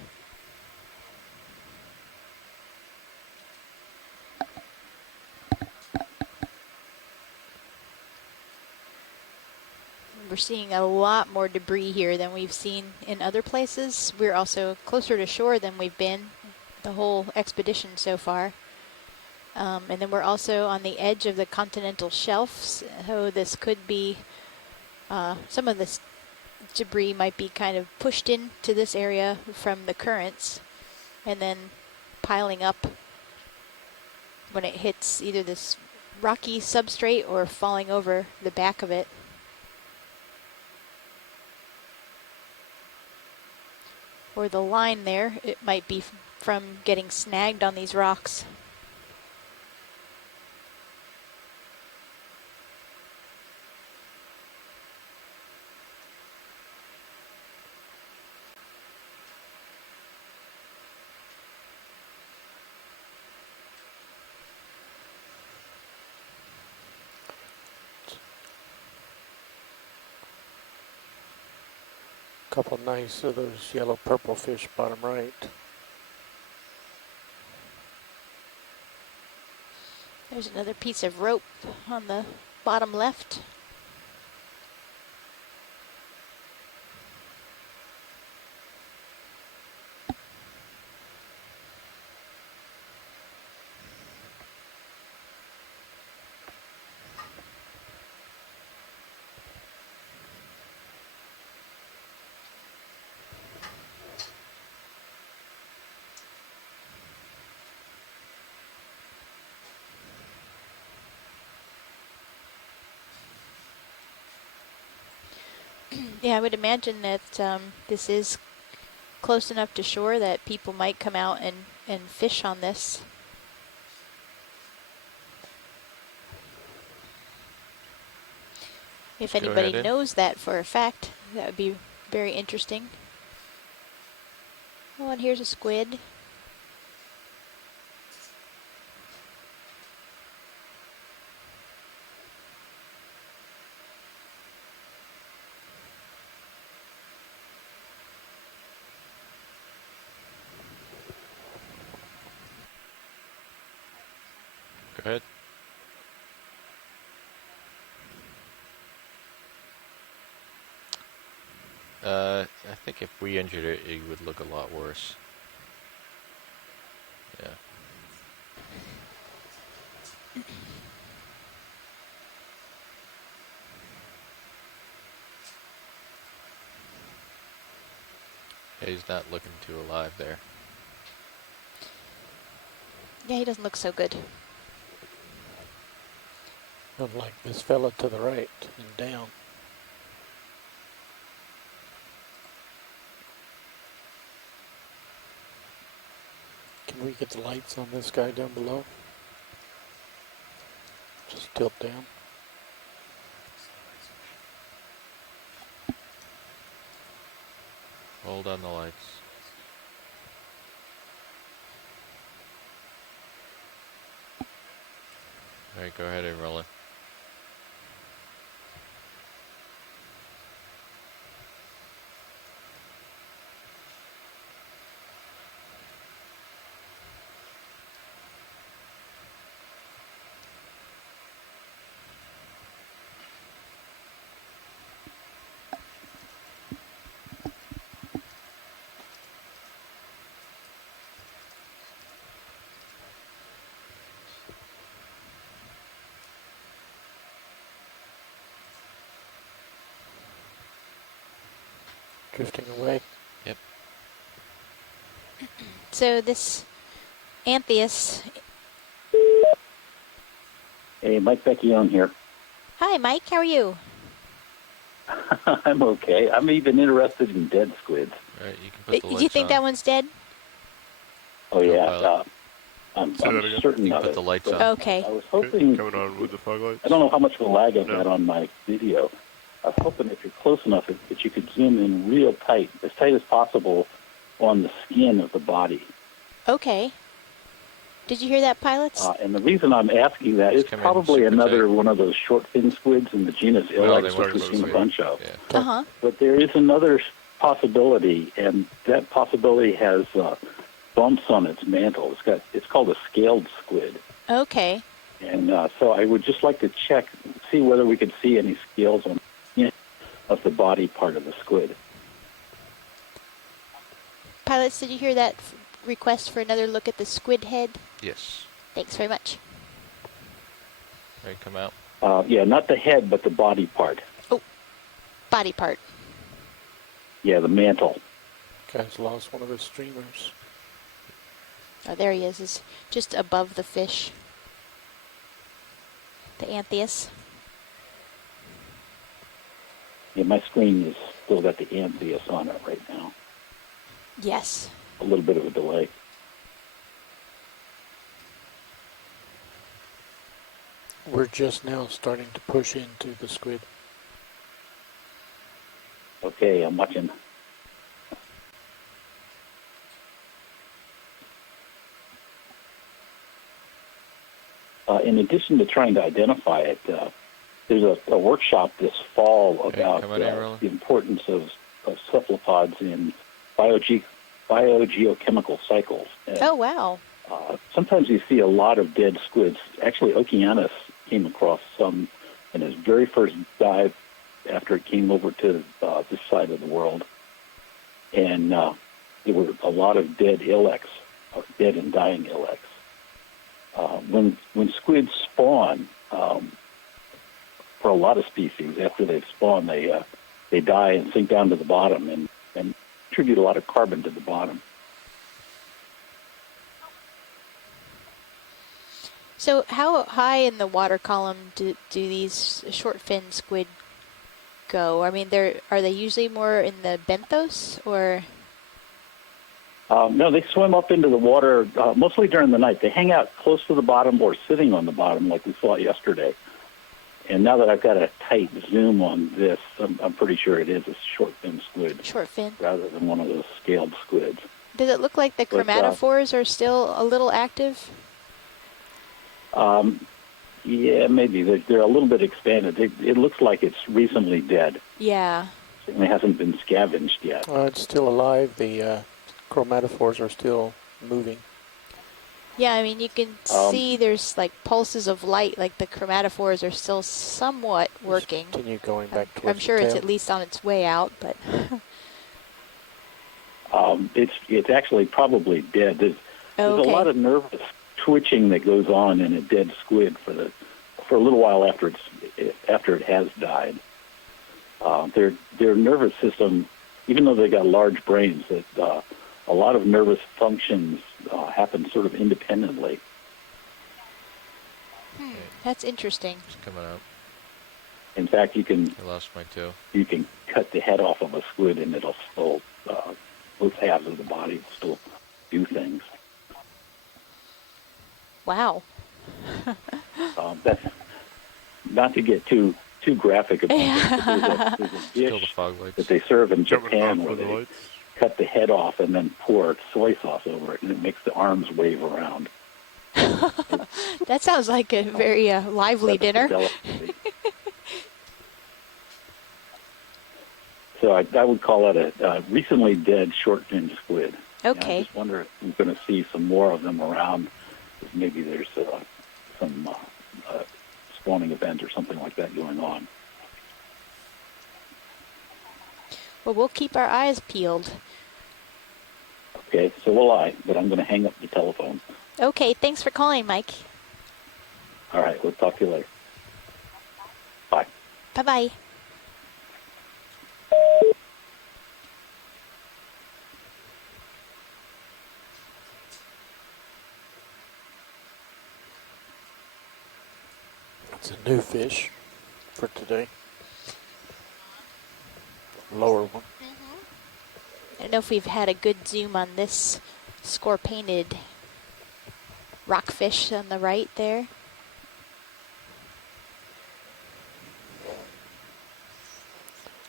We're seeing a lot more debris here than we've seen in other places. We're also closer to shore than we've been the whole expedition so far. And then we're also on the edge of the continental shelf, so this could be, some of this debris might be kind of pushed into this area from the currents and then piling up when it hits either this rocky substrate or falling over the back of it. Or the line there, it might be from getting snagged on these rocks. Couple nice of those yellow purple fish bottom right. There's another piece of rope on the bottom left. Yeah, I would imagine that this is close enough to shore that people might come out and fish on this. If anybody knows that for a fact, that would be very interesting. Oh, and here's a squid. Go ahead. I think if we injured it, it would look a lot worse. Yeah. Yeah, he's not looking too alive there. Yeah, he doesn't look so good. Unlike this fella to the right and down. Can we get the lights on this guy down below? Just tilt down. Hold on the lights. Alright, go ahead and roll it. Drifting away. Yep. So this Antheus. Hey, Mike Vecchione here. Hi, Mike. How are you? I'm okay. I'm even interested in dead squids. Alright, you can put the lights on. Do you think that one's dead? Oh, yeah. I'm Say that again? certain You can of put it. the lights but on. Okay. I was hoping... Coming on with the fog lights? I don't know how much of a lag I've got on my video. I was hoping if you're close enough that you could zoom in real tight as possible on the skin of the body. Okay. Did you hear that, pilots? And the reason I'm asking that is probably another one of those short fin squids in the genus Ilex, which we've seen a bunch of. Yeah. Uh-huh. But there is another possibility, and that possibility has bumps on its mantle. It's called a scaled squid. Okay. And so I would just like to check, see whether we could see any scales on of the body part of the squid. Pilots, did you hear that request for another look at the squid head? Yes. Thanks very much. Alright, come out. Yeah, not the head, but the body part. Oh, body part. Yeah, the mantle. Guy's lost one of his streamers. Oh, there he is. Is just above the fish. The Antheus. Yeah, my screen is still got the Antheus on it right now. Yes. A little bit of a delay. We're just now starting to push into the squid. Okay, I'm watching. In addition to trying to identify it, there's a workshop this fall about the importance of cephalopods in biogeochemical cycles. And, oh, wow. Sometimes you see a lot of dead squids. Actually, Okeanos came across some in his very first dive after it came over to this side of the world. And there were a lot of dead ilex, dead and dying ilex. When squids spawn, for a lot of species, after they've spawned, they die and sink down to the bottom and contribute a lot of carbon to the bottom. So how high in the water column do these short fin squid go? I mean, are they usually more in the benthos or? No, they swim up into the water mostly during the night. They hang out close to the bottom or sitting on the bottom like we saw yesterday. And now that I've got a tight zoom on this, I'm pretty sure it is a short fin squid. Short fin. Rather than one of those scaled squids. Does it look like the chromatophores are still a little active? Yeah, maybe. They're a little bit expanded. It looks like it's recently dead. Yeah. It hasn't been scavenged yet. It's still alive. The chromatophores are still moving. Yeah, I mean, you can see there's like pulses of light, like the chromatophores are still somewhat working. Continue going back towards I'm sure the it's tail. at least on its way out, but... It's actually probably dead. There's a lot of nervous twitching that goes on in a dead squid for a little while after it has died. Their nervous system, even though they got large brains, that a lot of nervous functions happen sort of independently. That's interesting. It's coming up. In fact, I lost my toe. you can cut the head off of a squid and it'll still both halves of the body will still do things. Wow. That's not to get too graphic about it. There's a dish that they serve in Japan where they cut the head off and then pour soy sauce over it, and it makes the arms wave around. That sounds like a very lively dinner. So I would call it a recently dead short-finned squid. Okay. I just wonder if we're going to see some more of them around. Maybe there's some spawning event or something like that going on. Well, we'll keep our eyes peeled. Okay, so will I, but I'm going to hang up the telephone. Okay, thanks for calling, Mike. All right, we'll talk to you later. Bye. Bye-bye. It's a new fish for today. Lower one. I don't know if we've had a good zoom on this score-painted rockfish on the right there.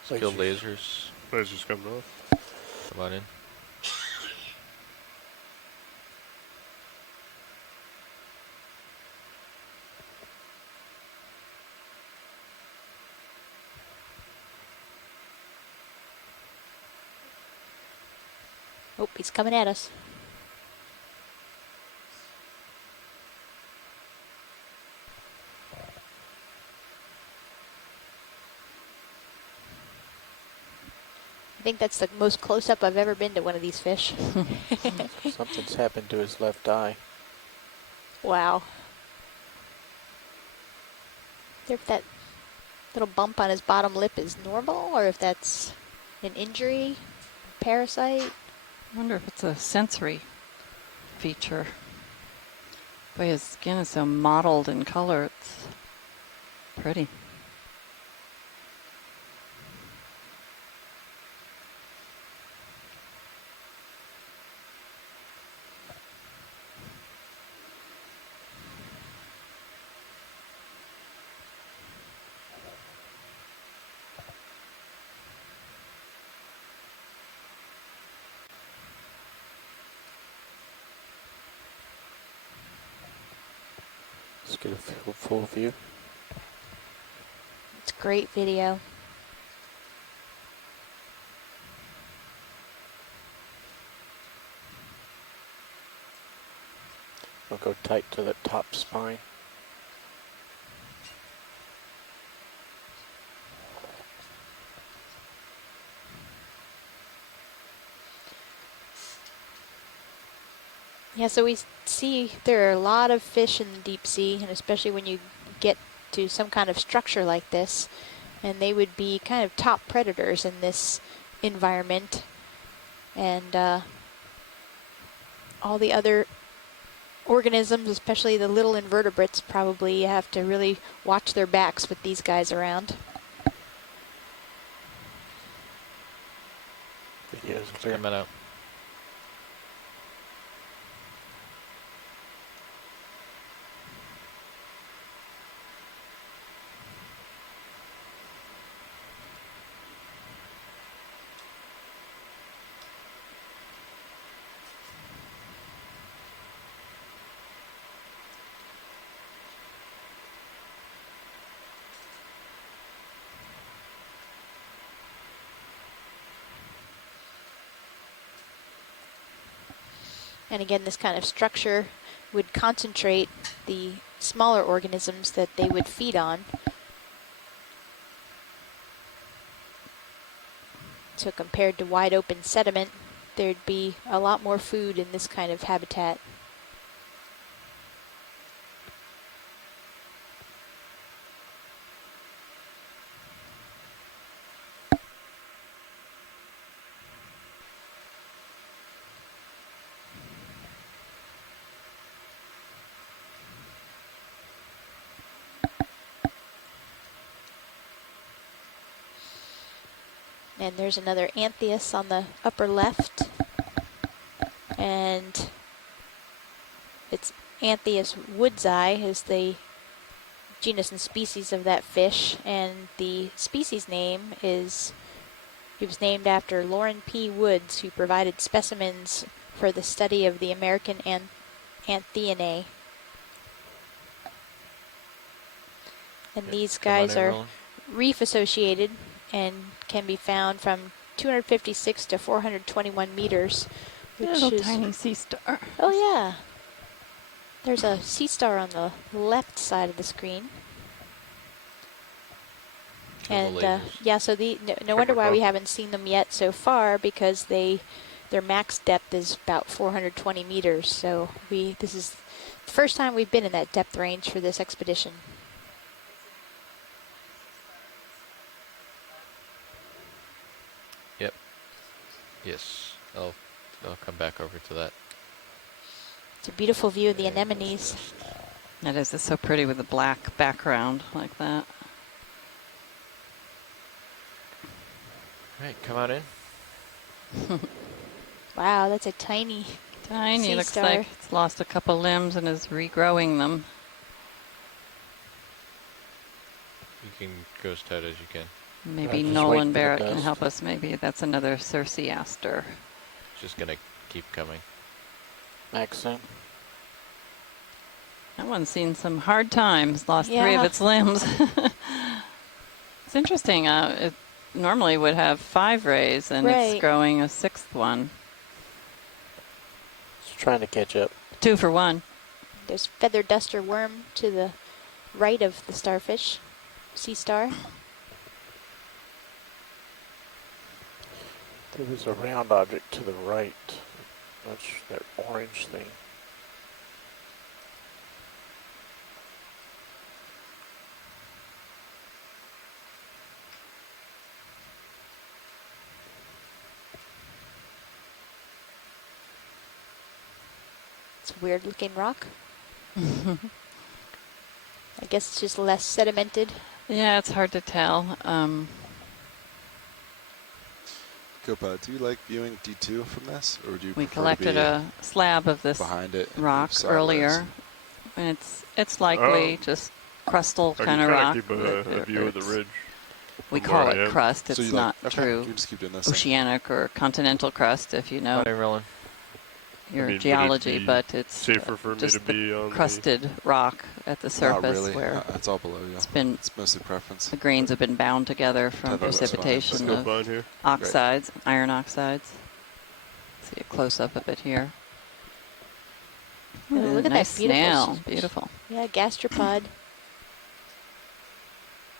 Still lasers. Lasers coming off. Come on in. Oh, he's coming at us. I think that's the most close-up I've ever been to one of these fish. Something's happened to his left eye. Wow. If that little bump on his bottom lip is normal, or if that's an injury, parasite. I wonder if it's a sensory feature. Boy, his skin is so mottled in color. It's pretty. Let's get a full view. It's a great video. I'll go tight to the top spine. Yeah, so we see there are a lot of fish in the deep sea, and especially when you get to some kind of structure like this, and they would be kind of top predators in this environment. And all the other organisms, especially the little invertebrates, probably have to really watch their backs with these guys around. Yes, check them out. And again, this kind of structure would concentrate the smaller organisms that they would feed on. So compared to wide open sediment, there'd be a lot more food in this kind of habitat. And there's another Anthias on the upper left. And it's Anthias woodseye is the genus and species of that fish. And the species name is, it was named after Lauren P. Woods, who provided specimens for the study of the American Antheanae. And these guys are reef associated and can be found from 256 to 421 meters, which little is tiny sea star. Oh yeah, there's a sea star on the left side of the screen. And yeah, so no wonder why we haven't seen them yet so far, because their max depth is about 420 meters. So this is the first time we've been in that depth range for this expedition. Yep. Yes, I'll come back over to that. It's a beautiful view of the anemones. That is, it's so pretty with the black background like that. All right, come on in. Wow, that's a tiny sea Looks star. like it's lost a couple limbs and is regrowing them. You can go as tight as you can. Maybe Nolan Barrett can help us. Maybe that's another Circeaster. Just gonna keep coming. Maxim. That one's seen some hard times, lost 3 Yeah. of its limbs. It's interesting. It normally would have 5 rays, and Right. it's growing a 6th one. It's trying to catch up. 2 for 1. There's feather duster worm to the right of the starfish, sea star. There was a round object to the right. That's that orange thing. It's a weird looking rock. I guess it's just less sedimented. Yeah, it's hard to tell. Copa, do you like viewing D2 from this, or do you We prefer collected to be a slab of this behind it and rock move sideways? earlier, and it's likely just crustal kind of rock. Keep a view of the ridge. We from call where I it am. crust. It's So you not like, okay, true you just keep doing this thing. oceanic or continental crust, if you know Hi, Roland. your I mean, would it geology, be but it's safer for me just to be the on the- crusted rock at the surface Not really. where It's all below you. it's mostly preference. the grains have been bound together from Tether, that's fine. precipitation Let's of go find here. oxides, iron oxides. See a close-up of it here. Oh, look at nice that beautiful snail. Beautiful. Yeah, gastropod.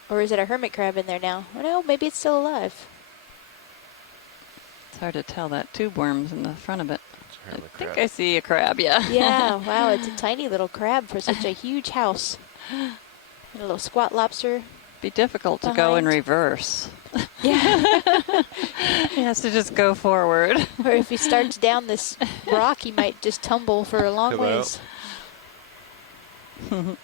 Or is it a hermit crab in there now? Oh no, maybe it's still alive. It's hard to tell. That tube worm's in the front of it. I hermit think crab. I see a crab, yeah. Yeah, wow, it's a tiny little crab for such a huge house. And a little squat lobster. Be difficult to go in behind. reverse. Yeah. He has to just go forward. Or if he starts down this rock, he might just tumble for a long Come out. ways.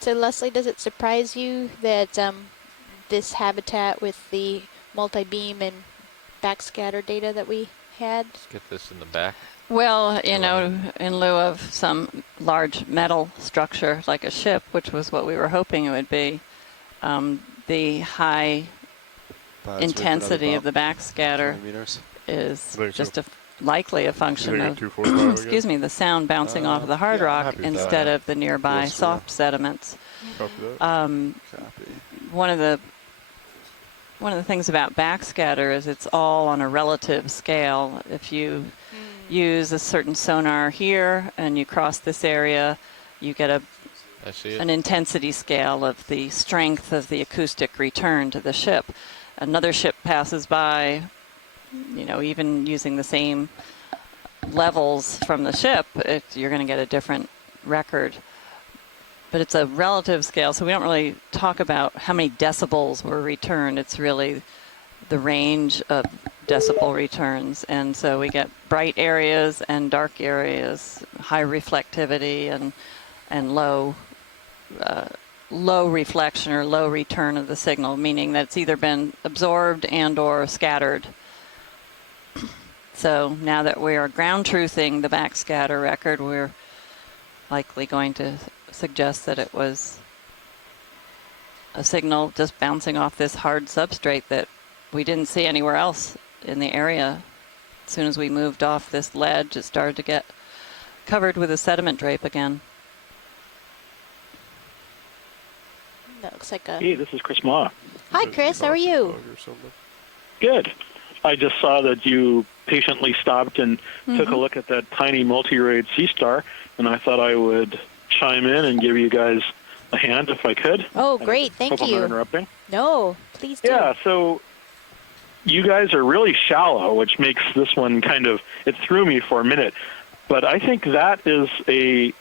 So Leslie, does it surprise you that this habitat with the multi-beam and backscatter data that we had? Let's get this in the back. Well, you know, in lieu of some large metal structure like a ship, which was what we were hoping it would be, the high intensity of the backscatter is just a likely a function of, 245 excuse me, the sound bouncing off of the hard rock instead of the nearby soft sediments. One of the things about backscatter is it's all on a relative scale. If you use a certain sonar here and you cross this area, you get an intensity scale of the strength of the acoustic return to the ship. Another ship passes by, you know, even using the same levels from the ship, you're going to get a different record. But it's a relative scale, so we don't really talk about how many decibels were returned. It's really the range of decibel returns. And so we get bright areas and dark areas, high reflectivity and low reflection or low return of the signal, meaning that it's either been absorbed and or scattered. So now that we are ground truthing the backscatter record, we're likely going to suggest that it was a signal just bouncing off this hard substrate that we didn't see anywhere else in the area. As soon as we moved off this ledge, it started to get covered with a sediment drape again. That looks like a... Hey, this is Chris Ma. Hi, Chris. How are you? Good. I just saw that you patiently stopped and took a look at that tiny multi-rayed sea star, and I thought I would chime in and give you guys a hand if I could. Oh, great. Thank you. you. I'm not interrupting. No, please do. Yeah, so you guys are really shallow, which makes this one kind of, it threw me for a minute. But I think that is a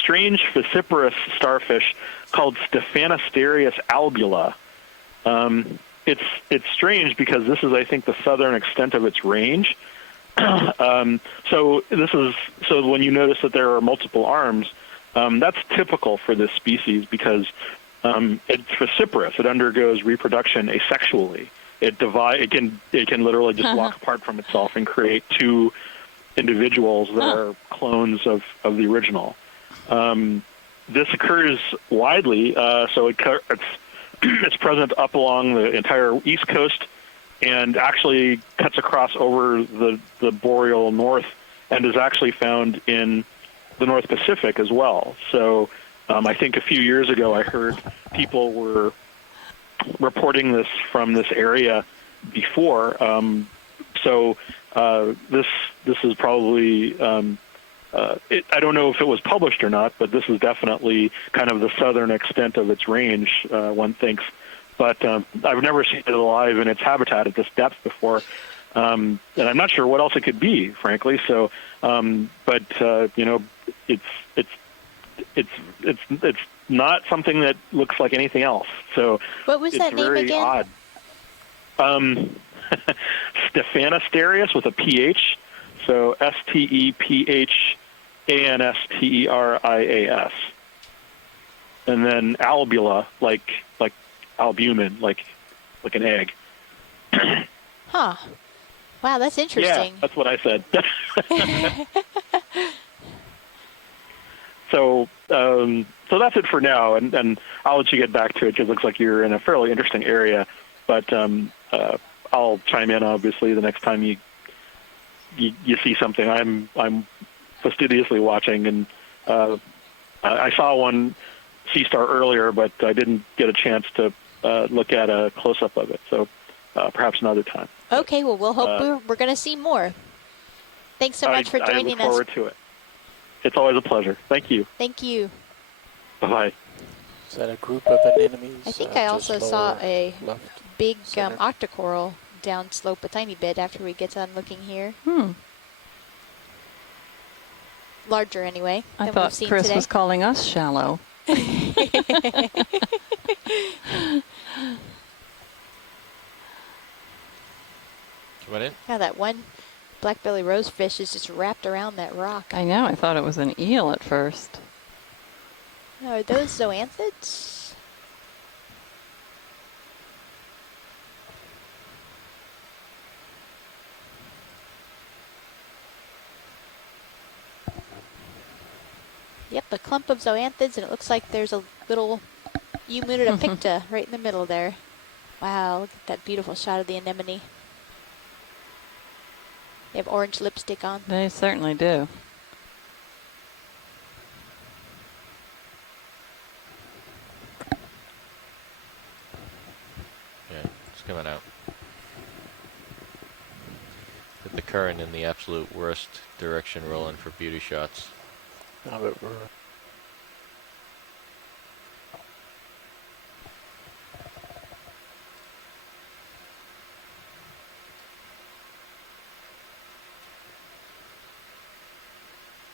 strange vociferous starfish called Stephanosterius albula. It's strange because this is, I think, the southern extent of its range. So when you notice that there are multiple arms, that's typical for this species because it's vociferous. It undergoes reproduction asexually. It can literally just walk apart from itself and create two individuals that are clones of the original. This occurs widely, so it's present up along the entire East Coast and actually cuts across over the boreal north and is actually found in the North Pacific as well. So I think a few years ago I heard people were reporting this from this area before. So this is probably, I don't know if it was published or not, but this is definitely kind of the southern extent of its range, one thinks. But I've never seen it alive in its habitat at this depth before, and I'm not sure what else it could be, frankly. So, but you know, it's not something that looks like anything else. So what was that name again? It's very odd. Stephanosterius with a PH, so Stephanasterias, and then albula, like albumin, like an egg. Huh. Wow, that's interesting. Yeah, that's what I said. So that's it for now, and I'll let you get back to it because it looks like you're in a fairly interesting area. But I'll chime in obviously the next time you see something. I'm fastidiously watching, and I saw one sea star earlier, but I didn't get a chance to look at a close-up of it. So perhaps another time. Okay, well, we'll hope we're going to see more. Thanks so much for joining us. I look forward to it. It's always a pleasure. Thank you. Thank you. Bye-bye. Is that a group of anemones? I think I also saw a big octocoral downslope a tiny bit after we get done looking here. Larger anyway. I thought Chris was calling us shallow. Come on in. Yeah, that one black-belly rosefish is just wrapped around that rock. I know. I thought it was an eel at first. Are those zoanthids? Yep, a clump of zoanthids, and it looks like there's a little Eumynida picta right in the middle there. Wow, look at that beautiful shot of the anemone. They have orange lipstick on. They certainly do. Yeah, it's coming out. With the current in the absolute worst direction rolling for beauty shots. Now that we're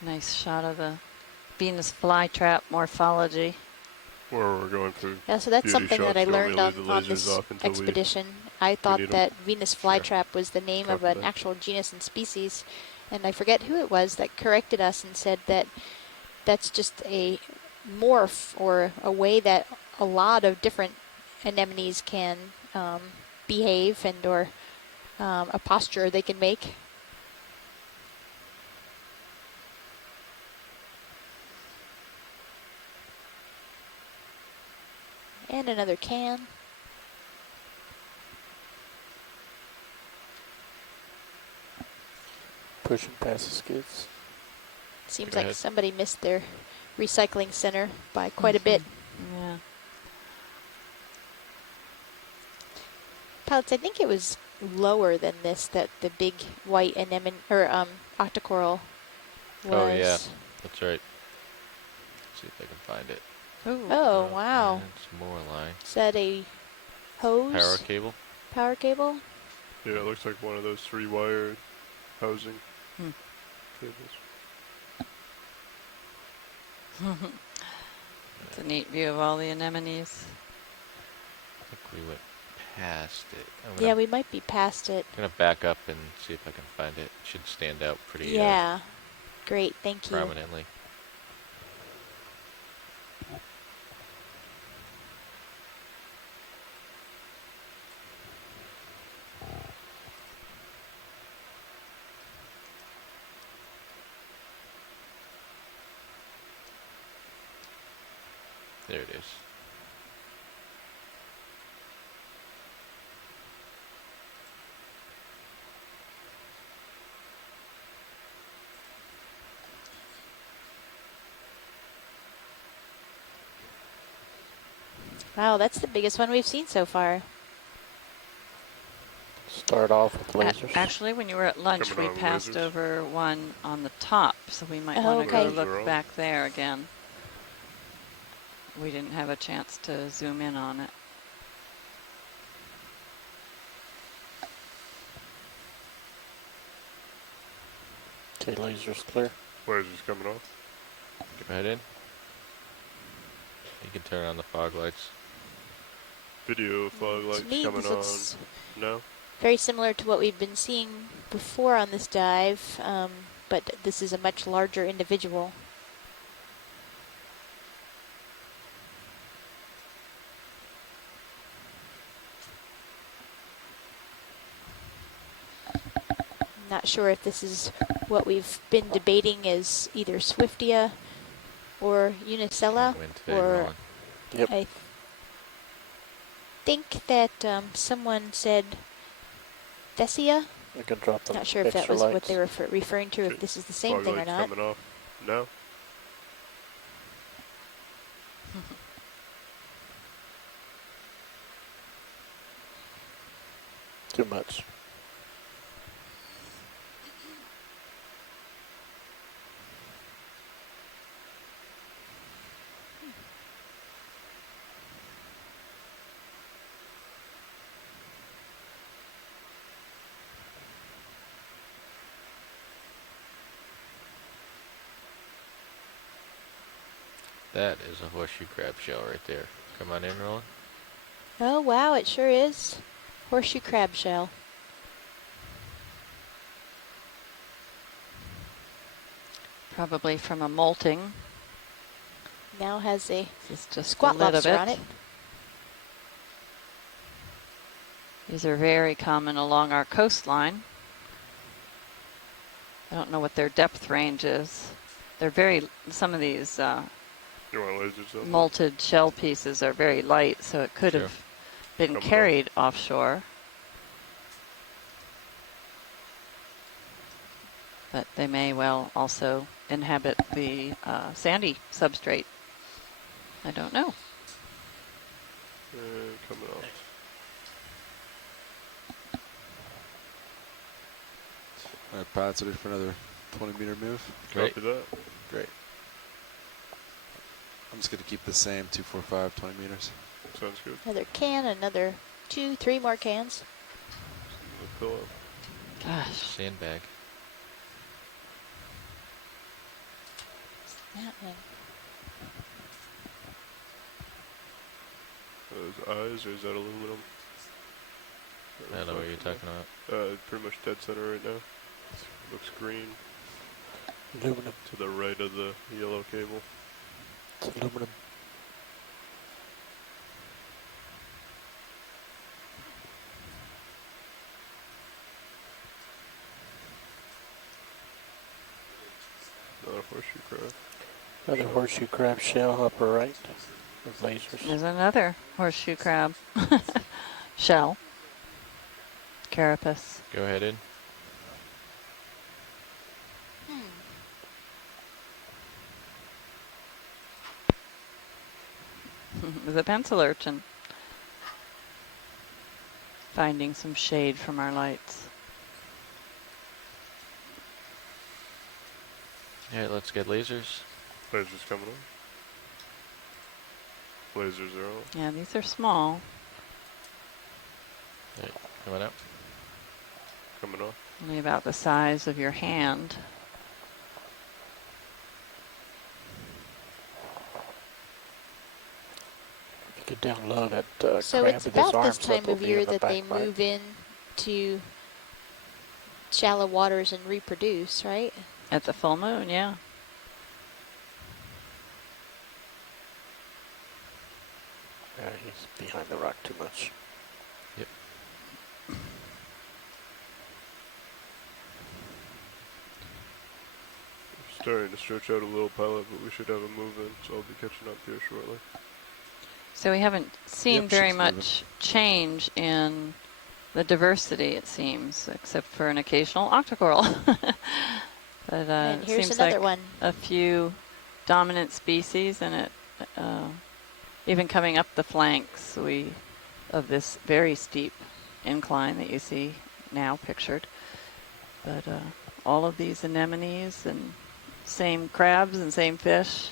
Nice shot of the Venus flytrap morphology. Or we're going for Yeah, so that's beauty something shots. that I You want me learned to leave on the lasers this off until expedition. I thought need 'em? that Venus flytrap was the name of an actual genus and species, and I forget who it was that corrected us and said that that's just a morph or a way that a lot of different anemones can behave and or a posture they can make. And another can. pushing past the skids. Seems Go like ahead. somebody missed their recycling center by quite a bit. Yeah. Pilots, I think it was lower than this that the big white anemone or octocoral was. Oh yeah, that's right. Let's see if I can find it. Oh wow. It's more line. Is that a hose? Power cable. Power cable? Yeah, it looks like one of those 3-wire housing cables. It's a neat view of all the anemones. I think we went past it. Yeah, we might be past it. I'm gonna back up and see if I can find it. It should stand out pretty Yeah. Great, thank you. prominently. There it is. Wow, that's the biggest one we've seen so far. Start off with lasers. Actually, when you were at lunch, Coming we on passed lasers. over one on the top, so we might Oh, want to okay. go look back there again. We didn't have a chance to zoom in on it. Okay, lasers clear. Lasers coming off. Get right in. You can turn on the fog lights. Video fog lights me, coming this on. looks No? very similar to what we've been seeing before on this dive, but this is a much larger individual. Not sure if this is what we've been debating as either Swiftia or Unicella, or Yep. I think that someone said Thesia. I could drop them. Not sure if that extra was what lights. they were referring to, if this is the same Fog thing or lights not. coming off. No? Too much. That is a horseshoe crab shell right there. Come on in, Roland. Oh wow, it sure is. Horseshoe crab shell. Probably from a molting. Now has a Just squat the lid lobster of on it. These are very common along our coastline. I don't know what their depth range is. They're some of these You want lasers on? molted shell pieces are very light, so it could have been Coming carried offshore. but they may well also inhabit the sandy substrate. I don't know. Coming off. All right, pilots ready for another 20-meter move? Great. Copy that. Great. I'm just going to keep the same, 245, 20 meters. Sounds good. Another can, another 2, 3 more cans. Fill up. Gosh. Sandbag. That one. Those eyes, or is that aluminum? I don't know what you're talking about. Pretty much dead center right now. Looks green. Aluminum. To the right of the yellow cable. It's aluminum. Another horseshoe crab. Another horseshoe crab shell upper right with lasers. There's another horseshoe crab shell. Carapace. Go ahead in. The pencil urchin. Finding some shade from our lights. Alright, let's get lasers. Lasers coming on. Lasers are on. Yeah, these are small. Alright, coming out. Coming off. Only about the size of your hand. You get down low, that So crab it's with his about this arms time up will of be year in the that they back right. move in to shallow waters and reproduce, right? At the full moon, yeah. Yeah, he's behind the rock too much. Yep. Starting to stretch out a little pilot, but we should have a move in, so I'll be catching up here shortly. So we haven't seen Yep, very she's much change in the diversity, it seems, except for an occasional octocoral. But And it here's seems another like one. a few dominant species, and it even coming up the flanks of this very steep incline that you see now pictured. But all of these anemones and same crabs and same fish.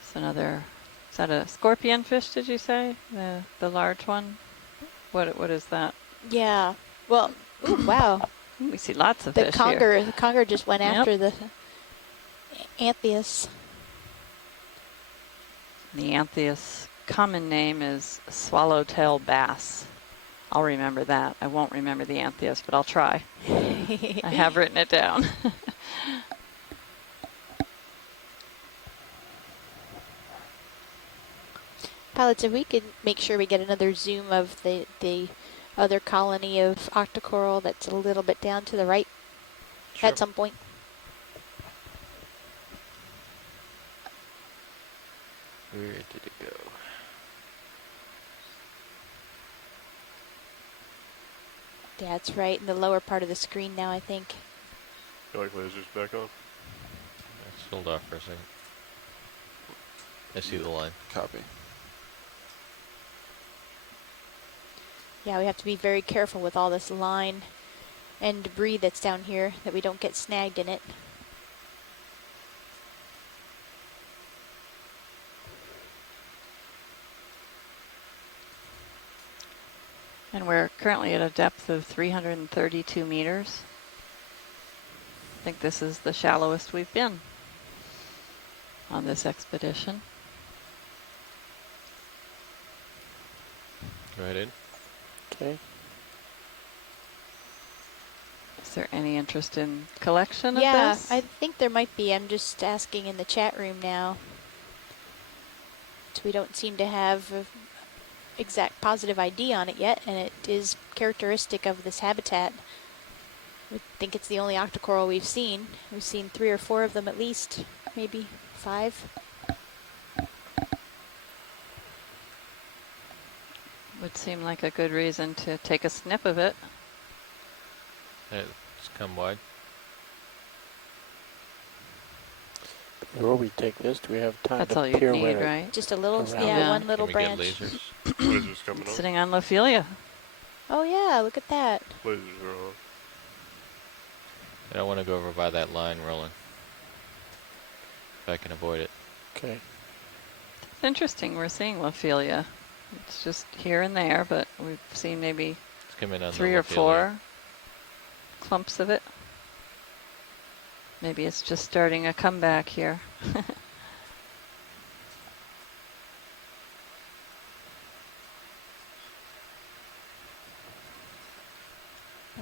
It's another, is that a scorpion fish, did you say? The large one? What is that? Yeah. Well, ooh, wow. We see lots of The fish conger, here. the conger just went Yep. after the anthias. The anthias common name is swallowtail bass. I'll remember that. I won't remember the anthias, but I'll try. I have written it down. Pilots, if we could make sure we get another zoom of the other colony of octocoral that's a little bit down to the right at some point. Where did it go? Yeah, it's right in the lower part of the screen now, I think. You like lasers back on? Let's hold off for a second. I see the line. Copy. Yeah, we have to be very careful with all this line and debris that's down here that we don't get snagged in it. And we're currently at a depth of 332 meters. I think this is the shallowest we've been on this expedition. Go ahead in. Okay. Is there any interest in collection of Yeah, this? I think there might be. I'm just asking in the chat room now. So we don't seem to have an exact positive ID on it yet, and it is characteristic of this habitat. I think it's the only octocoral we've seen. We've seen 3 or 4 of them at least, maybe 5. would seem like a good reason to take a snip of it. Hey, let's come wide. Before we take this, do we have time That's to all you pirouette need, right? Just a little, around yeah, it? one little Can we branch. get lasers? Lasers coming on. Sitting on Lophelia. Oh yeah, look at that. Lasers are on. I don't want to go over by that line rolling. If I can avoid it. Okay. It's interesting. We're seeing Lophelia. It's just here and there, but we've seen maybe Let's come in on 3 the or Lophelia. 4 clumps of it. Maybe it's just starting a comeback here. And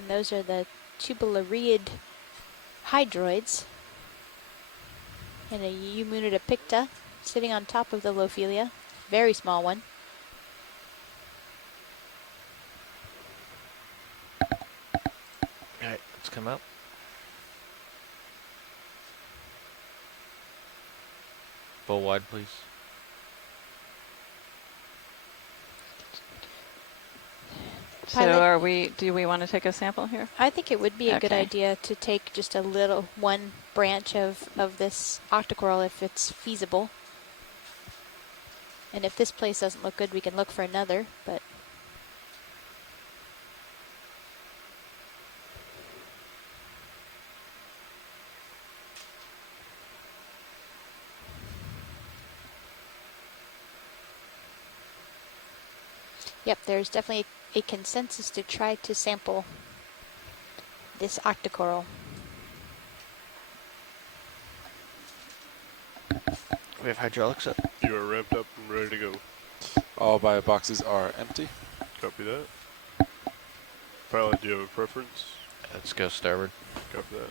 those are the tubulareid hydroids. And a Eumunida picta sitting on top of the Lophelia. Very small one. Alright, let's come out. Full wide, please. So do we want to take a sample here? I think it would be a good Okay. idea to take just a little, one branch of this octocoral if it's feasible. And if this place doesn't look good, we can look for another, but yep, there's definitely a consensus to try to sample this octocoral. We have hydraulics up. You are ramped up and ready to go. All bio boxes are empty. Copy that. Pilot, do you have a preference? Let's go starboard. Copy that.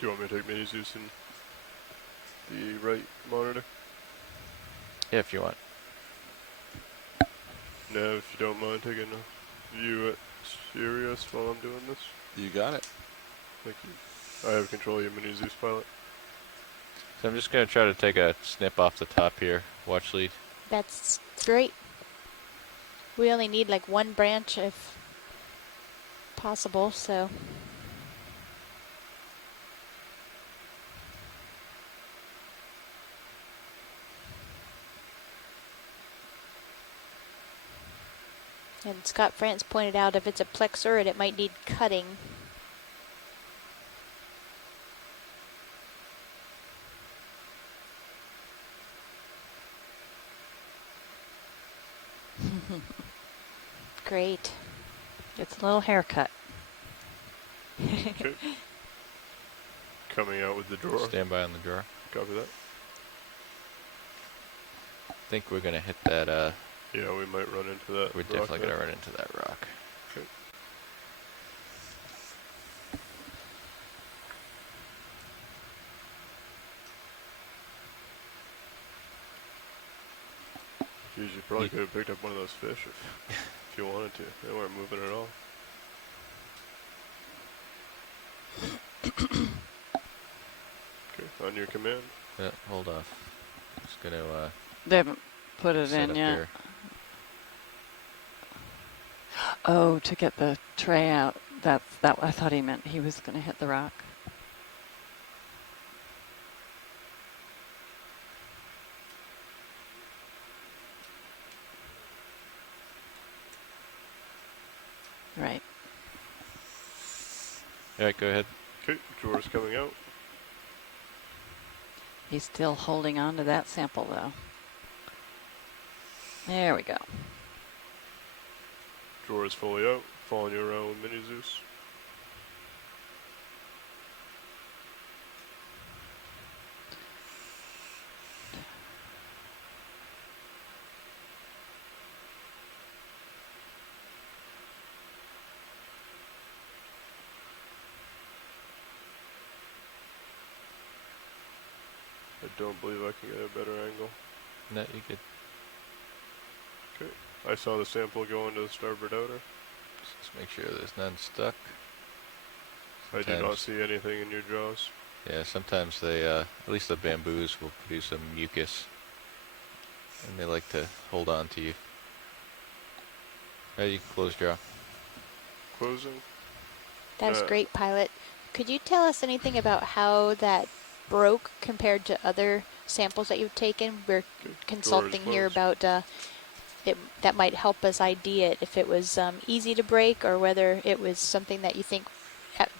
Do you want me to take mini Zeus in the right monitor? Yeah, if you want. No, if you don't mind taking a view at Sirius while I'm doing this. You got it. Thank you. I have control of your mini Zeus pilot. So I'm just going to try to take a snip off the top here. Watch lead. That's great. We only need like one branch if possible, so. And Scott France pointed out if it's a plexurid, it might need cutting. Great. It's a little haircut. Okay. Coming out with the drawer. Stand by on the drawer. Copy that. I think we're going to hit that. Yeah, we might run into that. We're definitely going to run into that rock. Okay. Geez, you probably could have picked up one of those fish if you wanted to. They weren't moving at all. Okay, on your command. Yeah, hold off. Just going to. They haven't put it in yet. Here. Oh, to get the tray out. That I thought he meant he was going to hit the rock. Right. All right, go ahead. Okay, drawer's coming out. He's still holding on to that sample, though. There we go. Drawer is fully out. Following you around with mini Zeus. I don't believe I can get a better angle. No, you could. Okay. I saw the sample go into the starboard outer. Just make sure there's none stuck. I did not see anything in your jaws. Yeah, sometimes they, at least the bamboos will produce a mucus, and they like to hold on to you. Hey, you can close jaw. Closing. That was great, Pilot. Could you tell us anything about how that broke compared to other samples that you've taken? We're consulting here about that might help us idea it, if it was easy to break or whether it was something that you think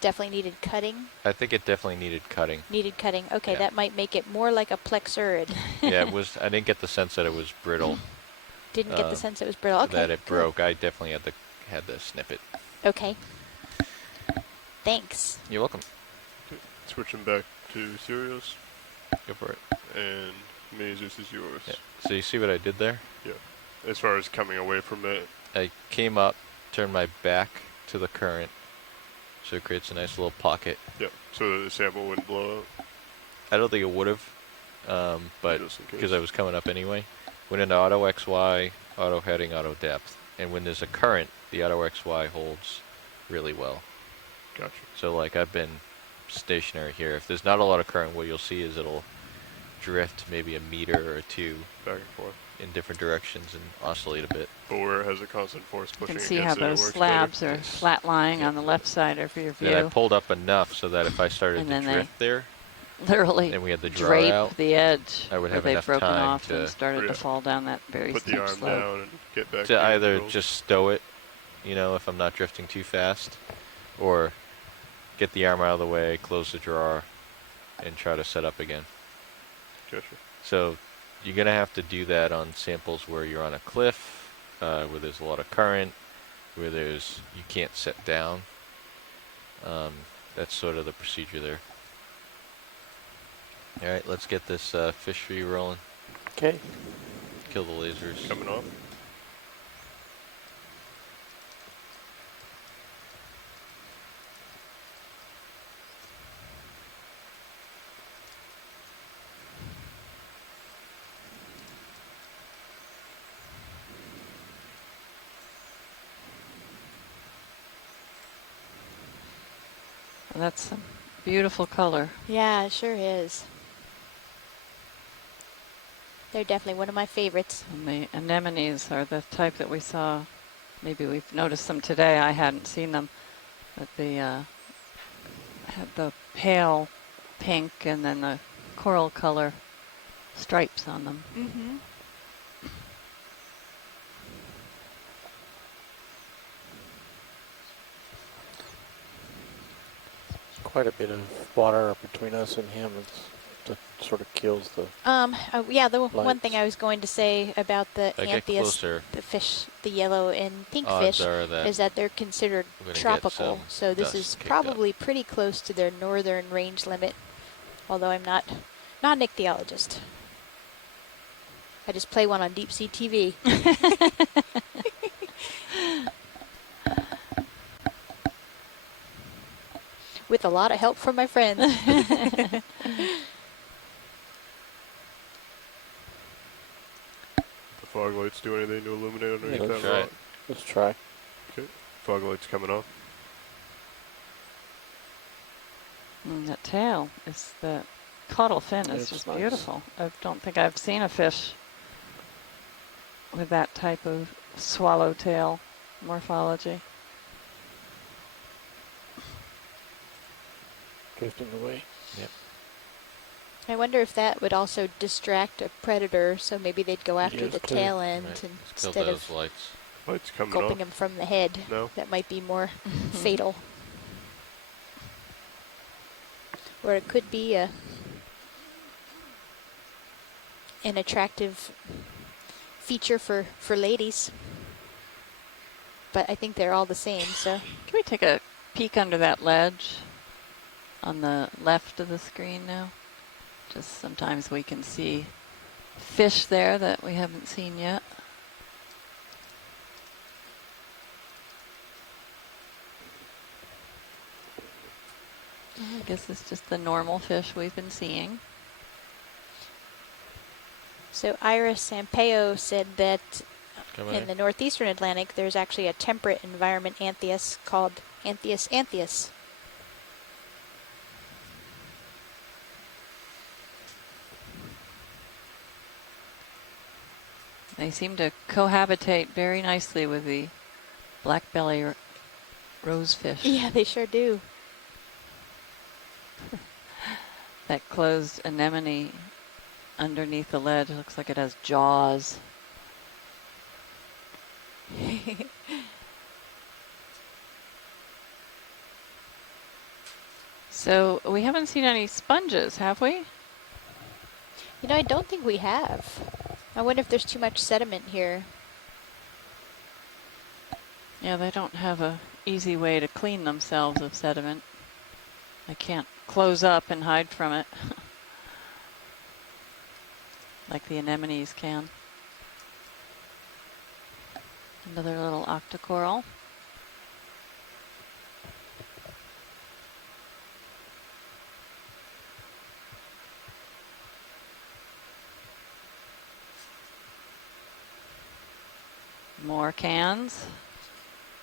definitely needed cutting. I think it definitely needed cutting. Needed cutting. Okay, Yeah. that might make it more like a plexurid. Yeah, it was. I didn't get the sense that it was brittle. Didn't get the sense it was brittle. Okay. That it broke. I definitely had to snip it. Okay. Thanks. You're welcome. Okay. Switching back to Sirius. Go for it. And Mazus is yours. Yeah. So you see what I did there? Yeah. As far as coming away from it. I came up, turned my back to the current, so it creates a nice little pocket. Yep. So that the sample wouldn't blow out. I don't think it would have, but because I was coming up anyway. Went into auto XY, auto heading, auto depth, and when there's a current, the auto XY holds really well. Gotcha. So like I've been stationary here. If there's not a lot of current, what you'll see is it'll drift maybe a meter or two back and forth in different directions and oscillate a bit. But where it has a constant force pushing You can see against how it, those it works slabs better. are flat lying on the left side of your view. Then I pulled up enough so that if I started And to then they drift there, literally and we had the draw drape out, the edge I would where have they've enough broken time off to and started to fall down that very Put steep the arm slope. down and get back to either control. just stow it, you know, if I'm not drifting too fast, or get the arm out of the way, close the drawer, and try to set up again. Gotcha. So you're going to have to do that on samples where you're on a cliff, where there's a lot of current, where you can't set down. That's sort of the procedure there. All right, let's get this fish for you rolling. Okay. Kill the lasers. Coming off. Well, that's a beautiful color. Yeah, it sure is. They're definitely one of my favorites. And the anemones are the type that we saw. Maybe we've noticed them today. I hadn't seen them. But they had the pale pink and then the coral color stripes on them. Mm-hmm. Quite a bit of water between us and him. That sort of kills the. Yeah. The one lights. thing I was going to say about the If I get anthias, closer, the fish, the yellow and pink odds fish, are that is that they're considered we're gonna get tropical. some So this dust is kicked probably pretty close to their northern range limit. Although I'm not an ichthyologist. I just play one on deep sea TV. With a lot of help from my friends. The fog lights do anything to illuminate underneath let's that try rock? it. Let's try. Okay. Fog lights coming off. That tail is the caudal fin is It's just nice. beautiful. I don't think I've seen a fish with that type of swallowtail morphology. Drifting away. Yep. I wonder if that would also distract a predator, so maybe they'd go after Yes, the too. tail end Right. and Let's kill instead those of lights. Lights coming gulping off. him from the head. No. That might be more fatal. Or it could be an attractive feature for ladies. But I think they're all the same, so. Can we take a peek under that ledge on the left of the screen now? Just sometimes we can see fish there that we haven't seen yet. I guess it's just the normal fish we've been seeing. So Iris Sampaio said that In the northeastern Atlantic, there's actually a temperate environment anthias called Anthias anthias. They seem to cohabitate very nicely with the black belly rosefish. Yeah, they sure do. That closed anemone underneath the ledge looks like it has jaws. So we haven't seen any sponges, have we? You know, I don't think we have. I wonder if there's too much sediment here. Yeah, they don't have a easy way to clean themselves of sediment. They can't close up and hide from it like the anemones can. Another little octocoral. More cans.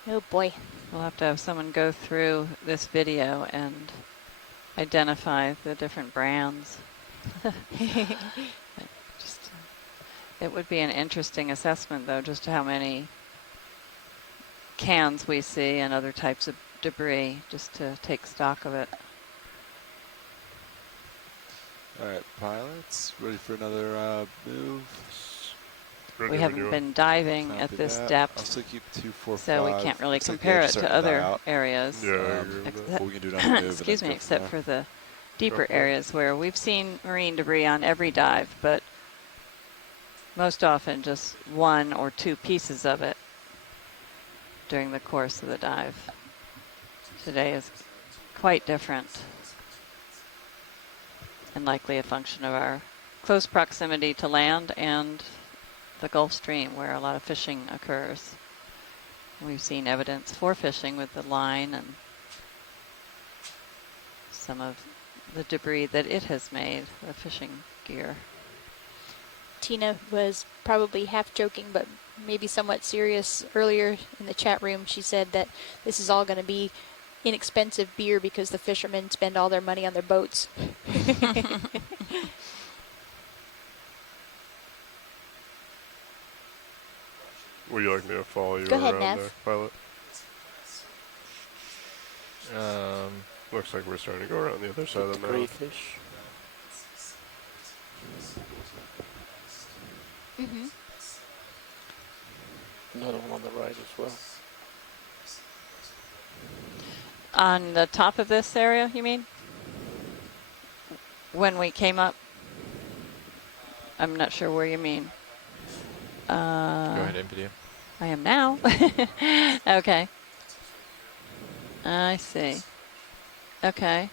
Oh boy. We'll have to have someone go through this video and identify the different brands. It would be an interesting assessment, though, just how many cans we see and other types of debris, just to take stock of it. All right, pilots, ready for another move? We haven't been diving at this depth, I'll still keep 245. so we can't really compare it to other areas. Yeah, we can do it on the move. Excuse me, except for the deeper areas where we've seen marine debris on every dive, but most often just one or two pieces of it during the course of the dive. Today is quite different and likely a function of our close proximity to land and the Gulf Stream, where a lot of fishing occurs. We've seen evidence for fishing with the line and some of the debris that it has made, the fishing gear. Tina was probably half joking, but maybe somewhat serious earlier in the chat room. She said that this is all going to be inexpensive beer because the fishermen spend all their money on their boats. Would you like me to follow you Go ahead, around Nav. there, pilot? Looks like we're starting to go around the other side of the map. Fish. Mm-hmm. Another one on the right as well. On the top of this area, you mean? When we came up? I'm not sure where you mean. Go ahead and video. I am now. Okay. I see. Okay.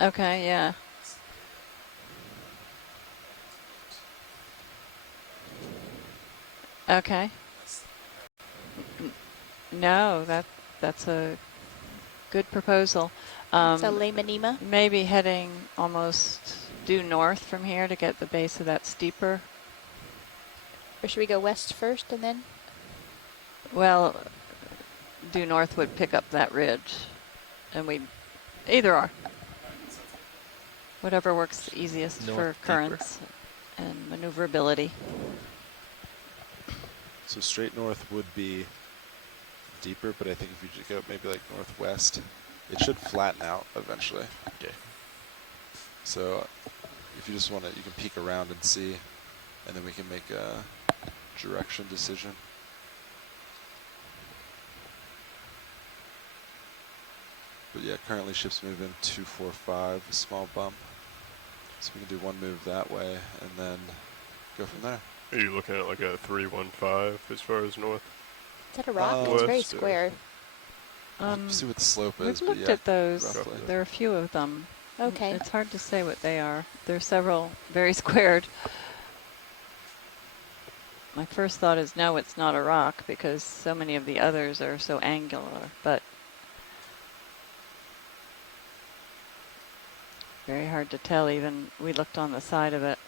Okay, yeah. Okay. No, that's a good proposal. It's a Lehmanema. Maybe heading almost due north from here to get the base of that steeper. Or should we go west first and then? Well, due north would pick up that ridge, and we either or. Whatever works easiest North for deeper. currents and maneuverability. So straight north would be deeper, but I think if you just go maybe like northwest, it should flatten out eventually. Okay. So if you just want to, you can peek around and see, and then we can make a direction decision. But yeah, currently ship's moving 245, a small bump. So we can do one move that way and then go from there. Are you looking at like a 315 as far as north? Is that a rock? It's very West, square. See what the slope We've is. but looked yeah, at those. roughly. There are a few of them. Okay. It's hard to say what they are. There are several very squared. My first thought is no, it's not a rock because so many of the others are so angular, but very hard to tell. Even we looked on the side of it.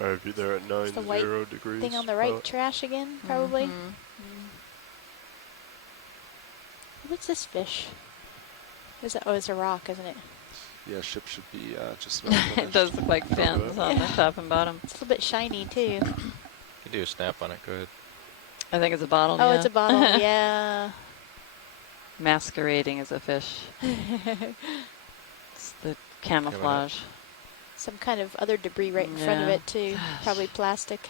I have you there at It's the white 90 degrees. thing on the right, trash again, probably. What's this fish? Is it? Oh, it's a rock, isn't it? Yeah, ship should be just about finished. It does look like fins on the top and bottom. It's a little bit shiny too. You can do a snap on it. Go ahead. I think it's a bottle. Oh, yeah. it's a bottle. Yeah. Masquerading as a fish. It's the camouflage. Some kind of other debris right in front of it too. Probably plastic.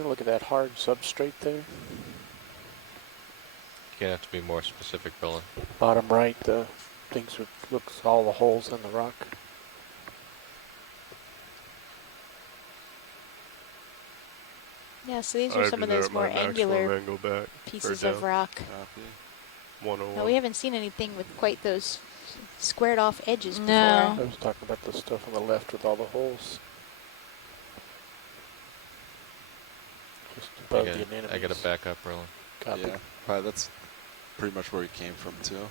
Look at that hard substrate there. You're gonna have to be more specific, Roland. Bottom right, the things with looks all the holes in the rock. Yeah, so these are some of those more angular pieces of rock. Copy. 101. No, we haven't seen anything with quite those squared off edges before. I was talking about the stuff on the left with all the holes. Just above the anemones. I got to back up, Roland. Copy. Yeah, probably that's pretty much where we came from too.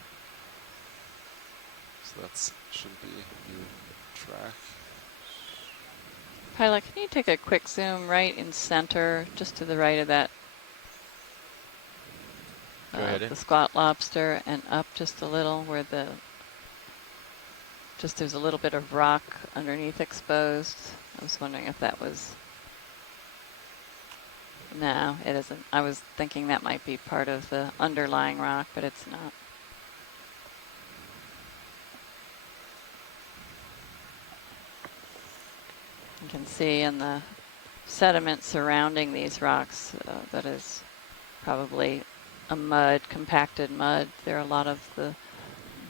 So that's shouldn't be a new track. Pilot, can you take a quick zoom right in center, just to the right of that? Go ahead. The squat lobster, and up just a little where there's a little bit of rock underneath exposed. I was wondering if that was. No, it isn't. I was thinking that might be part of the underlying rock, but it's not. You can see in the sediment surrounding these rocks that is probably a mud, compacted mud. There are a lot of the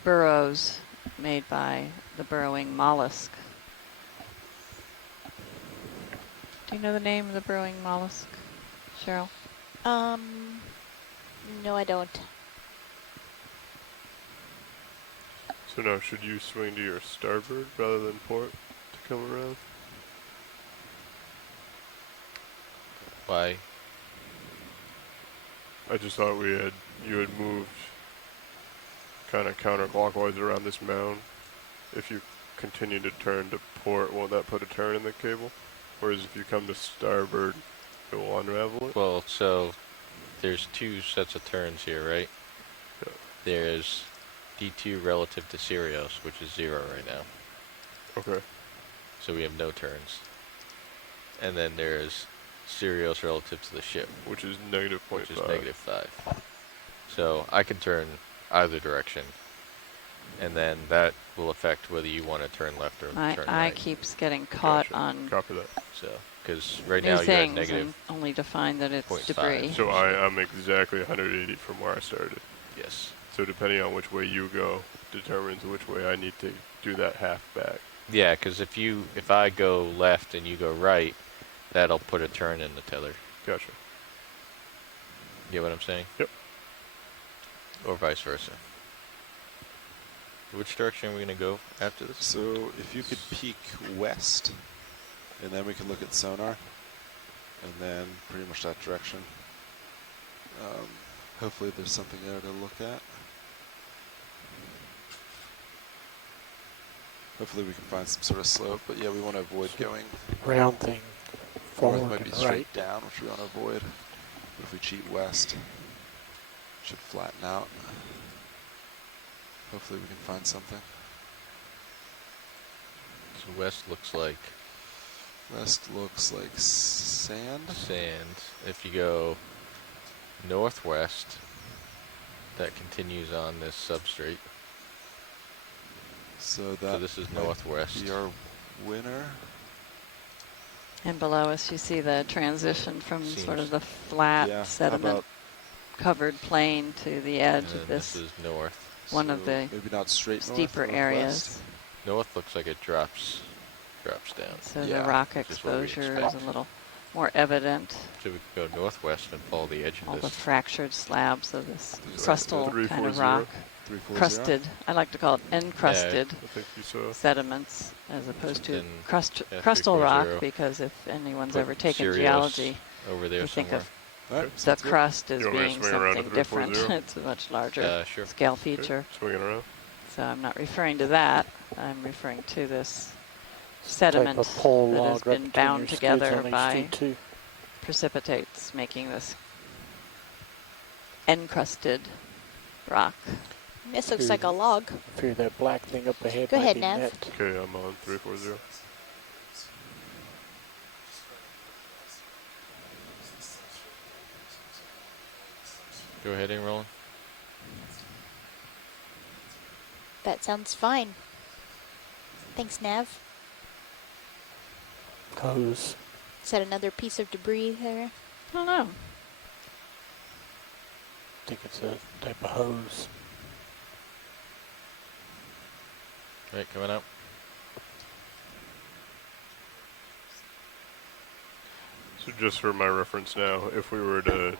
burrows made by the burrowing mollusk. Do you know the name of the burrowing mollusk, Cheryl? No, I don't. So now, should you swing to your starboard rather than port to come around? Why? I just thought you had moved kind of counterclockwise around this mound. If you continue to turn to port, won't that put a turn in the cable? Whereas if you come to starboard, it will unravel it? Well, so there's two sets of turns here, right? Yeah. There's D2 relative to Sirius, which is 0 right now. Okay. So we have no turns. And then there's Sirius relative to the ship, which is -0.5. Which is -5. So I can turn either direction, and then that will affect whether you want to turn left or turn right. I keeps getting caught on. Copy that. So, because right now you're at negative. Only to find that it's 0.5. debris. So I'm exactly 180 from where I started. Yes. So depending on which way you go determines which way I need to do that half back. Yeah, because if I go left and you go right, that'll put a turn in the tether. Gotcha. You get what I'm saying? Yep. Or vice versa. Which direction are we going to go after this? So if you could peek west, and then we can look at sonar, and then pretty much that direction. Hopefully there's something there to look at. Hopefully we can find some sort of slope, but yeah, we want to avoid going round thing forward north might be and straight right. down, which we want to avoid. But if we cheat west, it should flatten out. Hopefully we can find something. So west looks like sand. Sand. If you go northwest, that continues on this substrate. So this is northwest. Be our winner. And below us, you see the transition from sort of the flat sediment covered plain to the edge of this. This is north. One of the maybe not straight steeper north, areas. North looks like it drops drops down. So the rock exposure is a little more evident. So we could go northwest and follow the edge of All this. the fractured slabs of this crustal kind of 340. rock. 340. Crusted, I like to call it encrusted I think you saw. sediments as opposed to Then, crustal rock, 340. because if anyone's Put ever taken Sirius geology, over there you think somewhere. of the crust as You want me to being swing around to something different. 340? It's a much larger Sure. scale feature. Swing it around. So I'm not referring to that. I'm referring to this sediment Type of pole that has log right been between bound your skids together on by HD2. precipitates, making this encrusted rock. This looks like a log. I fear that black thing up ahead Go might ahead, be Nav. net. Okay, I'm on 340. Go ahead and roll. That sounds fine. Thanks, Nav. Hose. Is that another piece of debris there? I don't know. I think it's a type of hose. Right, coming up. So just for my reference now, if we were to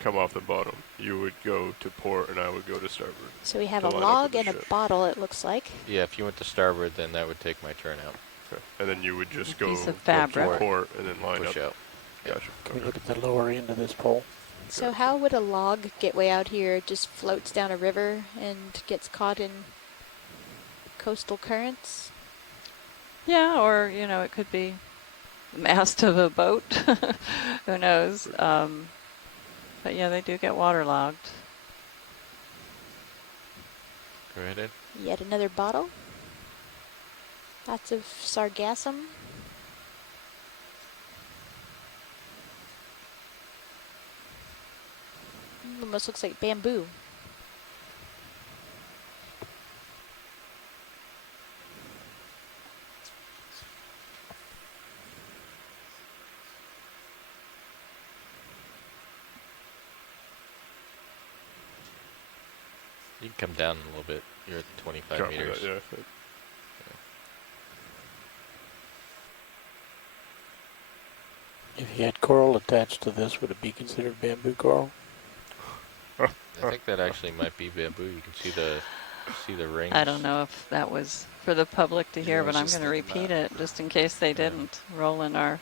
come off the bottom, you would go to port and I would go to starboard. So we have to a line up log with the and a ship. bottle, it looks like. Yeah, if you went to starboard, then that would take my turn out. Okay. And then you would just A go piece of to fabric. port and then line Push up. out. Gotcha. Can we Okay. look at the lower end of this pole? So how would a log get way out here? It just floats down a river and gets caught in coastal currents? Yeah, or, you know, it could be the mast of a boat. Who knows? But yeah, they do get waterlogged. Go ahead, Ed. Yet another bottle. Lots of sargassum. Almost looks like bamboo. You can come down a little bit. You're at 25 Copy meters. that, yeah. If you had coral attached to this, would it be considered bamboo coral? I think that actually might be bamboo. You can see the rings. I don't know if that was for the public to hear, Yeah, I but was I'm just going to thinking repeat that. it just in case they didn't. Roland, our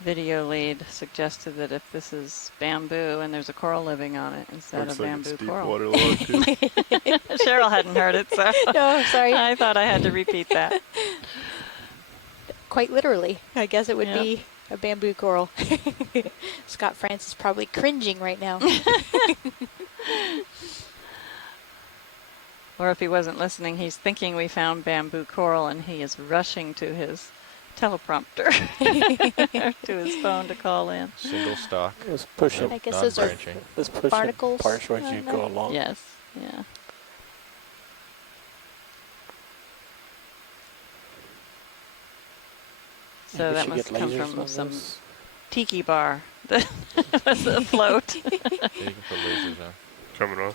video lead, suggested that if this is bamboo and there's a coral living on it instead Looks of like bamboo it's deep coral. waterlogged too. Cheryl hadn't heard it, so No, sorry. I thought I had to repeat that. Quite literally, I guess it would Yep. be a bamboo coral. Scott France is probably cringing right now. Or if he wasn't listening, he's thinking we found bamboo coral and he is rushing to his teleprompter, to his phone to call in. Single stock. Let's push it. I guess those are non-branching. Let's push barnacles it partial as on you that? go along. Yes, yeah. So Maybe we that should must get come lasers from on some this. tiki bar that was afloat. Yeah, you can put lasers on. Coming on.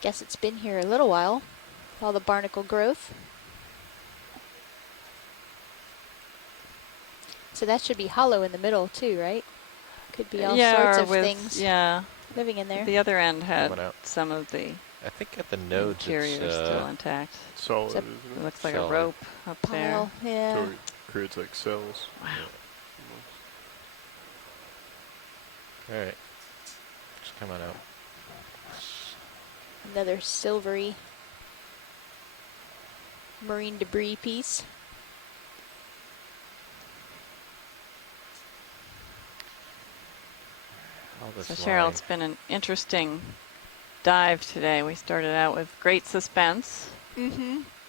Guess it's been here a little while. All the barnacle growth. So that should be hollow in the middle too, right? Could be all sorts or of with, things yeah. living in there. The other end had Coming out. some of the I think at the nodes interior it's still intact. Solid, Except isn't It it? looks like Solid. a rope up there. Pile, yeah. So it creates like cells. Wow. all right. Just coming out. Another silvery marine debris piece. All this So Cheryl, line. it's been an interesting dive today. We started out with great suspense,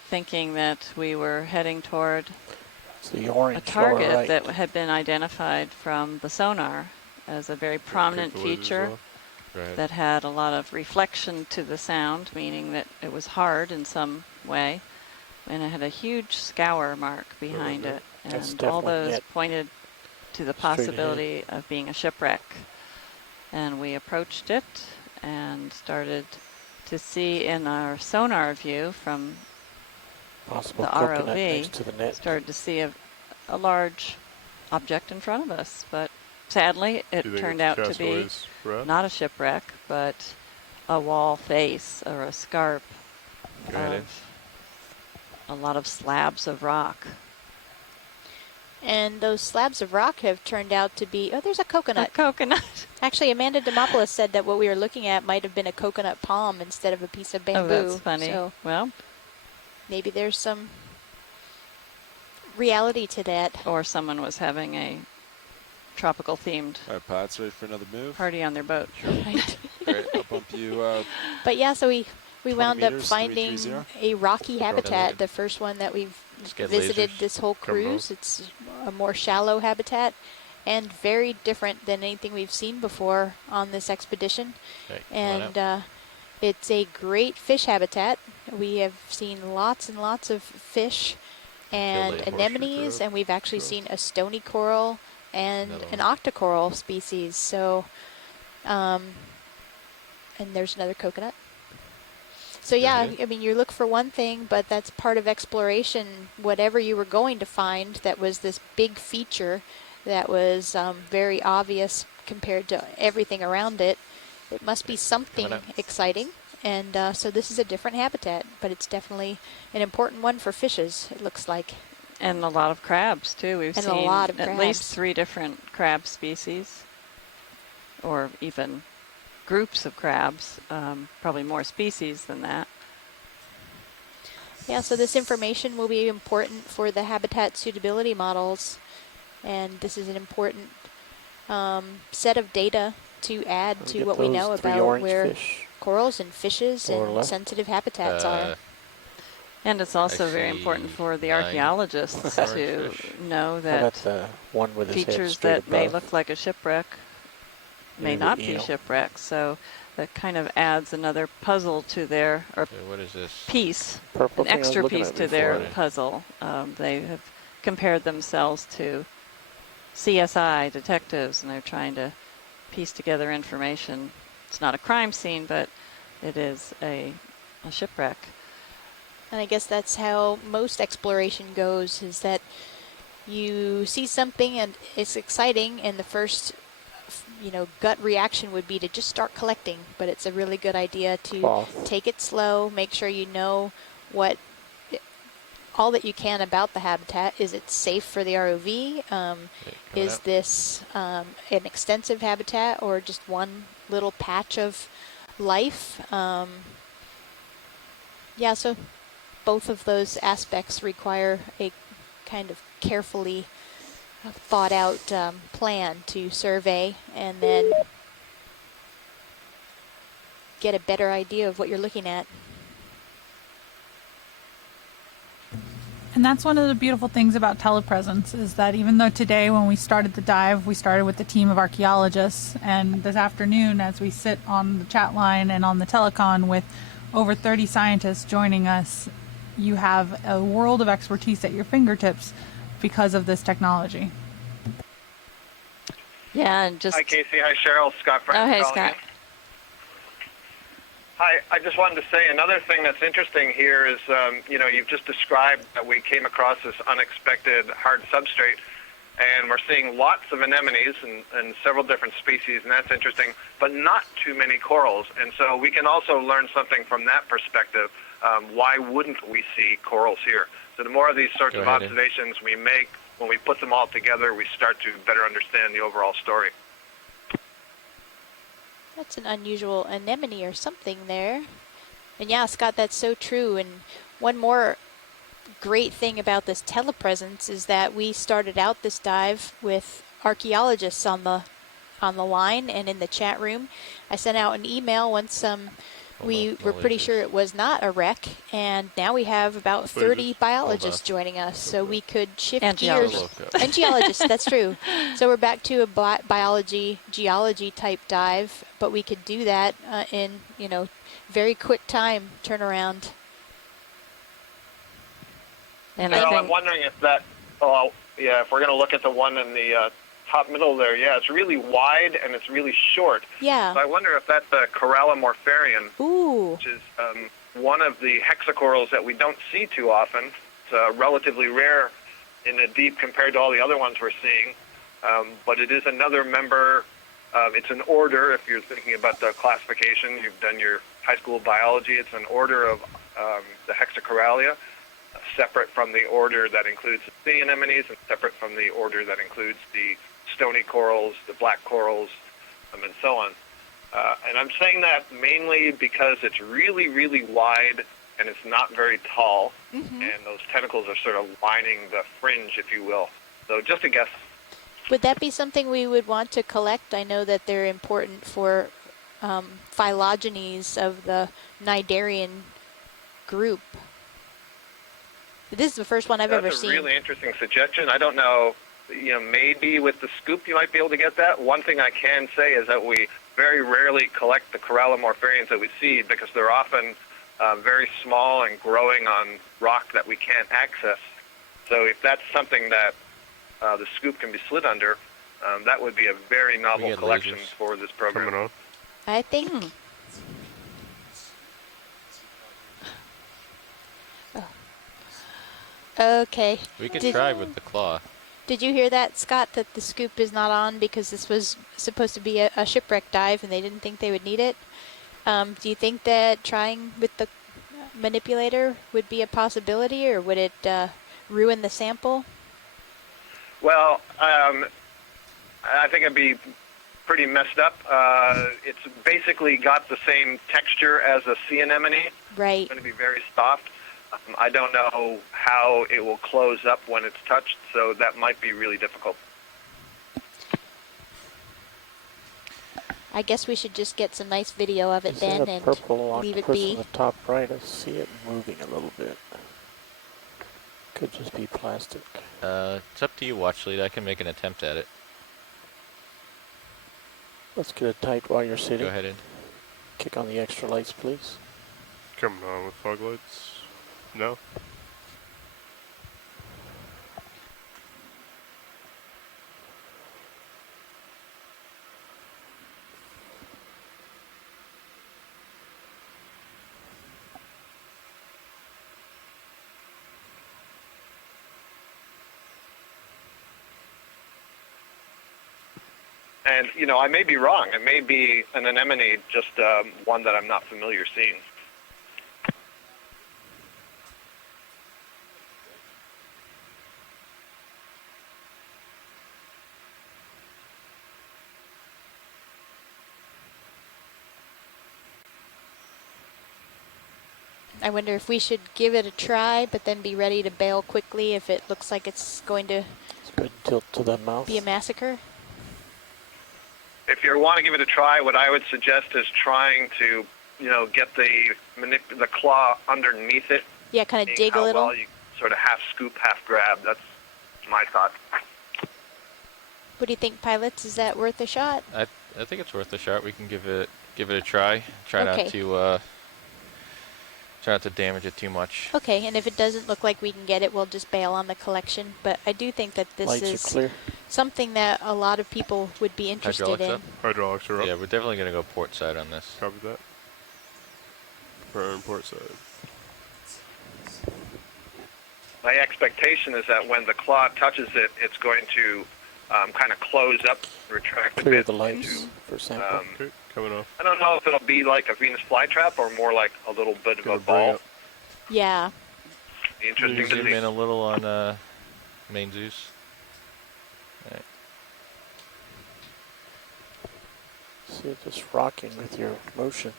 thinking that we were heading toward It's the a orange target lower right. that had been identified from the sonar as a very prominent take the lasers feature off. Right. that had a lot of reflection to the sound, meaning that it was hard in some way, and it had a huge scour mark behind it, That's and all definitely those it. pointed to the possibility of being a shipwreck. And we approached it and started to see in our sonar view from Possible the coconut ROV, next to the net. started to see a large object in front of us. But sadly, it turned out to be not a shipwreck, but a wall face or a scarp of a lot of slabs of rock. And those slabs of rock have turned out to be, oh, there's a coconut. A coconut. Actually, Amanda Demopoulos said that what we were looking at might have been a coconut palm instead of a piece of bamboo. Oh, that's funny. So well, maybe there's some reality to that. Or someone was having a tropical themed All right, Pots, ready for another move? party on their boat. Right. All right, I'll bump you. But yeah, so we wound up meters, finding 330. a rocky habitat, the first one that we've visited this whole cruise. It's a more shallow habitat and very different than anything we've seen before on this expedition. Okay, and it's a great fish habitat. We have seen lots and lots of fish and anemones, and we've actually seen a stony coral and an octocoral species. So, and there's another coconut. So yeah, I mean, you look for one thing, but that's part of exploration. Whatever you were going to find that was this big feature that was very obvious compared to everything around it, it must be something exciting. And so this is a different habitat, but it's definitely an important one for fishes, it looks like. And a lot of crabs, too. We've And seen a lot of at crabs. least 3 different crab species, or even groups of crabs, probably more species than that. Yeah, so this information will be important for the habitat suitability models, and this is an important set of data to add to what we know about where corals and fishes and sensitive habitats are. And it's also very important for the archaeologists to know that one with his head features straight that may above. look like a shipwreck may not be shipwrecks. So that kind of adds another puzzle to their, or what is this? Piece, Purple an thing I was extra looking piece at to their before. puzzle. They have compared themselves to CSI detectives, and they're trying to piece together information. It's not a crime scene, but it is a shipwreck. And I guess that's how most exploration goes, is that you see something and it's exciting, and the first gut reaction would be to just start collecting. But it's a really good idea to take it slow, make sure you know all that you can about the habitat. Is it safe for the ROV? Is this an extensive habitat or just one little patch of life? Yeah, so both of those aspects require a kind of carefully thought out plan to survey and then get a better idea of what you're looking at. And that's one of the beautiful things about telepresence, is that even though today when we started the dive, we started with a team of archaeologists, and this afternoon as we sit on the chat line and on the telecon with over 30 scientists joining us, you have a world of expertise at your fingertips because of this technology. Yeah, and just... Hi, Casey. Hi, Cheryl. Scott Frank. Oh, hey, calling Scott. in. Hi. I just wanted to say another thing that's interesting here is, you've just described that we came across this unexpected hard substrate, and we're seeing lots of anemones and several different species, and that's interesting, but not too many corals. And so we can also learn something from that perspective. Why wouldn't we see corals here? So the more of these sorts of observations we make, when we put them all together, we start to better understand the overall story. That's an unusual anemone or something there. And yeah, Scott, that's so true. And one more great thing about this telepresence is that we started out this dive with archaeologists on the line and in the chat room. I sent out an email once we were pretty sure it was not a wreck, and now we have about 30 biologists joining us, so we could shift gears. And geologists, that's true. So we're back to a geology type dive, but we could do that in very quick time turnaround. And I'm wondering if that, if we're going to look at the one in the top middle there, yeah, it's really wide and it's really short. Yeah. So I wonder if that's a corallimorpharian, Ooh. which is one of the hexacorals that we don't see too often. It's relatively rare in the deep compared to all the other ones we're seeing. But it is another member. It's an order, if you're thinking about the classification. You've done your high school biology. It's an order of the hexacoralia, separate from the order that includes the sea anemones and separate from the order that includes the stony corals, the black corals, and so on. And I'm saying that mainly because it's really, really wide and it's not very tall, and those tentacles are sort of lining the fringe, if you will. So just a guess. Would that be something we would want to collect? I know that they're important for phylogenies of the cnidarian group. This is the first one I've ever seen. That's a really interesting suggestion. I don't know, maybe with the scoop you might be able to get that. One thing I can say is that we very rarely collect the corallimorpharians that we see because they're often very small and growing on rock that we can't access. So if that's something that the scoop can be slid under, that would be a very novel collection for this program. I think. Okay. We could try with the claw. Did you hear that, Scott, that the scoop is not on because this was supposed to be a shipwreck dive and they didn't think they would need it? Do you think that trying with the manipulator would be a possibility, or would it ruin the sample? Well, I think it'd be pretty messed up. It's basically got the same texture as a sea anemone. Right. It's going to be very soft. I don't know how it will close up when it's touched, so that might be really difficult. I guess we should just get some nice video of it then and leave it be. On the top right, I see it moving a little bit. Could just be plastic. It's up to you, Watch Lead. I can make an attempt at it. Let's get it tight while you're sitting. Go ahead and kick on the extra lights, please. Coming on with fog lights. No. And, I may be wrong. It may be an anemone, just one that I'm not familiar seeing. I wonder if we should give it a try, but then be ready to bail quickly if it looks like it's going to tilt to the mouth. Be a massacre. If you want to give it a try, what I would suggest is trying to, get the claw underneath it. Yeah, kind of dig a little. Well, you sort of half scoop, half grab. That's my thought. What do you think, pilots? Is that worth a shot? I think it's worth a shot. We can give it a try. Try not to damage it too much. Okay, and if it doesn't look like we can get it, we'll just bail on the collection. But I do think that this is something that a lot of people would be interested in. Hydraulics are up. Yeah, we're definitely going to go port side on this. Copy that. Burn port side. My expectation is that when the claw touches it, it's going to kind of close up, retract a Clear bit. the lights for sample. Okay, coming off. I don't know if it'll be like a Venus flytrap or more like a little bit of a ball. Yeah. Interesting to zoom see. in a little on main Zeus. All right. See it just rocking with your motion.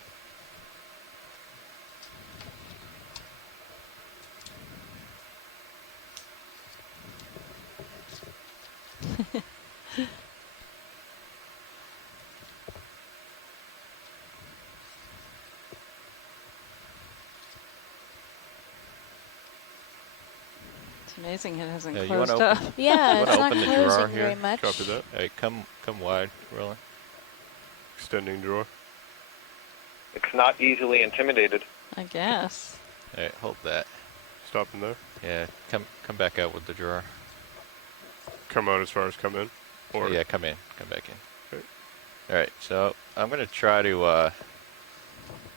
It's amazing it hasn't You closed wanna up. open, Yeah, it's not open the closing drawer very here? much. Copy that. All right, come wide, Roland. Extending drawer. It's not easily intimidated. I guess. All right, hold that. Stop in there. Yeah, come back out with the drawer. Come out as far as come in. Or yeah, come in. Come back in. Okay. All right, so I'm going to try to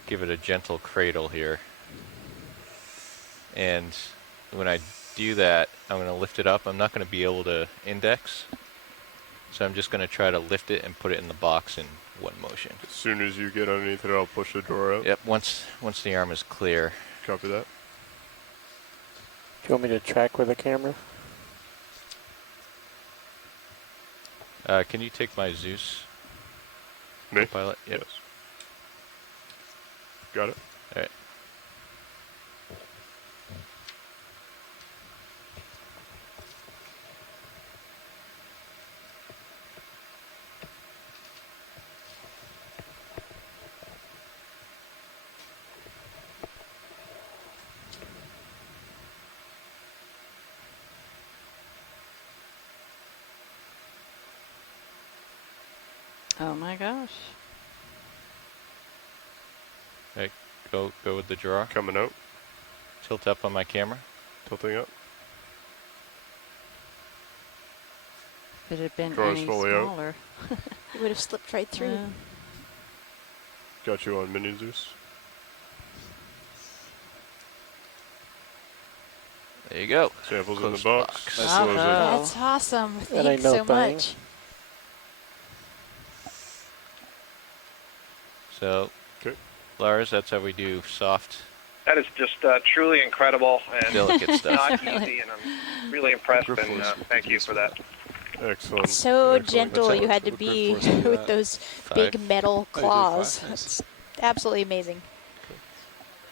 give it a gentle cradle here. And when I do that, I'm going to lift it up. I'm not going to be able to index. So I'm just going to try to lift it and put it in the box in one motion. As soon as you get underneath it, I'll push the drawer out. Yep, once the arm is clear. Copy that. Do you want me to track with the camera? Can you take my Zeus? Me? Pilot? Yep. Yes. Got it. All right. Oh my gosh. Hey, go with the drawer. Coming out. Tilt up on my camera. Tilting up. If it had been Drawer's any fully out. smaller. It would have slipped right through. Yeah. Got you on mini Zeus. There you go. Samples Close in the box. Bravo. That's awesome. That ain't Thanks no so thing. much. So, Lars, that's how we do soft. That is just truly incredible and Delicate stuff. not easy, and I'm really impressed, and thank you for that. Excellent. So Excellent. gentle you had to be with those big metal Oh, you did claws. 5? Nice. That's absolutely amazing.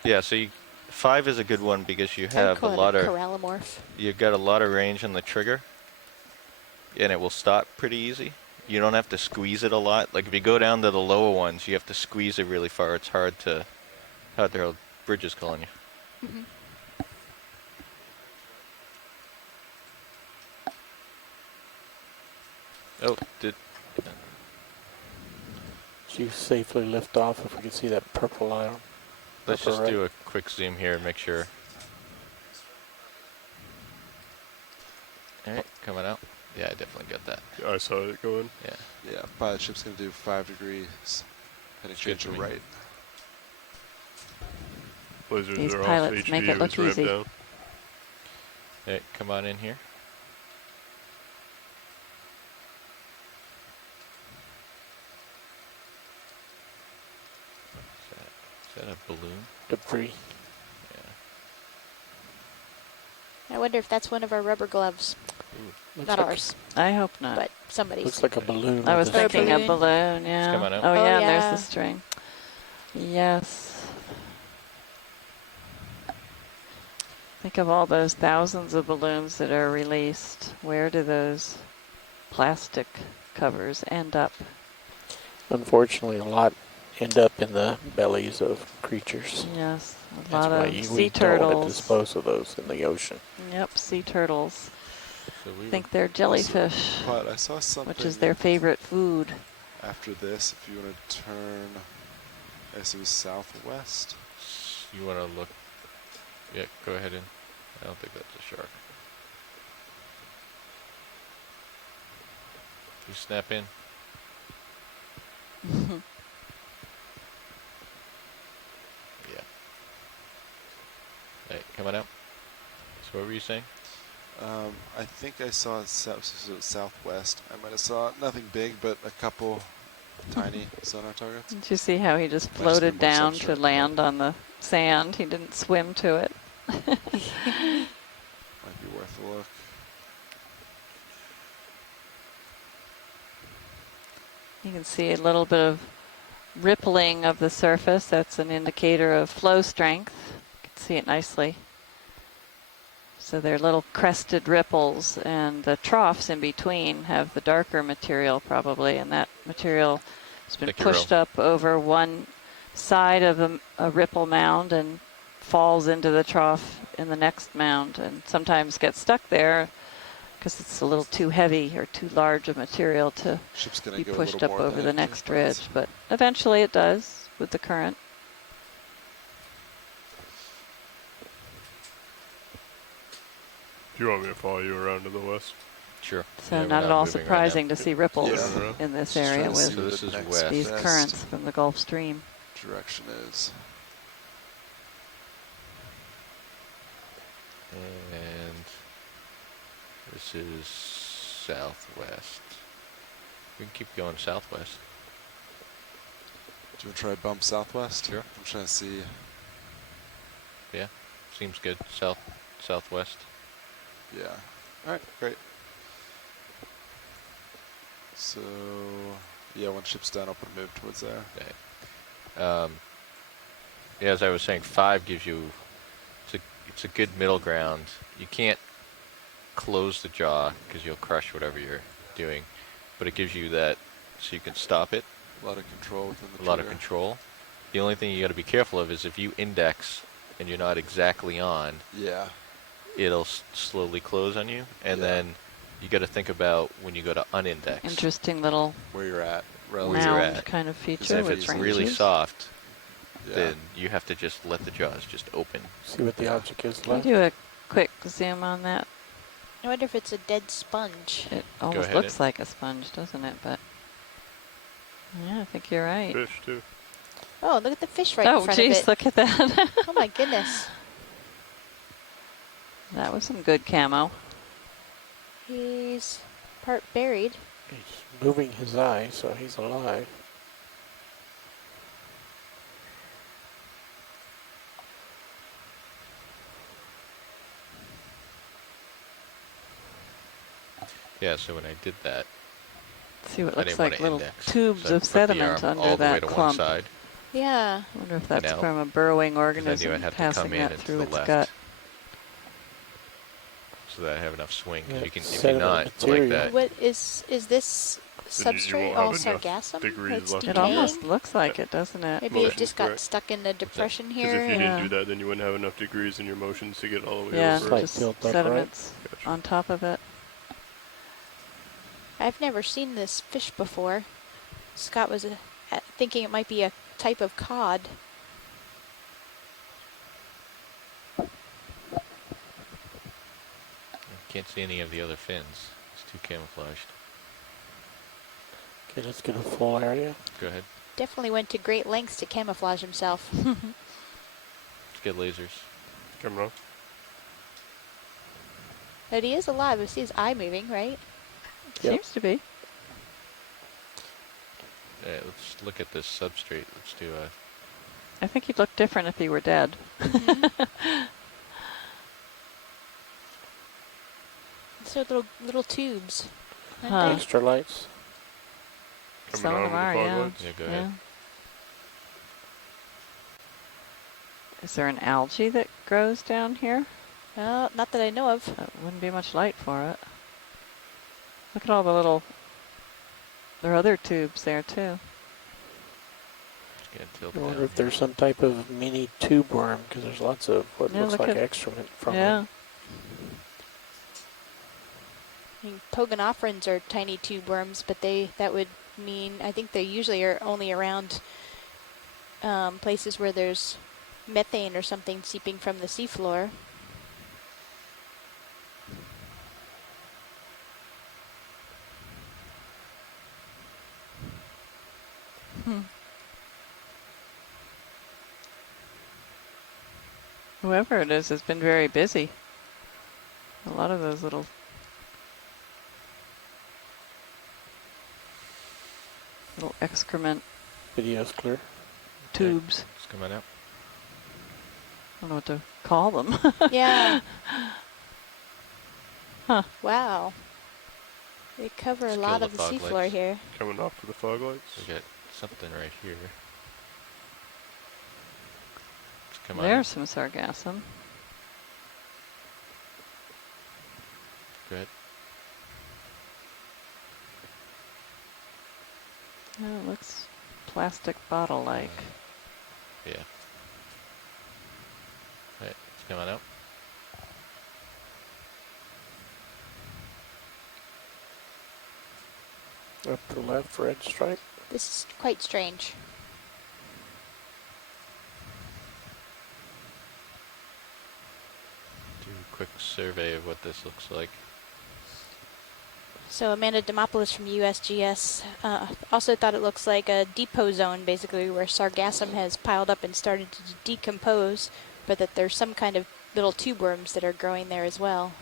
Yeah, so 5 is a good one because you have a call it lot of corallomorph. you've got a lot of range on the trigger, and it will stop pretty easy. You don't have to squeeze it a lot. Like if you go down to the lower ones, you have to squeeze it really far. It's hard to bridge is calling you. Mm-hmm. Oh, did you safely lift off if we can see that purple line? let's Upper just right. do a quick zoom here and make sure. All right, coming out. Yeah, I definitely got that. Yeah, I saw it going. Yeah. Yeah, pilot ship's going to do 5 degrees, heading straight to to me. right. Lasers These are pilots off. make it HVU look is ramped easy. down. Hey, come on in here. Is that a balloon? Debris. I wonder if that's one of our rubber gloves. Looks Not like ours, I hope not. but somebody's. Looks like a balloon. I was with a thinking a balloon. balloon, yeah. coming out. Oh, Oh, yeah, yeah. there's the string. Yes. Think of all those thousands of balloons that are released. Where do those plastic covers end up? Unfortunately, a lot end up in the bellies of creatures. Yes, a That's lot why of we sea don't turtles. dispose of those in the ocean. Yep, sea turtles. So we Think were they're also- jellyfish, But I saw something which is their favorite food. after this. If you want to turn, I guess it was southwest. You want to look? Yeah, go ahead and. I don't think that's a shark. You snap in. Yeah. Hey, coming out. So what were you saying? I think I saw southwest. I might have saw nothing big, but a couple tiny sonar targets. Did you see how he just Might just be floated more down substrate to than land on the sand? He didn't swim to it. Might be worth a look. You can see a little bit of rippling of the surface. That's an indicator of flow strength. You can see it nicely. So they're little crested ripples, and the troughs in between have the darker material probably, and that material has been pushed up over one side of a ripple mound and falls into the trough in the next mound, and sometimes gets stuck there because it's a little too heavy or too large of material to be pushed up over the next ridge. But eventually it does with the current. Do you want me to follow you around to the west? Sure. So Yeah, not at all moving right surprising now. to see ripples Yeah. in this Just trying area to see with what this the is next west. these best currents from the Gulf Stream. direction is. And this is southwest. We can keep going southwest. Do you want to try bump southwest? Sure. I'm trying to see. Yeah, seems good. Southwest. Yeah. All right, great. So, yeah, when ship's done, I'll put a move towards there. Okay. Yeah, as I was saying, 5 gives you, it's a good middle ground. You can't close the jaw because you'll crush whatever you're doing, but it gives you that so you can stop it. A lot of control within the A lot of control. The only thing you got to be careful of is if you index and you're not exactly on, yeah, it'll slowly close on you, and then you got to think about when you go to unindex. Interesting little where you're at, round kind of feature. If it's really soft, yeah, then you have to just let the jaws just open. See what the object is Can you left. do a quick zoom on that? I wonder if it's a dead sponge. It almost looks like a sponge, doesn't it? But yeah, I think you're right. Fish too. Oh, look at the fish right in front of it. Oh, geez, look at that. Oh my goodness. That was some good camo. He's part buried. He's moving his eye, so he's alive. Yeah, so when I did that, See what I looks didn't like wanna little index, tubes so I of put the sediment arm under all the way that to clump. one side. Yeah. I wonder if that's Now, from a burrowing then you organism would have to passing come in that into through the its left. gut. So that I have enough swing. 'Cause Yeah, you can, if you're sediment not material. like that, What is this Then you substrate won't all have enough sargassum? degrees That's left. It decaying? almost looks like it, doesn't it? Maybe it Motion's just got correct. stuck in the depression Because here. if you Yeah. didn't do that, then you wouldn't have enough degrees in your motions to get all the way Yeah, over. just built up, sediments Gotcha. on top of it. I've never seen this fish before. Scott was thinking it might be a type of cod. can't see any of the other fins. It's too camouflaged. Okay, let's get a full area. Go ahead. Definitely went to great lengths to camouflage himself. Let's get lasers. Camera. But he is alive. We see his eye moving, right? Yep. Seems to be. Yeah, let's look at this substrate. Let's do a... I think he'd look different if he were dead. So little tubes. aren't Huh. they? Extra lights. Some of them are, yeah. Yeah, go ahead. Is there an algae that grows down here? No, not that I know of. Wouldn't be much light for it. Look at all the little... There are other tubes there, too. I wonder if there's some type of mini tube worm, because there's lots of what Yeah, looks look like at- excrement from Yeah. it. I mean, pogonophrans are tiny tube worms, but that would mean, I think they usually are only around places where there's methane or something seeping from the seafloor. Whoever it is has been very busy. A lot of those little excrement Video's clear. tubes. It's coming out. I don't know what to call them. Yeah. Huh. Wow. They cover a lot kill of the the fog seafloor lights. here. Coming off for the fog lights. We got something right here. Let's come on. There's some sargassum. Go ahead. Oh, it looks plastic bottle-like. Yeah. Right, it's coming out. Up to left, red stripe. This is quite strange. Do a quick survey of what this looks like. So Amanda Demopoulos from USGS also thought it looks like a depot zone, basically, where sargassum has piled up and started to decompose, but that there's some kind of little tube worms that are growing there as well.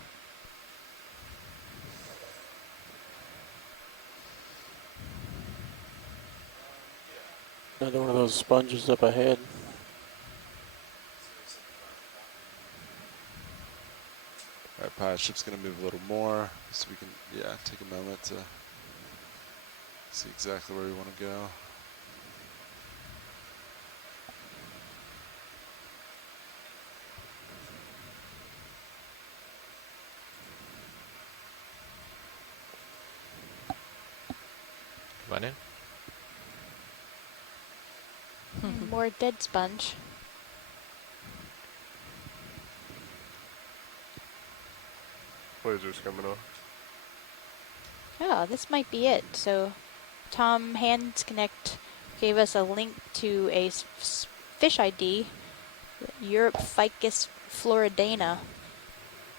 Another one of those sponges up ahead. All right, pilot ship's going to move a little more, so we can, take a moment to see exactly where we want to go. Come on in. More dead sponge. Lasers coming off. Oh, this might be it. So Tom Handsconnect gave us a link to a fish ID, Europhycus floridana,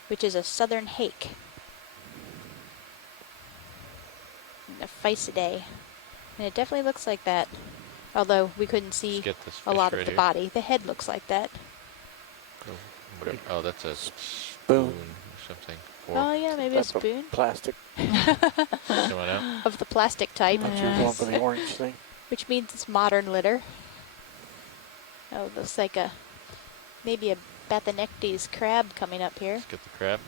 which is a southern hake. A Physidae. And it definitely looks like that. Although we couldn't see a lot of the body. The head looks like that. Oh, that's a spoon or something. Oh yeah, maybe a spoon. Plastic. Come on out. Of the plastic type. You're going for the orange thing. Which means it's modern litter. Oh, looks like maybe a Bathanectes crab coming up here. Let's get the crab.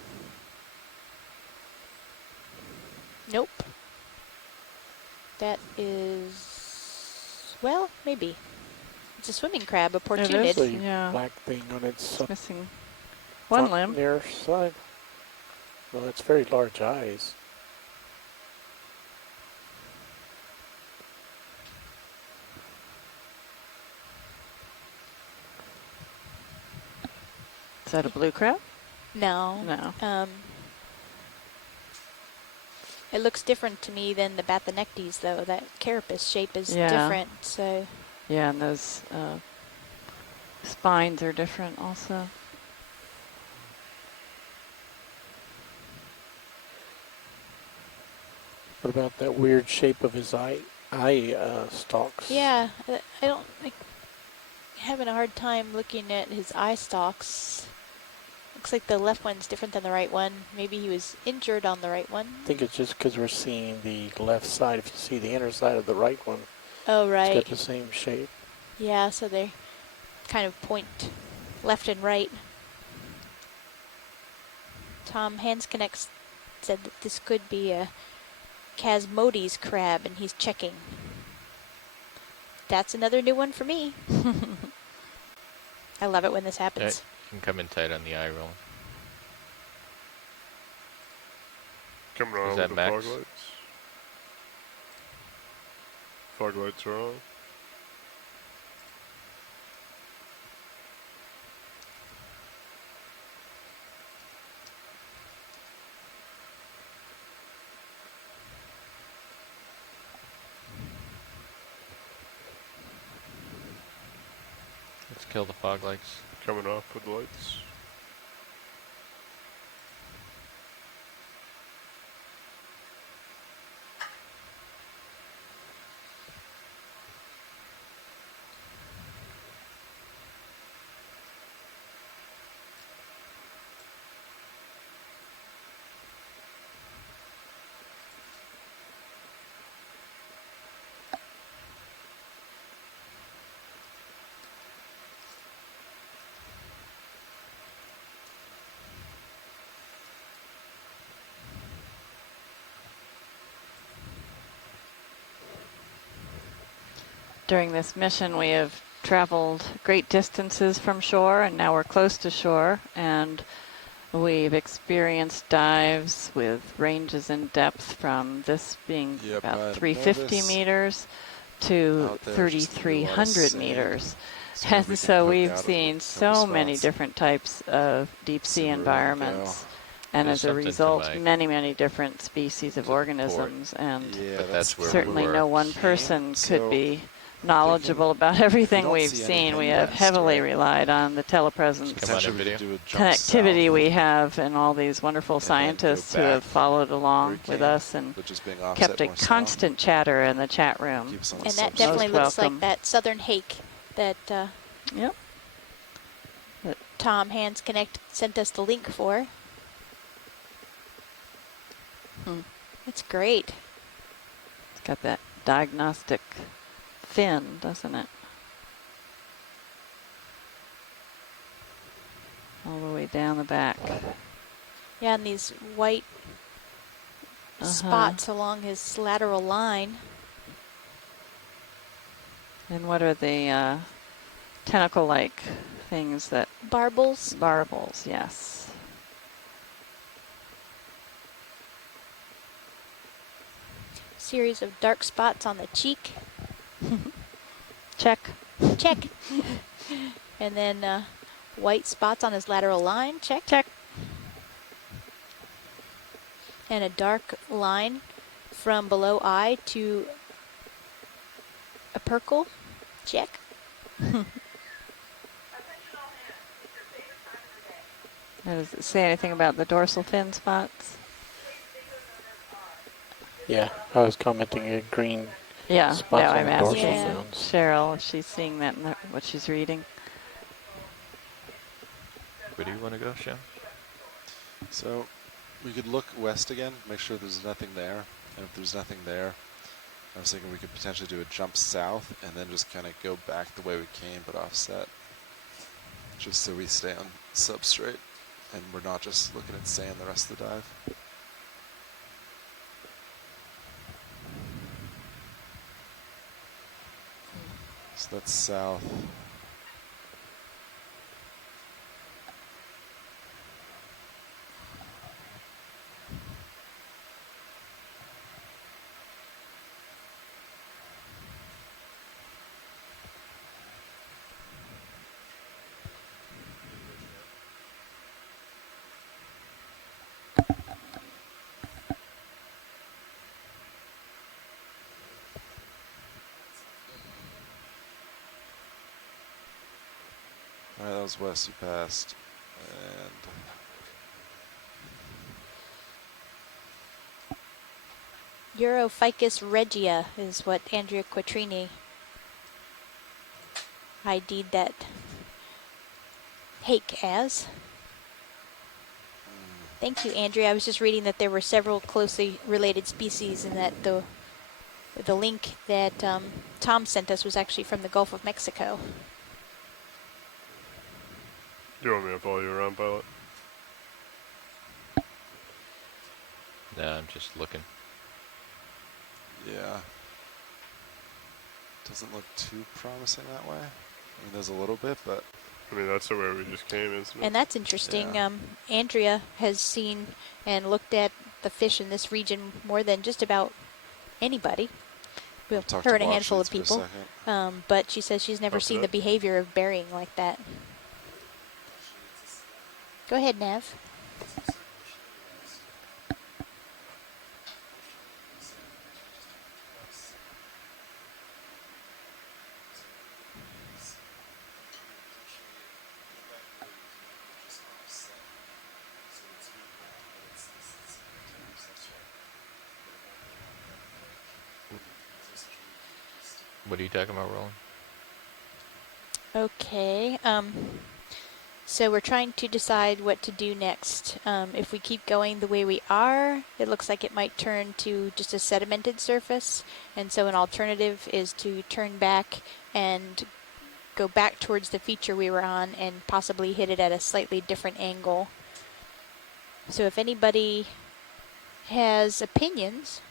Nope. That is, well, maybe. It's a swimming crab, a portunid. It is a black thing on its missing one limb. Near side. Well, it's very large eyes. Is that a blue crab? No. No. It looks different to me than the Bathanectes, though. That carapace shape is different. So. Yeah, and those spines are different also. What about that weird shape of his eye stalks? Yeah, I'm having a hard time looking at his eye stalks. Looks like the left one's different than the right one. Maybe he was injured on the right one. I think it's just because we're seeing the left side. If you see the inner side of the right one, oh, right. It's got the same shape. Yeah, so they kind of point left and right. Tom Handsconnect said that this could be a Chasmodes crab, and he's checking. That's another new one for me. I love it when this happens. Yeah, you can come in tight on the eye roll. Coming on Is with that the max? fog lights. Fog lights are on. Let's kill the fog lights. Coming off with lights. During this mission, we have traveled great distances from shore, and now we're close to shore, and we've experienced dives with ranges in depth from this being about 350 meters to 3,300 meters. And so we've seen so many different types of deep sea environments. And as a result, many, many different species of organisms, and but that's where certainly no one person could be knowledgeable about everything we've see any seen. We head have west, heavily right? relied on the telepresence Potentially we could do a jump connectivity south. we have and all these wonderful And then go scientists who have back followed where along we with came, us and but just being offset kept a more south. constant chatter in the chat room. Keeps on And that substrate. definitely looks welcome. like that southern hake that Yep. Tom Hands Connect sent us the link for. It's great. It's got that diagnostic fin, doesn't it? All the way down the back. Yeah, and these white spots along his lateral line. And what are the tentacle-like things that... Barbels? Barbels, yes. Series of dark spots on the cheek. Check. Check. And then white spots on his lateral line. Check. Check. And a dark line from below eye to apical. Check. Now, does it say anything about the dorsal fin spots? Yeah, I was commenting at green Yeah, spots now on I'm the dorsal asking fins. Cheryl if she's seeing that in what she's reading. Where do you want to go, Shem? So we could look west again, make sure there's nothing there. And if there's nothing there, I was thinking we could potentially do a jump south and then just kind of go back the way we came but offset. Just so we stay on substrate and we're not just looking at sand the rest of the dive. So that's south. Alright, that was west you passed. And Europhycus regia is what Andrea Quattrini ID'd that hake as. Thank you, Andrea. I was just reading that there were several closely related species and that the link that Tom sent us was actually from the Gulf of Mexico. Do you want me to follow you around, pilot? No, I'm just looking. yeah. Doesn't look too promising that way. I mean, there's a little bit, but... I mean, that's the way we just came, isn't it? And that's interesting. Yeah. Andrea has seen and looked at the fish in this region more than just about anybody. Well, talked her to and a handful of Washington for a people. But she says she's never seen the behavior of burying like that. Go ahead, Nav. What are you talking about, Roland? Okay. So we're trying to decide what to do next. If we keep going the way we are, it looks like it might turn to just a sedimented surface. And so an alternative is to turn back and go back towards the feature we were on and possibly hit it at a slightly different angle. So if anybody has opinions.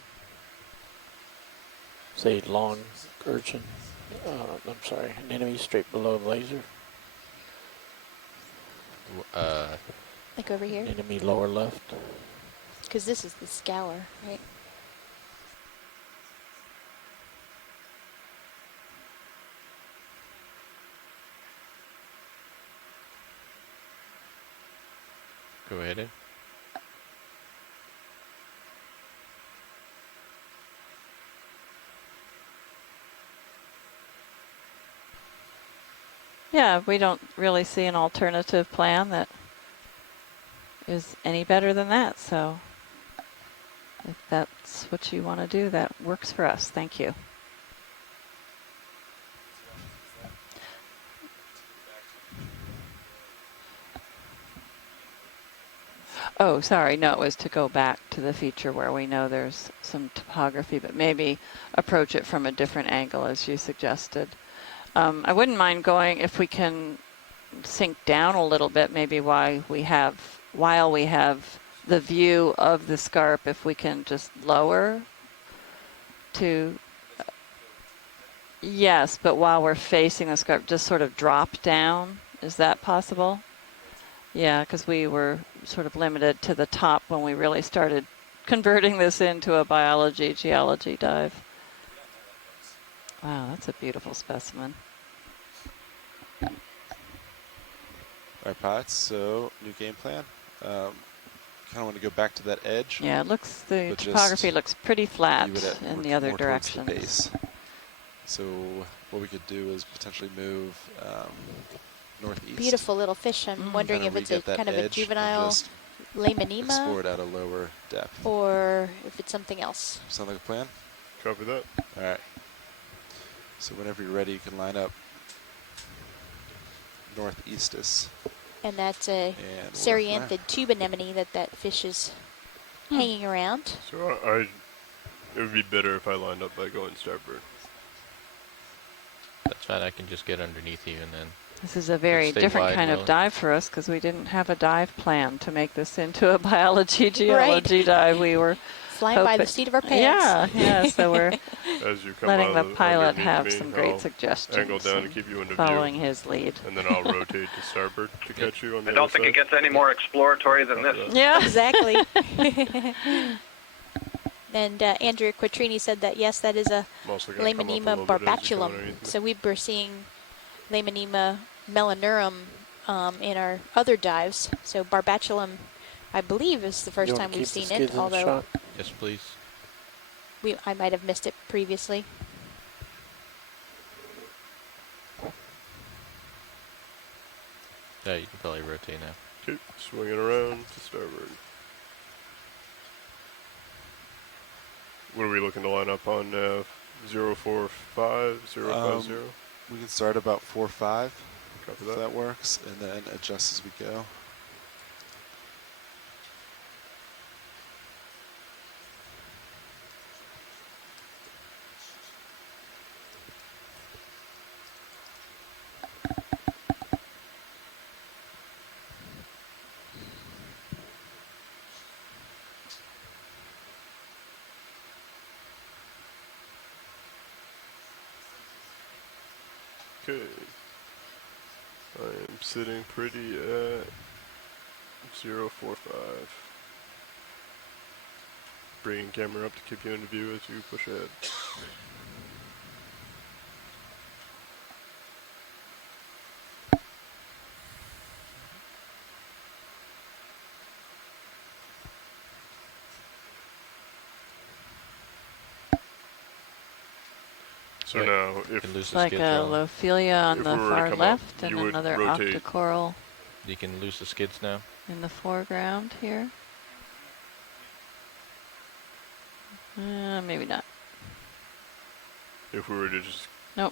Say long urchin. I'm sorry, an enemy straight below the laser. Like over here? Enemy lower left. Because this is the scour, right? Go ahead, Ed. Yeah, we don't really see an alternative plan that is any better than that. So if that's what you want to do, that works for us. Thank you. Oh, sorry. No, it was to go back to the feature where we know there's some topography, but maybe approach it from a different angle, as you suggested. I wouldn't mind going, if we can sink down a little bit, maybe while we have the view of the scarp, if we can just lower to, yes, but while we're facing the scarp, just sort of drop down. Is that possible? Yeah, because we were sort of limited to the top when we really started converting this into a biology, geology dive. Wow, that's a beautiful specimen. All right, Pots, so new game plan. Kind of want to go back to that edge. Yeah, it looks, the topography looks pretty flat in the other direction. So what we could do is potentially move northeast. Beautiful little fish. I'm wondering if it's a kind of a juvenile Lamanima. Explore it at a lower depth. Or if it's something else. Sound like a plan? Copy that. All right. So whenever you're ready, you can line up northeastus. And that's a Serianthid tube anemone that fish is hanging around. So it would be better if I lined up by going starboard. That's fine. I can just get underneath you and then. This is a very different kind of dive for us because we didn't have a dive plan to make this into a biology, geology dive. We were flying by the seat of our pants. Yeah, so we're As you come letting the out pilot have me, some great I'll suggestions. Angle down to keep you in the following view, his lead. And then I'll rotate to starboard to catch you on the I don't think it gets any more exploratory than this. Yeah, exactly. And Andrea Quattrini said that, yes, that is a Lamanima barbatulum. So we were seeing Lamanima melanurum in our other dives. So barbatulum, I believe, is the first time we've seen it, although yes, please. I might have missed it previously. Yeah, you can probably rotate now. Keep swinging around to starboard. What are we looking to line up on now? 045, 050? We can start about 4-5. Copy if that works, and then adjust as we go. Okay. I am sitting pretty at 045. Bringing camera up to keep you in view as you push ahead. So now, if lose like a Lophelia on the far left and another rotate. octocoral. You can lose the skids now. In the foreground here. Maybe not. If we were to just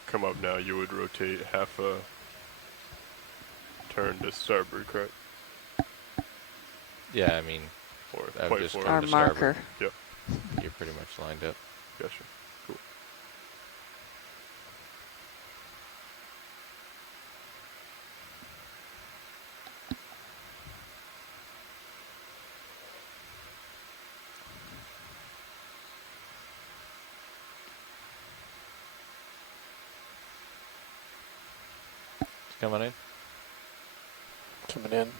come up now, you would rotate half a turn to starboard, correct? Yeah, I mean, I would just our turn to marker. starboard. Yep. You're pretty much lined up. Gotcha. Cool. Coming in. Coming in.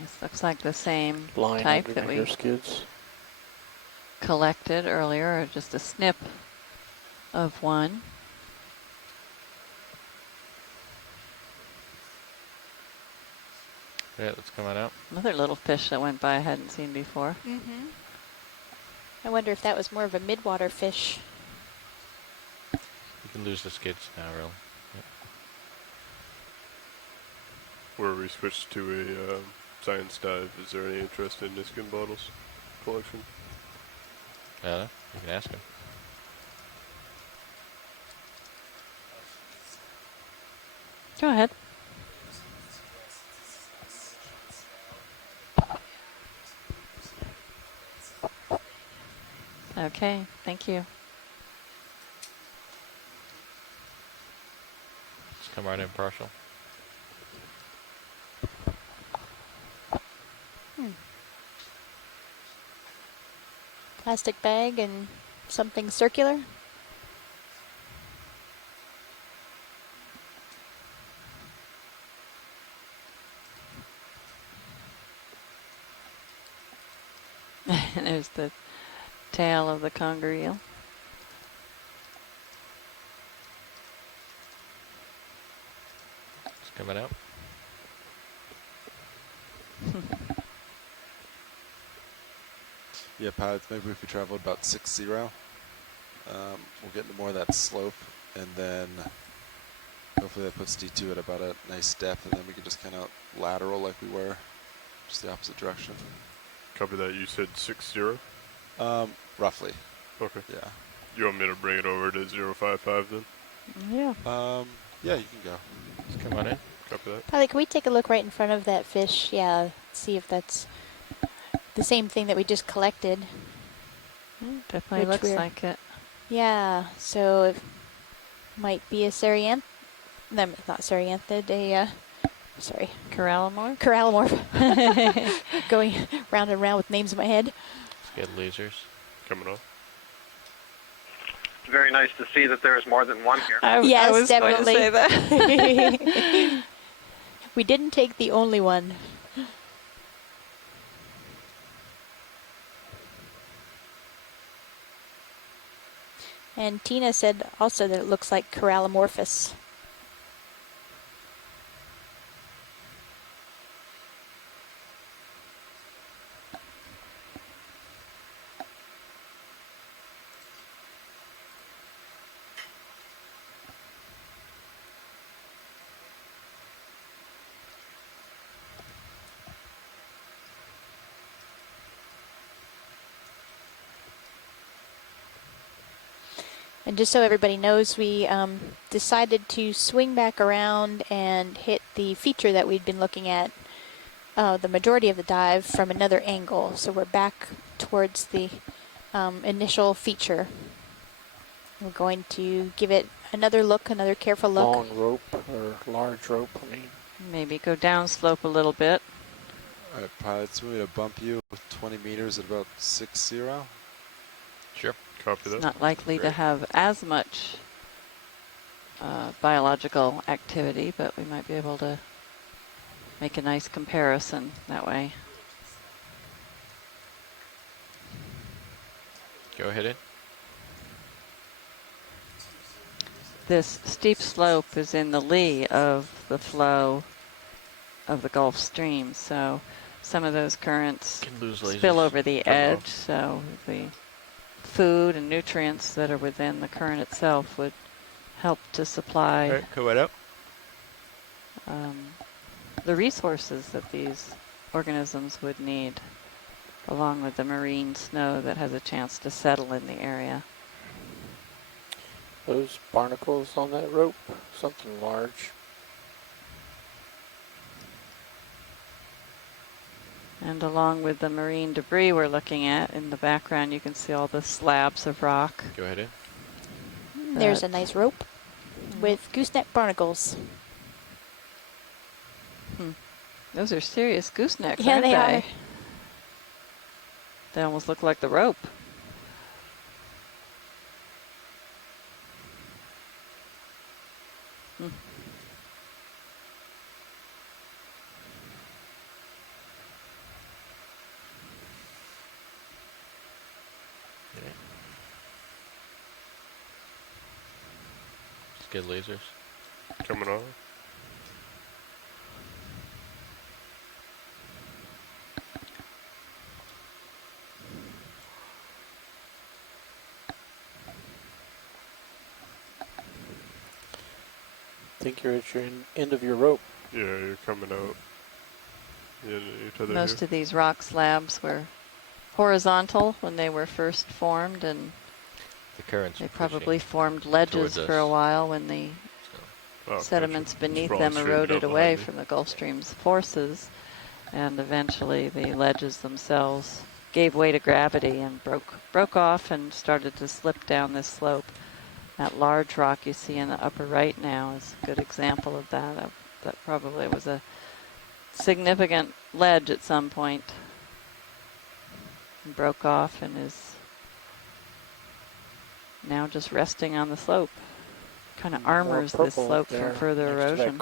This looks like the same Line type that we skids. collected earlier, or just a snip of one. Yeah, let's come on out. Another little fish that went by I hadn't seen before. Mm-hmm. I wonder if that was more of a midwater fish. You can lose the skids now, really. Where we switched to a science dive, is there any interest in Niskin bottles collection? Yeah, you can ask him. Go ahead. Okay, thank you. Let's come right in partial. Plastic bag and something circular. There's the tail of the conger eel. It's coming out. Yeah, pilots, maybe if we travel about 6-0, we'll get into more of that slope, and then hopefully that puts D2 at about a nice depth, and then we can just kind of lateral like we were, just the opposite direction. Copy that. You said 6-0? Roughly. Okay. Yeah. You want me to bring it over to 055 then? Yeah. Yeah, you can go. Just come on in. Copy that. Probably, can we take a look right in front of that fish? Yeah, see if that's the same thing that we just collected. Definitely looks like it. Yeah, so it might be a Cerianth. No, not Cerianthid, sorry. Corallimorph? Corallimorph. Going round and round with names in my head. Let's get lasers. Coming off. It's very nice to see that there's more than one here. Yes, I was definitely. going to say that. We didn't take the only one. And Tina said also that it looks like Corallimorphus. And just so everybody knows, we decided to swing back around and hit the feature that we'd been looking at the majority of the dive from another angle. So we're back towards the initial feature. We're going to give it another look, another careful look. Long rope or large rope, I mean. Maybe go down slope a little bit. All right, pilots, we need to bump you 20 meters at about 6-0. Sure. Copy that. It's not likely to have as much biological activity, but we might be able to make a nice comparison that way. Go ahead in. This steep slope is in the lee of the flow of the Gulf Stream, so some of those currents Can lose spill lasers. over the edge, so the food and nutrients that are within the current itself would help to supply All right, go right up. the resources that these organisms would need, along with the marine snow that has a chance to settle in the area. Those barnacles on that rope, something large. And along with the marine debris we're looking at, in the background you can see all the slabs of rock. Go ahead in. There's a nice rope with gooseneck barnacles. Those are serious goosenecks, Yeah, aren't they are. They almost look like the rope. Let's get lasers. Coming on. think you're at your end of your rope. Yeah, you're coming out. Most of these rock slabs were horizontal when they were first formed, and the currents they probably formed ledges for a while when the sediments beneath them eroded away from the Gulf Stream's forces, and eventually the ledges themselves gave way to gravity and broke off and started to slip down this slope. That large rock you see in the upper right now is a good example of that. That probably was a significant ledge at some point. And broke off and is now just resting on the slope. Kind of armors this slope from further erosion.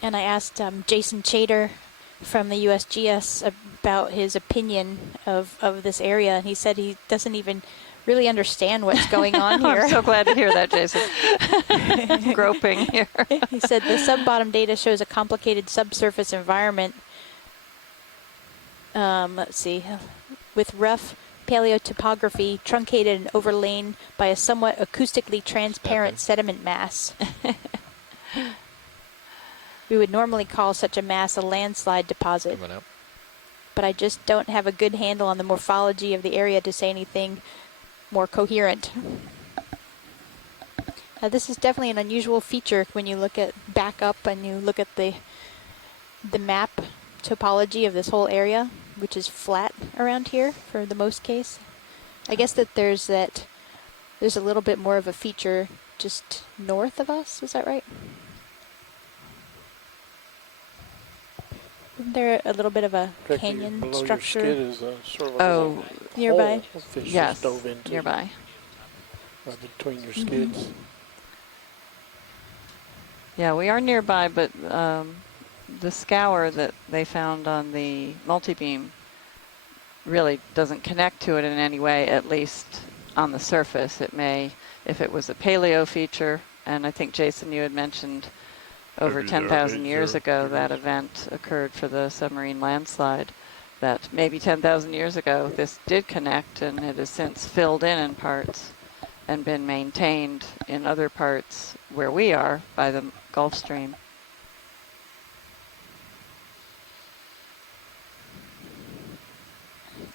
And I asked Jason Chater from the USGS about his opinion of this area, and he said he doesn't even really understand what's going on here. I'm so glad to hear that, Jason. Groping here. He said the sub-bottom data shows a complicated subsurface environment. Let's see, with rough paleotopography truncated and overlain by a somewhat acoustically transparent sediment mass. We would normally call such a mass a landslide deposit. But I just don't have a good handle on the morphology of the area to say anything more coherent. This is definitely an unusual feature when you look at back up and you look at the map topology of this whole area, which is flat around here for the most case. I guess that there's a little bit more of a feature just north of us. Is that right? Isn't there a little bit of a canyon structure? Your skid is sort of a nearby. Yes, dove into nearby. Right between your skids. Yeah, we are nearby, but the scour that they found on the multi-beam really doesn't connect to it in any way, at least on the surface. It may, if it was a paleo feature, and I think, Jason, you had mentioned over 10,000 years ago that event occurred for the submarine landslide, that maybe 10,000 years ago this did connect, and it has since filled in parts and been maintained in other parts where we are by the Gulf Stream.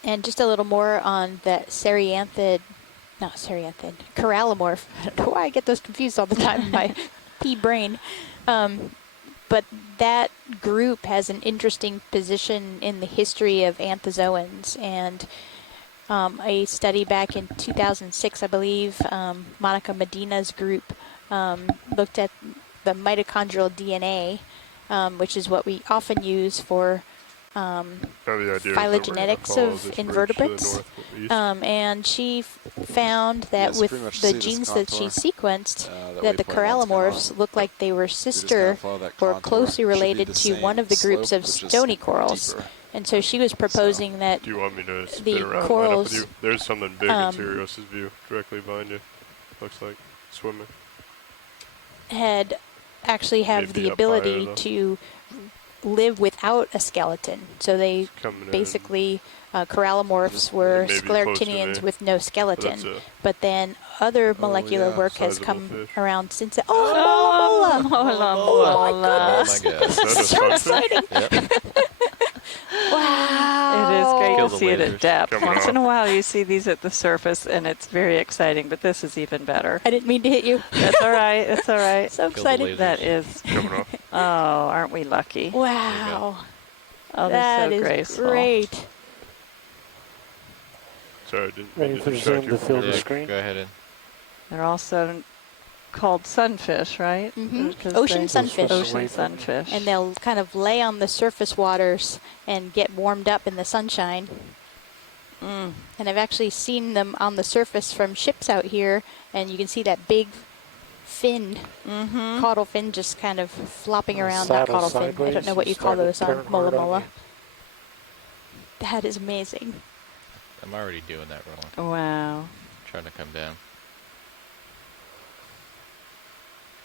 And just a little more on that corallomorph. I don't know why I get those confused all the time in my pea brain. But that group has an interesting position in the history of anthozoans. And a study back in 2006, I believe, Monica Medina's group looked at the mitochondrial DNA, which is what we often use for phylogenetics of invertebrates. And she found that with the genes that she sequenced, that the corallomorphs looked like they were sister or closely related to one of the groups of stony corals. And so she was proposing that do you want me to spin the around corals, line up with you? There's something big in Sirius's view, directly behind you. Looks like swimming. Had actually have the ability to live without a skeleton. So they basically, corallomorphs were scleractinians with no skeleton. But then other molecular work has come around since then. Oh, Mola. Oh my goodness, this is so exciting. Wow. It is great to see it at depth. Once in a while you see these at the surface and it's very exciting, but this is even better. I didn't mean to hit you. That's all right. That's all right. So excited. That is. Oh, aren't we lucky? Wow. Oh, that they're so is graceful. Great. Sorry, ready for Zoom to fill the screen? Go ahead. They're also called sunfish, right? Mm-hmm. Ocean sunfish. Ocean sunfish. And they'll kind of lay on the surface waters and get warmed up in the sunshine. And I've actually seen them on the surface from ships out here, and you can see that big fin, caudal fin, just kind of flopping around. Not caudal fin. I don't know what you call those on Mola Mola. That is amazing. I'm already doing that, Roland. Wow. Trying to come down.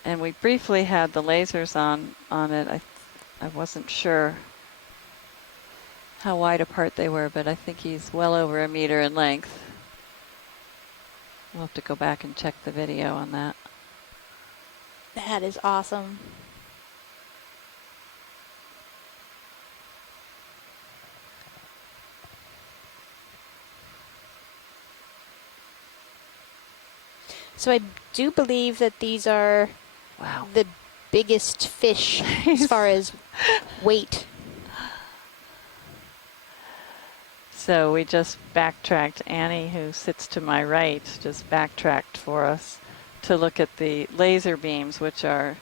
And we briefly had the lasers on it. I wasn't sure how wide apart they were, but I think he's well over 1 meter in length. We'll have to go back and check the video on that. That is awesome. So I do believe that these are the biggest fish as far as weight. So we just backtracked. Annie, who sits to my right, just backtracked for us to look at the laser beams, which are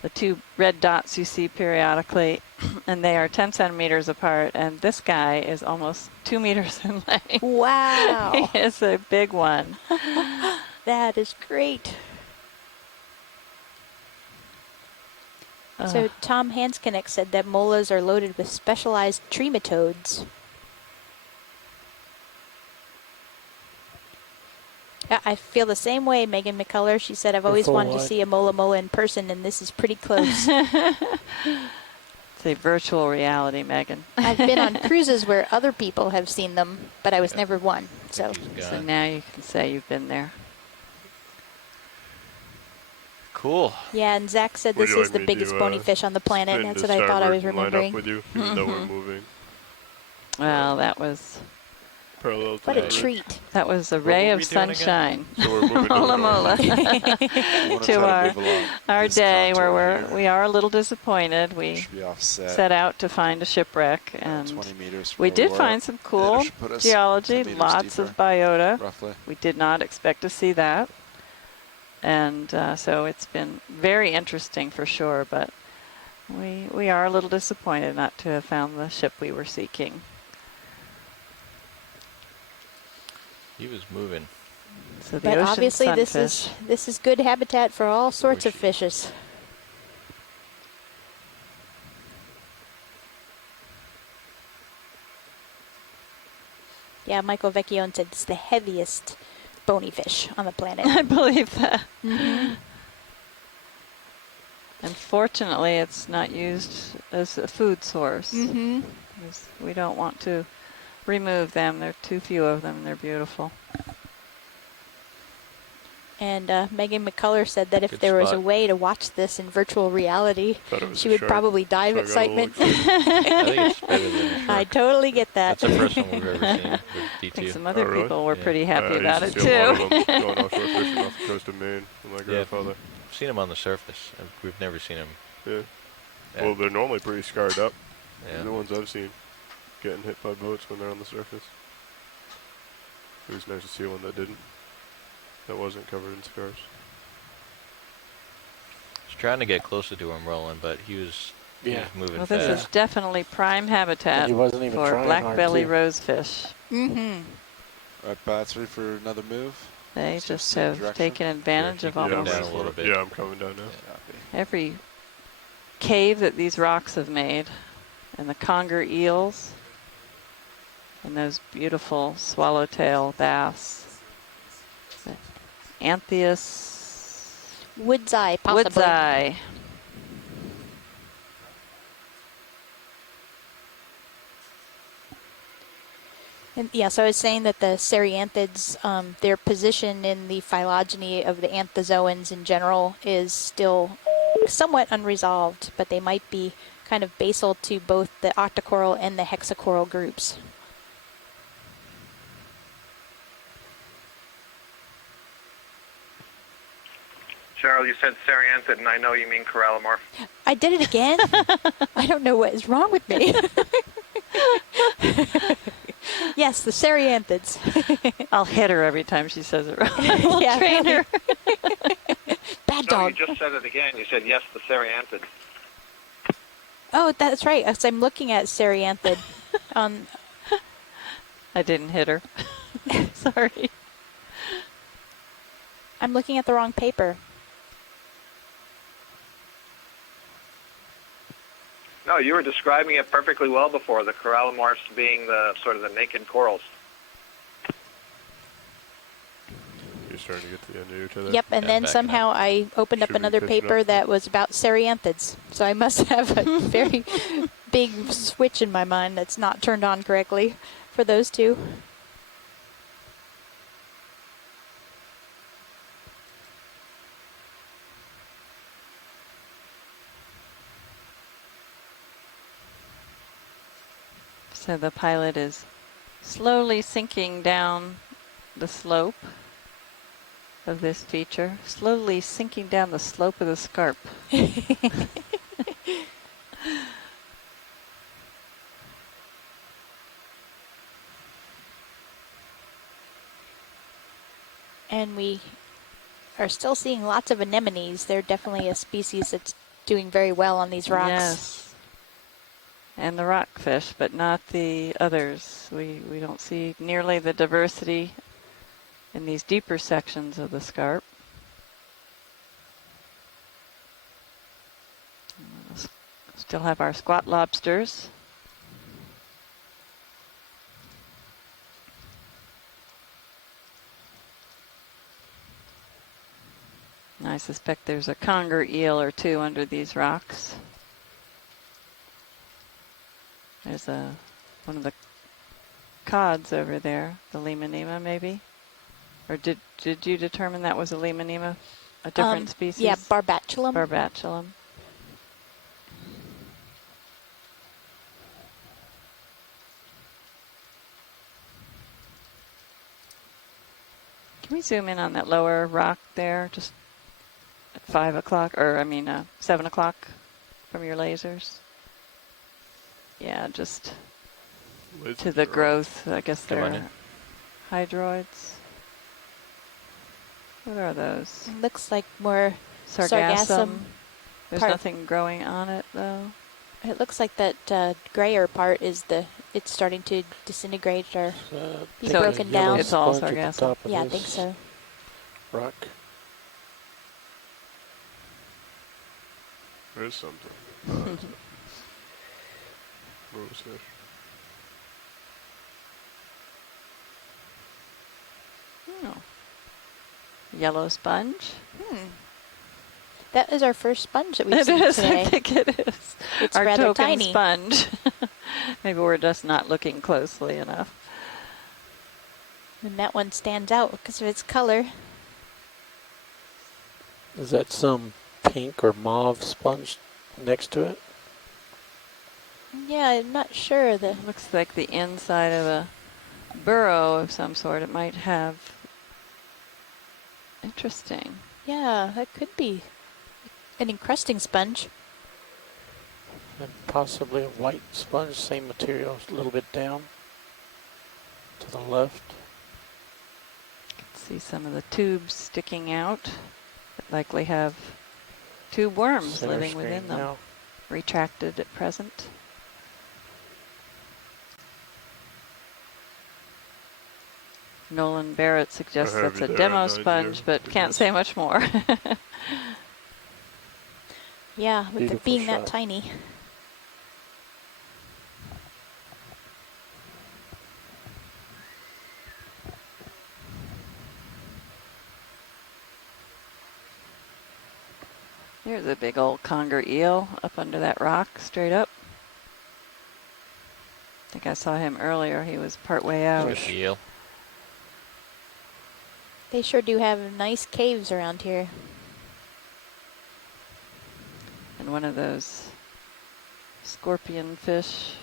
the two red dots you see periodically, and they are 10 centimeters apart, and this guy is almost 2 meters in length. Wow. He is a big one. That is great. So Tom Hanskinick said that molas are loaded with specialized trematodes. Yeah, I feel the same way, Megan McCullough. She said, I've always wanted to see a mola in person, and this is pretty close. It's a virtual reality, Megan. I've been on cruises where other people have seen them, but I was never one. So now you can say you've been there. Cool. Yeah, and Zach said this is the biggest bony fish on the planet. That's what I thought I was remembering. With you, even though we're moving. Well, that was parallel to what a treat. That was a ray of sunshine. So we're moving to our day where we are a little disappointed. We set out to find a shipwreck, and 20 meters we did find some cool geology, lots of biota. Roughly. We did not expect to see that. And so it's been very interesting for sure, but we are a little disappointed not to have found the ship we were seeking. He was moving. So but obviously this is good habitat for all sorts of fishes. Yeah, Michael Vecchione said it's the heaviest bony fish on the planet. I believe that. Mm-hmm. Unfortunately, it's not used as a food source. Mm-hmm. We don't want to remove them. There are too few of them, and they're beautiful. And Megan McCullough said that if there was a way to watch this in virtual reality, she would probably die of excitement. I think it's better than a shark. I totally get that. That's the first one we've ever seen with D2. I think some other people were pretty happy about it, too. A lot of them going offshore fishing off the coast of Maine with my grandfather. I've seen them on the surface. We've never seen them. Yeah. Well, they're normally pretty scarred up. Yeah. The ones I've seen getting hit by boats when they're on the surface. It was nice to see one that didn't. That wasn't covered in scars. I was trying to get closer to him, Roland, but he was moving fast. This is definitely prime habitat for black belly rosefish. Mm-hmm. Right, Bats, ready for another move? They just have taken advantage of almost down a little bit. Yeah, I'm coming down now. Every cave that these rocks have made, and the conger eels, and those beautiful swallowtail bass. Anthias. Wood's eye, possibly. Wood's eye. And yeah, so I was saying that the Cereanthids, their position in the phylogeny of the anthozoans in general is still somewhat unresolved, but they might be kind of basal to both the octocoral and the hexacoral groups. Cheryl, you said Cereanthid, and I know you mean Corallimorph. I did it again? I don't know what is wrong with me. Yes, the Cereanthids. I'll hit her every time she says it wrong. We'll train her. Bad No, dog. you just said it again. You said, yes, the Cereanthid. Oh, that's right. So I'm looking at Cereanthid on... I didn't hit her. Sorry. I'm looking at the wrong paper. No, you were describing it perfectly well before, the Corallimorphs being the sort of the naked corals. You're starting to get to the end of your tether. Yep, and then somehow I opened up another paper that was about Cereanthids. So I must have a very big switch in my mind that's not turned on correctly for those two. So the pilot is slowly sinking down the slope of this feature, slowly sinking down the slope of the scarp. And we are still seeing lots of anemones. They're definitely a species that's doing very well on these rocks. Yes. And the rockfish, but not the others. We don't see nearly the diversity in these deeper sections of the scarp. Still have our squat lobsters. I suspect there's a conger eel or two under these rocks. There's one of the cods over there, the Limonema maybe? Or did you determine that was a Limonema, a different species? Yeah, Barbatulum. Barbatulum. Can we zoom in on that lower rock there, just at 5 o'clock, or I mean 7 o'clock from your lasers? Yeah, just to the growth. I guess they're hydroids. What are those? It looks like more sargassum. There's nothing growing on it though. It looks like that grayer part is it's starting to disintegrate or be broken down. It's all sargassum. Yeah, I think so. Rock. There's something. Rosefish. Oh. Yellow sponge. That is our first sponge that we've seen today. I think it is. It's our rather token tiny. Sponge. Maybe we're just not looking closely enough. And that one stands out because of its color. Is that some pink or mauve sponge next to it? Yeah, I'm not sure. Looks like the inside of a burrow of some sort. It might have. Interesting. Yeah, that could be an encrusting sponge. And possibly a white sponge, same material, a little bit down to the left. See some of the tubes sticking out that likely have tube worms Center living within them. now. Retracted at present. Nolan Barrett suggests that's a demo sponge, but can't say much more. Yeah, with Beautiful it being shot. that tiny. Here's a big old conger eel up under that rock, straight up. I think I saw him earlier. He was partway out. Good eel. They sure do have nice caves around here. And one of those scorpion fish.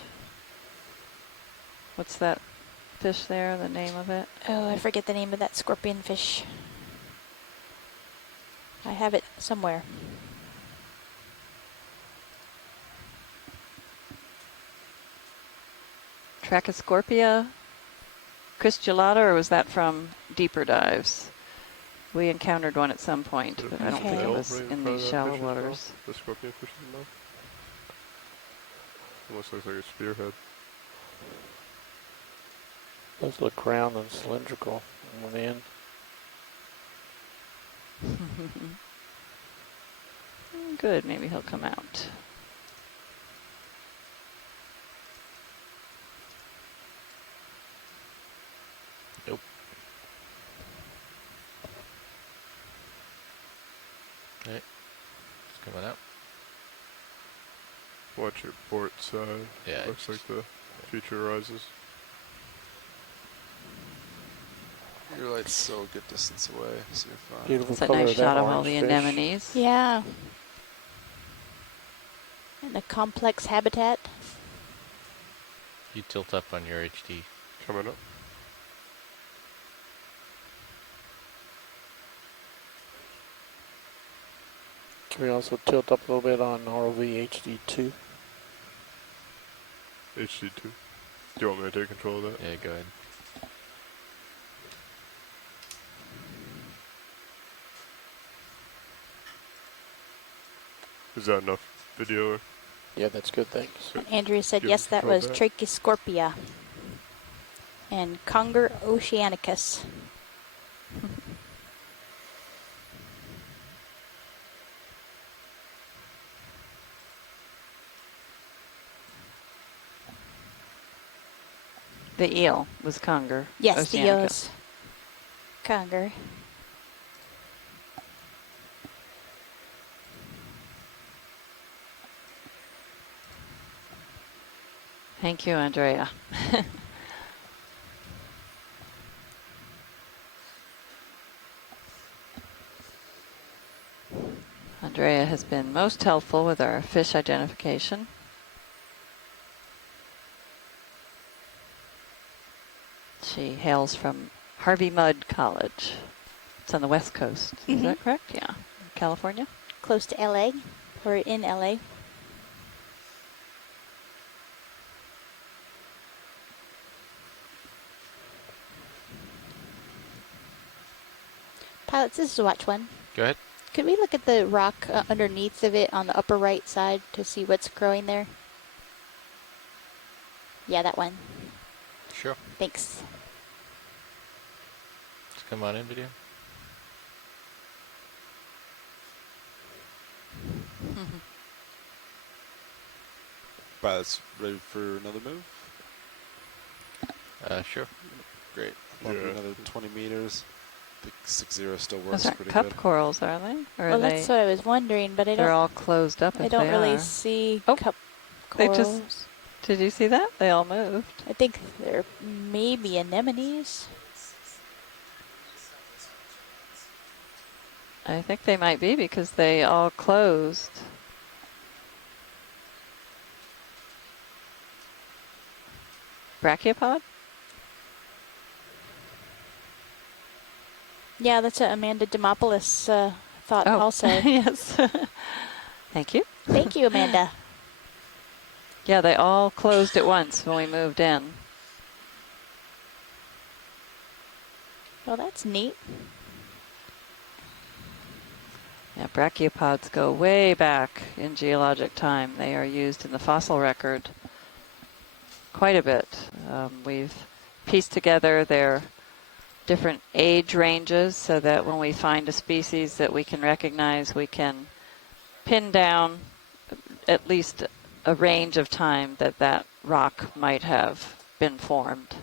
What's that fish there, the name of it? Oh, I forget the name of that scorpion fish. I have it somewhere. Trachoscorpia cristulata, or was that from deeper dives? We encountered one at some point, but I don't think it was in these shallow waters. The scorpion fish's mouth. Almost looks like a spearhead. Those look round and cylindrical on the end. Good, maybe he'll come out. Nope. Okay, it's coming out. Watch your port side. Yeah. Looks like the feature rises. Your light's still a good distance away, so you're fine. Beautiful It's a color nice of that shot of all orange the fish. anemones. Yeah. And a complex habitat. You tilt up on your HD. Coming up. Can we also tilt up a little bit on ROV HD2? HD2. Do you want me to take control of that? Yeah, go ahead. Is that enough video? Or? Yeah, that's good, thanks. Andrea said, Give yes, that control was back. Trachyscorpia and Conger oceanicus. The eel was conger. Yes, the eel oceanicus. is Conger. Thank you, Andrea. Andrea has been most helpful with our fish identification. She hails from Harvey Mudd College. It's on the West Coast. Is that correct? Yeah. California? Close to LA, or in LA. Pilots, this is watch one. Go ahead. Could we look at the rock underneath of it on the upper right side to see what's growing there? Yeah, that one. Sure. Thanks. Just come on in, video. Pilots ready for another move? Sure. Great. Bump another 20 meters. I think 6-0 still works Those aren't pretty cup good. corals, are they? Or Well, are that's they? what I was wondering, but I don't. They're all closed up. I if don't they really are. see Oh, cup they corals. just. Did you see that? They all moved. I think they're maybe anemones. I think they might be because they all closed. Brachiopod? Yeah, that's what Amanda Demopoulos thought also. Yes. Thank you. Thank you, Amanda. Yeah, they all closed at once when we moved in. Well, that's neat. Yeah, brachiopods go way back in geologic time. They are used in the fossil record quite a bit. We've pieced together their different age ranges so that when we find a species that we can recognize, we can pin down at least a range of time that that rock might have been formed.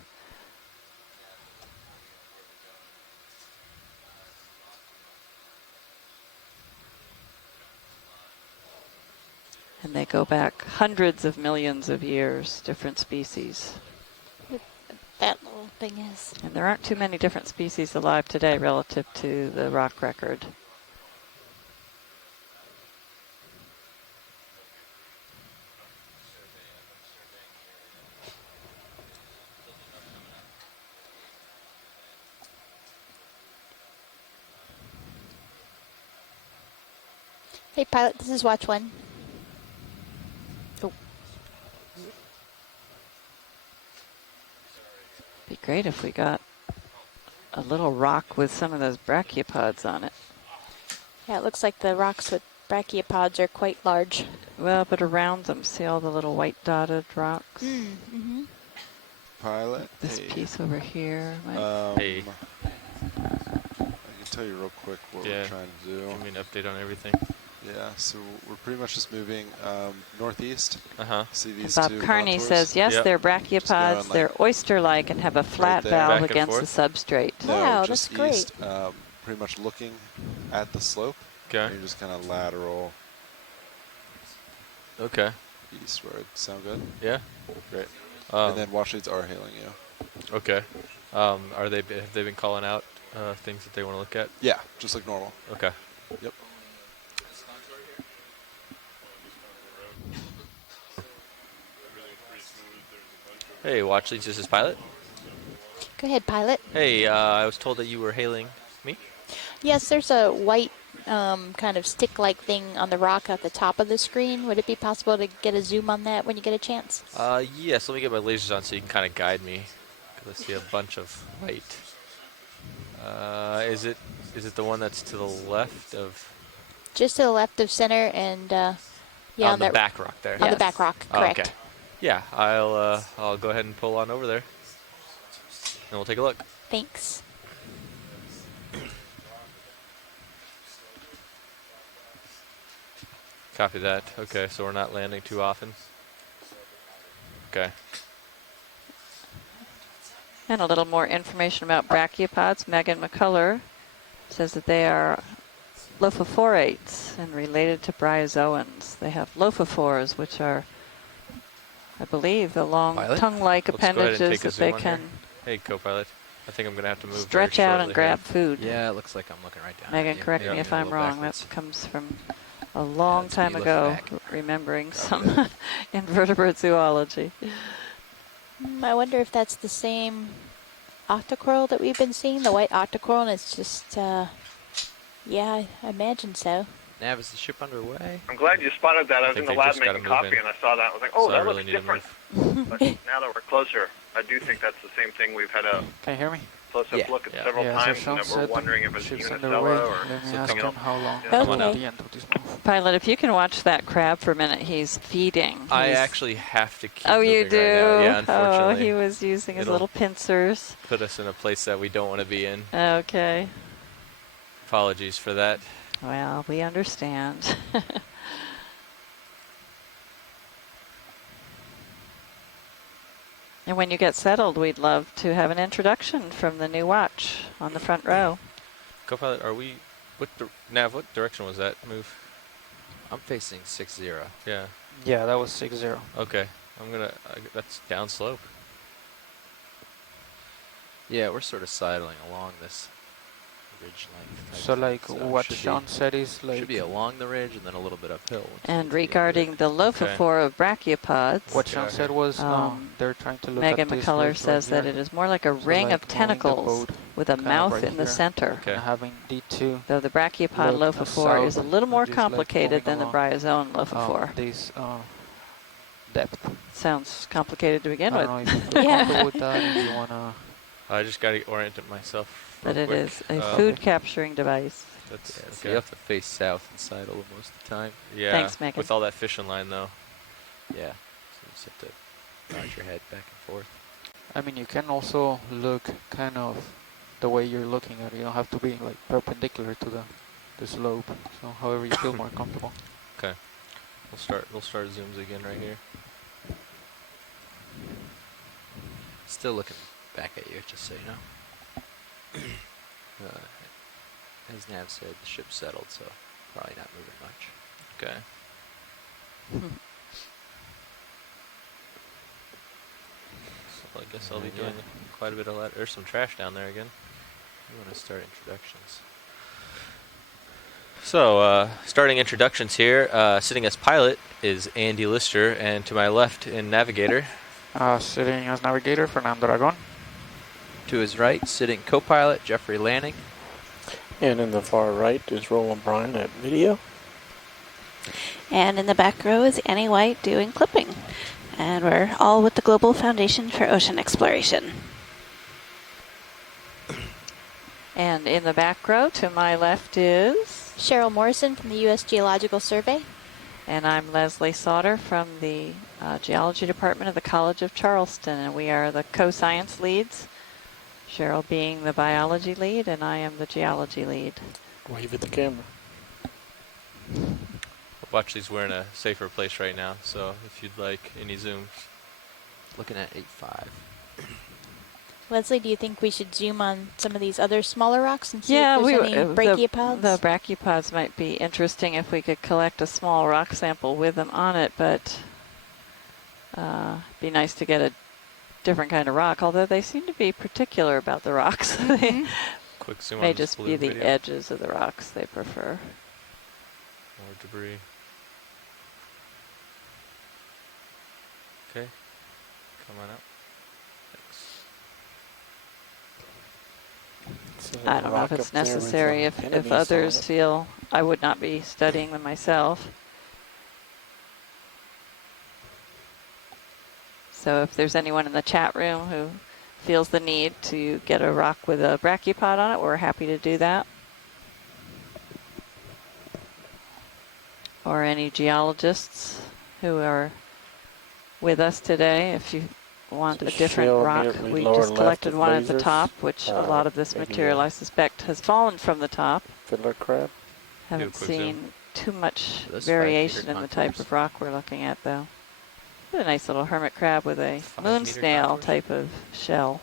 And they go back hundreds of millions of years, different species. That little thing is. And there aren't too many different species alive today relative to the rock record. Hey, pilot, this is watch one. Oh. Be great if we got a little rock with some of those brachiopods on it. Yeah, it looks like the rocks with brachiopods are quite large. Well, but around them, see all the little white dotted rocks? Mm-hmm. Pilot. This piece over here. Hey. I can tell you real quick what we're trying to do. Give me an update on everything. Yeah, so we're pretty much just moving northeast. See these Bob two Carney contours? says, yes, they're brachiopods. They're oyster-like and have a flat there. valve Back and against forth? the substrate. No, Wow, just that's great. east, pretty much looking at the slope. Okay. You're just kind of lateral. Okay. Eastward. Sound good? Yeah. Great. And then wash leads are hailing you. Okay. Have they been calling out things that they want to look at? Yeah, just like normal. Okay. Yep. Hey, watch leads. This is Pilot. Go ahead, Pilot. Hey, I was told that you were hailing me. Yes, there's a white kind of stick-like thing on the rock at the top of the screen. Would it be possible to get a zoom on that when you get a chance? Yes. Let me get my lasers on so you can kind of guide me. 'Cause I see a bunch of white. Is it the one that's to the left of? Just to the left of center and yeah, on the back rock there. On the back rock, correct. Okay. Yeah, I'll go ahead and pull on over there, and we'll take a look. Thanks. Copy that. Okay, so we're not landing too often. Okay. And a little more information about brachiopods. Megan McCullough says that they are lophophorates and related to bryozoans. They have lophophores, which are, I believe, the long tongue-like appendages that they can Hey, co-pilot. I think I'm going to have to move stretch out and grab food. Yeah, it looks like I'm looking right down. Megan, correct me if I'm wrong. That comes from a long time ago, remembering some invertebrate zoology. I wonder if that's the same octocoral that we've been seeing, the white octocoral, and it's just, yeah, I imagine so. Nav, is the ship underway? I'm glad you spotted that. I was in the lab making coffee and I saw that. I was like, oh, So I that really looks need to different. But now that we're closer, I do think that's the same thing. We've had a Can you hear me? close-up look at several times, and then we're wondering if it's Unicella or something else. How long Yeah. at the end of this move? Pilot, if you can watch that crab for a minute, he's feeding. I He's- actually have to keep Oh, you moving do? right now. Yeah, Oh, unfortunately. he was using his It'll little pincers. Put us in a place that we don't want to be in. Okay. Apologies for that. Well, we understand. And when you get settled, we'd love to have an introduction from the new watch on the front row. Co-pilot, are we... Nav, what direction was that move? I'm facing 6-0. Yeah. Yeah, that was 6-0. Okay. I'm going to... that's downslope. Yeah, we're sort of sidling along this ridge length. So like what should Sean be, said is like... should be along the ridge and then a little bit uphill. And regarding the lophophore of brachiopods, What Sean said was they're trying to look Megan at this McCullough ridge says right that here. it is more like a So ring like of moving the tentacles boat with a kind of mouth right in the here center. and having D2. Though the brachiopod look lophophore is a south little more and just, like, complicated than the moving bryozoan lophophore. This depth. Sounds complicated to begin I with. don't know if you feel comfortable with that and you wanna... I just got to orient myself But real it quick. is a food capturing device. That's Yeah, so okay. you have to face south and sidle most of the time. Yeah, Thanks, Megan. with all that fishing line, though. Yeah, so you just have to nod your head back and forth. I mean, you can also look kind of the way you're looking at it. You don't have to be like perpendicular to the slope. So however you feel more comfortable. Okay. We'll start zooms again right here. Still looking back at you, just so you know. As Nav said, the ship's settled, so probably not moving much. Okay. So I guess I'll be doing quite a bit of that. There's some trash down there again. You want to start introductions. So, starting introductions here. Sitting as pilot is Andy Lister, and to my left in navigator. Sitting as navigator, Fernando Aragon. To his right, sitting co-pilot, Jeffrey Lanning. And in the far right is Roland Bryan at video. And in the back row is Annie White doing clipping. And we're all with the Global Foundation for Ocean Exploration. And in the back row to my left is... Cheryl Morrison from the U.S. Geological Survey. And I'm Leslie Sauter from the Geology Department of the College of Charleston. And we are the co-science leads. Cheryl being the biology lead, and I am the geology lead. Wave at the camera. Watchley's we're in a safer place right now, so if you'd like any zooms. Looking at 8.5. Leslie, do you think we should zoom on some of these other smaller rocks and see Yeah, if there's any brachiopods? The brachiopods might be interesting if we could collect a small rock sample with them on it, but be nice to get a different kind of rock, although they seem to be particular about the rocks. Quick zoom May on this just be blue the video. edges of the rocks they prefer. More debris. Okay, come on up. I don't know if it's necessary. If others feel, I would not be studying them myself. So if there's anyone in the chat room who feels the need to get a rock with a brachiopod on it, we're happy to do that. Or any geologists who are with us today, if you want a different rock. We just collected one at the top, which a lot of this material, I suspect, has fallen from the top. Fiddler crab. Haven't seen too much variation in the type of rock we're looking at, though. A nice little hermit crab with a moon snail type of shell.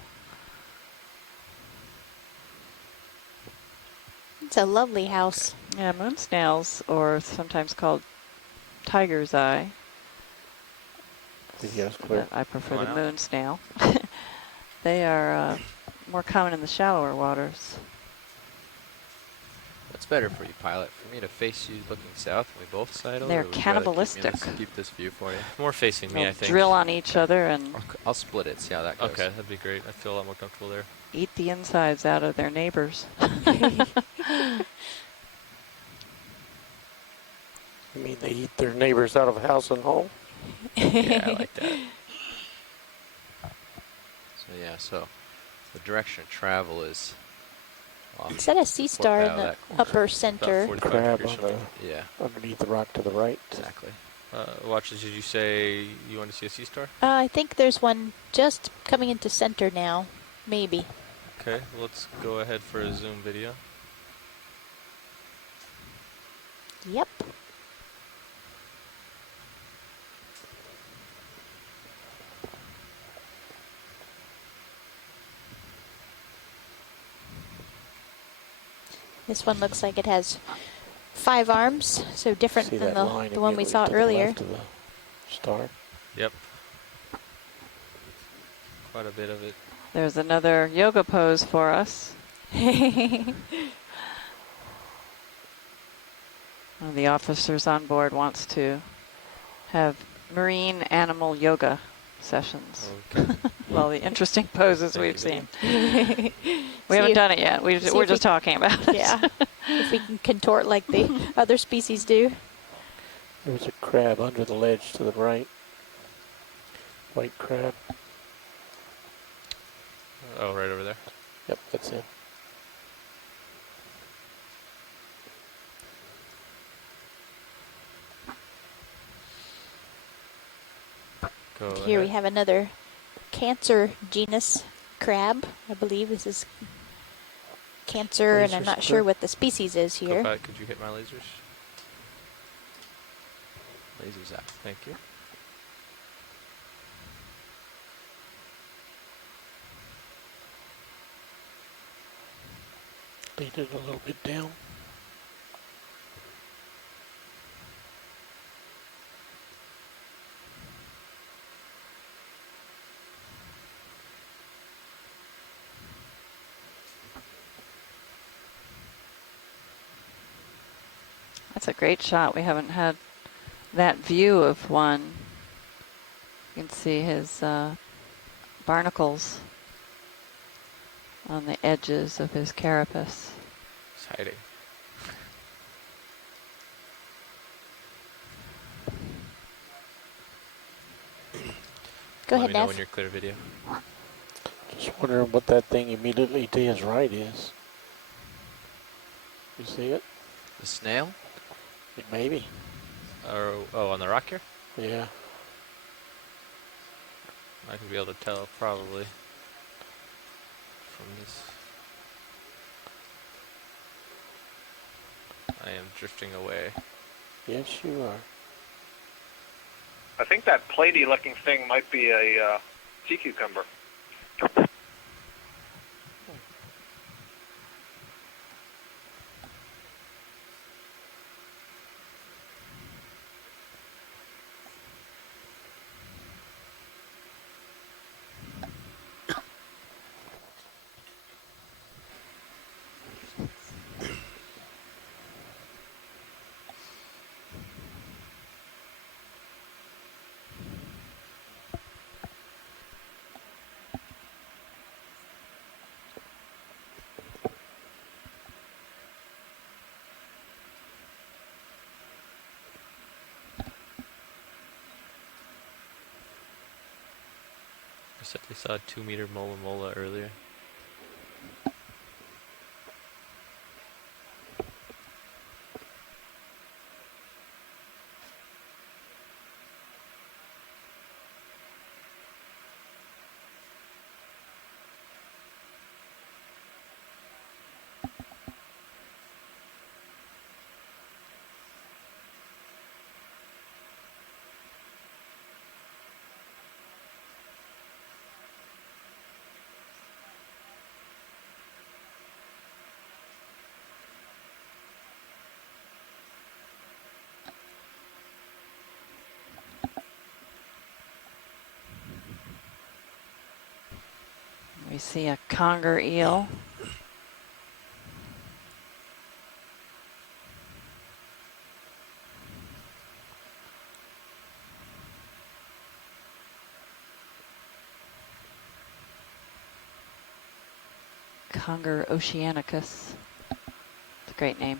It's a lovely house. Yeah, moon snails, or sometimes called tiger's eye. Yes, clear. I prefer the moon snail. They are more common in the shallower waters. What's better for you, pilot? For me to face you looking south and we both sidle? They're cannibalistic. Keep this view for you. More facing me, I think. Drill on each other and... I'll split it, see how that goes. Okay, that'd be great. I feel a lot more comfortable there. Eat the insides out of their neighbors. You mean they eat their neighbors out of house and home? Yeah, I like that. So yeah, so the direction of travel is... Is that a sea star in the upper center? Crab on the, yeah. Underneath the rock to the right. Exactly. Watches, did you say you want to see a sea star? I think there's one just coming into center now. Maybe. Okay, let's go ahead for a zoom video. Yep. This one looks like it has 5 arms, so different than the one we saw earlier. To the star. Yep. Quite a bit of it. There's another yoga pose for us. One of the officers on board wants to have marine animal yoga sessions. Okay. Well, the interesting poses we've seen. We haven't done it yet. We're just talking about it. Yeah. If we can contort like the other species do. There's a crab under the ledge to the right. White crab. Oh, right over there. Yep, that's it. Here we have another Cancer genus crab. I believe this is Cancer, and I'm not sure what the species is here. Go back. Could you hit my lasers? Lasers out. Thank you. Lead it a little bit down. That's a great shot. We haven't had that view of one. You can see his barnacles on the edges of his carapace. It's hiding. Go Let ahead, me know Nev. when you're clear video. Just wondering what that thing immediately to his right is. You see it? The snail? Maybe. Oh, on the rock here? Yeah. I could be able to tell probably from this. I am drifting away. Yes, you are. I think that platey-looking thing might be a sea cucumber. I said they saw a 2-meter mola mola earlier. We see a conger eel. Conger oceanicus. It's a great name.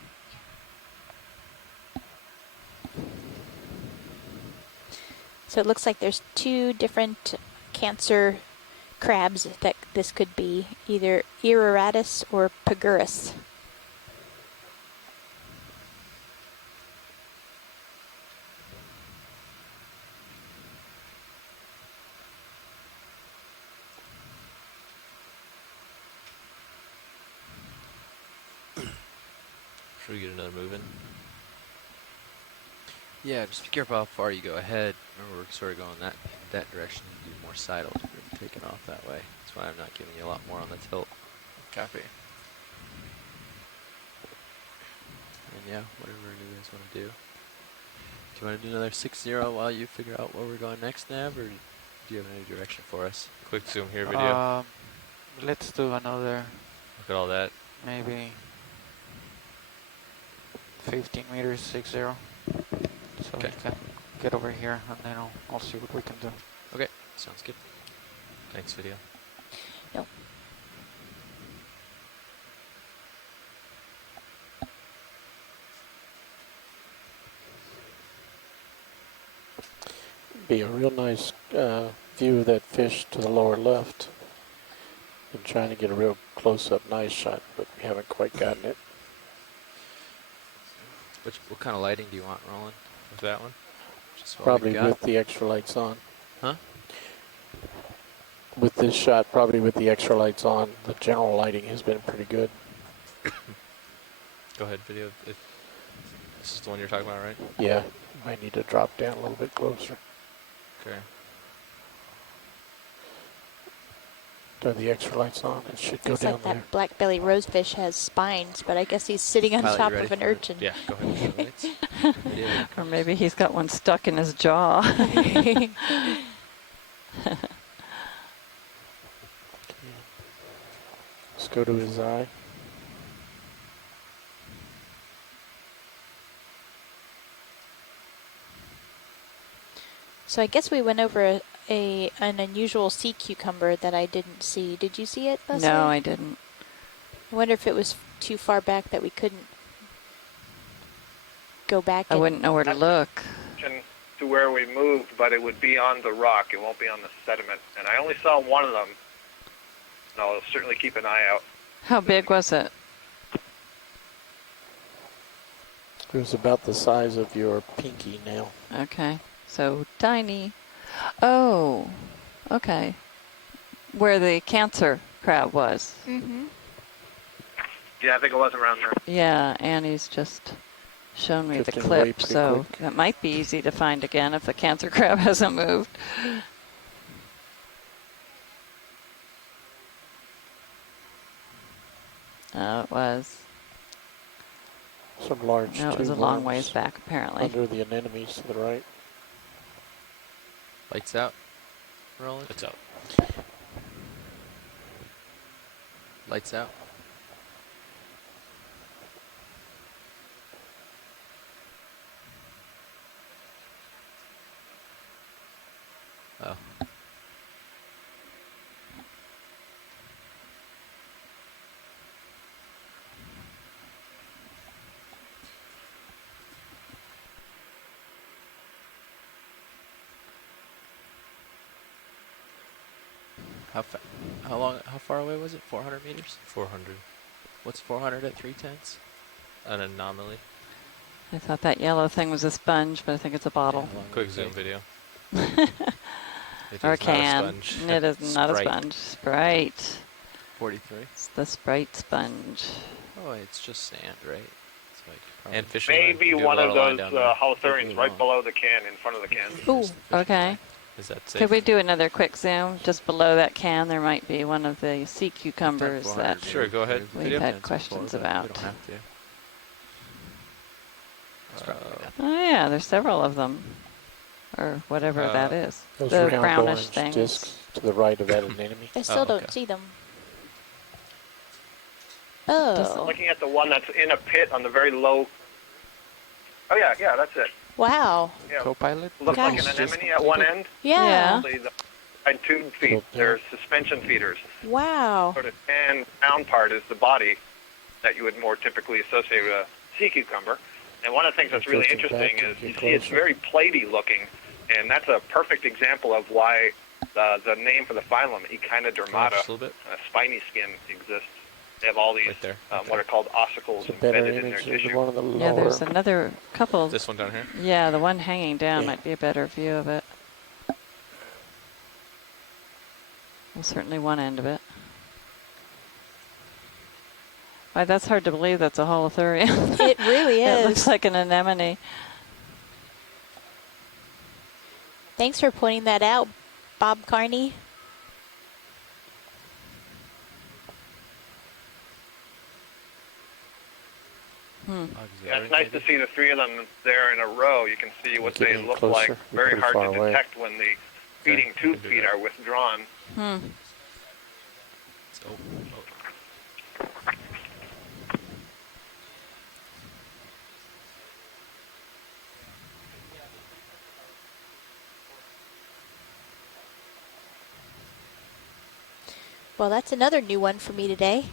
So it looks like there's 2 different cancer crabs that this could be, either Irroratus or Pagurus. Should we get another move in? Yeah, just be careful how far you go ahead. Remember, we're sort of going that direction. You do more sidles if you're taking off that way. That's why I'm not giving you a lot more on the tilt. Copy. And yeah, whatever you guys want to do. Do you want to do another 6-0 while you figure out where we're going next, Nav, or do you have any direction for us? Quick zoom here video. Let's do another. Look at all that. Maybe 15 meters, 6-0. So Okay. we can get over here, and then I'll see what we can do. Okay, sounds good. Thanks, video. No. Be a real nice view of that fish to the lower left. Been trying to get a real close-up nice shot, but we haven't quite gotten it. What kind of lighting do you want, Roland? With that one? Just what Probably we've got? with the extra lights on. Huh? With this shot, probably with the extra lights on. The general lighting has been pretty good. Go ahead, video. This is the one you're talking about, right? Yeah, might need to drop down a little bit closer. Okay. Turn the extra lights on. It should go Looks down like there. that black belly rosefish has spines, but I guess he's sitting on Pilot, top you ready of an for it? urchin. Yeah, go ahead. Show lights. Yeah. Or maybe he's got one stuck in his jaw. Let's go to his eye. So I guess we went over an unusual sea cucumber that I didn't see. Did you see it, Leslie? No, I didn't. I wonder if it was too far back that we couldn't go back. I wouldn't know where to look. To where we moved, but it would be on the rock. It won't be on the sediment. And I only saw one of them. And I'll certainly keep an eye out. How big was it? It was about the size of your pinky nail. Okay, so tiny. Oh, okay. Where the cancer crab was. Mm-hmm. Yeah, I think it was around there. Yeah, Annie's just shown me the Drifting away clip, pretty so quick. it might be easy to find again if the cancer crab hasn't moved. Oh, it was. Some large No, it was a tube long worms ways back, apparently. under the anemones to the right. Lights out, Roland? It's out. Lights out. Oh. How far away was it? 400 meters? 400. What's 400 at 3/10? An anomaly. I thought that yellow thing was a sponge, but I think it's a bottle. Yeah, Quick zoom video. Or a can. Not a sponge. It is not a Sprite. sponge. Sprite. 43. It's the Sprite sponge. Oh, it's just sand, right? It's like And fishing Maybe line. one of those down there. holothurians right below the can, in front of the can. Ooh, okay. Is that safe? Could we do another quick zoom? Just below that can, there might be one of the sea cucumbers that Sure, go ahead. we've had questions about. We don't have to. Oh yeah, there's several of them. Or whatever that is. Those The round brownish orange things. discs to the right of that anemone. I still don't see them. Oh. Looking at the one that's in a pit on the very low. Oh yeah, that's it. Wow. Yeah. Co-pilot? Looks like an anemone at one end. Yeah. The tube feet. They're suspension feeders. Wow. Sort of and down part is the body that you would more typically associate with a sea cucumber. And one of the things that's really interesting is you see it's very platy looking, and that's a perfect example of why the name for the phylum, Echinodermata, spiny skin, exists. They have all these what are called ossicles embedded in their tissue. Yeah, there's another couple. This one down here? Yeah, the one hanging down might be a better view of it. Well, certainly one end of it. Why, that's hard to believe that's a holothurian. It really is. It looks like an anemone. Thanks for pointing that out, Bob Carney. Yeah, it's nice to see the three of them there in a row. You can see what they look like. Very hard to detect when the feeding tube feet are withdrawn. Well, that's another new one for me today.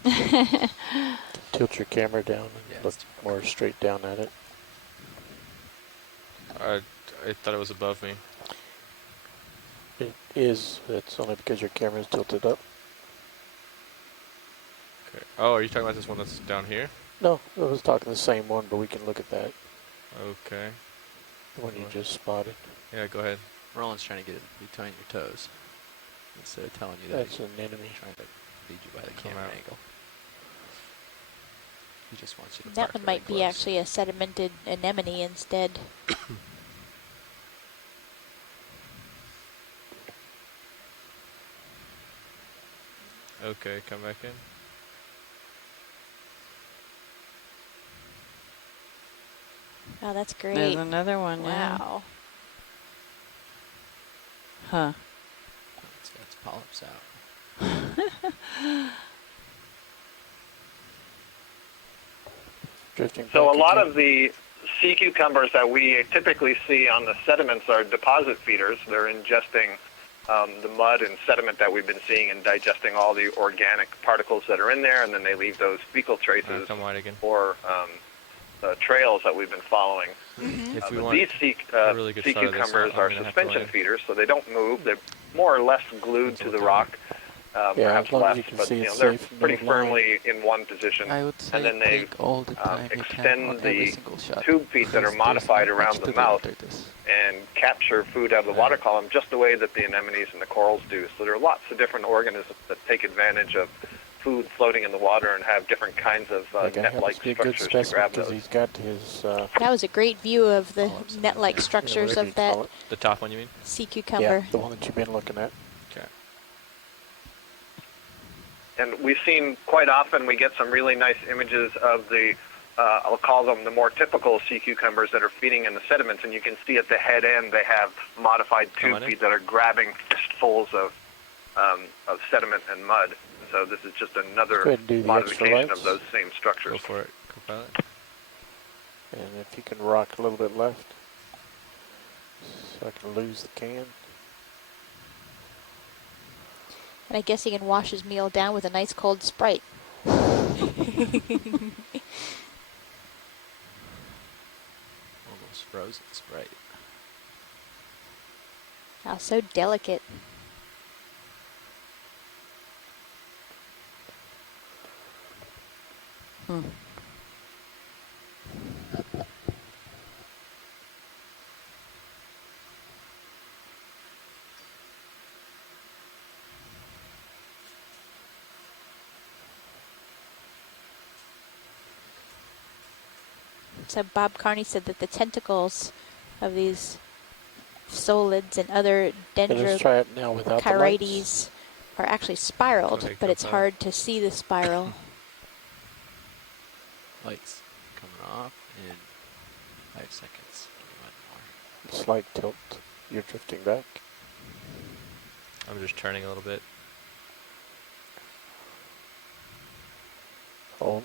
Tilt your camera down and look more straight down at it. I thought it was above me. It is. It's only because your camera is tilted up. Okay. Oh, are you talking about this one that's down here? No, I was talking the same one, but we can look at that. Okay. The one you just spotted. Yeah, go ahead. Roland's trying to get it between your toes. Instead of telling you that. That's an enemy. Trying to lead you by the camera angle. He just wants you to That one might be actually a sedimented anemone instead. Okay, come back in. Oh, that's great. There's another one, wow. Huh. It's got its polyps out. So a lot of the sea cucumbers that we typically see on the sediments are deposit feeders. They're ingesting the mud and sediment that we've been seeing and digesting all the organic particles that are in there, and then they leave those fecal traces or the trails that we've been following. If we But want these sea really good sea shot of this, cucumbers I'm are gonna have to suspension like- feeders, so they don't move. They're more or less glued to the rock. Perhaps as long as less, you can but see you it's know, they're safe in pretty the line. firmly in one position. I would say and then they take all the time you can on extend every the single shot. tube feet that are because modified there's not around much the to do mouth after this. and capture food out of the water column just the way that the anemones and the corals do. So there are lots of different organisms that take advantage of food floating in the water and have different kinds of That guy net-like happens to be a good structures to specimen grab because those. he's got his. That was a great view of the net-like structures whatever of you that call it. The top one, you mean? sea Yeah, cucumber. the one that you've been looking at. Okay. And we've seen quite often we get some really nice images of the, I'll call them the more typical sea cucumbers that are feeding in the sediments, and you can see at the head end they have modified tube feet that are grabbing fistfuls of sediment and mud. So this is just another ahead and do the modification extra of those same structures. Go for it, co-pilot. And if you can rock a little bit left, so I can lose the can. And I guess he can wash his meal down with a nice cold Sprite. Almost frozen Sprite. Oh, so delicate. So Bob Carney said that the tentacles of these solids and other let's try it now without the dendrochirides are actually spiraled, Okay, but go it's back. hard to see the spiral. Lights coming off in 5 seconds. One more. Slight tilt. You're drifting back. I'm just turning a little bit. Hold.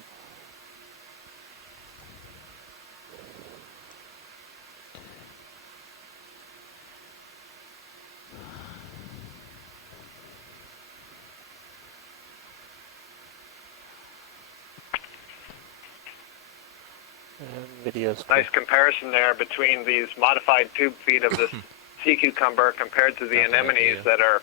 Videos. Nice comparison there between these modified tube feet of this sea cucumber compared to the anemones that are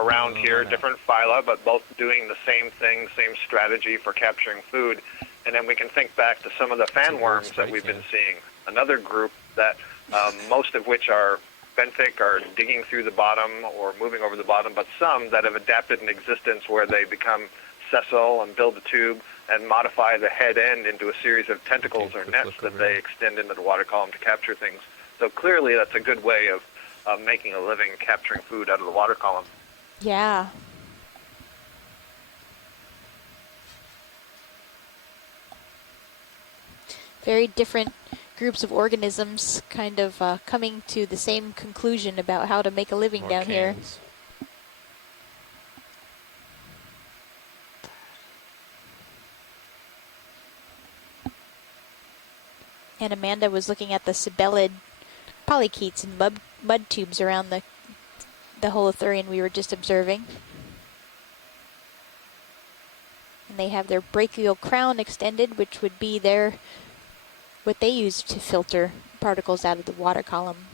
around here, different phyla, but both doing the same thing, same strategy for capturing food. And then we can think back to some of the fan worms that we've been seeing. Another group that most of which are benthic, are digging through the bottom or moving over the bottom, but some that have adapted an existence where they become sessile and build a tube and modify the head end into a series of tentacles or nets that they extend into the water column to capture things. So clearly that's a good way of making a living capturing food out of the water column. Yeah. Very different groups of organisms kind of coming to the same conclusion about how to make a living down here. And Amanda was looking at the sibellid polychaetes and mud tubes around the holothurian we were just observing. And they have their brachial crown extended, which would be what they use to filter particles out of the water column.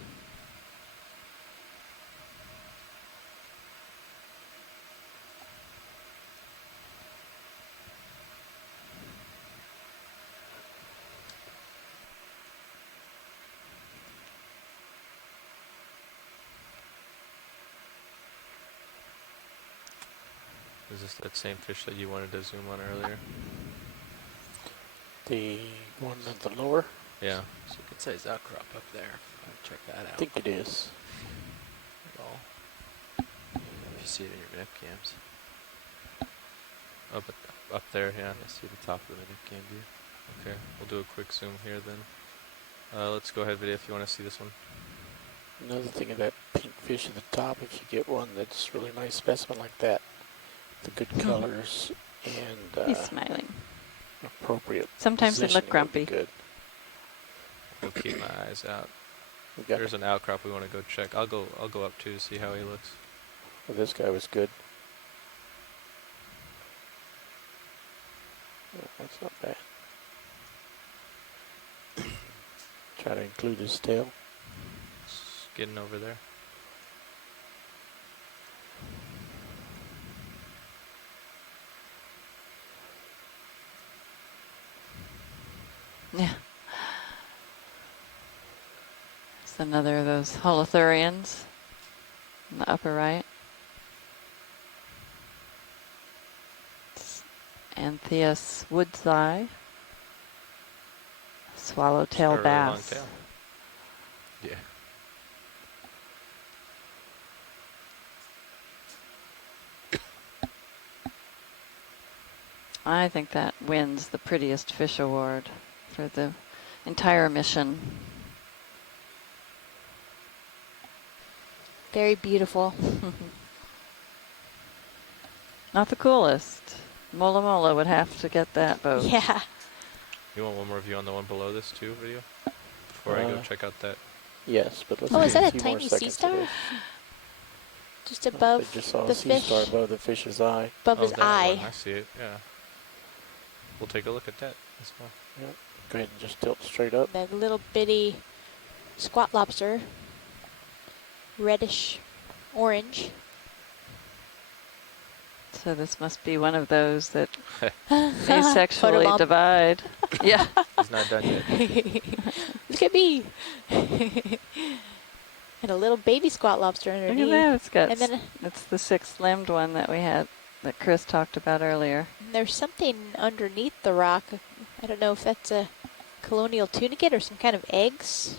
Is this that same fish that you wanted to zoom on earlier? The one at the lower? Yeah. So you could say outcrop up there. Check that out. I think it is. Well, if you see it in your minute cams. Oh, but up there, yeah. I see the top of the minute cam view. Okay, we'll do a quick zoom here then. Let's go ahead, video, if you want to see this one. Another thing of that pink fish at the top, if you get one that's really nice specimen like that, the good colors and He's smiling. appropriate. Sometimes they look grumpy. Good. I'll keep my eyes out. There's an outcrop we want to go check. I'll go up too to see how he looks. Well, this guy was good. Yeah, that's not bad. Try to include his tail. It's getting over there. Yeah. It's another of those holothurians in the upper right. It's Antheus woodseye, swallowtail Really bass. long tail. Yeah. I think that wins the prettiest fish award for the entire mission. Very beautiful. Not the coolest. Mola Mola would have to get that boat. Yeah. You want one more view on the one below this too, video? Before I go check out that. Yes, but let's Oh, give is it that few a more tiny sea seconds star? to this. Just above I just saw the a sea fish. star above the fish's eye. Above his that eye. one, I see it, yeah. We'll take a look at that as well. Yep. Go ahead and just tilt straight up. That little bitty squat lobster. Reddish orange. So this must be one of those that Photobomb. asexually divide. Yeah. He's not done yet. Look at me. And a little baby squat lobster underneath. Look at that. It's got, and then it's the 6-limbed one that we had, that Chris talked about earlier. there's something underneath the rock. I don't know if that's a colonial tunicate or some kind of eggs.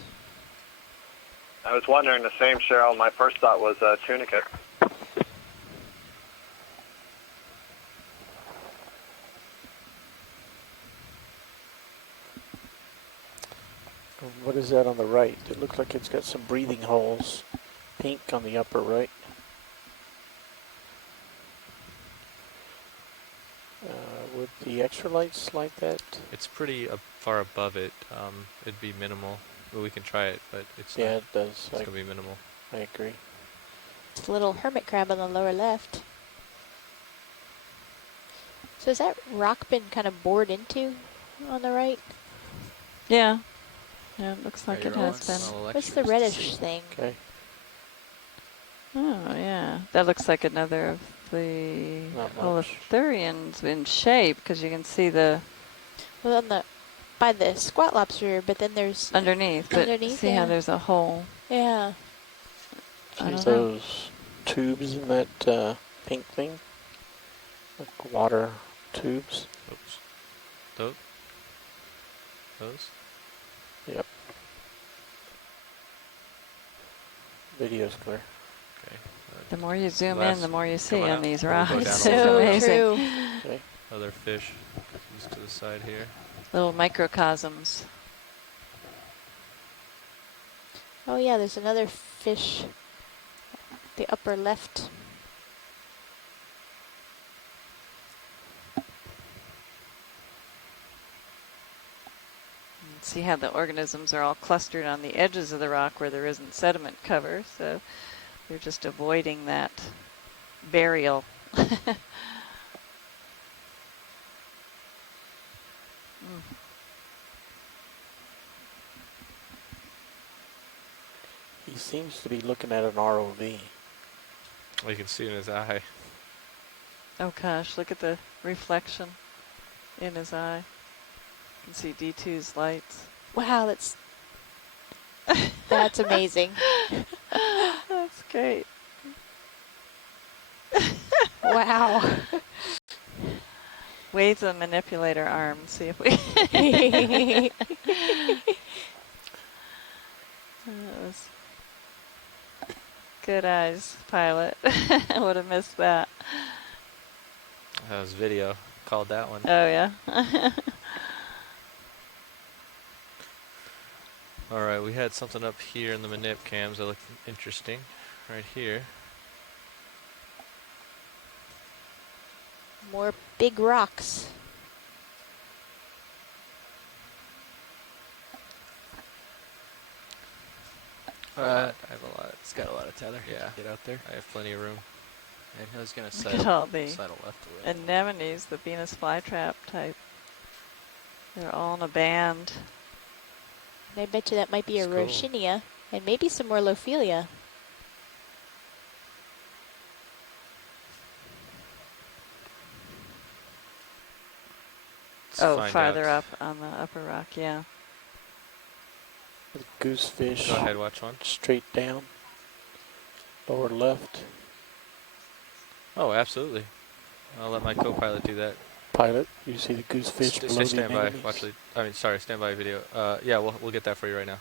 I was wondering the same, Cheryl. My first thought was tunicate. What is that on the right? It looks like it's got some breathing holes. Pink on the upper right. Would the extra lights like that? It's pretty far above it. It'd be minimal. Well, we can try it, but it's Yeah, not, it does. It's going to be minimal. I agree. It's a little hermit crab on the lower left. So has that rock been kind of bored into on the right? Yeah. Yeah, it looks like it has been. What's the reddish thing? Okay. Oh, yeah. That looks like another of the Holothurians in shape, because you can see the... Well, on the, by the squat lobster, but then there's... Underneath. But Underneath, see how there's a hole. Yeah. See those tubes in that pink thing? Like water tubes? Oops. Those? Yep. Video's clear. Okay. The more you zoom in, the more you see on these rocks. It's so amazing. true. Okay. Other fish just to the side here. Little microcosms. Oh yeah, there's another fish. The upper left. See how the organisms are all clustered on the edges of the rock where there isn't sediment cover, so they're just avoiding that burial. He seems to be looking at an ROV. Well, you can see it in his eye. Oh gosh, look at the reflection in his eye. You can see D2's lights. Wow, that's amazing. That's great. Wow. Wave the manipulator arm, see if we... That was good eyes, pilot. I would have missed that. That was video. Called that one. Oh, yeah. All right, we had something up here in the manip cams that looked interesting. Right here. More big rocks. I have a lot. It's got a lot of tether. Yeah. Get out there. I have plenty of room. And I was gonna Look at all sidle the left a little. anemones, the Venus flytrap type. They're all in a band. I bet you that might be a That's cool. Rochinia and maybe some more Lophelia. Oh, farther up on the upper rock, yeah. Goosefish. Go ahead, watch one. Straight down. Lower left. Oh, absolutely. I'll let my co-pilot do that. Pilot, you see the goosefish below the Stand by. anemones? Watch the. Sorry, stand by video. Yeah, we'll get that for you right now.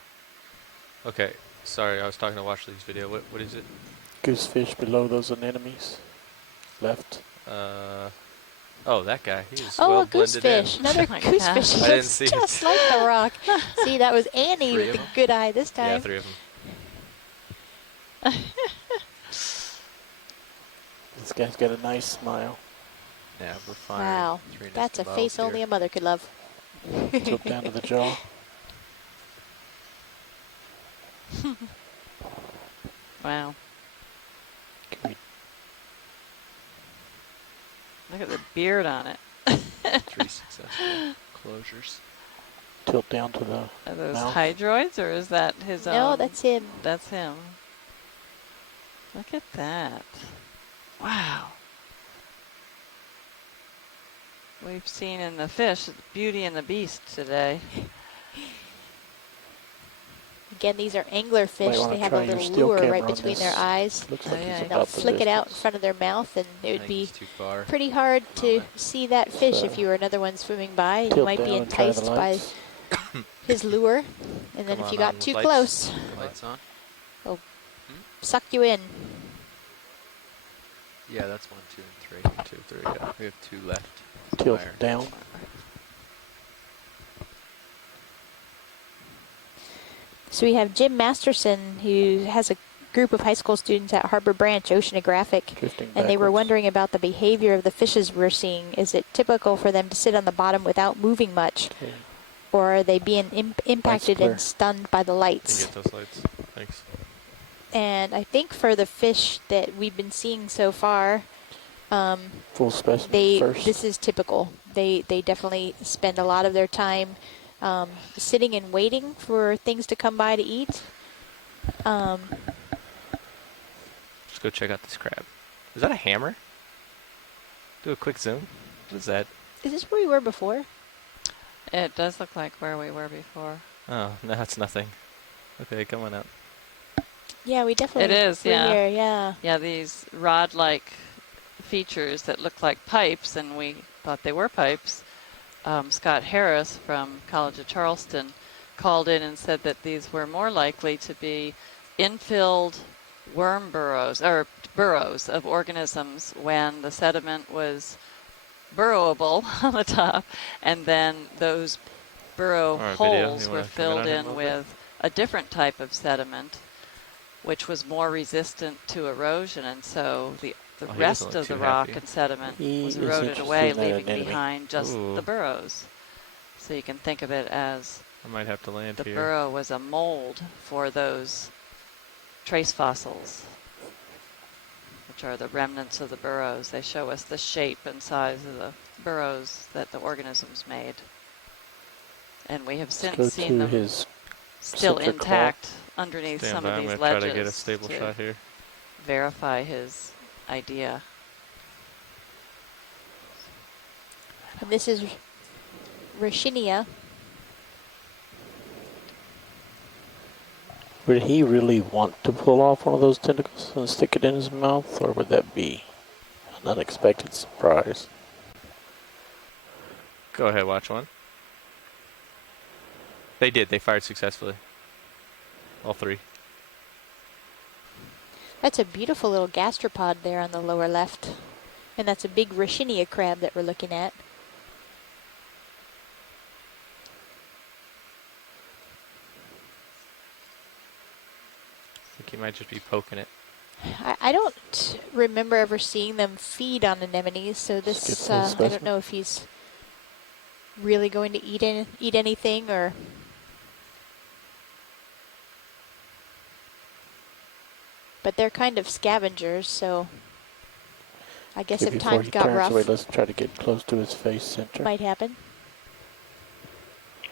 Okay. Sorry, I was talking to Watchley's video. What is it? Goosefish below those anemones. Left. Oh, that guy. He's Oh, well a blended in. goosefish. Another goosefish. He I didn't looks see it. just like the rock. See, that was Annie Three with of the them? good eye this time. Yeah, 3 of them. This guy's got a nice smile. Yeah, we're fine. Wow, that's a face only a mother could love. Tilt down to the jaw. Wow. Look at the beard on it. 3 successful closures. Tilt down to the Are those mouth. hydroids, or is that his own? No, that's him. That's him. Look at that. Wow. we've seen in the fish, Beauty and the Beast today. Again, these are angler fish. They have a little lure right between their eyes. Looks like And they'll flick it out in front of their mouth, and it would be pretty hard to see that fish if you were another one swimming by. You might be enticed by his lure, and then if you got too close, Lights on. it'll suck you in. Yeah, that's 1, 2, and 3. 2, 3. Yeah, we have 2 left. Tilt down. So we have Jim Masterson, who has a group of high school students at Harbor Branch Oceanographic, and they were wondering about the behavior of the fishes we're seeing. Is it typical for them to sit on the bottom without moving much, or are they being impacted and stunned by the lights? Get those lights. Thanks. And I think for the fish that we've been seeing so far, full specimen first. This is typical. They definitely spend a lot of their time sitting and waiting for things to come by to eat. Let's go check out this crab. Is that a hammer? Do a quick zoom. What is that? Is this where we were before? It does look like where we were before. Oh, no, it's nothing. Okay, come on out. Yeah, we definitely It is, were yeah. here, yeah. Yeah, these rod-like features that look like pipes, and we thought they were pipes. Scott Harris from College of Charleston called in and said that these were more likely to be infilled worm burrows, or burrows of organisms when the sediment was burrowable on the top, and then those burrow holes were filled in with a different type of sediment, which was more resistant to erosion, and so the rest of the rock and sediment was eroded away, leaving behind just the burrows. So you can think of it as I might have to land the here. burrow was a mold for those trace fossils, which are the remnants of the burrows. They show us the shape and size of the burrows that the organisms made. And we have since seen them still intact underneath some of these ledges. I'm going to try to get a stable shot here. Verify his idea. And this is Rachinia. Would he really want to pull off one of those tentacles and stick it in his mouth, or would that be an unexpected surprise? Go ahead, watch one. They did. They fired successfully. All 3. That's a beautiful little gastropod there on the lower left. And that's a big Rachinia crab that we're looking at. I think he might just be poking it. I don't remember ever seeing them feed on anemones, so this, I don't know if he's really going to eat anything, or... But they're kind of scavengers, so I guess if times got rough, away, let's try to get close to his face center. Might happen.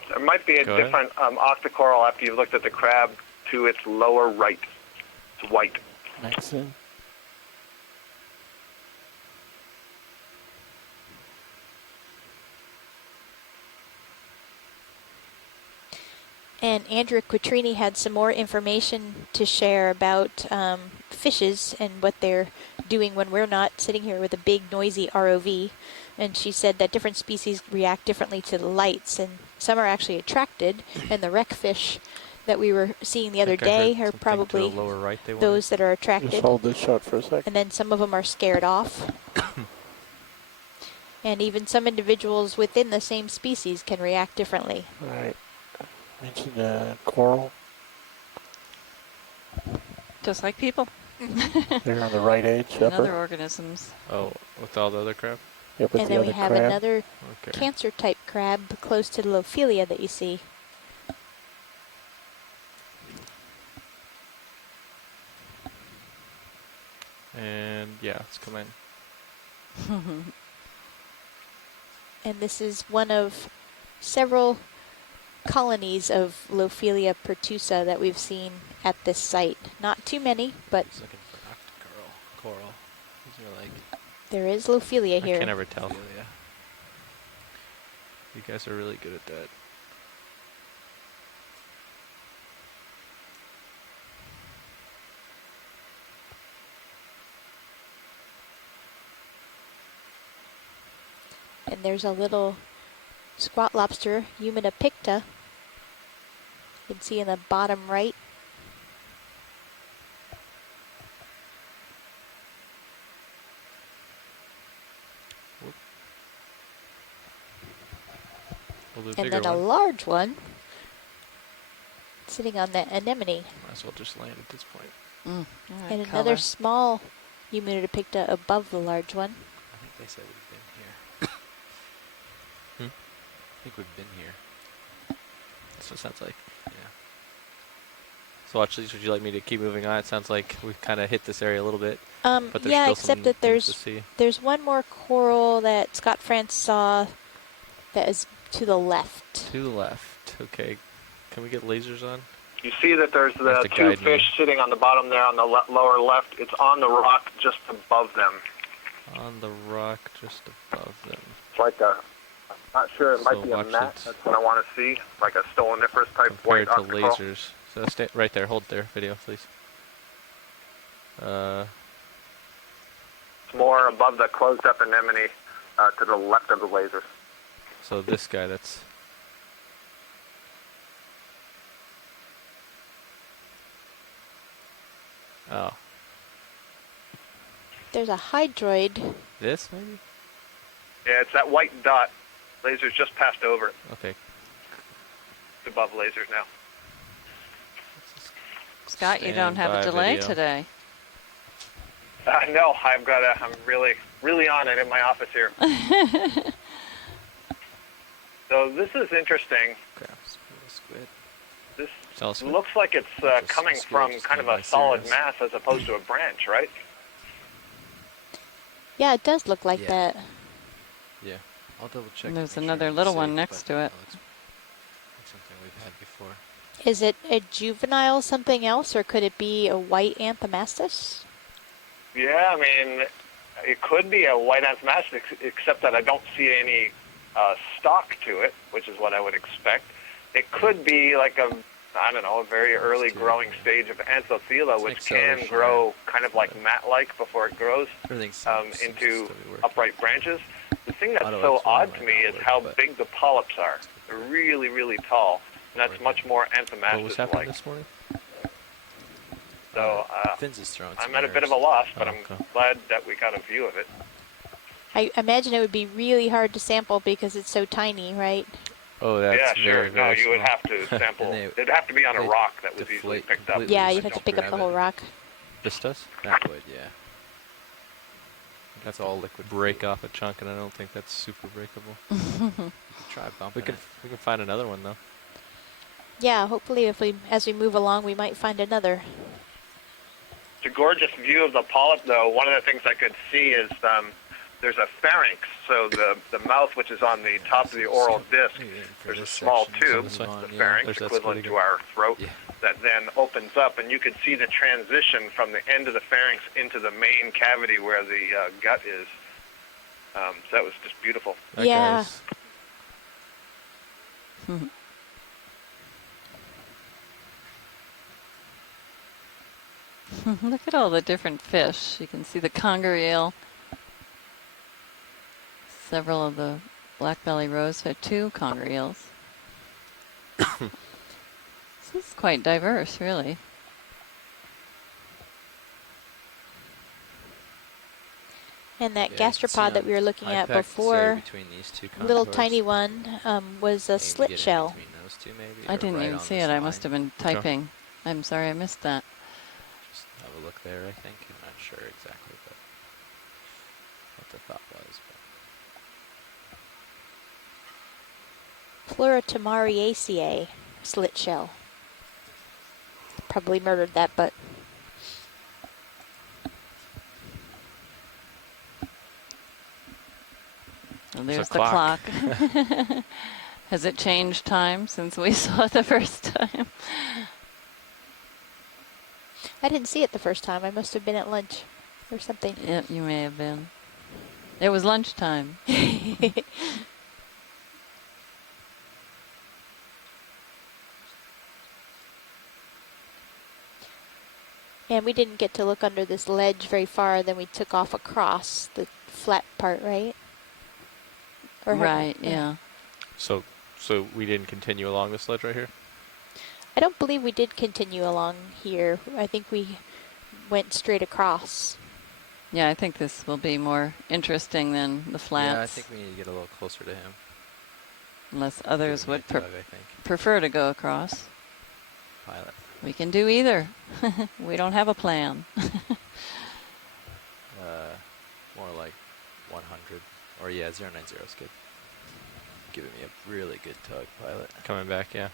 There might be a different octocoral after you've looked at the crab to its lower right. It's white. Excellent. And Andrew Quattrini had some more information to share about fishes and what they're doing when we're not sitting here with a big noisy ROV. And she said that different species react differently to the lights, and some are actually attracted, and the wreck fish that we were seeing the other day are probably those that are attracted. Just hold this shot for a second. And then some of them are scared off. And even some individuals within the same species can react differently. All right. Mentioned coral. Just like people. They're on the right edge. And other organisms. Oh, with all the other crab? Yep, with and the then other we have crab. another cancer type crab close to the Lophelia that you see. And yeah, let's come in. And this is one of several colonies of Lophelia pertusa that we've seen at this site. Not too many, but I was looking for octocoral. These are like... There is Lophelia here. I can never tell. You guys are really good at that. And there's a little squat lobster, Humida picta. You can see in the bottom right. And then a large one sitting on the anemone. Might as well just land at this point. And another small Humida picta above the large one. I think they said we've been here. I think we've been here. That's what it sounds like. Yeah. So watch these. Would you like me to keep moving on? It sounds like we've kind of hit this area a little bit. But there's yeah, still except some that things to see. there's one more coral that Scott France saw that is to the left. To the left. Okay. Can we get lasers on? You see that there's the two fish sitting on the bottom there on the lower left. It's on the rock just above them. On the rock just above them. It's like a, I'm not sure, it might be a watch mat. it. That's what I want to see, like a stoloniferous type white Compared to octacoral. lasers. So stay right there. Hold there. Video, please. It's more above the closed up anemone to the left of the lasers. So this guy, that's... Oh. There's a hydroid. This, maybe? Yeah, it's that white dot. Lasers just passed over it. Okay. It's above lasers now. Scott, you don't have a delay today. No, I'm really, really on it in my office here. So this is interesting. This looks like it's coming from kind of a solid mass as opposed to a branch, right? Yeah, it does look like that. Yeah, I'll double check. And there's another little one next to it. Like something we've had before. Is it a juvenile something else, or could it be a white anthomastus? Yeah, I mean, it could be a white anthomastus, except that I don't see any stock to it, which is what I would expect. It could be like a very early growing stage of Anthothela, which can grow kind of like mat-like before it grows into upright branches. The thing that's so odd to me is how big the polyps are. They're really, really tall, and that's much more What was happening Anthomastus-like. this morning? So I'm at a bit of a loss, but I'm glad that we got a view of it. I imagine it would be really hard to sample because it's so tiny, right? Oh, that's yeah, sure. very, very No, you would small. have to sample. It'd have to be on a rock that was easily picked up. Yeah, you'd have to pick up the whole rock. This does? That would, yeah. That's all liquid. Break off a chunk, and I don't think that's super breakable. Try bumping we can find another one though. Yeah, hopefully as we move along, we might find another. It's a gorgeous view of the polyp, though. One of the things I could see is there's a pharynx, so the mouth, which is on the top of the oral disc, there's a small tube, the pharynx, equivalent to our throat, that then opens up, and you can see the transition from the end of the pharynx into the main cavity where the gut is. So that was just beautiful. Yeah. Look at all the different fish. You can see the conger eel. Several of the black belly rosefish, 2 conger eels. This is quite diverse, really. And that gastropod that we were looking at before, little tiny one, was a slit shell. I didn't even see it. I must have been typing. I'm sorry I missed that. Just have a look there, I think. I'm not sure exactly what the thought was. Pleurotomariaceae, slit shell. Probably murdered that, but... And there's the clock. Has it changed time since we saw it the first time? I didn't see it the first time. I must have been at lunch or something. Yep, you may have been. It was lunchtime. And we didn't get to look under this ledge very far, then we took off across the flat part, right? Or right, yeah. So we didn't continue along this ledge right here? I don't believe we did continue along here. I think we went straight across. Yeah, I think this will be more interesting than the flats. Yeah, I think we need to get a little closer to him. Unless others would Tug, I think. prefer to go across. Pilot. We can do either. We don't have a plan. More like 100. Or yeah, 090 is good. Giving me a really good tug, pilot. Coming back, yeah.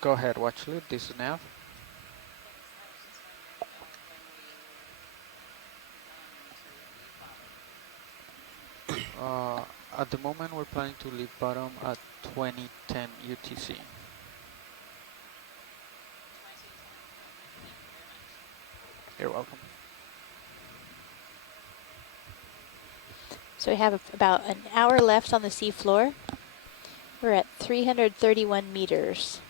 Go ahead, watch loop. This is nav. At the moment, we're planning to leave bottom at 2010 UTC. You're welcome. So we have about an hour left on the seafloor. We're at 331 meters.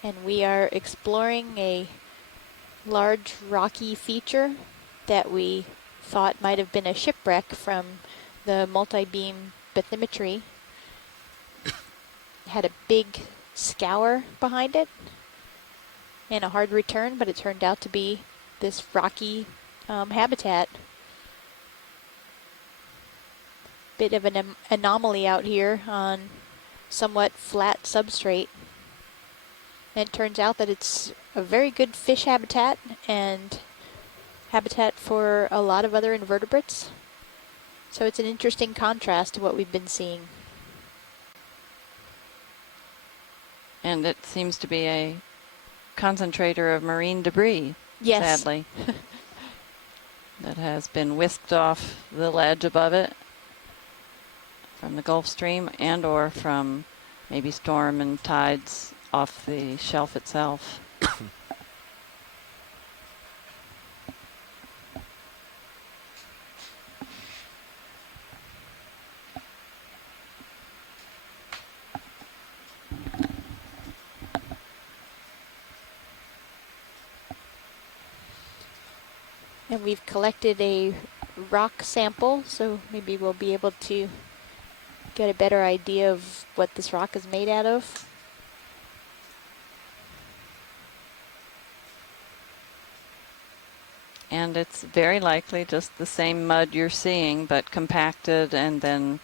And we are exploring a large rocky feature that we thought might have been a shipwreck from the multi-beam bathymetry. It had a big scour behind it and a hard return, but it turned out to be this rocky habitat. Bit of an anomaly out here on somewhat flat substrate. And it turns out that it's a very good fish habitat and habitat for a lot of other invertebrates. So it's an interesting contrast to what we've been seeing. And it seems to be a concentrator of marine debris, yes. Sadly, that has been whisked off the ledge above it from the Gulf Stream and or from maybe storm and tides off the shelf itself. And we've collected a rock sample, so maybe we'll be able to get a better idea of what this rock is made out of. And it's very likely just the same mud you're seeing, but compacted and then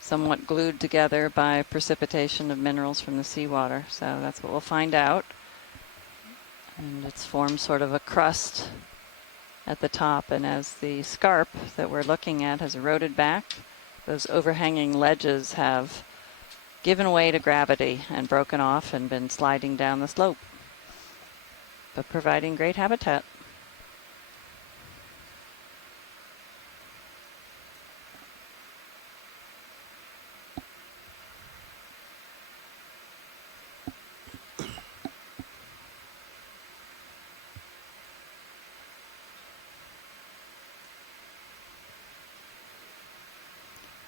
somewhat glued together by precipitation of minerals from the seawater. So that's what we'll find out. And it's formed sort of a crust at the top, and as the scarp that we're looking at has eroded back, those overhanging ledges have given way to gravity and broken off and been sliding down the slope, but providing great habitat.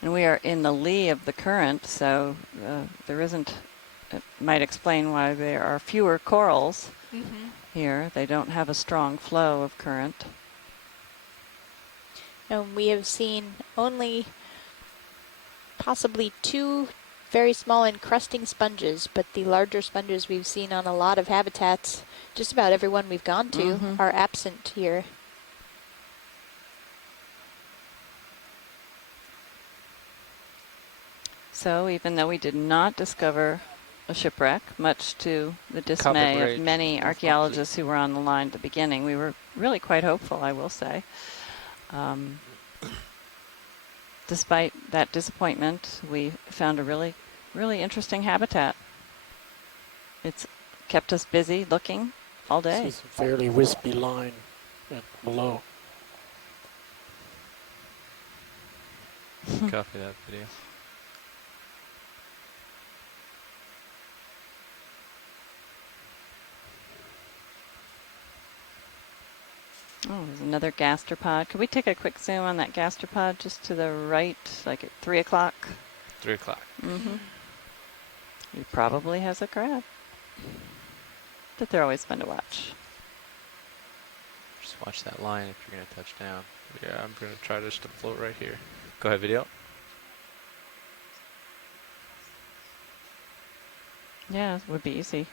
And we are in the lee of the current, so there isn't, it might explain why there are fewer corals here. They don't have a strong flow of current. And we have seen only possibly 2 very small encrusting sponges, but the larger sponges we've seen on a lot of habitats, just about every one we've gone to, are absent here. So even though we did not discover a shipwreck, much to the dismay of many archaeologists who were on the line at the beginning. We were really quite hopeful, I will say. Despite that disappointment, we found a really, really interesting habitat. It's kept us busy looking all day. This is a fairly wispy line below. Copy that video. Oh, there's another gastropod. Could we take a quick zoom on that gastropod just to the right, like at 3 o'clock? 3 o'clock. Mm-hmm. He probably has a crab. But they're always fun to watch. Just watch that line if you're going to touch down. Yeah, I'm going to try just to float right here. Go ahead, video. Yeah, it would be easy.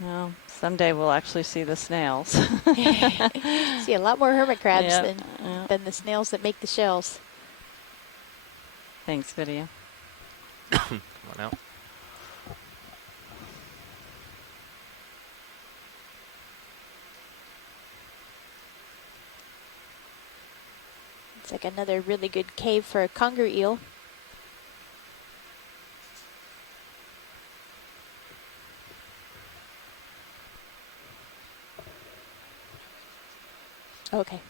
Well, someday we'll actually see the snails. See a lot more hermit crabs Yep, than the snails that make the shells. Thanks, video. Come on out. It's like another really good cave for a conger eel. Okay.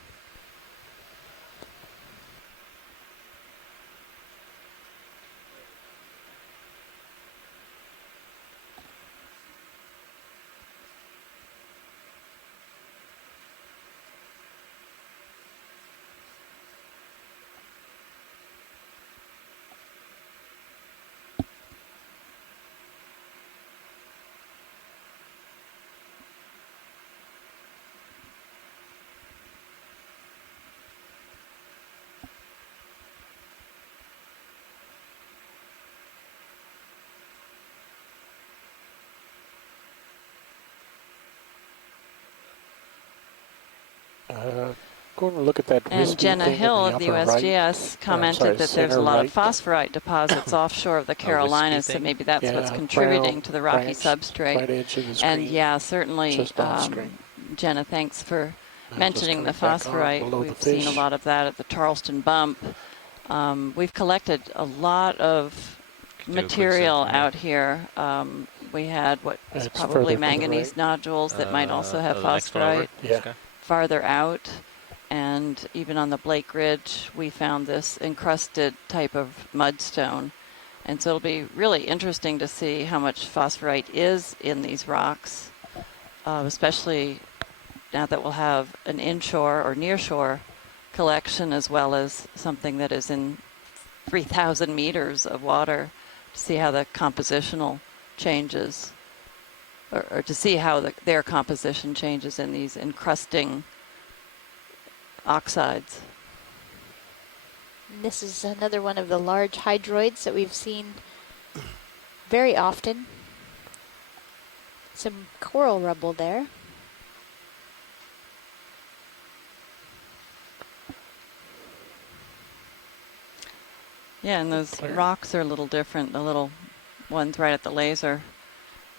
Going to look at that And Jenna Hill of the USGS commented that there's a lot of phosphorite deposits offshore of the Carolinas, so maybe that's what's contributing to the rocky substrate. And yeah, certainly, Jenna, thanks for mentioning the phosphorite. We've seen a lot of that at the Charleston Bump. We've collected a lot of material out here. We had what is probably manganese nodules that might also have phosphorite farther out. And even on the Blake Ridge, we found this encrusted type of mudstone. And so it'll be really interesting to see how much phosphorite is in these rocks, especially now that we'll have an inshore or nearshore collection as well as something that is in 3,000 meters of water, to see how the compositional changes, or to see how their composition changes in these encrusting oxides. And this is another one of the large hydroids that we've seen very often. Some coral rubble there. Yeah, and those rocks are a little different, the little ones right at the laser.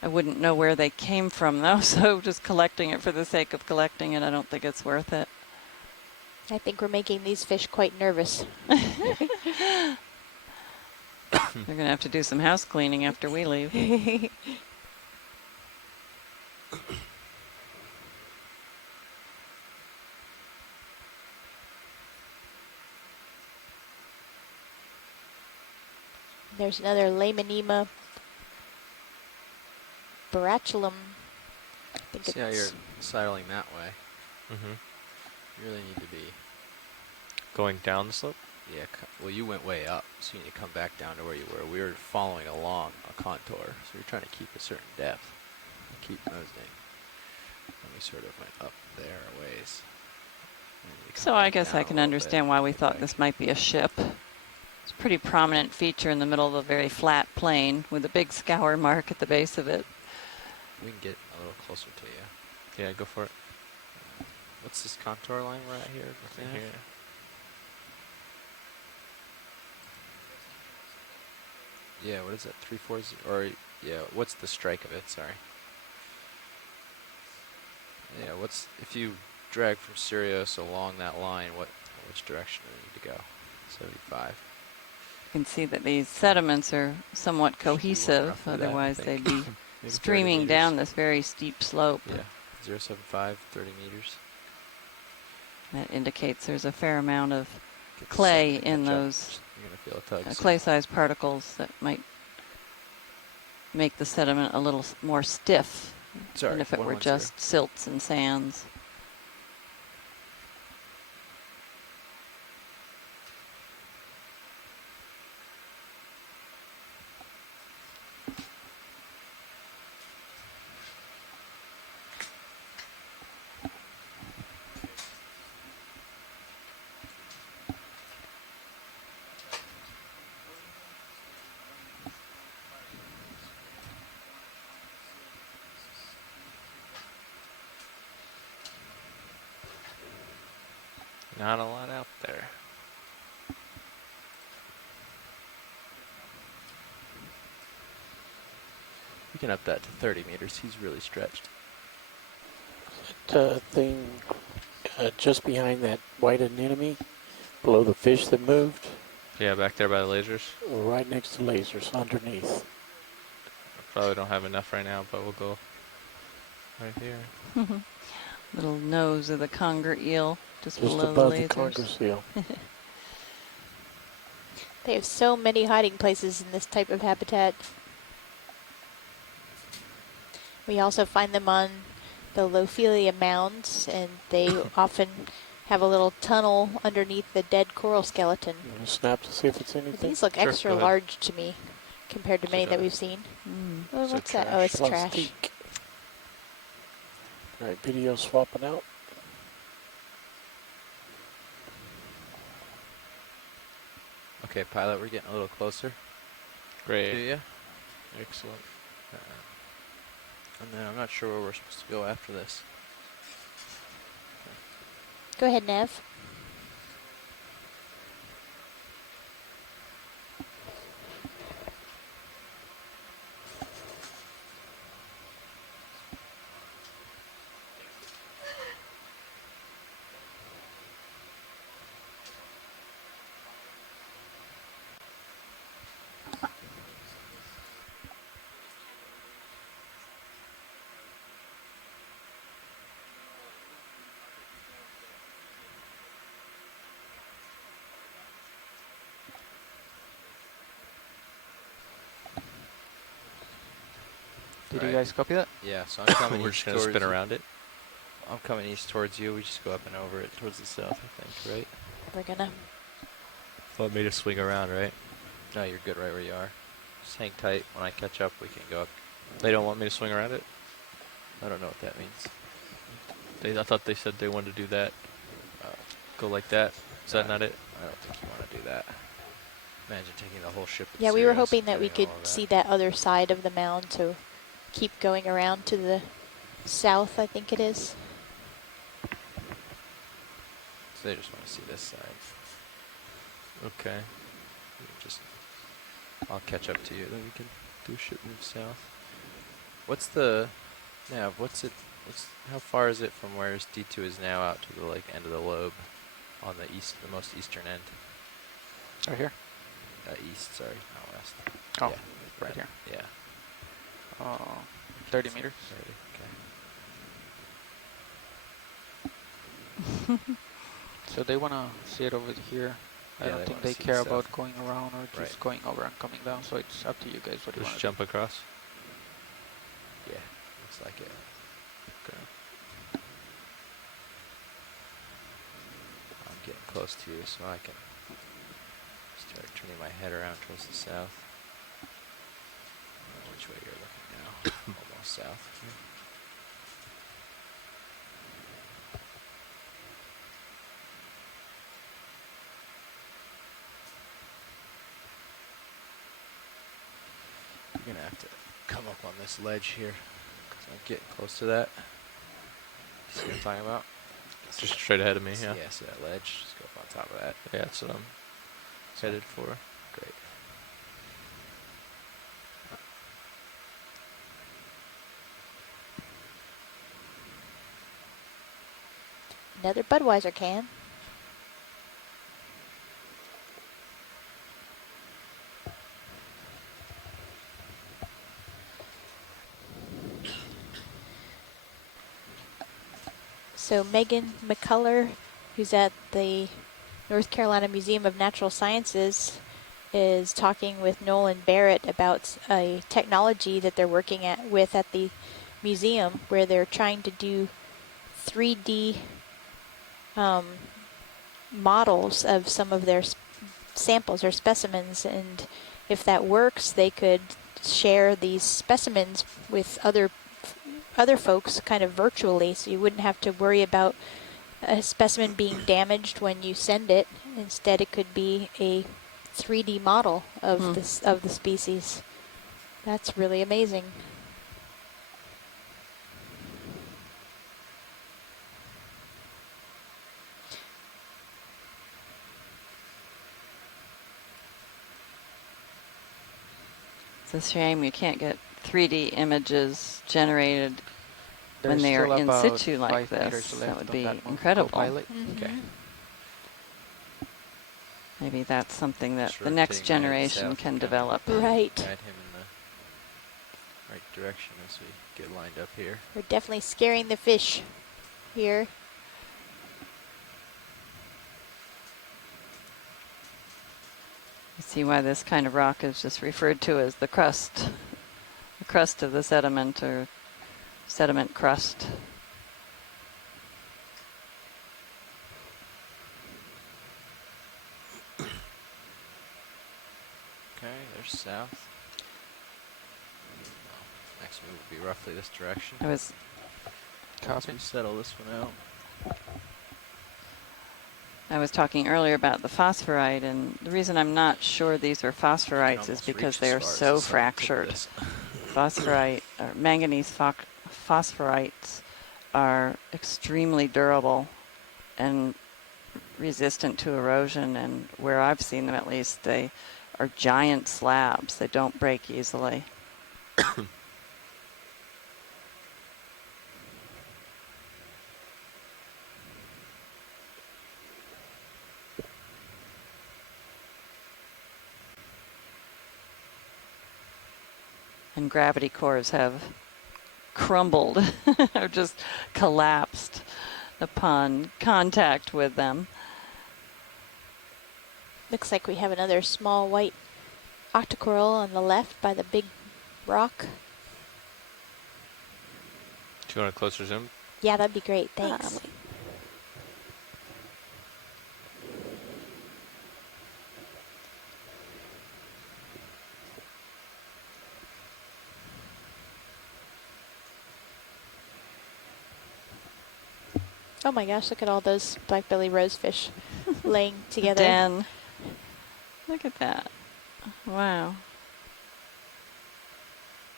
I wouldn't know where they came from though, so just collecting it for the sake of collecting it, I don't think it's worth it. I think we're making these fish quite nervous. They're going to have to do some house cleaning after we leave. There's another Lamanema Brachiopod. See how you're sidling that way. Mm-hmm. You really need to be going down the slope. Yeah. Well, you went way up, so you need to come back down to where you were. We were following along a contour, so you're trying to keep a certain depth, keep nosing. And we sort of went up there a ways. So I guess I can understand why we thought this might be a ship. It's a pretty prominent feature in the middle of a very flat plain with a big scour mark at the base of it. We can get a little closer to you. Yeah, go for it. What's this contour line we're at here? Right here. Yeah, what is that? 340 or yeah, what's the strike of it? Sorry. Yeah, what's if you drag from Sirius along that line? Which direction do you need to go? 75. You can see that these sediments are somewhat cohesive. Otherwise, they'd be streaming down this very steep slope. Yeah, 075, 30 meters. That indicates there's a fair amount of clay in those clay-sized particles that might make the sediment a little more stiff than if it were just silts and sands. Not a lot out there. We can up that to 30 meters. He's really stretched. That thing just behind that white anemone, below the fish that moved. Yeah, back there by the lasers. Right next to lasers, underneath. Probably don't have enough right now, but we'll go right here. Little nose of the conger eel just below above the lasers. The conger seal. They have so many hiding places in this type of habitat. We also find them on the Lophelia mounds, and they often have a little tunnel underneath the dead coral skeleton. You want to snap to see if it's anything? These look extra large to me compared to many that we've seen. Oh, what's that? Oh, it's trash. All right, video swapping out. Okay, pilot, we're getting a little closer. Great. Do you? Excellent. And then I'm not sure where we're supposed to go after this. Go ahead, Nev. Did you guys copy that? Yeah, so I'm coming We're east just going to towards spin you. around it. I'm coming east towards you. We just go up and over it towards the south, I think, right? We're gonna. Thought me to swing around, right? No, you're good right where you are. Just hang tight. When I catch up, we can go up. They don't want me to swing around it? I don't know what that means. I thought they said they wanted to do that. Go like that. Is that not it? I don't think you want to do that. Imagine taking the whole ship. Yeah, we were hoping that we could see that other side of the mound to keep going around to the south, I think it is. So they just want to see this side. Okay. I'll catch up to you, then we can do ship move south. What's the, Nav, how far is it from where D2 is now out to the end of the lobe on the most eastern end? Right here? East, sorry, not west. Oh, yeah, right here. Yeah. 30 meters. 30, okay. So they want to see it over here. I don't think they care about going around or just going over and coming down, so it's up to you guys what you want to do. Just jump across? Yeah, looks like it. Okay. I'm getting close to you so I can start turning my head around towards the south. I don't know which way you're looking now. Almost south. Okay. You're gonna have to come up on this ledge here because I'm getting close to that. See what I'm talking about? Just straight ahead of me, yeah. Yeah, see that ledge? Just go up on top of that. Yeah, that's what I'm headed for. Great. Another Budweiser can. So Megan McCullough, who's at the North Carolina Museum of Natural Sciences, is talking with Nolan Barrett about a technology that they're working with at the museum, where they're trying to do 3D models of some of their samples or specimens, and if that works, they could share these specimens with other folks kind of virtually, so you wouldn't have to worry about a specimen being damaged when you send it. Instead, it could be a 3D model of the species. That's really amazing. It's a shame you can't get 3D images generated when There's they are still in about situ like 5 meters this. left That would on be that one. incredible. Co-pilot. Okay. Maybe that's something that Sure, the next taking right generation south can and develop. Right. Guide him in the right direction as we get lined up here. We're definitely scaring the fish here. You see why this kind of rock is just referred to as the crust of the sediment, or sediment crust. Okay, there's south. Next move will be roughly this direction. I was Copy. Settle this one out. I was talking earlier about the phosphorite, and the reason I'm not sure these are phosphorites is almost because reach they as are far as so the southern tip of fractured. this. Phosphorite or manganese phosphorites are extremely durable and resistant to erosion, and where I've seen them at least, they are giant slabs. They don't break easily. And gravity cores have crumbled or just collapsed upon contact with them. Looks like we have another small white octocoral on the left by the big rock. Do you want a closer zoom? Yeah, that'd be great. Thanks. Oh my gosh, look at all those black-belly rosefish laying together. Den. Look at that. Wow.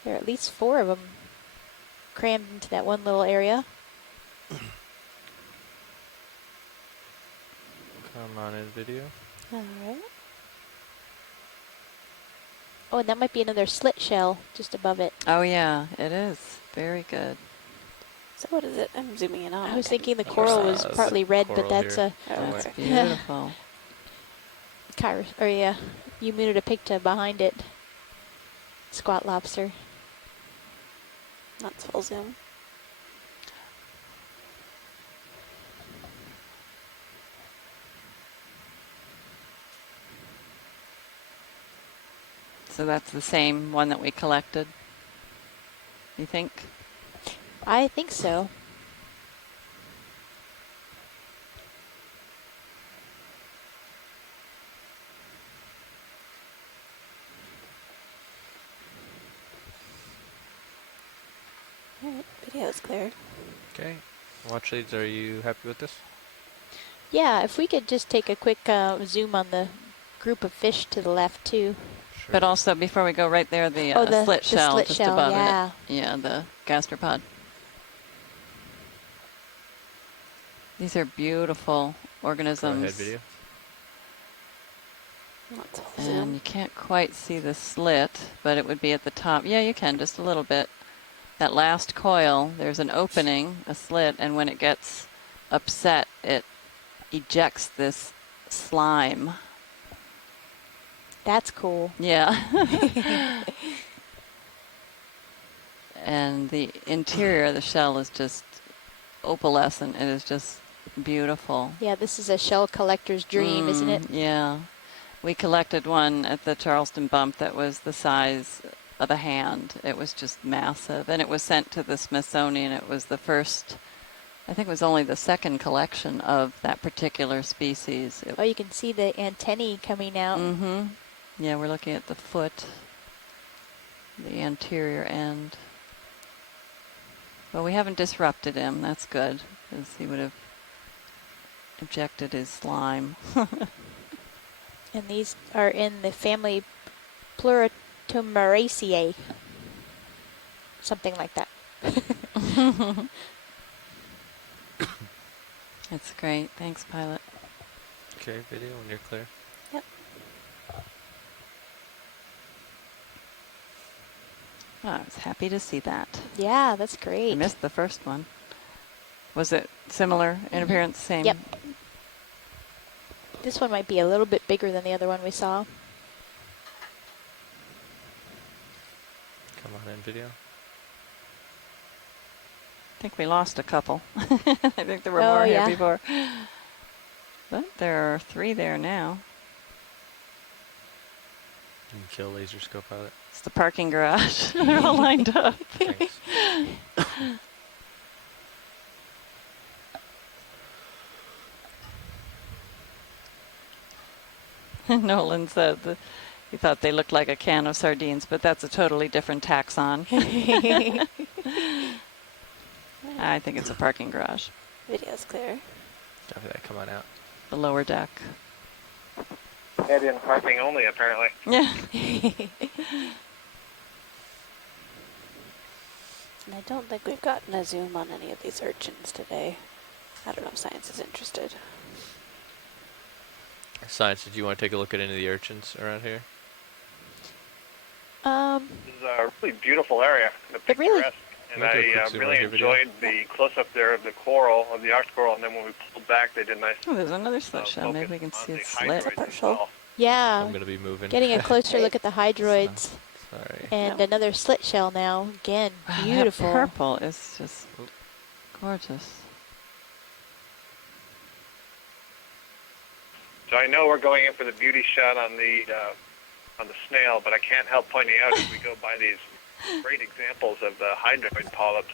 There are at least 4 of them crammed into that one little area. Come on in video. All right. Oh, and that might be another slit shell just above it. Oh yeah, it is. Very good. So what is it? I'm zooming in on. I was thinking the coral was partly red, but that's here. That's beautiful. Eumynida picta behind it. Squat lobster. That's full zoom. So that's the same one that we collected, you think? I think so. Alright, video is clear. Okay. Watch leads, are you happy with this? Yeah, if we could just take a quick zoom on the group of fish to the left too. Sure. But also, before we go right there, the slit shell slit just shell, above yeah. it. Yeah, the gastropod. These are beautiful organisms. Go ahead, video. That's full And zoom. you can't quite see the slit, but it would be at the top. Yeah, you can, just a little bit. That last coil, there's an opening, a slit, and when it gets upset, it ejects this slime. That's cool. Yeah. And the interior of the shell is just opalescent. It is just beautiful. Yeah, this is a shell collector's dream, isn't it? Yeah. We collected one at the Charleston bump that was the size of a hand. It was just massive. And it was sent to the Smithsonian. It was the first, I think it was only the second collection of that particular species. Oh, you can see the antennae coming out. Mm-hmm. Yeah, we're looking at the foot, the anterior end. Well, we haven't disrupted him. That's good, because he would have ejected his slime. And these are in the family Pleurotomeraceae. Something like that. That's great. Thanks, Pilot. Okay, video when you're clear. Yep. Oh, I was happy to see that. Yeah, that's great. I missed the first one. Was it similar in appearance? Same? Yep. This one might be a little bit bigger than the other one we saw. Come on in, video. I think we lost a couple. I think there were Oh, more yeah. here before. But there are 3 there now. You can kill laser scope pilot. It's the parking garage. They're all lined up. Thanks. Nolan said that he thought they looked like a can of sardines, but that's a totally different taxon. I think it's a parking garage. Video's clear. Copy that. Come on out. The lower deck. Head in parking only, apparently. Yeah. And I don't think we've gotten a zoom on any of these urchins today. I don't know if science is interested. Science, did you want to take a look at any of the urchins around here? This is a really beautiful area, the picturesque, and I really enjoyed the close-up there of the coral, of the ox coral, and then when we pulled back, they did nice. Oh, there's another slit shell. Maybe we can see its slit. Yeah. I'm going to be moving. Getting a closer look at the hydroids. Sorry. And another slit shell now. Again, beautiful. That purple is just gorgeous. So I know we're going in for the beauty shot on the snail, but I can't help pointing out as we go by these great examples of the hydroid polyps.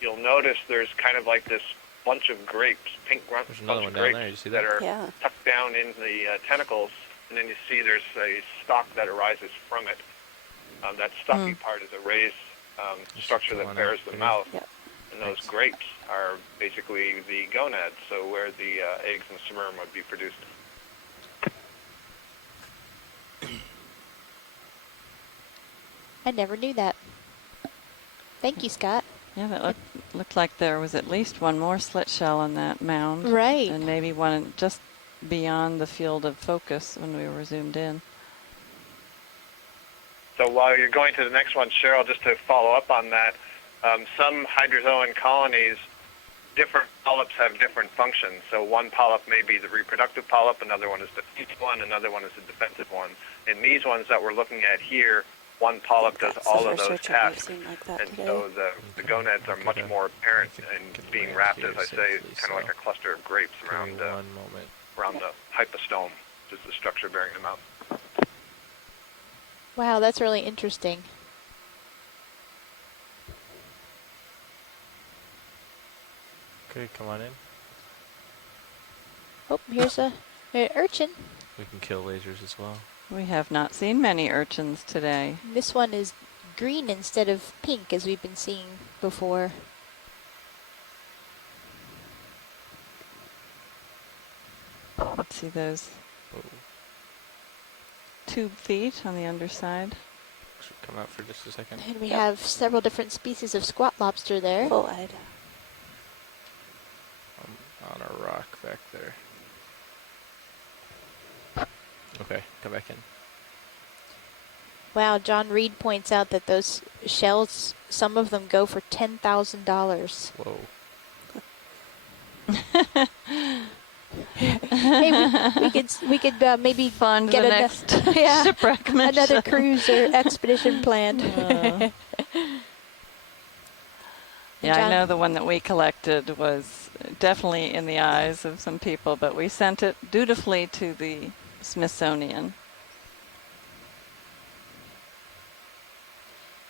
You'll notice there's kind of like this bunch of grapes, pink bunch of grapes that are tucked down in the tentacles, and then you see there's a stalk that arises from it. That stocky part is a raised structure that bears the mouth. And those grapes are basically the gonads, so where the eggs and sperm would be produced. I never knew that. Thank you, Scott. Yeah, that looked like there was at least one more slit shell on that mound. Right. And maybe one just beyond the field of focus when we were zoomed in. So while you're going to the next one, Cheryl, just to follow up on that, some hydrozoan colonies, different polyps have different functions. So one polyp may be the reproductive polyp, another one is the feeding one, another one is the defensive one. In these ones that we're looking at here, one polyp does all of those tasks, and so the gonads are much more apparent in being wrapped, as I say, kind of like a cluster of grapes around the hypostome, which is the structure bearing them out. Wow, that's really interesting. Okay, come on in. Oh, here's an urchin. We can kill lasers as well. We have not seen many urchins today. This one is green instead of pink, as we've been seeing before. Let's see those tube feet on the underside. Should come out for just a second. And we have several different species of squat lobster there. Full-eyed. On a rock back there. Okay, come back in. Wow, John Reed points out that those shells, some of them go for $10,000. Whoa. Hey, we could maybe fund get the next shipwreck mission. another cruise or expedition planned. Yeah, I know the one that we collected was definitely in the eyes of some people, but we sent it dutifully to the Smithsonian.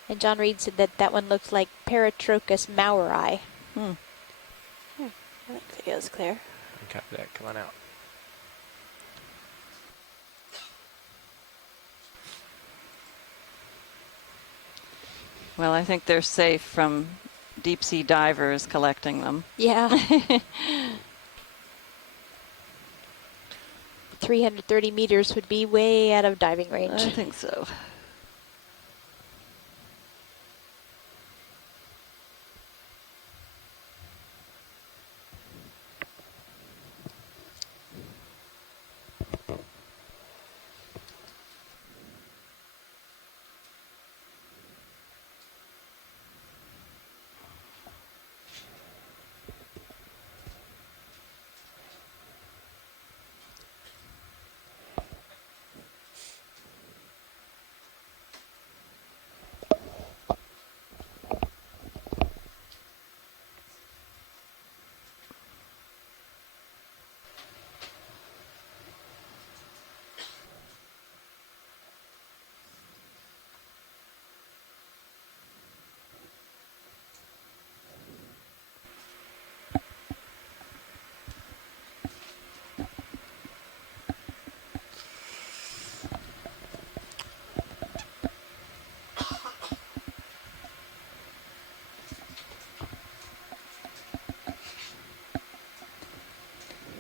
And John Reed said that one looks like Paratrocus mauri. I think the video's clear. Copy that. Come on out. Well, I think they're safe from deep sea divers collecting them. Yeah. 330 meters would be way out of diving range. I think so.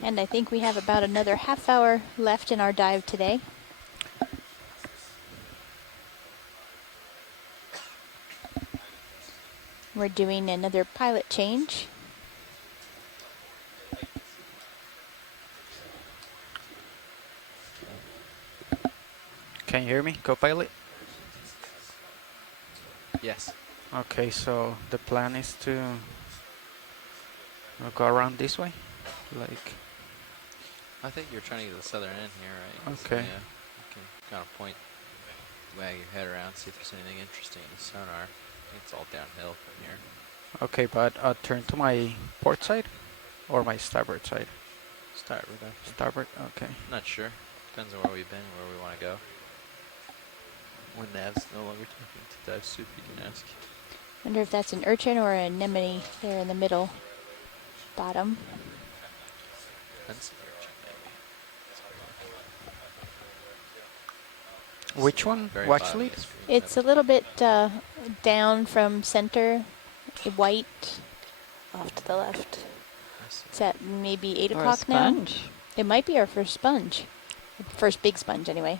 And I think we have about another half hour left in our dive today. We're doing another pilot change. Can you hear me, co-pilot? Yes. Okay, so the plan is to go around this way, like. I think you're trying to get to the southern end here, right? Okay. So, yeah, you can kind of point, wag your head around, see if there's anything interesting in the sonar. I think it's all downhill from here. Okay, but turn to my port side or my starboard side? Starboard, I think. Starboard, okay. Not sure. Depends on where we've been, where we want to go. When Nav's no longer talking to Dive Soup, you can ask. Wonder if that's an urchin or an anemone there in the middle bottom. That's an urchin, maybe. Which one? Very Actually? It's a little bit down from center, white, off to the left. It's at maybe 8 Or a o'clock now. sponge. It might be our first sponge. First big sponge, anyway.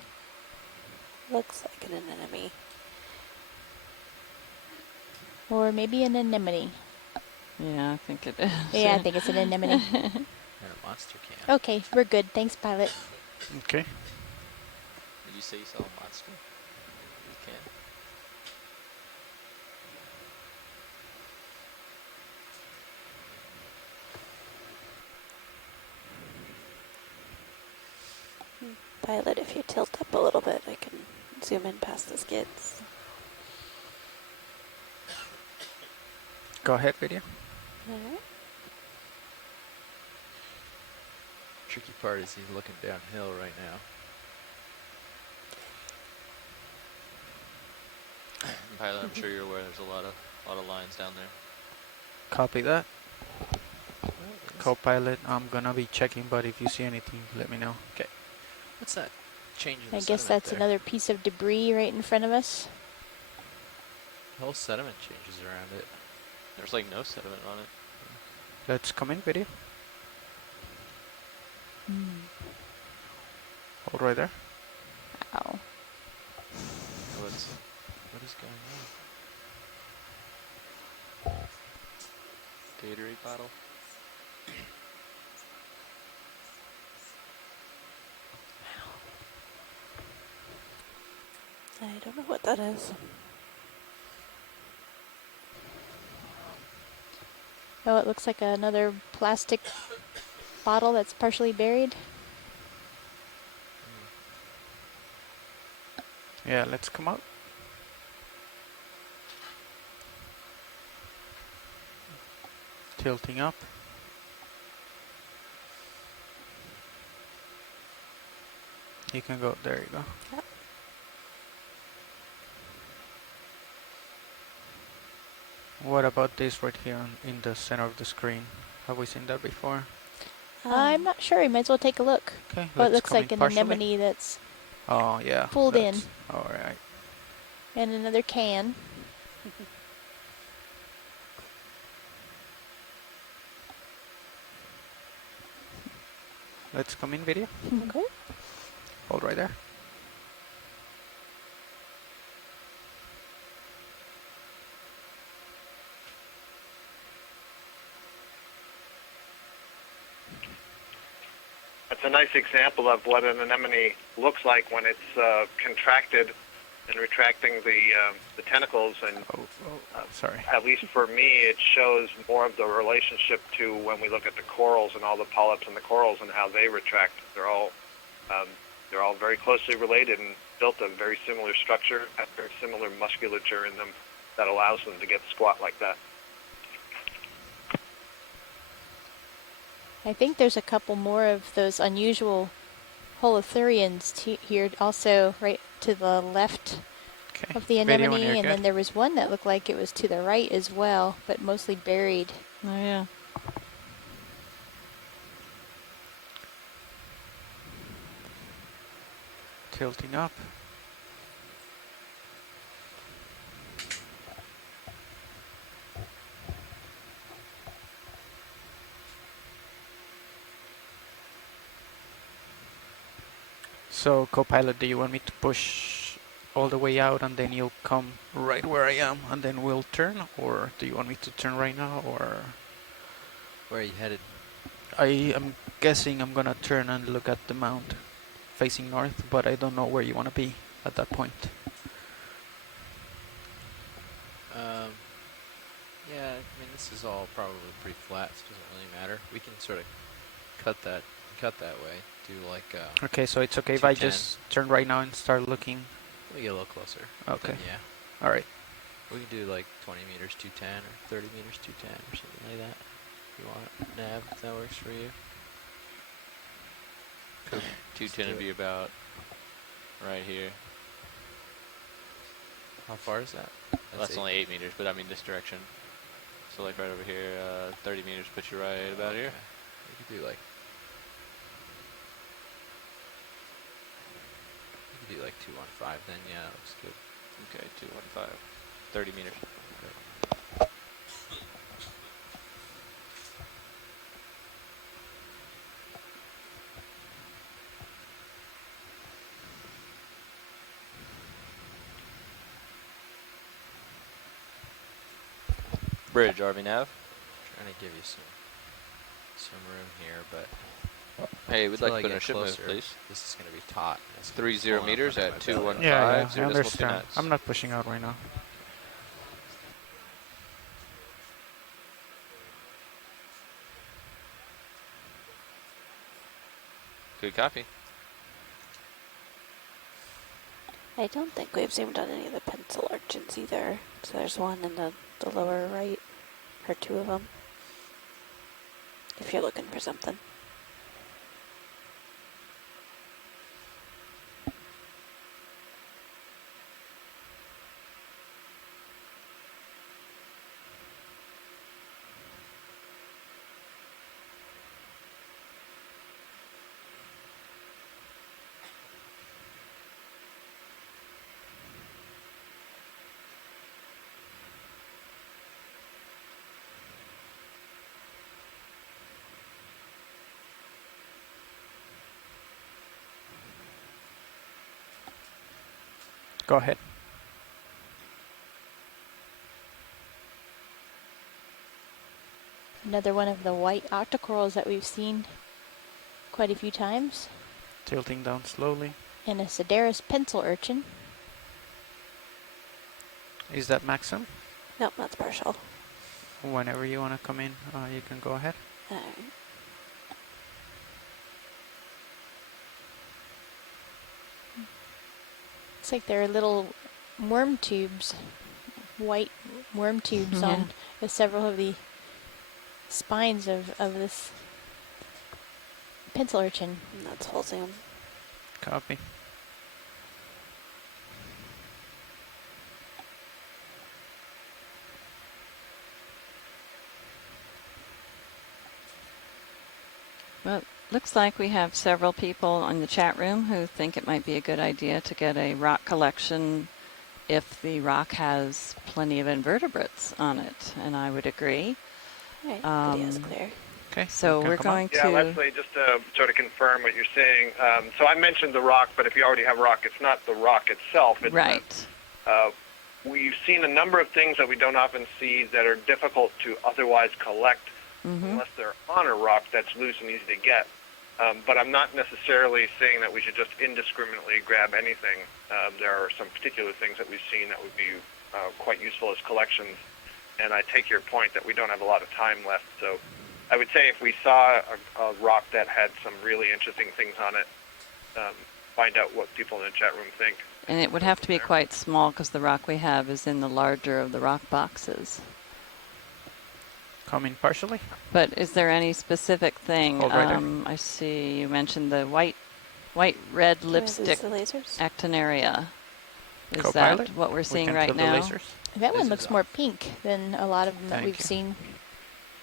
Looks like an anemone. Or maybe an anemone. Yeah, I think it is. Yeah, I think it's an anemone. And a monster can. Okay, we're good. Thanks, pilot. Okay. Did you say you saw a monster? You can. Pilot, if you tilt up a little bit, I can zoom in past the skids. Go ahead, video. Tricky part is he's looking downhill right now. Pilot, I'm sure you're aware there's a lot of lines down there. Copy that. Co-pilot, I'm gonna be checking, but if you see anything, let me know. Okay. What's that? Changing the I guess sediment that's there. another piece of debris right in front of us. The whole sediment changes around it. There's like no sediment on it. Let's come in, video. Hold right there. Ow. What is going on? Gatorade bottle. I don't know what that is. Oh, it looks like another plastic bottle that's partially buried. Yeah, let's come out. Tilting up. You can go, there you go. Yep. What about this right here in the center of the screen? Have we seen that before? I'm not sure. You might as well take a look. Okay, Oh, it let's looks come like in an partially. anemone that's Oh yeah, pulled in. All right. And another can. Let's come in video. Okay. Hold right there. That's a nice example of what an anemone looks like when it's contracted and retracting the tentacles. And sorry. At least for me, it shows more of the relationship to when we look at the corals and all the polyps and the corals and how they retract. They're all very closely related and built a very similar structure, have very similar musculature in them that allows them to get squat like that. I think there's a couple more of those unusual holothurians here also right to the left of the Video when anemone, you're and good. then there was one that looked like it was to the right as well, but mostly buried. Oh yeah. Tilting up. So, Copilot, do you want me to push all the way out and then you'll come right where I am and then we'll turn? Or do you want me to turn right now? Or Where are you headed? I am guessing I'm gonna turn and look at the mount facing north, but I don't know where you want to be at that point. Yeah, I mean this is all probably pretty flat, so it doesn't really matter. We can sort of cut that way. Do like Okay, so it's okay if I 210. just turn right now and start looking. We get a little closer. Okay. Then, yeah. All right. We can do like 20 meters 210 or 30 meters 210 or something like that. If you want it, Nav, if that works for you. Cool. 210 would be about right here. How far is that? Well, that's only 8 meters, but I mean this direction. So like right over here, 30 meters puts you right about here. We could do like 215 then, yeah, that looks good. Okay, 215. 30 meters. Bridge, RV nav. Trying to give you some room here, but hey, we'd until like I to put in get a ship move, closer, please. This is going to be taut. It's 30 meters at 215. Yeah, I 0 decimal 2 understand. knots. I'm not pushing out right now. Good copy. I don't think we've zoomed on any of the pencil urchins either. So there's one in the lower right, or two of them, if you're looking for something. Go ahead. Another one of the white octocorals that we've seen quite a few times. Tilting down slowly. And a Sedaris pencil urchin. Is that Maxim? Nope, that's partial. Whenever you want to come in, you can go ahead. Alright. Looks like there are little worm tubes, white worm tubes on several of the spines of this pencil urchin. That's whole zoom. Copy. Well, looks like we have several people in the chat room who think it might be a good idea to get a rock collection if the rock has plenty of invertebrates on it, and I would agree. All right, video is clear. Okay. So we're going to... Yeah, Leslie, just to sort of confirm what you're saying. So I mentioned the rock, but if you already have rock, it's not the rock itself. It's right. We've seen a number of things that we don't often see that are difficult to otherwise collect unless they're on a rock that's loose and easy to get. But I'm not necessarily saying that we should just indiscriminately grab anything. There are some particular things that we've seen that would be quite useful as collections. And I take your point that we don't have a lot of time left. So I would say if we saw a rock that had some really interesting things on it, find out what people in the chat room think. And it would have to be quite small because the rock we have is in the larger of the rock boxes. Coming partially. But is there any specific thing? I see you mentioned the white-red lipstick actinaria. Is that what we're seeing right now? That one looks more pink than a lot of them that we've seen.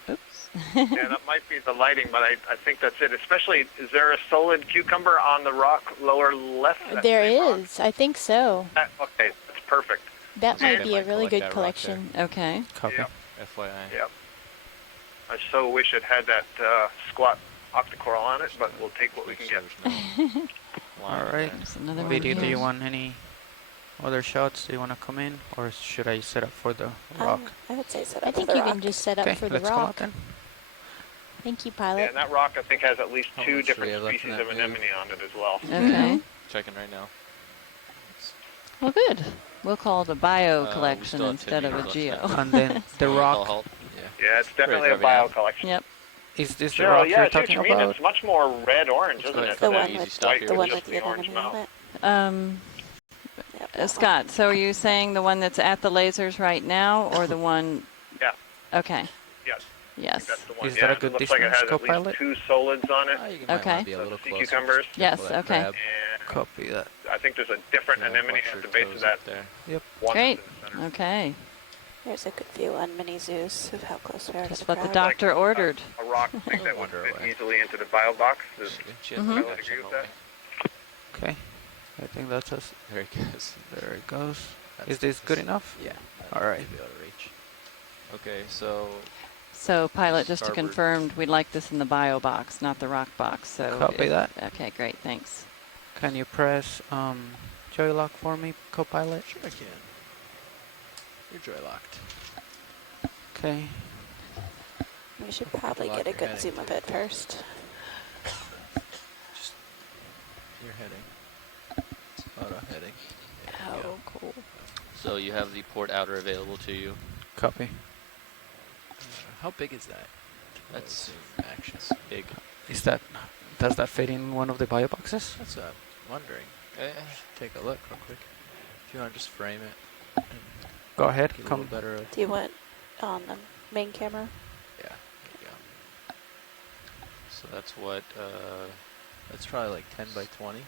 Oops. Yeah, that might be the lighting, but I think that's it. Especially, is there a solid cucumber on the rock lower left? There is. I think so. Okay, that's perfect. That might be a really good collection. Okay. Copy. Yep. FYI. Yep. I so wish it had that squat octocoral on it, but we'll take what we can get. All right. Another Video, one do here. you want any other shots? Do you want to come in, or should I set up for the rock? I would say set up I think for the you rock. can just set up Okay, for the let's come out rock. then. Thank you, Yeah, pilot. and that rock I think has at least How two much do we different have left in species that of anemone on it as well. Okay. Checking right now. Well, good. We'll call it a bio We collection still have 10 instead of a meters geo. left. And then the rock. Yeah, it's definitely a driving bio out. collection. Yep. Is this the Cheryl, rock yeah, you're I see what talking you mean. about? It's much more red-orange, isn't it? The than one easy with stop here the one just with the orange anemone mouth. on it. Scott, so are you saying the one that's at the lasers right now, or the one? Yeah. Okay. Yes. Yes. That's the one. Is yeah, that a good it looks like it distance, has at co-pilot? least two solids on it. You might Okay. want to be a little Sea closer. cucumbers. Yes, Careful that okay. crab. And Copy that. I think there's a different anemone at the base of that. There. Yep. One Great. in the center. Okay. There's a good view on mini zoos of how close we are Just to the what the crab. doctor ordered. A rock thing that would fit easily into the bio box. Does pilot agree with that? Okay. I think that's us. There it goes. There it goes. That's Is this good enough? Yeah. All right. Be able to reach. Okay, so So, pilot, just to Starboard. confirm, we'd like this in the bio box, not the rock box. So Copy that. Okay, great. Thanks. Can you press joy lock for me, co-pilot? Sure I can. You're joy locked. Okay. We should probably Lock get a your good heading zoom to of it. it first. Just your heading. It's auto heading. There you go. Oh, cool. so you have the port outer available to you. Copy. How big is that? That's action. big. Does that fit in one of the bio boxes? That's what I'm wondering. Take a look real quick. If you want to just frame it. And Go ahead. get a Come. little better. Do you want on the main camera? Yeah. There you go. So that's what, That's probably like 10 by 20.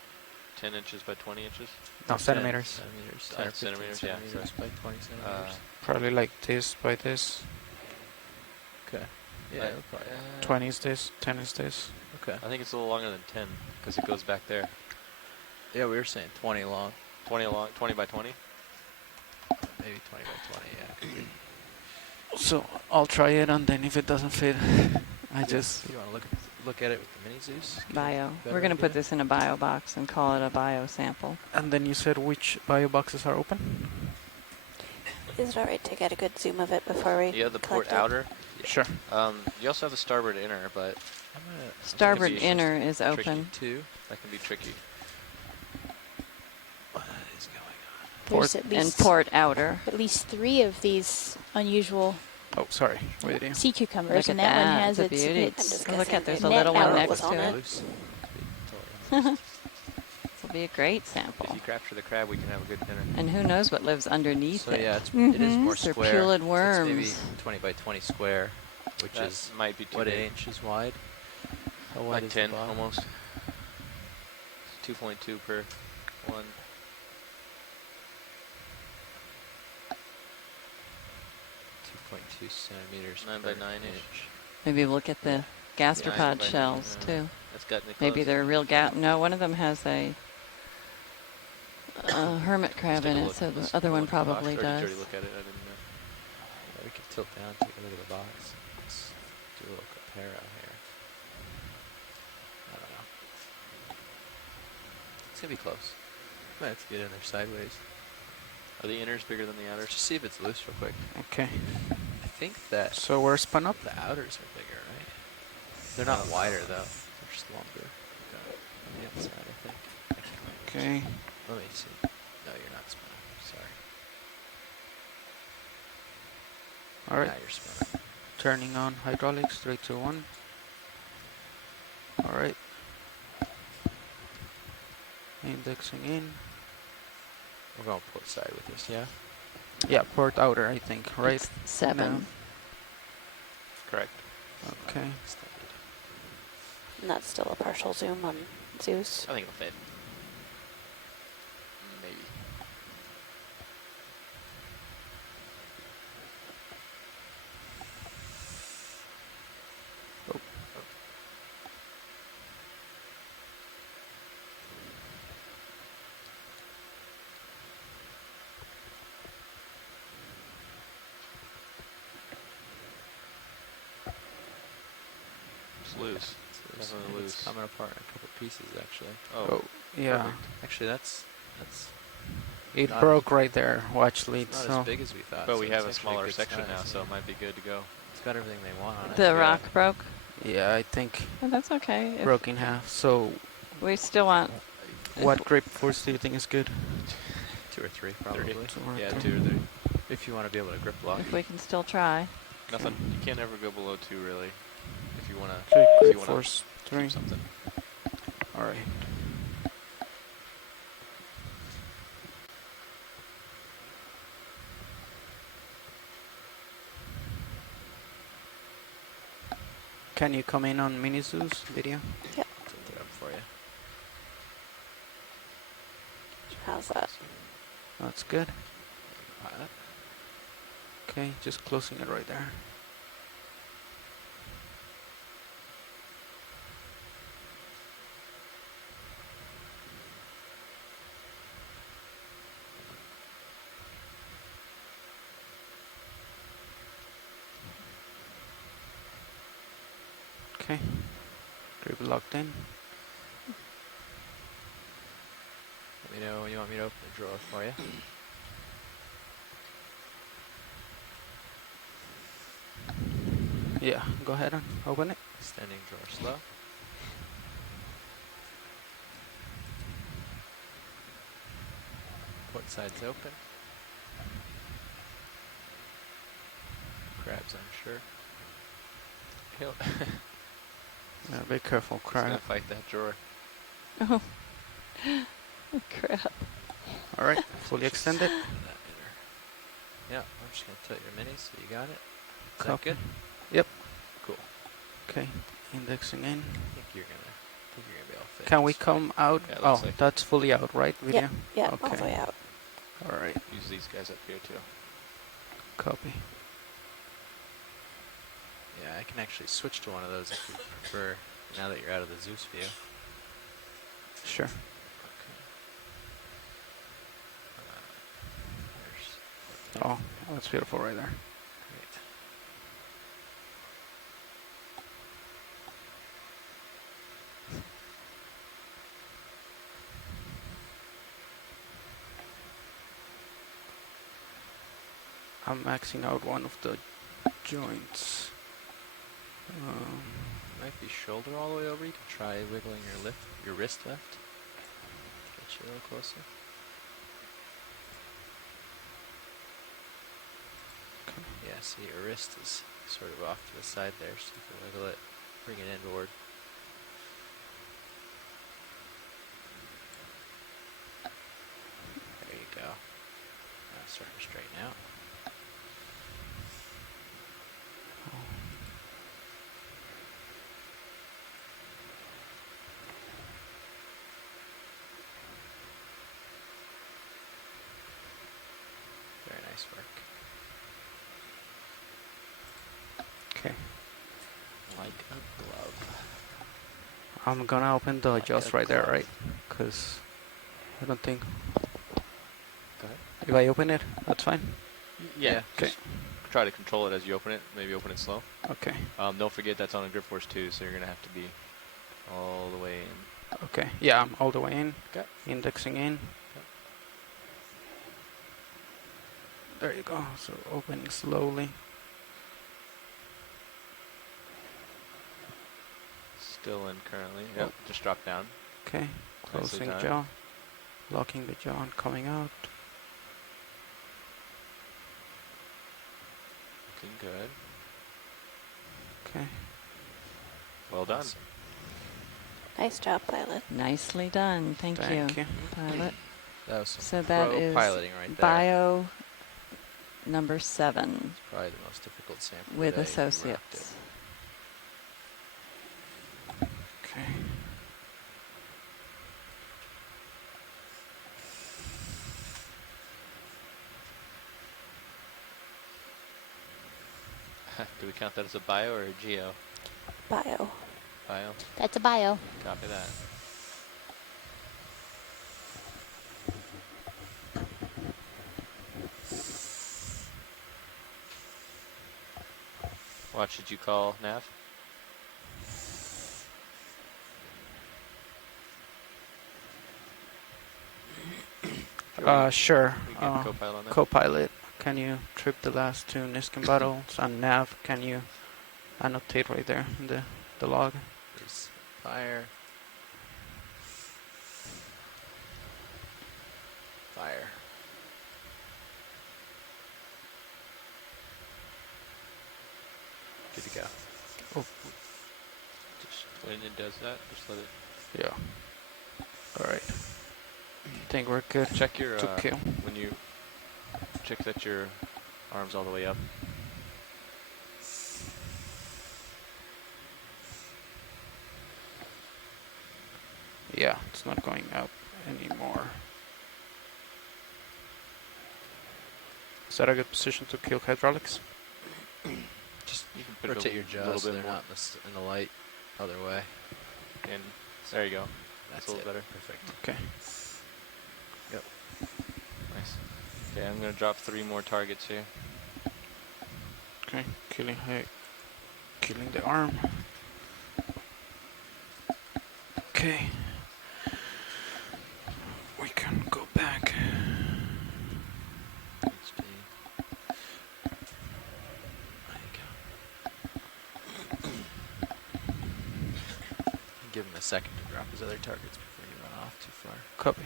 10 inches by 20 inches? No, centimeters. Centimeters. 10 or 15 centimeters, yeah. centimeters by 20 centimeters. Probably like this by this. Okay. Yeah, it'll probably. 20 is this. 10 is this. Okay. I think it's a little longer than 10 because it goes back there. Yeah, we were saying 20 long. 20 long, 20 by 20? Maybe 20 by 20, yeah. So I'll try it, and then if it doesn't fit, I just. You want to look at it with the mini Zeus? Bio. Better We're going to put idea? this in a bio box and call it a bio sample. And then you said which bio boxes are open? Is it alright to get a good zoom of it before we You have the port collect it? outer. Sure. You also have the starboard inner, but Starboard That can be inner is tricky open. too. That can be tricky. What is going on? There's Port at And least port outer. at least 3 of these unusual Oh, sorry. Wait, yeah. sea cucumbers, Look and at that one that. has It's a its, beauty. its Look at there's a net little one out next was on to it. it. Loose. It's a be a great sample. If you capture the crab, we can have a good dinner. And who knows what lives underneath So it? yeah, it is more They're square. pulid So worms. it's maybe 20 by 20 square, which That is might be too what, big. 8 inches wide? How wide Like is 10 the bottom? almost. 2.2 per one. 2.2 centimeters 9 per by 9 inch. inch. Maybe look at the gastropod by shells nine, too. That's got me Maybe close. they're real no, one of them has a hermit crab in it, so the other one probably Or does. did you already look at it? I didn't know. Yeah, we can tilt down, take a look at the box. Let's do a little compare out here. I don't know. It's gonna be close. Let's get in there sideways. Are the inners bigger than the outers? Just see if it's loose real quick. Okay. I think that So we're spun up. the outers are bigger, right? They're not wider though. They're just longer. On the inside, I think. Okay. Let me see. No, you're not spun up. Sorry. All right. Now you're spun up. Turning on hydraulics. 3, 2, 1. All right. Indexing in. We're going port side with this, yeah? Yeah, port outer, I think, right? It's 7. Correct. Okay. And that's still a partial zoom on Zeus. I think it'll fit. Maybe. Oh. It's loose. Definitely loose. It's coming apart in a couple pieces, actually. Oh, yeah. Perfect. Actually, that's It not broke right there. Watch lead. not So as big as we thought. But so we it's have a actually smaller good section now, size, so yeah. it might be good to go. It's got everything they want on it. The rock broke. yeah, I think Oh, that's okay. If broke in half. So we still want. what grip force do you think is good? 2 or 3, probably. 2 or Yeah, 3. 2 or 3. If you want to be able to grip lock. If we can still try. Nothing. You can't ever go below 2, really. If you want to. Okay, If grip you want force to 3. keep something. All right. Can you come in on Mini Zeus video? Yep. Tilt it up for you. How's that? That's good. Pilot. Okay, just closing it right there. Okay, grip locked in. Let me know when you want me to open the drawer for you. Yeah, go ahead and open it. Standing drawer slow. Port side's open. Crab's unsure. He'll Yeah, be careful, He's gonna crab. fight that drawer. Oh. Crap. All right, fully extended. That inner. Yeah, I'm just gonna tilt your minis so you got it. Is that Copy. good? Yep. Cool. Okay, indexing in. I think you're gonna be able to fit. Can we this way. come out? Yeah, it Oh, looks like that's fully out, right? Video. Yep. Yeah, all Okay. the way out. All right. Use these guys up here too. Copy. Yeah, I can actually switch to one of those if you prefer. Now that you're out of the Zeus view. Sure. Okay. There's Oh, that's beautiful right there. great. I'm maxing out one of the joints. Might be shoulder all the way over. You can try wiggling your wrist left. Get you a little closer. Yeah, see your wrist is sort of off to the side there, so you can wiggle it, bring it inward. starting to straighten out. Very nice work. Okay. Like a glove. I'm gonna open the jaws a right there, glove. right? Because I don't think. Go ahead. If I open it, that's fine. Yeah. Okay. Just try to control it as you open it. Maybe open it slow. Okay. Don't forget that's on a grip force too, so you're gonna have to be all the way in. Okay. Yeah, I'm all the way in. Okay. Indexing in. There you go. So opening slowly. Still in currently. Yep. Just drop down. Okay. Closing jaw. Locking the jaw and coming out. Looking good. Okay. Well done. Nice job, pilot. Nicely done. Thank you, pilot. That was some So that pro is piloting right there. bio number 7 Probably the most difficult sample with today. You rocked associates. Okay. Do we count that as a bio or a geo? Bio. Bio. That's a bio. Copy that. What should you call nav? Sure. We get co-pilot on that? Co-pilot, can you trip the last 2 Niskin battles? And nav, can you annotate right there in the log? Please. Fire. Fire. Good to go. Oh. Just when it does that, just let it. Yeah. All right. Think we're good. Check your to kill. when you check that your arm's all the way up. Yeah, it's not going up anymore. Is that a good position to kill hydraulics? Just you can put it Rotate a your little jaws so bit they're more. not in the light. Other way. And there you go. That's a little it. better. Perfect. Okay. Yep. Nice. Okay, I'm gonna drop 3 more targets here. Okay, killing the arm. Okay. We can go back. HD. There you go. Give him a second to drop his other targets before you run off too far. Copy.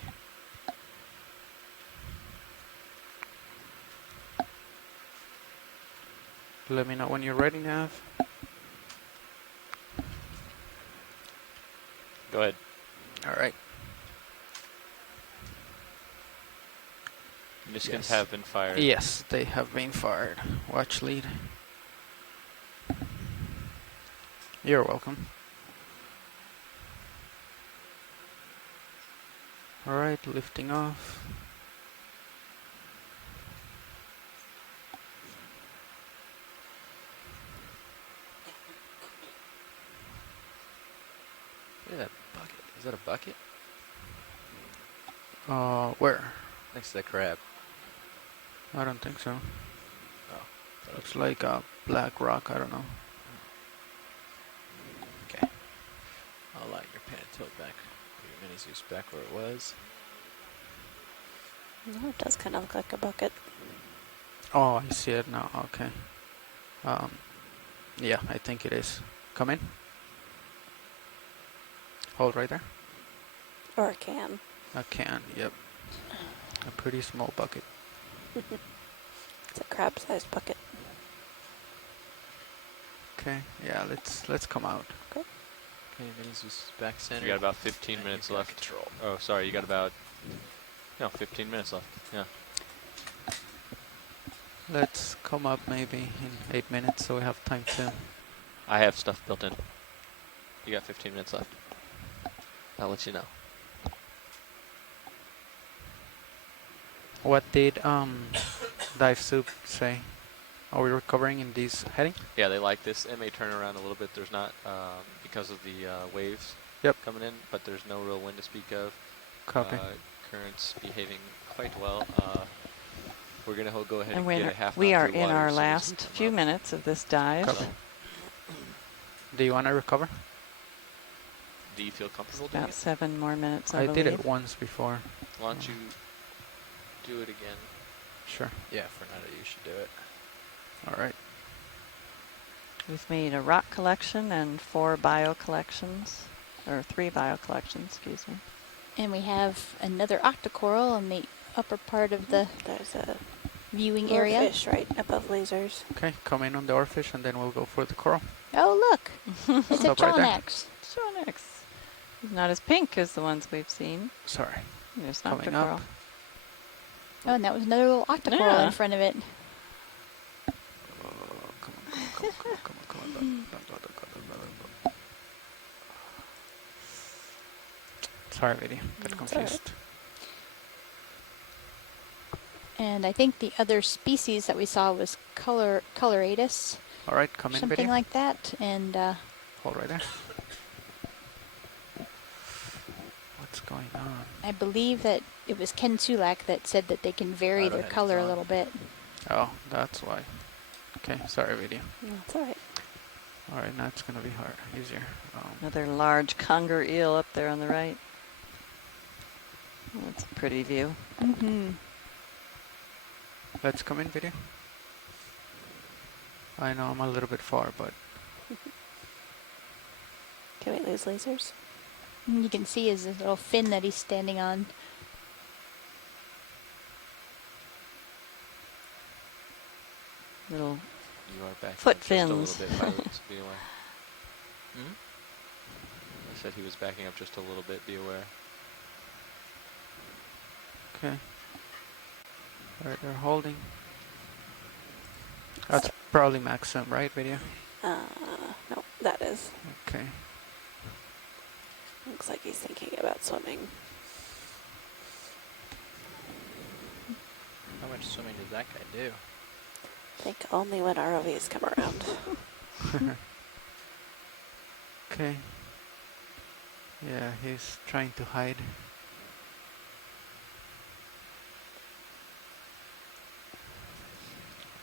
Let me know when you're ready, Nav. Go ahead. All right. Niskins have been fired. Yes, they have been fired. Watch lead. You're welcome. All right, lifting off. Look at that bucket. Is that a bucket? Where? Next to the crab. I don't think so. Oh. Looks like a black rock. I don't know. Okay. I'll allow your pan tilt back. Your mini Zeus back where it was. No, it does kind of look like a bucket. Oh, I see it now. Okay. Yeah, I think it is. Come in. Hold right there. Or a can. A can, yep. A pretty small bucket. It's a crab-sized bucket. Okay, yeah, let's come out. Okay. Okay, mini Zeus back center. You got about 15 minutes left. Control. Oh, sorry, you got about 15 minutes left. Yeah. come up maybe in 8 minutes, so we have time to. I have stuff built in. You got 15 minutes left. I'll let you know. What did Dive Soup say? Are we recovering in this heading? Yeah, they like this. It may turn around a little bit. There's not, because of the waves coming in, but there's no real wind to speak of. Copy. Currents behaving quite well. We're going to go ahead And and get a half we knot are through in water our as soon as we last come few up. minutes of this dive. Copy. Do you want to recover? Do you feel comfortable doing About it? 7 more minutes, I did believe. it once before. Why don't you do it again? Sure. Yeah, Fernando, you should do it. All right. We've made a rock collection and 4 bio collections, or 3 bio collections, excuse me. And we have another octocoral on the upper part of the There's a viewing area. fish right above lasers. Okay, come in on the oarfish and then we'll go for the coral. Oh, look. It's a Stop right there. Chonax. Chonax. He's not as pink as the ones we've seen. Sorry. There's an Coming octocoral. up. Oh, and that was another little octocoral Yeah. in front of it. Sorry, Vidi. Got confused. And I think the other species that we saw was coloratus. All right, come in, something Vidi. like that. And Hold right there. What's going on? I believe that it was Ken Sulak that said that they can vary their color a little bit. Oh, that's why. Okay, sorry, Vidi. That's all right. All right, now it's going to be hard, easier. Another large conger eel up there on the right. That's a pretty view. Mm-hmm. Let's come in, Vidi. I know I'm a little bit far, but Can we lose lasers? And you can see his little fin that he's standing on. Little You are back foot just fins. a little bit, pilots, be aware. I said he was backing up just a little bit, be aware. okay. All right, they're holding. That's probably maximum, right, Vidi? No, that is. Okay. Looks like he's thinking about swimming. How much swimming does that guy do? I think only when ROVs come around. Okay. Yeah, he's trying to hide.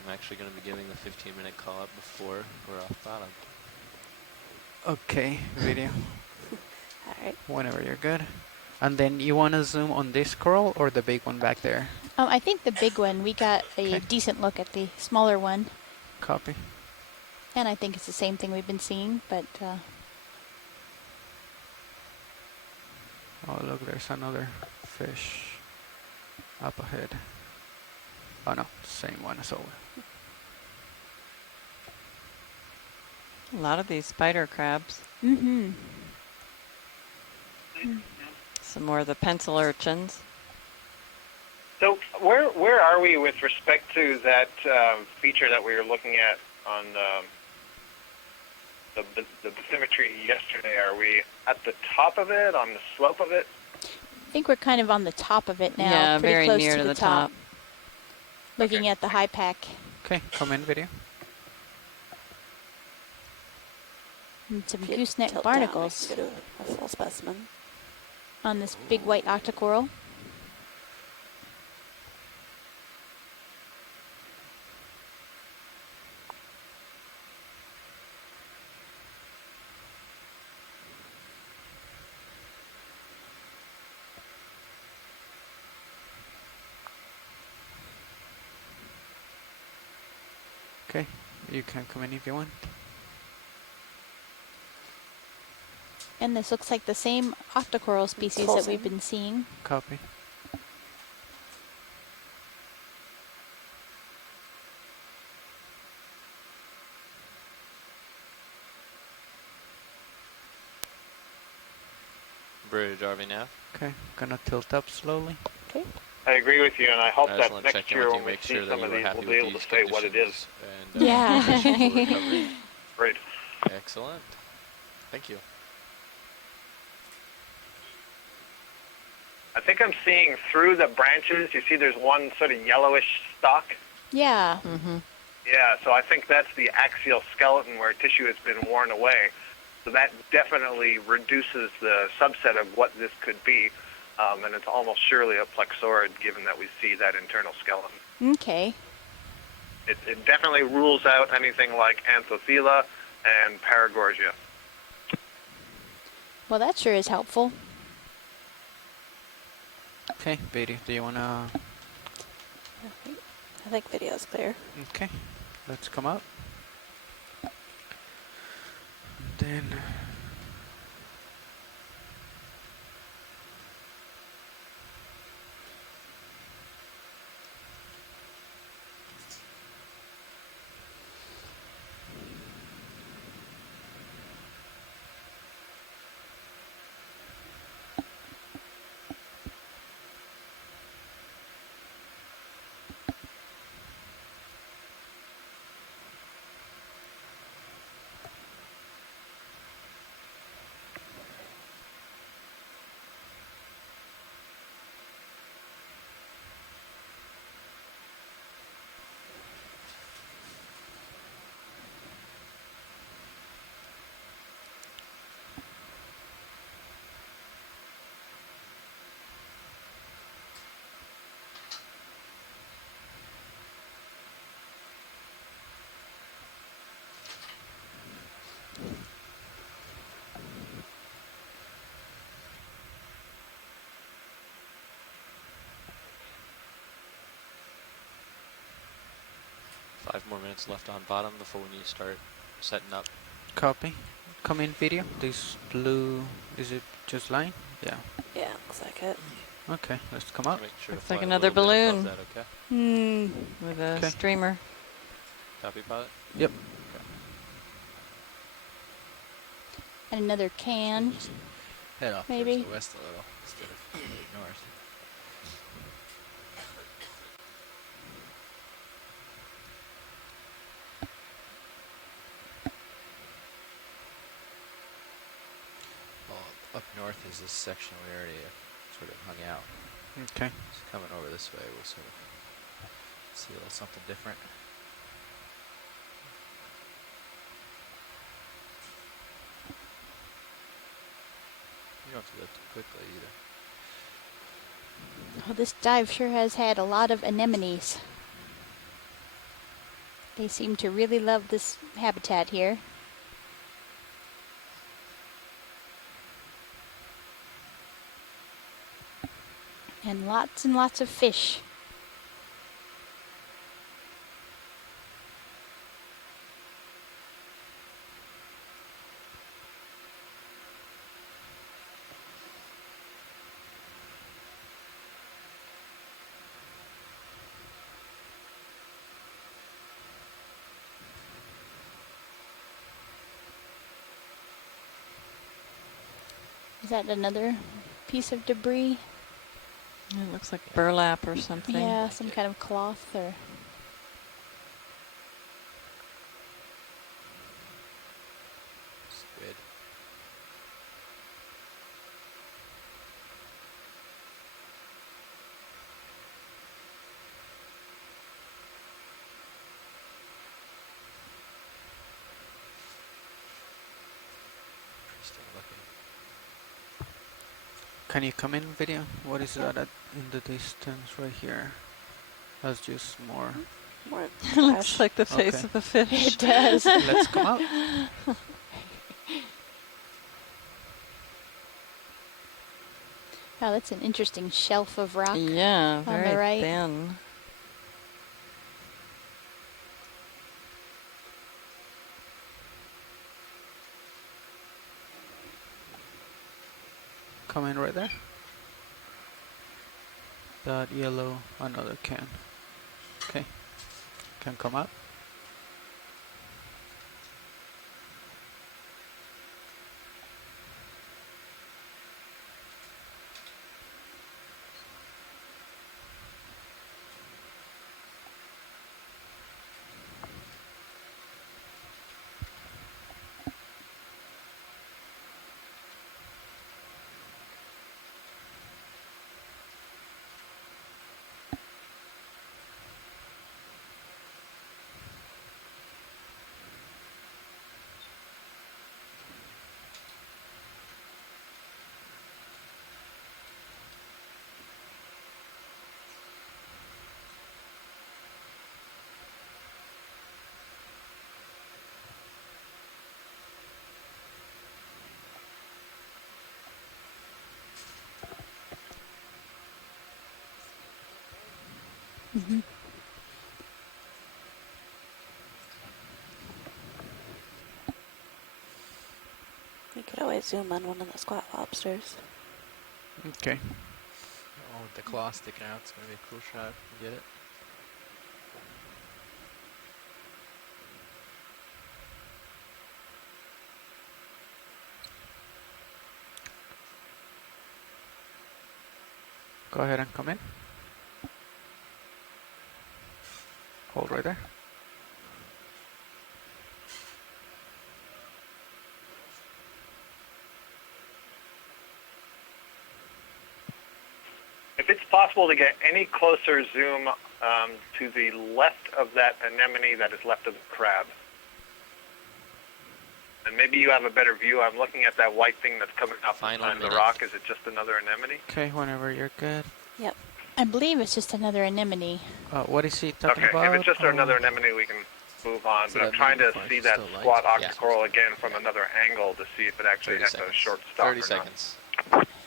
I'm actually going to be giving the 15-minute call up before we're off bottom. Okay, video. All right. Whenever you're good. And then you want to zoom on this coral or the big one back there? I think the big one, we got a decent look at the smaller one. Copy. And I think it's the same thing we've been seeing, but Oh, look, there's another fish up ahead. Oh no, same one as always. A lot of these spider crabs. mm-hmm. Some more of the pencil urchins. So where are we with respect to that feature that we were looking at on the bathymetry yesterday? Are we at the top of it, on the slope of it? I think we're kind of on the top of it now. Yeah, pretty very close near to the top. Looking at the high pack. Okay, come in, video. And some If you gooseneck tilt down, barnacles we can get a full specimen. on this big white octocoral. Okay, you can come in if you want. And this looks like the same octocoral species that we've been seeing. Copy. Bridge RV nav. Okay, gonna tilt up slowly. Okay. I agree with you, and I hope I just that want to next check in year with when you, we make see sure that some you of were these, happy we'll with be able to these say what it is. conditions and potential recovery. Great. Excellent. Thank you. I think I'm seeing through the branches. You see there's one sort of yellowish stalk. Yeah. Yeah, so I think that's the axial skeleton where tissue has been worn away. So that definitely reduces the subset of what this could be. And it's almost surely a plexaurid given that we see that internal skeleton. Okay. It definitely rules out anything like Anthothela and Paragorgia. Well, that sure is helpful. Okay, Beatty, do you want to... I think video's clear. Okay, let's come up. Then... Five more minutes left on bottom before we need to start setting up. Copy. Come in video. This blue, is it just line? Yeah. Yeah, looks like it. Okay, let's come up. Make sure Looks to like fly a another little bit above balloon. that, okay? With a Okay. streamer. Copy, pilot? Yep. And another can. Head off Maybe. towards the west a little instead of north. Well, up north is this section we already sort of hung out. Okay. So coming over this way, we'll sort of see a little something different. You don't have to go too quickly either. Oh, this dive sure has had a lot of anemones. They seem to really love this habitat here. And lots of fish. Is that another piece of debris? It looks like burlap or something. Yeah, some kind of cloth or... Squid. Interesting looking. Can you come in video? What is that in the distance right here? That's just more... More It looks like the face Okay. of a fish. It does. Let's come out. Oh, that's an interesting shelf of rock Yeah, on very the right. thin. Come in right there. That yellow, another can. Okay. Can come up. Mm-hmm. We could always zoom on one of the squat lobsters. Okay. Oh, with the claw sticking out, it's going to be a cool shot if you get it. Go ahead and come in. Hold right there. If it's possible to get any closer zoom to the left of that anemone that is left of the crab. And maybe you have a better view. I'm looking at that white thing that's coming up behind the rock. Is it just another anemone? Okay, whenever you're good. Yep. I believe it's just another anemone. What is he talking Okay, about? if it's just another anemone, we can move on. So But I'm that trying to magnifier see is that still squat light? octocoral again from another angle to see if it actually has a short stop 30 or seconds.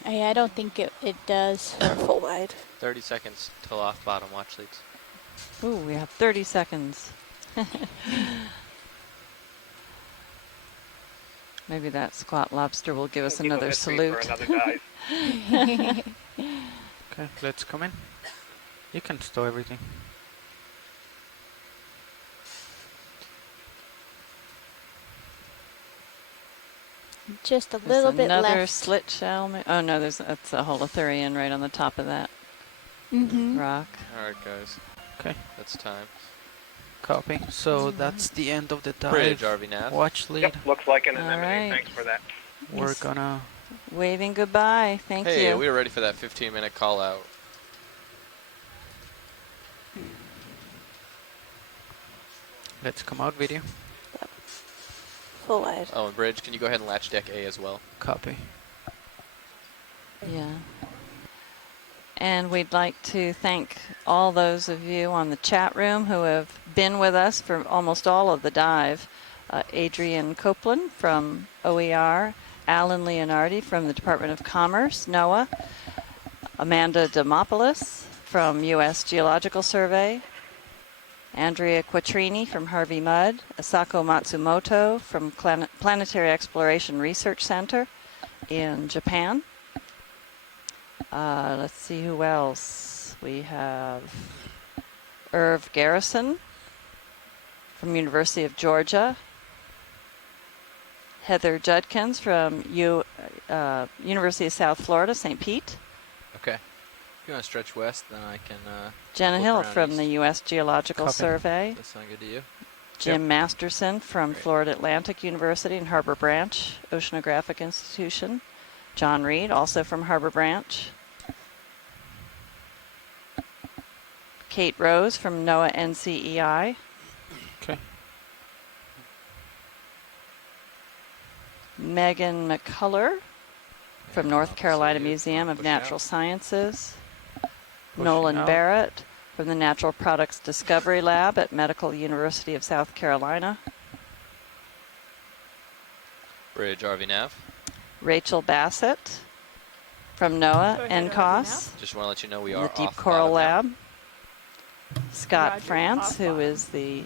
I don't think it does. Or full wide. 30 seconds till off bottom watch leads. Ooh, we have 30 seconds. Maybe that squat lobster will give us another salute. For another dive. Okay, let's come in. You can stow everything. Just a There's little bit another left. slit shell. Oh no, that's a holothurian right on the top of that rock. All right, guys. Okay. That's time. Copy. So that's the end of the dive. Bridge, RV nav. Watch lead. Yep, looks like an All anemone. right. Thanks for that. We're gonna... Waving goodbye. Thank Hey, you. we were ready for that 15-minute call out. Let's come out video. Full wide. Oh, and Bridge, can you go ahead and latch deck A as well? Copy. Yeah. And we'd like to thank all those of you on the chat room who have been with us for almost all of the dive. Adrian Copeland from OER, Alan Leonardi from the Department of Commerce, NOAA, Amanda Demopoulos from U.S. Geological Survey, Andrea Quattrini from Harvey Mudd, Asako Matsumoto from Planetary Exploration Research Center in Japan. Let's see who else. We have Irv Garrison from University of Georgia, Heather Judkins from University of South Florida, St. Pete. Okay. If you want to stretch west, then I can... Jenna look Hill around from east. the U.S. Geological Copy. Survey. Does that sound good to you? Jim Masterson from Florida Atlantic University and Harbor Branch Oceanographic Institution. John Reed, also from Harbor Branch. Kate Rose from NOAA NCEI. Okay. Megan McCullough from North Carolina Museum of Natural Sciences. Nolan out. Barrett from the Natural Products Discovery Lab at Medical University of South Carolina. Bridge, RV nav. Rachel Bassett from NOAA NCOS. Just want to let you know we in are the Deep off Coral bottom now. Lab. Scott Roger, France, off who bottom. is the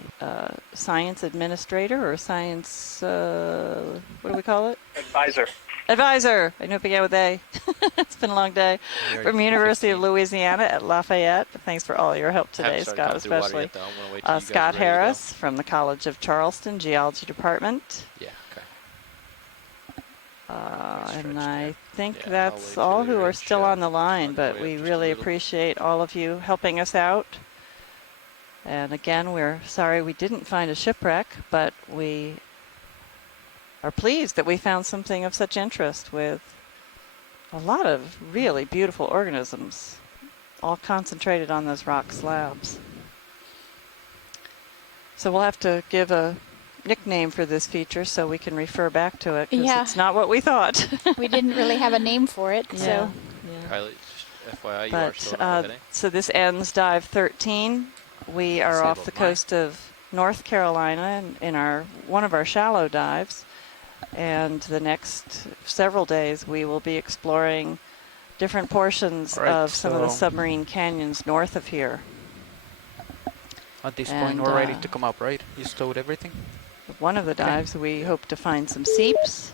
science administrator or science, what do we call it? Advisor. Advisor. I knew it began with A. It's been a long day. From University of Louisiana at Lafayette. Thanks for all your help today, Haven't Scott, started coming through water especially. yet, though. I'm gonna wait till you guys Scott are ready to go. Harris from the College of Charleston Geology Department. Yeah, okay. And I think Yeah, I'll that's wait till all who you're are still on the line, the but way we up just a really little. appreciate all of you helping us out. And again, we're sorry we didn't find a shipwreck, but we are pleased that we found something of such interest with a lot of really beautiful organisms, all concentrated on those rock slabs. So we'll have to give a nickname for this feature so we can refer back to it, because Yeah. it's not what we thought. We didn't really have a name for it, Yeah. so. Kylie, just FYI, you are still But not heading. so this ends dive 13. We are Save off up the mine. coast of North Carolina in one of our shallow dives, and the next several days we will be exploring different portions All right, of some of the so- submarine canyons north of here. At this point, we're ready to come up, right? You stowed everything? One of the dives, we hope to find some seeps,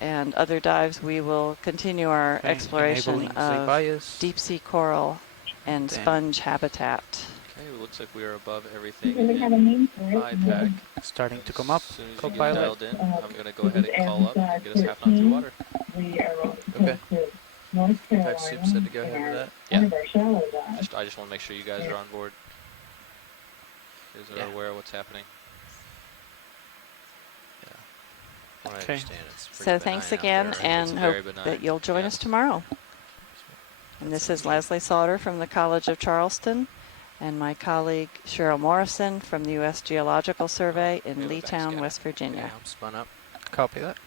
and other dives, we will continue our exploration of deep-sea coral and sponge habitat. Okay, it looks like we are above everything in IPAC. Starting to come up. As soon as you get dialed in, I'm going to go ahead and call up and get us half an hour through water. Okay. Type Soup said to go ahead with that. Yeah. I just want to make sure you guys are on board. You guys are aware of what's happening. Yeah. I understand it's pretty So thanks again, and hope that you'll join us tomorrow. And this is Leslie Sauter from the College of Charleston, and my colleague Cheryl Morrison from the U.S. Geological Survey in Leetown, West Virginia. Okay, I'm spun up. Copy that.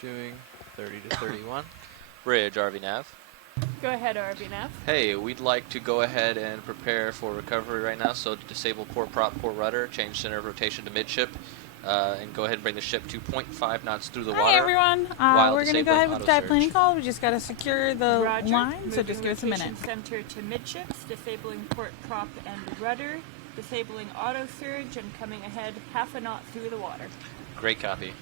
Doing 30 to 31. Bridge, RV Nav. Go ahead, RV Nav. Hey, we'd like to go ahead and prepare for recovery right now, so disable port prop, port rudder, change center of rotation to midship, and go ahead and bring the ship to 0.5 knots through the water. Hi, everyone. We're going to go ahead with the dive planning call. We just got to secure the Roger. line, so just give us a minute. Center to midships, disabling port prop and rudder, disabling auto surge, and coming ahead half a knot through the water. Great copy.